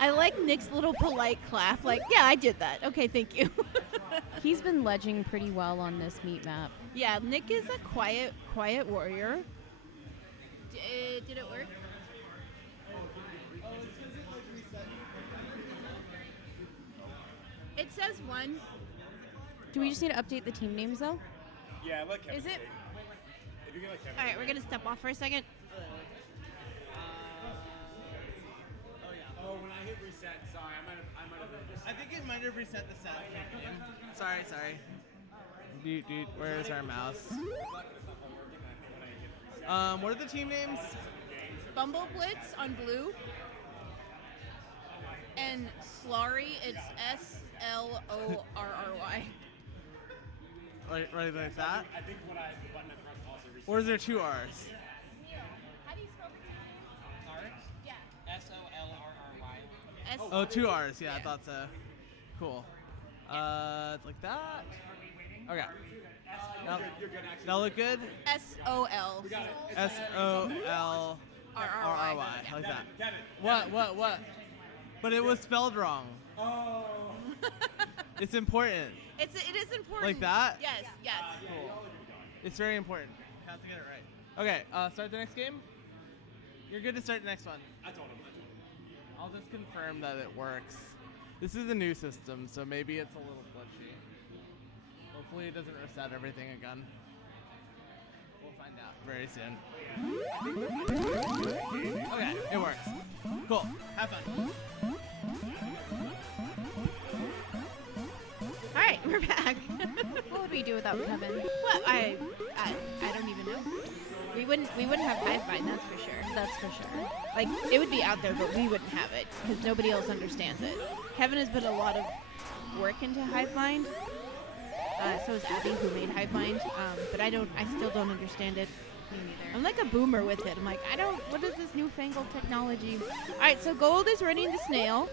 I like Nick's little polite clap. Like, yeah, I did that. Okay, thank you. He's been ledging pretty well on this meat map. Yeah, Nick is a quiet warrior. Did it work? It says 1. Do we just need to update the team names though? Yeah, look. Is it? If you get like All right, we're gonna step off for a second. Oh, when I hit reset, sorry, I might have I think it might have reset the sound. Sorry. Dude, where's our mouse? What are the team names? Bumble Blitz on blue. And then Slorry, it's SLORRY. Right like that? I think when the button I pressed also reached. Or is there 2 R's? How do you spell the name? Sorry? Yeah. SOLRRY. Oh, 2 R's. Yeah, I thought so. Cool. Like that. Okay. That look good? SOL. SOLRRY. Like that. What? But it was spelled wrong. Oh. It's important. It is important. Like that? Yes. Cool. It's very important. You have to get it right. Okay, start the next game. You're good to start the next one. I told him. I'll just confirm that it works. This is a new system, so maybe it's a little glitchy. Hopefully it doesn't reset everything again. We'll find out very soon. Okay, it works. Cool. Have fun. All right, we're back. What would we do without Kevin? Well, I don't even know. We wouldn't have Hivemind, that's for sure. That's for sure. Like, it would be out there, but we wouldn't have it because nobody else understands it. Kevin has put a lot of work into Hivemind. So is Abby, who made Hivemind. But I still don't understand it. Me neither. I'm like a boomer with it. I'm like, what is this newfangled technology? All right, so Gold is running the snail.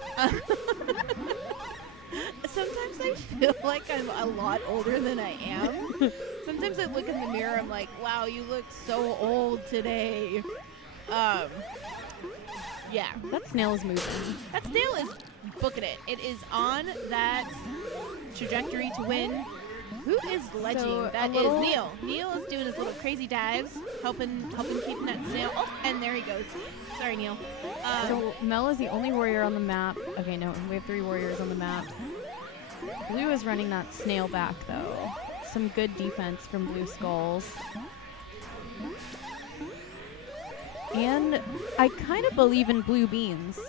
Sometimes I feel like I'm a lot older than I am. Sometimes I look in the mirror, I'm like, wow, you look so old today. Yeah. That snail is moving. That snail is booking it. It is on that trajectory to win. Who is ledging? So That is Neil. Neil is doing his little crazy dives, helping keep that snail. Oh, and there he goes. Sorry, Neil. So Mel is the only warrior on the map. Okay, no, we have 3 warriors on the map. Blue is running that snail back, though. Some good defense from Blue Skulls. And I kind of believe in Blue Beans.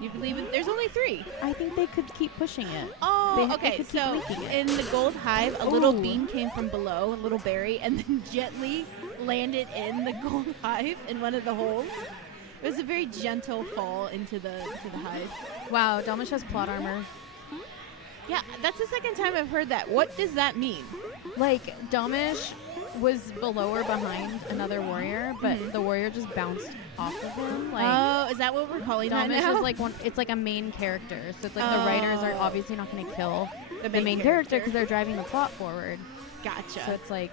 You believe in? There's only 3. I think they could keep pushing it. Oh, They okay. could keep So leaking it. in the gold hive, a little Ooh. bean came from below, a little berry, and then gently landed in the gold hive in one of the holes. It was a very gentle fall into the hive. Wow, Domish has plot armor. Yeah, that's the second time I've heard that. What does that mean? Like, Domish was below or behind another warrior, but the warrior just bounced off of him. Like, Oh, is that what we're calling that Domish now? is like it's like a main character. So it's like the writers are obviously not going to kill the main character because they're driving the plot forward. Gotcha. So it's like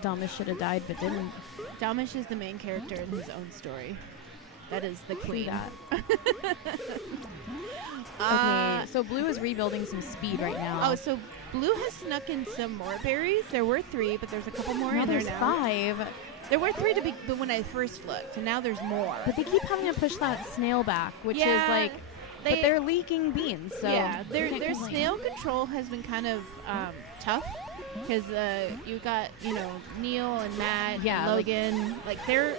Domish should have died but didn't. Domish is the main character in his own story. That is the True queen. that. Okay, so Blue is rebuilding some speed right now. Oh, so Blue has snuck in some more berries. There were 3, but there's a couple more now in there there's now. 5. There were 3 but when I first looked, and now there's more. But they keep having to push that snail back, which is like, but they're leaking beans. So yeah, you can't their complain. snail control has been kind of tough because you got Neil and Matt, Yeah, and Logan. Like they're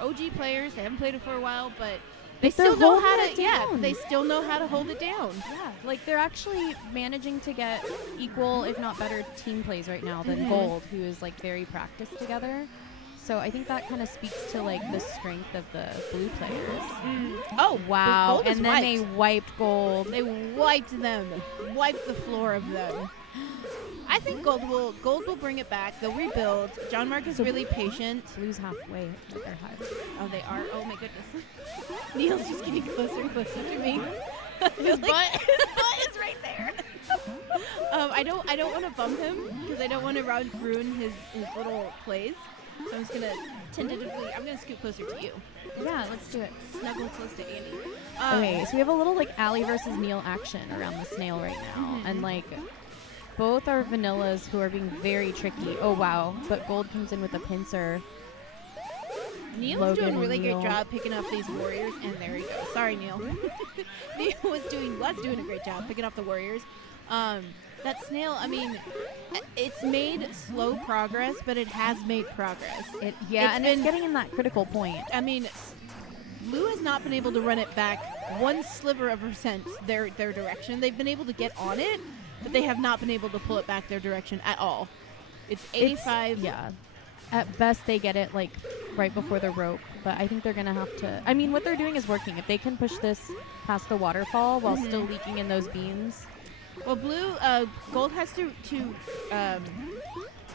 OG players. They haven't played it for a while, but they They're still know how holding to. it Yeah, down. they still know how to hold it down. Yeah, like they're actually managing to get equal, if not better, team plays right now than Mhm. Gold, who is like very practiced together. So I think that kind of speaks to like the strength of the Blue players. Oh Wow! Gold is And then they wiped. wiped Gold. They wiped them, wiped the floor of them. I think Gold will bring it back. They'll rebuild. John Mark is really patient. Blue's halfway with their hive. Oh, they are. Oh my goodness. Neil's just getting closer and closer to me. His butt is right there. I don't want to bump him because I don't want to ruin his little plays. So I'm just gonna I'm gonna scoot closer to you. Yeah, let's do it. Snuggle close to Andy. Okay, so we have a little like Allie versus Neil action around the snail right now, and like both are vanillas who are being very tricky. Oh wow! But Gold comes in with a pincer. Neil's Logan doing a and really Neil. great job picking up these warriors, and there he goes. Sorry, Neil. Neil was doing a great job picking up the warriors. That snail, I mean, it's made slow progress, but it has made progress. It's getting in that critical point. I mean, Blue has not been able to run it back one sliver of percent their direction. They've been able to get on it, but they have not been able to pull it back their direction at all. It's 85. Yeah. At best, they get it like right before the rope, but I think they're going to have to. I mean, what they're doing is working. If they can push this past the waterfall while still leaking in those beans. Well, Gold has to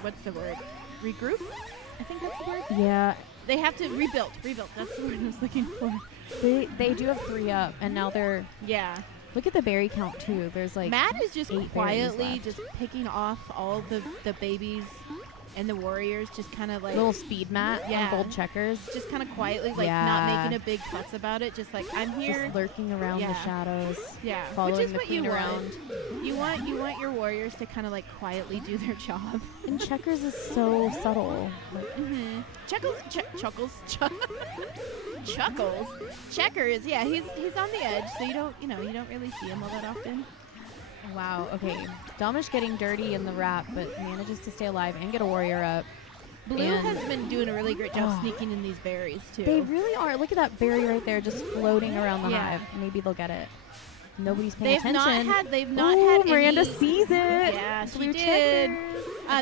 what's the word? Regroup? I think that's the word. Yeah. They have to rebuild. That's the word I was looking for. They do have 3 up, and now they're. Yeah. Look at the berry count too. There's like Matt is just 8 quietly just picking off all the babies and the warriors, just kind of like little speed mat yeah, on gold checkers. Just kind of quietly, like not making a big fuss about it. Just like I'm here, just lurking around the shadows. Yeah, following which is the what queen you around. Want. You want your warriors to kind of like quietly do their job. And checkers is so subtle. Chuckles. Checkers. Yeah, he's on the edge, so you don't really see him all that often. Wow. Okay. Damish getting dirty in the wrap, but manages to stay alive and get a warrior up. Blue has been doing a really great job sneaking in these berries too. They really are. Look at that berry right there, just floating around the hive. Maybe they'll get it. Nobody's paying attention. They've not had. Miranda any, sees it. Yeah, Blue she did.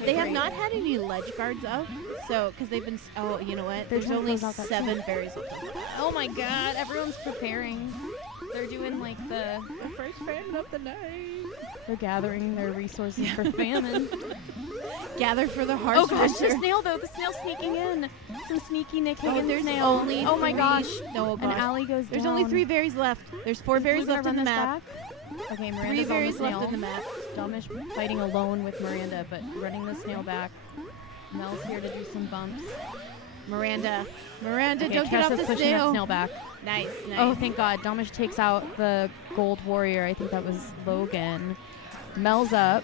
They have great. not had any ledge guards up, so because they've been. Oh, you know what? There's only 7 berries left. Oh my God! Everyone's preparing. They're doing like the first famine of the night. They're gathering their resources for famine. Gather for the heart. Oh gosh, the snail though. The snail sneaking in. Some sneaky Nick Higgins snail. Only oh my gosh. No, An alley goes There's down. only 3 berries left. There's 4 berries left in the map. Okay, 3 Miranda's berries on the snail. left in the map. Damish fighting alone with Miranda, but running the snail back. Mel's here to do some bumps. Miranda, okay, don't get off the pushing snail. That snail back. Nice. Oh, thank God. Damish takes out the gold warrior. I think that was Logan. Mel's up.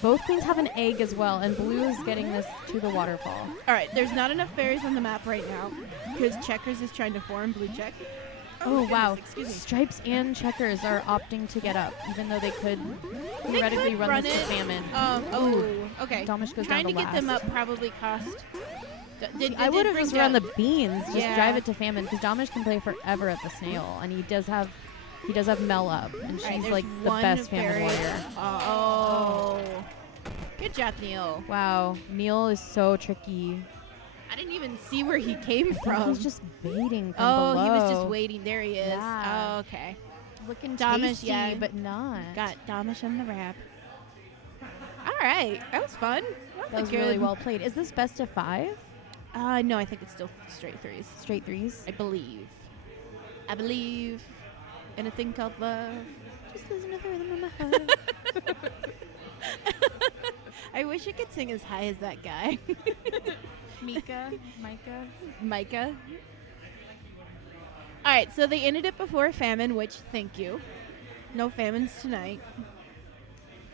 Both queens have an egg as well, and Blue is getting this to the waterfall. All right, there's not enough berries on the map right now because Checkers is trying to form Blue check. Oh, wow. Excuse me. Stripes and Checkers are opting to get up, even though they could theoretically run this to famine. Okay. Damish goes trying down to get last. them up probably cost. I would have just run the beans, just Yeah. drive it to famine, because Damish can play forever at the snail, and he does have Mel up, and she's like the best famine warrior. Oh. Good job, Neil. Wow, Neil is so tricky. I didn't even see where he came from. He's just waiting from below. He was just waiting. There he is. Yeah. Oh, okay. Looking Damish, tasty, but not. Got Damish in the wrap. All right. That was fun. That was really well played. Is this best of 5? No, I think it's still straight 3s. Straight 3s? I believe in a thing called love. Just listen to the rhythm of my heart. I wish I could sing as high as that guy. Micah. All right, so they ended it before famine, which thank you. No famines tonight.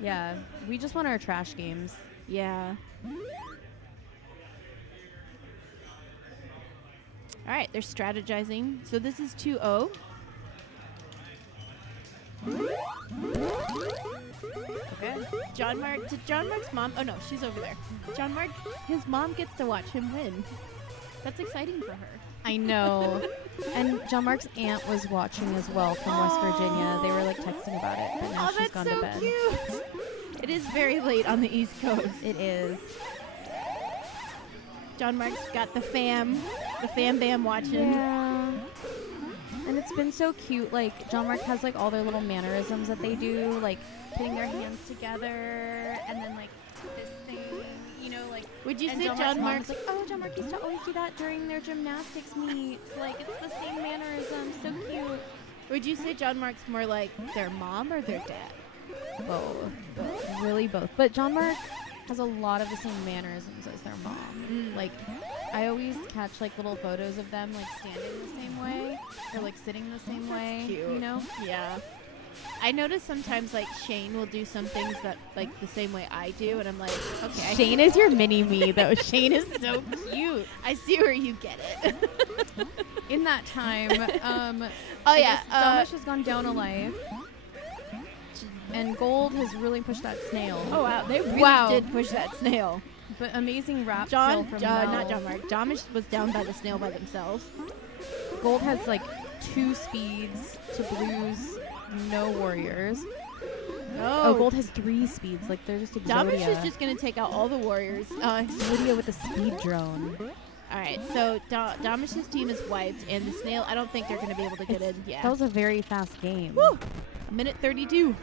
Yeah, we just want our trash games. Yeah. All right, they're strategizing. So this is 2-0. Okay. John Mark's mom. Oh no, she's over there. John Mark, his mom gets to watch him win. That's exciting for her. I know. And John Mark's aunt was watching as well from West Virginia. They were like texting about it, but now she's gone to bed. Cute. It is very late on the East Coast. It is. John Mark's got the fam bam watching. Yeah. And it's been so cute. Like, John Mark has like all their little mannerisms that they do, like putting their hands together and then like this thing, you know, like. Would you and say John Mark's like, oh, John Mark used to always do that during their gymnastics meets. Like, it's the same mannerism. So cute. Would you say John Mark's more like their mom or their dad? Both. Really both. But John Mark has a lot of the same mannerisms as their mom. Like, I always catch like little photos of them like standing the same way or like sitting the same way. Cute. You know? Yeah. I notice sometimes like Shane will do some things that like the same way I do, and I'm like, okay. Shane is your mini me though. Shane is so cute. I see where you get it. In that time, Damish has gone down a life. And Gold has really pushed that snail. Oh wow, they really did push that snail. But amazing rap John, from not John Mark. Damish was down by the snail by themselves. Gold has like 2 speeds to Blue's no warriors. No. Oh, Gold has 3 speeds. Like, they're just Exodia. Damish is just gonna take out all the warriors. Exodia with a speed drone. All right, so Damish's team is wiped, and the snail, I don't think they're going to be able to get in. Yeah. That was a very fast game. Woo! A minute 32.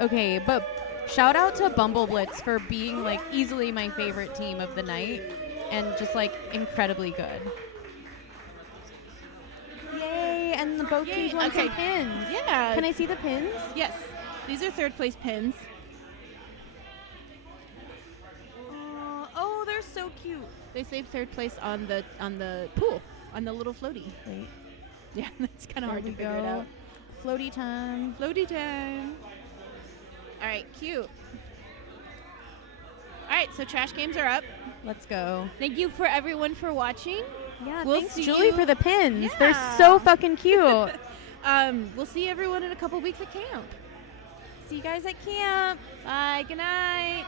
Okay, but shout out to Bumble Blitz for being like easily my favorite team of the night and just like incredibly good. Yay! And the both teams won some pins. Yeah. Can I see the pins? Yes. These are third place pins. Oh, they're so cute. They saved third place on the pool, on the little floaty. Wait. Yeah, that's kind of hard to figure it out. Floaty time. Floaty time. All right, cute. All right, so trash games are up. Let's go. Thank you for everyone for watching. Yeah, we'll thanks see Julie you. for the pins. Yeah. They're so fucking cute. We'll see everyone in a couple weeks at camp. See you guys at camp. Bye. Good night.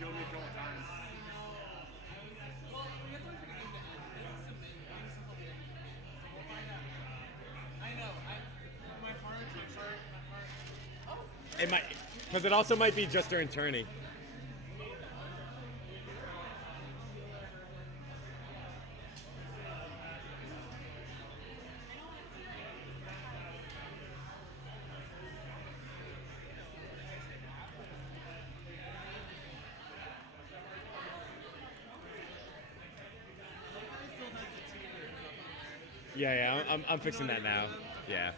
killed me a couple times. It might, because it also might be just during tourney. Yeah, I'm fixing that now. Yeah.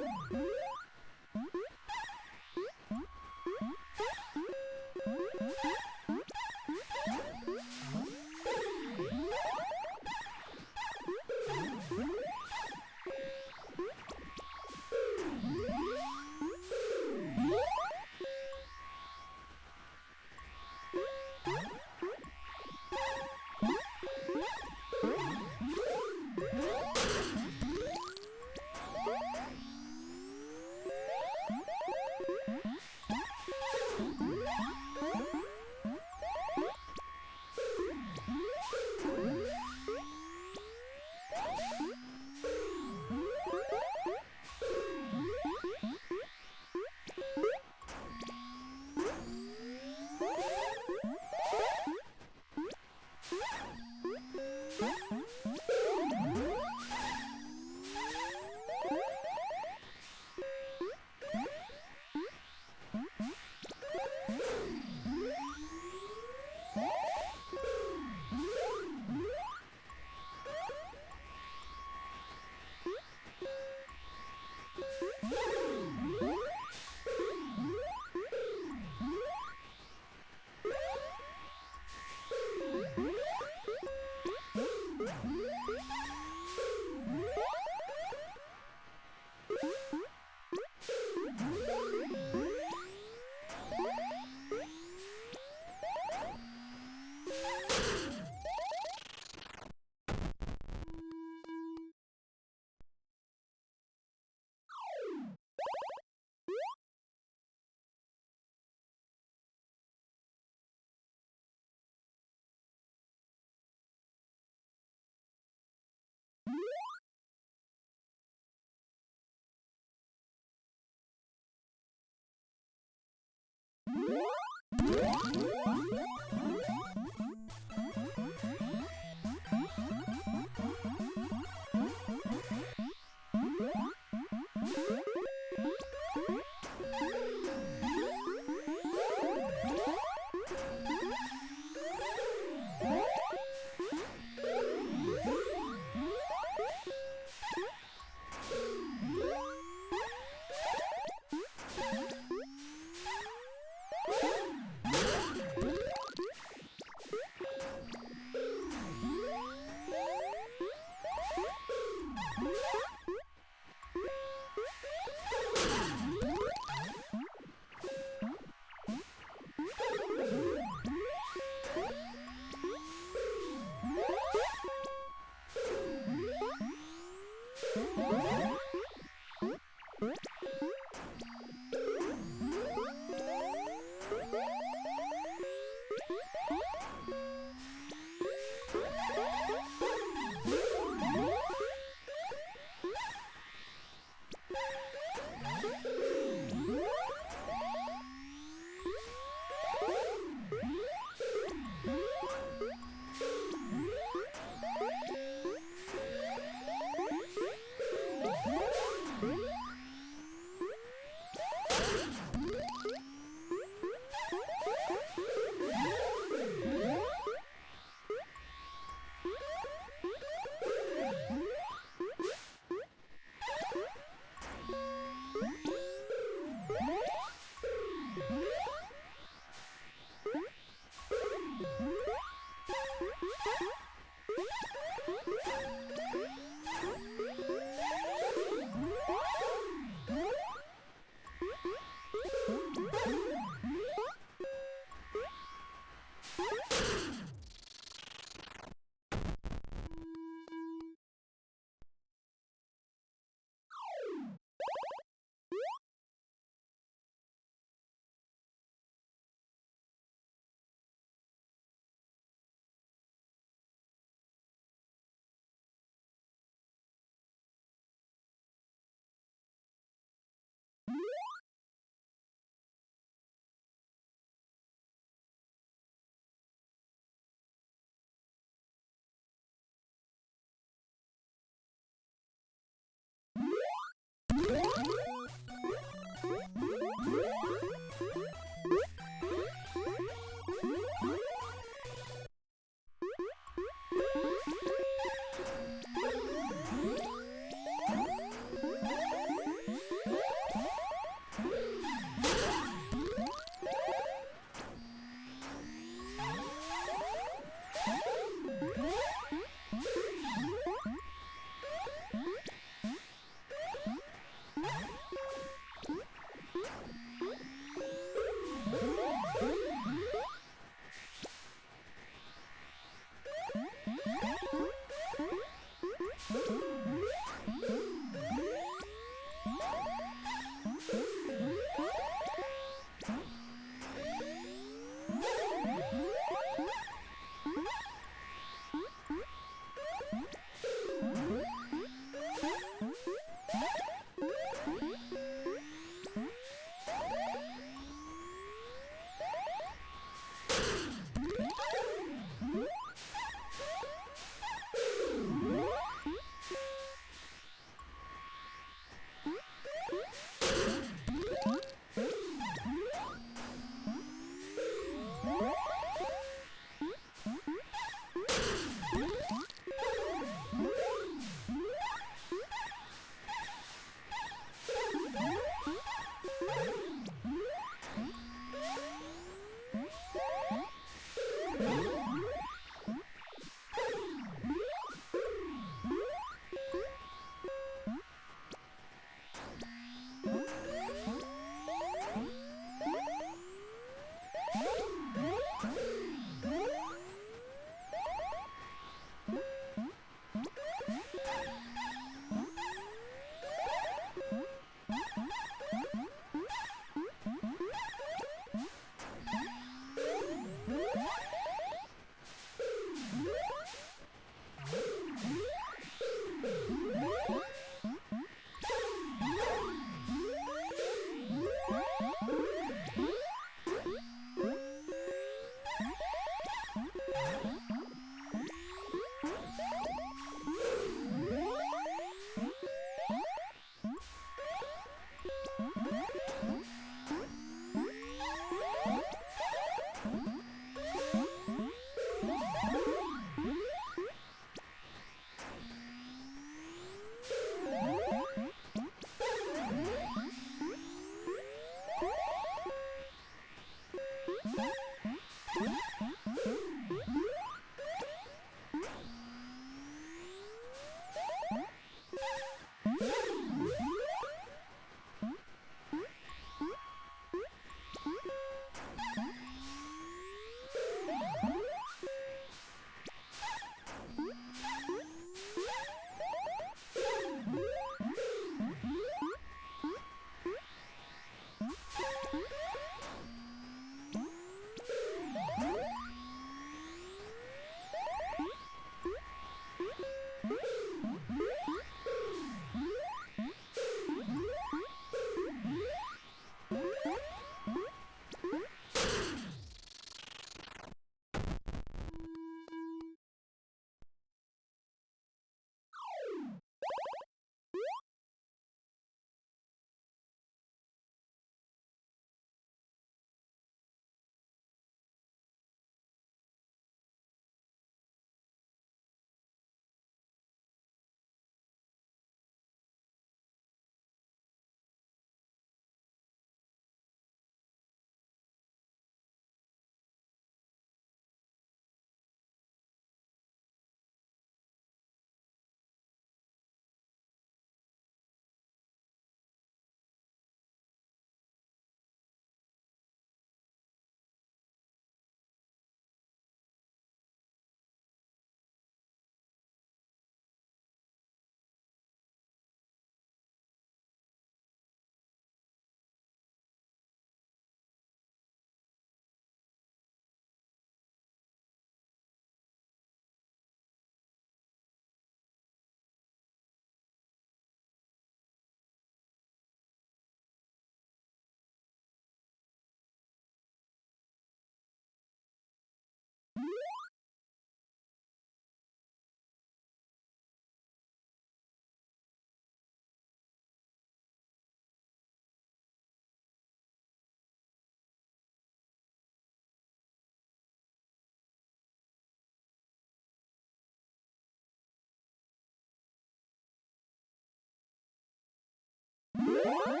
Woo!